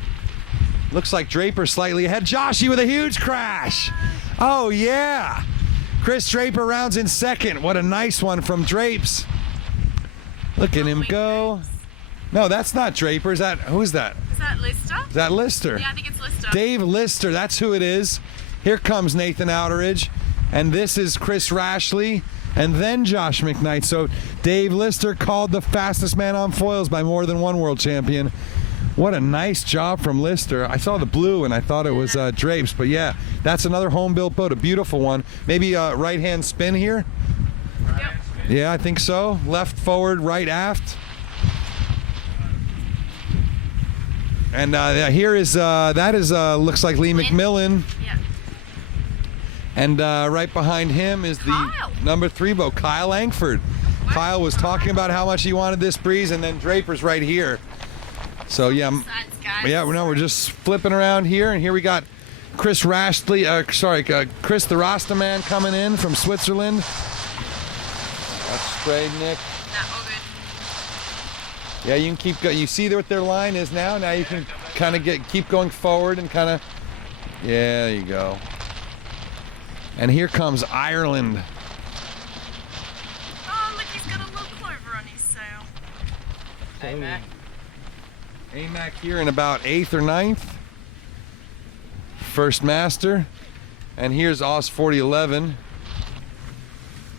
Looks like Draper slightly ahead. Joshy with a huge crash. Oh yeah, Chris Draper rounds in second. What a nice one from Drapes. Look at him go. No, that's not Draper. Who is that? Is that Lister? Is that Lister? Yeah, I think it's Lister. Dave Lister, that's who it is. Here comes Nathan Outeridge, and this is Chris Rashley, and then Josh McKnight. So Dave Lister called the fastest man on foils by more than one world champion. What a nice job from Lister. I saw the blue and I thought it was Drapes, but yeah, that's another home-built boat, a beautiful one. Maybe a right-hand spin here? Yep. Yeah, I think so. Left, forward, right, aft. And here is looks like Lee McMillan. Yeah. And right behind him is the Kyle. number 3 boat, Kyle Langford. Kyle was talking about how much he wanted this breeze, and then Draper's right here. So yeah, we're just flipping around here, and here we got Chris Rashley. Chris the Rasta Man coming in from Switzerland. That's sprayed, Nick. Yeah, you can keep going. You see what their line is now? Now you can kind of keep going forward and kind of, yeah, there you go. And here comes Ireland. Oh, look, he's got a little clover on his sail. Hey, Mac. AMAC here in about 8th or 9th. First master. And here's Oz 4011.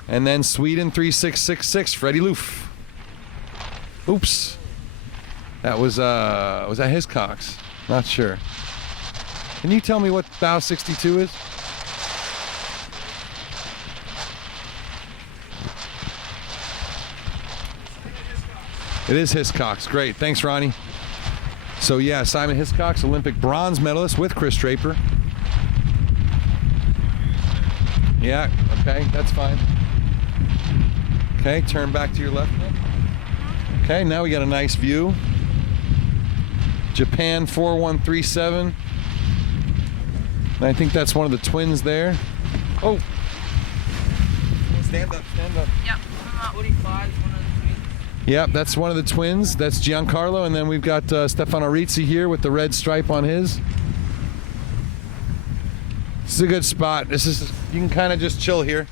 And then Sweden 3666, Freddie Loof. Oops. That was that Hiscox? Not sure. Can you tell me what bow 62 is? It is Hiscox. Great. Thanks, Ronnie. So yeah, Simon Hiscock's Olympic bronze medalist with Chris Draper. Yeah, okay, that's fine. Okay, turn back to your left. Okay, now we got a nice view. Japan 4137. And I think that's one of the twins there. Oh! Stand up, stand up. Yep. 45 is one of the twins. Yep, that's one of the twins. That's Giancarlo, and then we've got Stefano Rizzi here with the red stripe on his. This is a good spot. This is, you can kind of just chill here.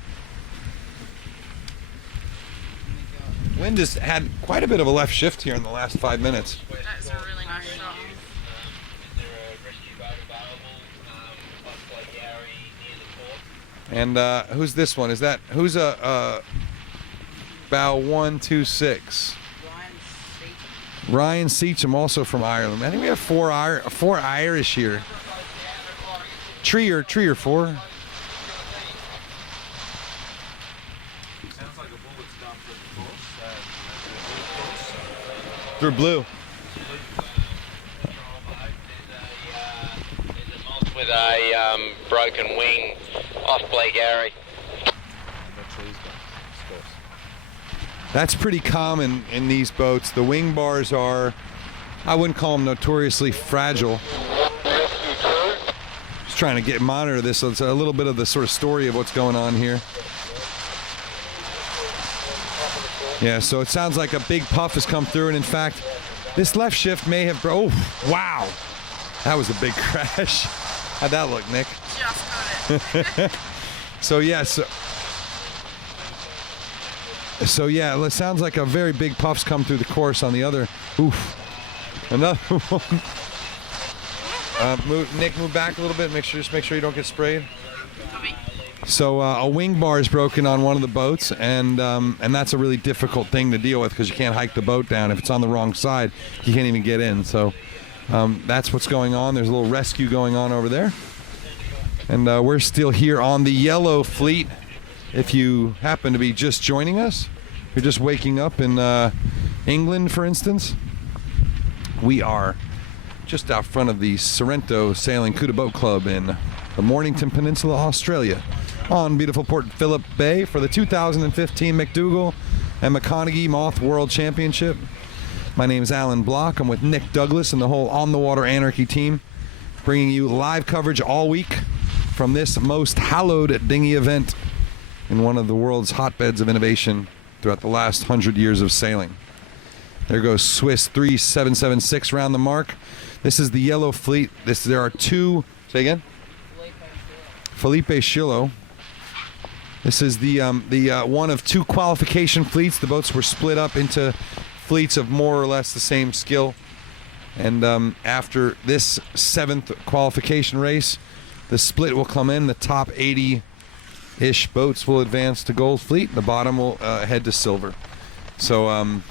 Wind has had quite a bit of a left shift here in the last 5 minutes. That's a really nice shot. Is there a rescue boat available off Lake Yarry near the port? And who's this one? Is that, who's a bow 126? Ryan Seacham, also from Ireland. I think we have four Irish here. Three or four. Sounds like a bullet's gone through the course. Through blue. There's a Moth with a broken wing off Blake Yarry. That's pretty common in these boats. The wing bars are, I wouldn't call them notoriously fragile. Just trying to monitor this, so it's a little bit of the sort of story of what's going on here. Yeah, so it sounds like a big puff has come through, and in fact, this left shift may have, oh, wow. That was a big crash. How'd that look, Nick? Just got it. So yeah, so yeah, it sounds like a very big puff's come through the course on the other. Oof. Another one. Nick, move back a little bit. Just make sure you don't get sprayed. So a wing bar is broken on one of the boats, and that's a really difficult thing to deal with because you can't hike the boat down. If it's on the wrong side, you can't even get in. So that's what's going on. There's a little rescue going on over there. And we're still here on the Yellow Fleet. If you happen to be just joining us, you're just waking up in England, for instance, we are just out front of the Sorrento Sailing Couta Boat Club in the Mornington Peninsula, Australia, on beautiful Port Phillip Bay for the 2015 McDougall and McConaughey Moth World Championship. My name is Alan Block. I'm with Nick Douglas and the whole On the Water Anarchy team, bringing you live coverage all week from this most hallowed dinghy event in one of the world's hotbeds of innovation throughout the last 100 years of sailing. There goes Swiss 3776 round the mark. This is the Yellow Fleet. There are two, say again? Felipe Schillo. This is the one of two qualification fleets. The boats were split up into fleets of more or less the same skill. And after this 7th qualification race, the split will come in. The top 80-ish boats will advance to Gold Fleet. The bottom will head to Silver. So, Is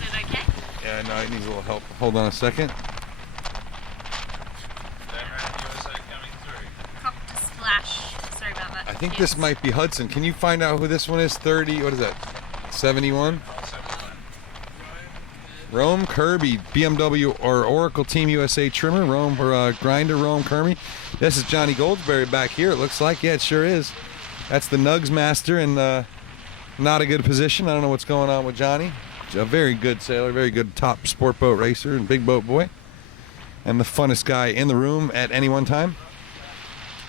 it okay? yeah, no, it needs a little help. Hold on a second. Cop to splash. Sorry about that. I think this might be Hudson. Can you find out who this one is? 30, what is that? 71? Rome Kirby, BMW or Oracle Team USA trimmer. Rome or grinder, Rome Kirby. This is Johnny Goldsberry back here, it looks like. Yeah, it sure is. That's the Nugs Master, and not a good position. I don't know what's going on with Johnny. A very good sailor, very good top sport boat racer and big boat boy. And the funnest guy in the room at any one time.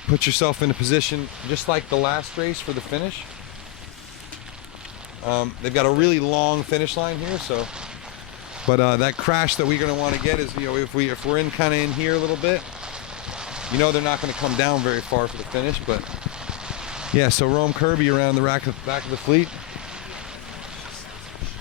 Put yourself in a position just like the last race for the finish. They've got a really long finish line here, so. But that crash that we're going to want to get is, you know, if we're in kind of in here a little bit, you know, they're not going to come down very far for the finish. But yeah, so Rome Kirby around the back of the fleet.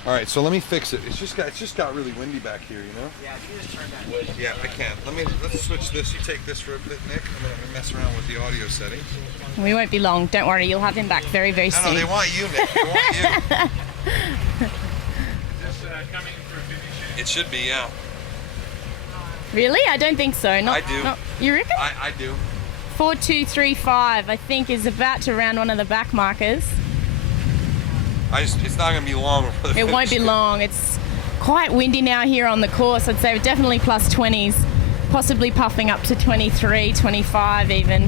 All right, so let me fix it. It's just got really windy back here, you know. Yeah, you just turn that. Yeah, I can. Let's switch this. You take this for a bit, Nick. I'm gonna mess around with the audio settings. We won't be long. Don't worry. You'll have him back very, very No, soon. they want you, Nick. They want you. Coming for a finish? It should be, yeah. Really? I don't think so. Not, I do. Not, you reckon? I do. 4235, I think, is about to round one of the back markers. It's not gonna be long before the It won't be finish. long. It's quite windy now here on the course. I'd say definitely plus 20s, possibly puffing up to 23, 25 even.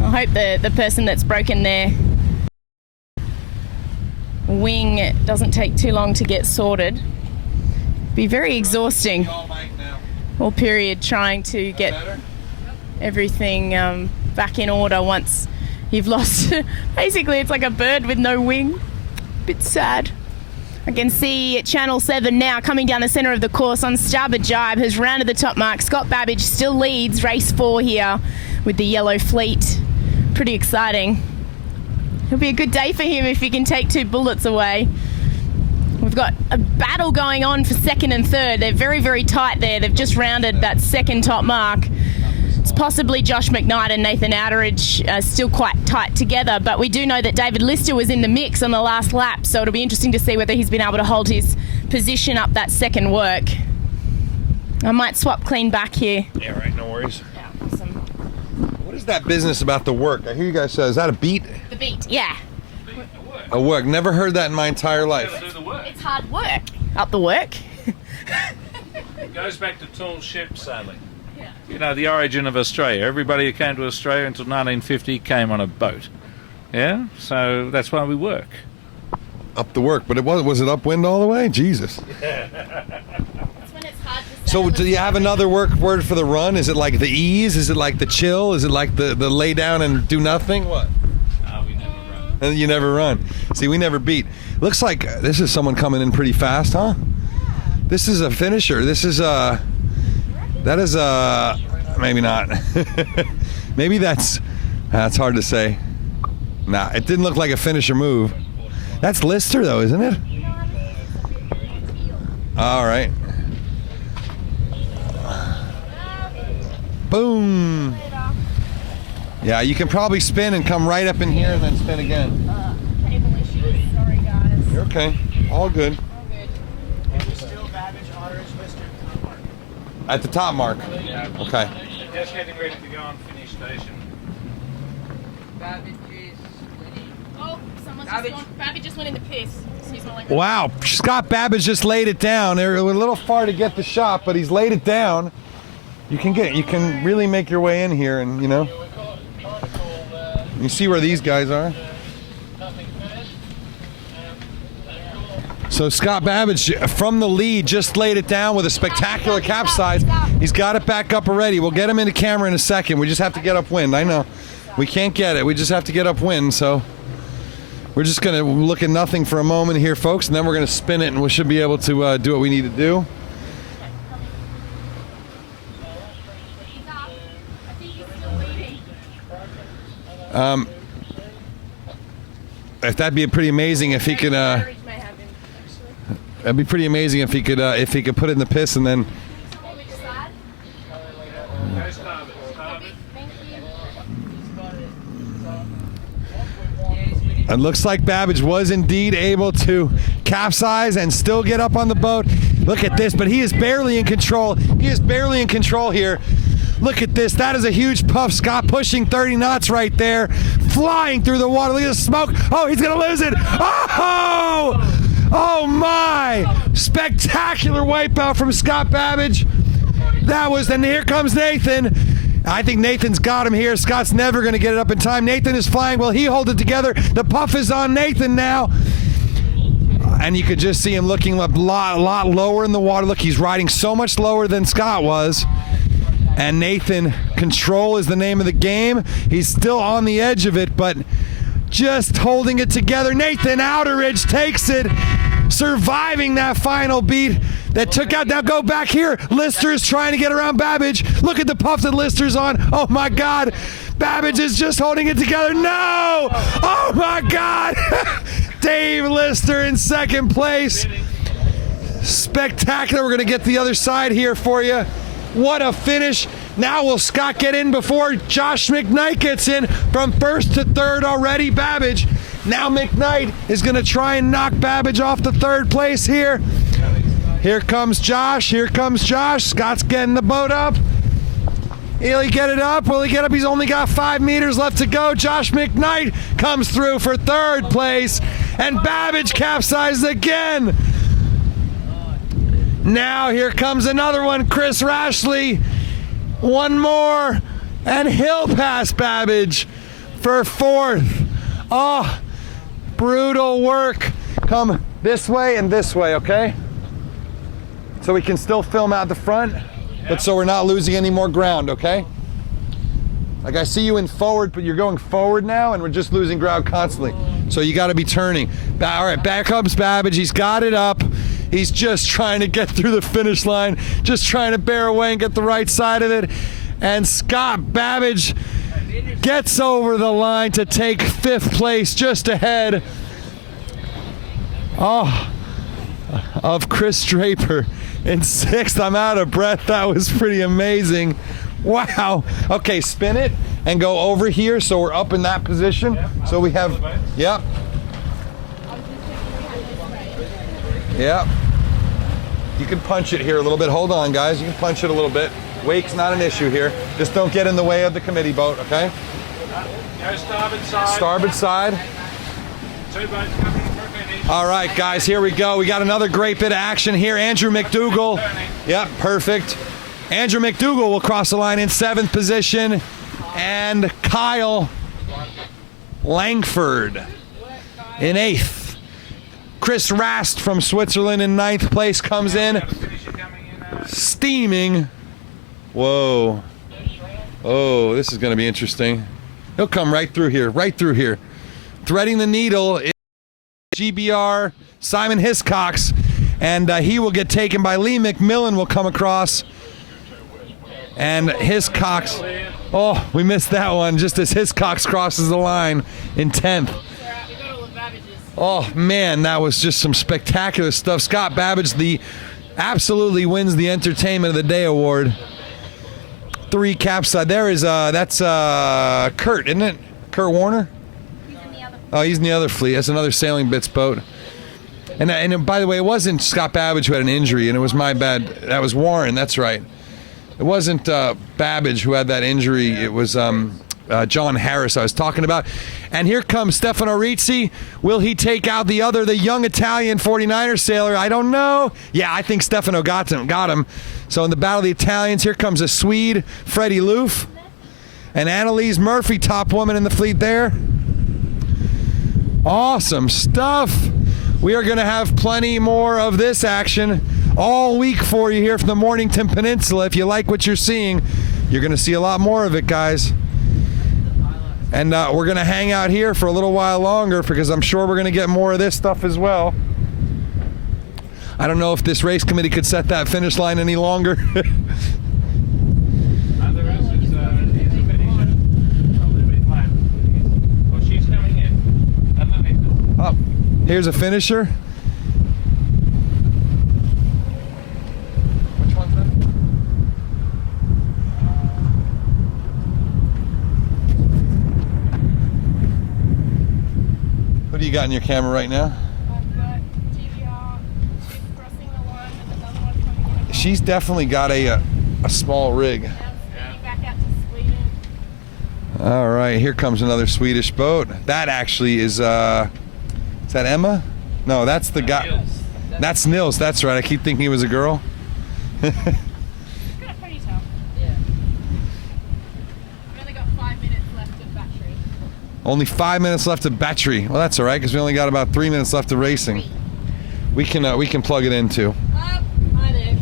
I hope the person that's broken their wing doesn't take too long to get sorted. Be very exhausting all period trying to get everything back in order once you've lost. Basically, it's like a bird with no wing. Bit sad. I can see Channel 7 now coming down the centre of the course on starboard jibe, has rounded the top mark. Scott Babbage still leads race 4 here with the yellow fleet. Pretty exciting. It'll be a good day for him if he can take 2 bullets away. We've got a battle going on for second and third. They're very, very tight there. They've just rounded that second top mark. It's possibly Josh McKnight and Nathan Outeridge still quite tight together, but we do know that David Lister was in the mix on the last lap, so it'll be interesting to see whether he's been able to hold his position up that second work. I might swap clean back here. Yeah, right, no worries. Yeah, awesome. What is that business about the work? I hear you guys say, is that a beat? The beat, yeah. A work. Never heard that in my entire life. It's hard work. Up the work. It goes back to tall ship sailing. You know, the origin of Australia. Everybody who came to Australia until 1950 came on a boat. Yeah? So that's why we work. Up the work, but it was it upwind all the way? Jesus. That's when it's hard to So do you have another word for the run? Is it like the ease? Is it like the chill? Is it like the lay down and do nothing? What? We never run. And you never run. See, we never beat. Looks like this is someone coming in pretty fast, huh? This is a finisher. This is a... That is maybe not. Maybe that's hard to say. Nah, it didn't look like a finisher move. That's Lister though, isn't it? All right. Boom. Yeah, you can probably spin and come right up in here and then spin again. Cable issues. Sorry, guys. You're okay. All good. At the top mark. Okay. Just getting ready to go on finish station. Babbage is winning. Oh, someone's just gone. Babbage just went in the piss. Excuse my language. Wow, Scott Babbage just laid it down. They were a little far to get the shot, but he's laid it down. You can really make your way in here, and you see where these guys are. So Scott Babbage from the lead just laid it down with a spectacular capsize. He's got it back up already. We'll get him into camera in a second. We just have to get upwind. I know. We can't get it. We just have to get upwind. So we're just going to look at nothing for a moment here, folks, and then we're going to spin it, and we should be able to do what we need to do. If that'd be pretty amazing if he could. That'd be pretty amazing if he could put it in the piss and then. It looks like Babbage was indeed able to capsize and still get up on the boat. Look at this, but he is barely in control. He is barely in control here. Look at this. That is a huge puff. Scott pushing 30 knots right there. Flying through the water. Look at the smoke. Oh, he's going to lose it. Oh! Oh, my. Spectacular wipeout from Scott Babbage. That was, and here comes Nathan. I think Nathan's got him here. Scott's never going to get it up in time. Nathan is flying. Will he hold it together? The puff is on Nathan now. And you could just see him looking a lot lower in the water. Look, he's riding so much lower than Scott was. And Nathan, control is the name of the game. He's still on the edge of it, but just holding it together. Nathan Outeridge takes it, surviving that final beat that took out. Now go back here. Lister is trying to get around Babbage. Look at the puff that Lister's on. Oh, my God. Babbage is just holding it together. No! Oh, my God. Dave Lister in second place. Spectacular. We're going to get the other side here for you. What a finish. Now will Scott get in before Josh McKnight gets in from first to third already? Babbage. Now McKnight is going to try and knock Babbage off the third place here. Here comes Josh. Here comes Josh. Scott's getting the boat up. Will he get it up? Will he get up? He's only got 5 meters left to go. Josh McKnight comes through for third place. and Babbage capsized again. Now here comes another one, Chris Rashley. One more, and he'll pass Babbage for fourth. Oh, brutal work. Come this way and this way, okay? So we can still film out the front, but so we're not losing any more ground, okay? Like I see you in forward, but you're going forward now, and we're just losing ground constantly. So you got to be turning. All right, back comes Babbage. He's got it up. He's just trying to get through the finish line, just trying to bear away and get the right side of it. And Scott Babbage gets over the line to take fifth place, just ahead of Chris Draper. In sixth, I'm out of breath. That was pretty amazing. Wow. Okay, spin it and go over here so we're up in that position. Yep. So we have, yep. Yep. You can punch it here a little bit. Hold on, guys. You can punch it a little bit. Wake's not an issue here. Just don't get in the way of the committee boat, okay? Go starboard side. Starboard side. Two boats coming for a finish. All right, guys, here we go. We got another great bit of action here. Andrew McDougall. Yep, perfect. Andrew McDougall will cross the line in seventh position. And Kyle Langford in eighth. Chris Rast from Switzerland in ninth place comes in. Steaming. Whoa. Oh, this is going to be interesting. He'll come right through here, right through here. Threading the needle is GBR Simon Hiscox, and he will get taken by Lee McMillan will come across. And Hiscox, oh, we missed that one just as Hiscox crosses the line in 10th. Oh, man, that was just some spectacular stuff. Scott Babbage absolutely wins the Entertainment of the Day award. 3 capside. There is, that's Kurt, isn't it? Kurt Warner? He's in the other. Oh, he's in the other fleet. That's another Sailing Bits boat. And by the way, it wasn't Scott Babbage who had an injury, and it was my bad. That was Warren, that's right. It wasn't Babbage who had that injury. It was John Harris I was talking about. And here comes Stefano Rizzi. Will he take out the young Italian 49er sailor? I don't know. Yeah, I think Stefano got him. So in the Battle of the Italians, here comes a Swede, Freddie Loof. And Annalise Murphy, top woman in the fleet there. Awesome stuff. We are going to have plenty more of this action all week for you here from the Mornington Peninsula. If you like what you're seeing, you're going to see a lot more of it, guys. And we're going to hang out here for a little while longer because I'm sure we're going to get more of this stuff as well. I don't know if this race committee could set that finish line any longer. Oh, here's a finisher. Which one's that? What do you got in your camera right now? I've got GVR. She's crossing the line with another one coming in. She's definitely got a small rig. Now speeding back out to Sweden. All right, here comes another Swedish boat. That actually is that Emma? No, that's the guy. That's Nils. That's right. I keep thinking he was a girl. She's got a ponytail. Yeah. We've only got 5 minutes left of battery. Only 5 minutes left of battery. Well, that's all right because we only got about 3 minutes left of racing. We can plug it in too. Oh, hi there.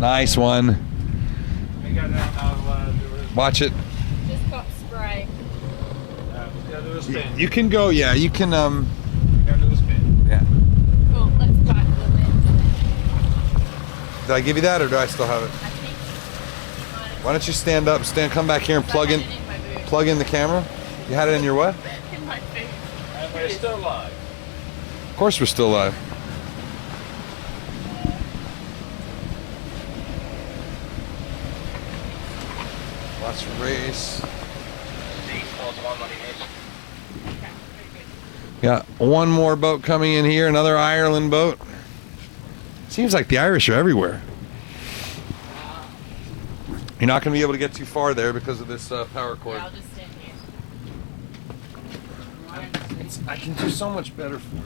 Nice one. Watch it. Just got spray. You can go. Yeah, you can. Yeah. Cool, let's go back to the lens. Did I give you that, or do I still have it? I think Why don't you stand up? Come back here and plug in the camera. You had it in your what? in my boot. And we're still live. Of course, we're still live. Let's race. Got one more boat coming in here, another Ireland boat. Seems like the Irish are everywhere. You're not going to be able to get too far there because of this power cord. Yeah, I'll just stand here. I can do so much better for you.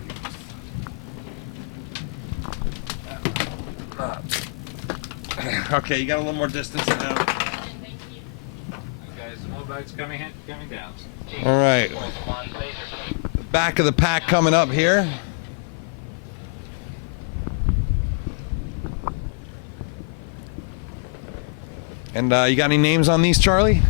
Okay, you got a little more distance now. Okay, some more boats coming down. All right. Back of the pack coming up here. And you got any names on these, Charlie?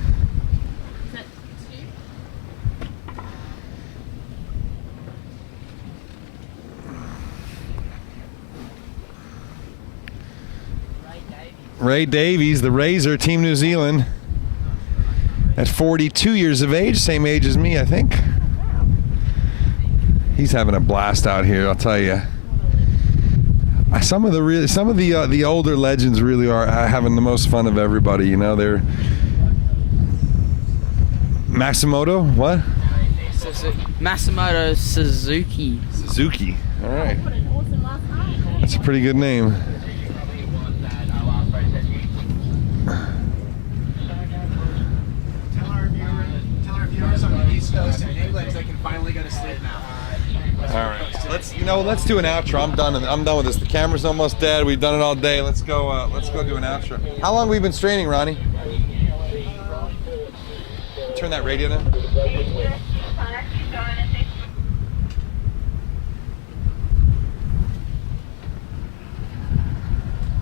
Ray Davies, the Razor, Team New Zealand. At 42 years of age, same age as me, I think. He's having a blast out here, I'll tell you. Some of the older legends really are having the most fun of everybody. You know, they're Matsumoto. What? Masamoto Suzuki. Suzuki. All right. That's a pretty good name. Tell our viewers on the East Coast in England they can finally go to sleep now. All right. Let's do an outro. I'm done with this. The camera's almost dead. We've done it all day. Let's go do an outro. How long have we been straining, Ronnie? Turn that radio down.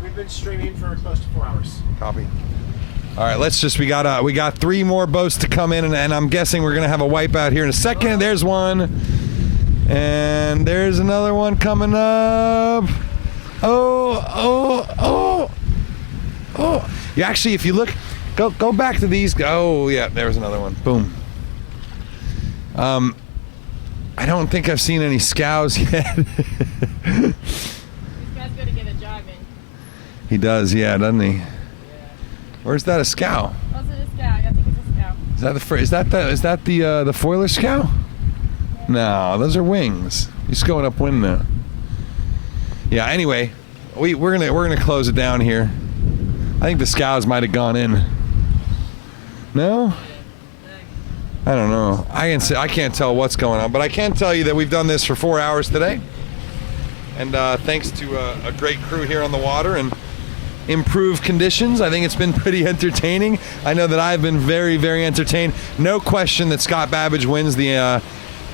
We've been streaming for close to 4 hours. Copy. All right, we got 3 more boats to come in, and I'm guessing we're gonna have a wipeout here in a second. There's one, and there's another one coming up. Oh! You actually, if you look, go back to these. Oh yeah, there's another one. Boom. I don't think I've seen any scows yet. This guy's got to get a jive in. He does, yeah, doesn't he? Or is that a scow? Oh, is it a scow? I think it's a scow. Is that the foiler scow? No, those are wings. He's going upwind now. Yeah. Anyway, we're gonna close it down here. I think the scows might have gone in. No? I don't know. I can't tell what's going on, but I can tell you that we've done this for 4 hours today, and thanks to a great crew here on the water and improved conditions, I think it's been pretty entertaining. I know that I've been very, very entertained. No question that Scott Babbage wins the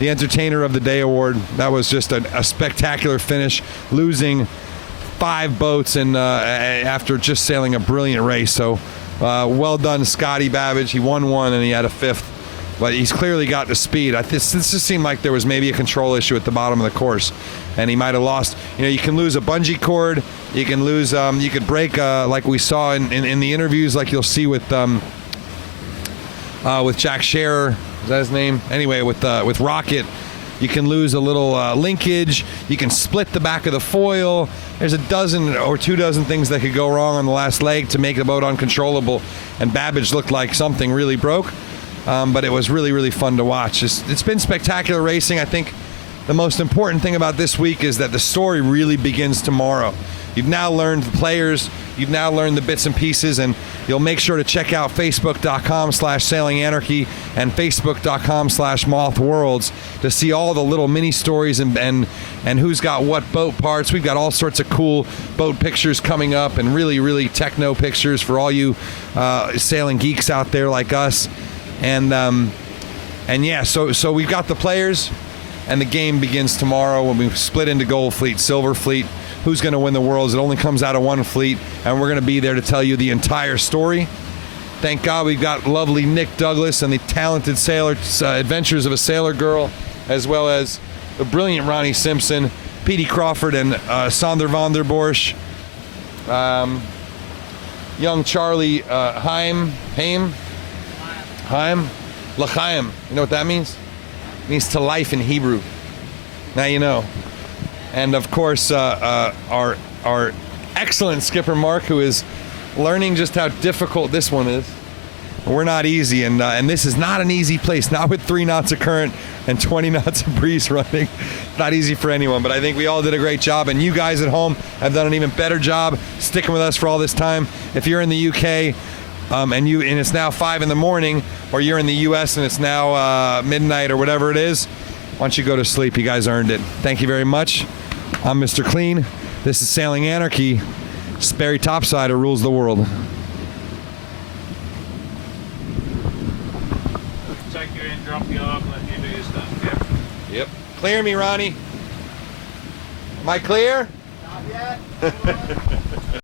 Entertainer of the Day award. That was just a spectacular finish, losing 5 boats and after just sailing a brilliant race. So well done, Scotty Babbage. He won 1 and he had a 5th. But he's clearly got the speed. This just seemed like there was maybe a control issue at the bottom of the course, and he might have lost. You know, you can lose a bungee cord. You can lose. You could break, like we saw in the interviews, like you'll see with Jack Scherer. Is that his name? Anyway, with Rocket, you can lose a little linkage. You can split the back of the foil. There's a dozen or 2 dozen things that could go wrong on the last leg to make the boat uncontrollable. And Babbage looked like something really broke. But it was really, really fun to watch. It's been spectacular racing. I think the most important thing about this week is that the story really begins tomorrow. You've now learned the players, you've now learned the bits and pieces, and you'll make sure to check out facebook.com/sailinganarchy and facebook.com/mothworlds to see all the little mini stories and who's got what boat parts. We've got all sorts of cool boat pictures coming up and really, really techno pictures for all you sailing geeks out there like us. And yeah, so we've got the players, and the game begins tomorrow when we split into Gold Fleet, Silver Fleet. Who's going to win the Worlds? It only comes out of one fleet, and we're going to be there to tell you the entire story. Thank God we've got lovely Nick Douglas and the talented Adventures of a Sailor Girl, as well as the brilliant Ronnie Simpson, Petey Crawford, and Sander van der Borsch, young Charlie L'Chaim. L'Chaim. You know what that means? It means to life in Hebrew. Now you know. And of course, our excellent skipper Mark, who is learning just how difficult this one is. We're not easy, and this is not an easy place. Not with 3 knots of current and 20 knots of breeze running. Not easy for anyone, but I think we all did a great job, and you guys at home have done an even better job sticking with us for all this time. If you're in the UK, and it's now 5 in the morning, or you're in the US and it's now midnight or whatever it is, Why don't you go to sleep? You guys earned it. Thank you very much. I'm Mr. Clean. This is Sailing Anarchy. Sperry Topsider rules the world. Take you in, drop you off, let you do your stuff. Yep. Yep. Clear me, Ronnie. Am I clear? Not yet.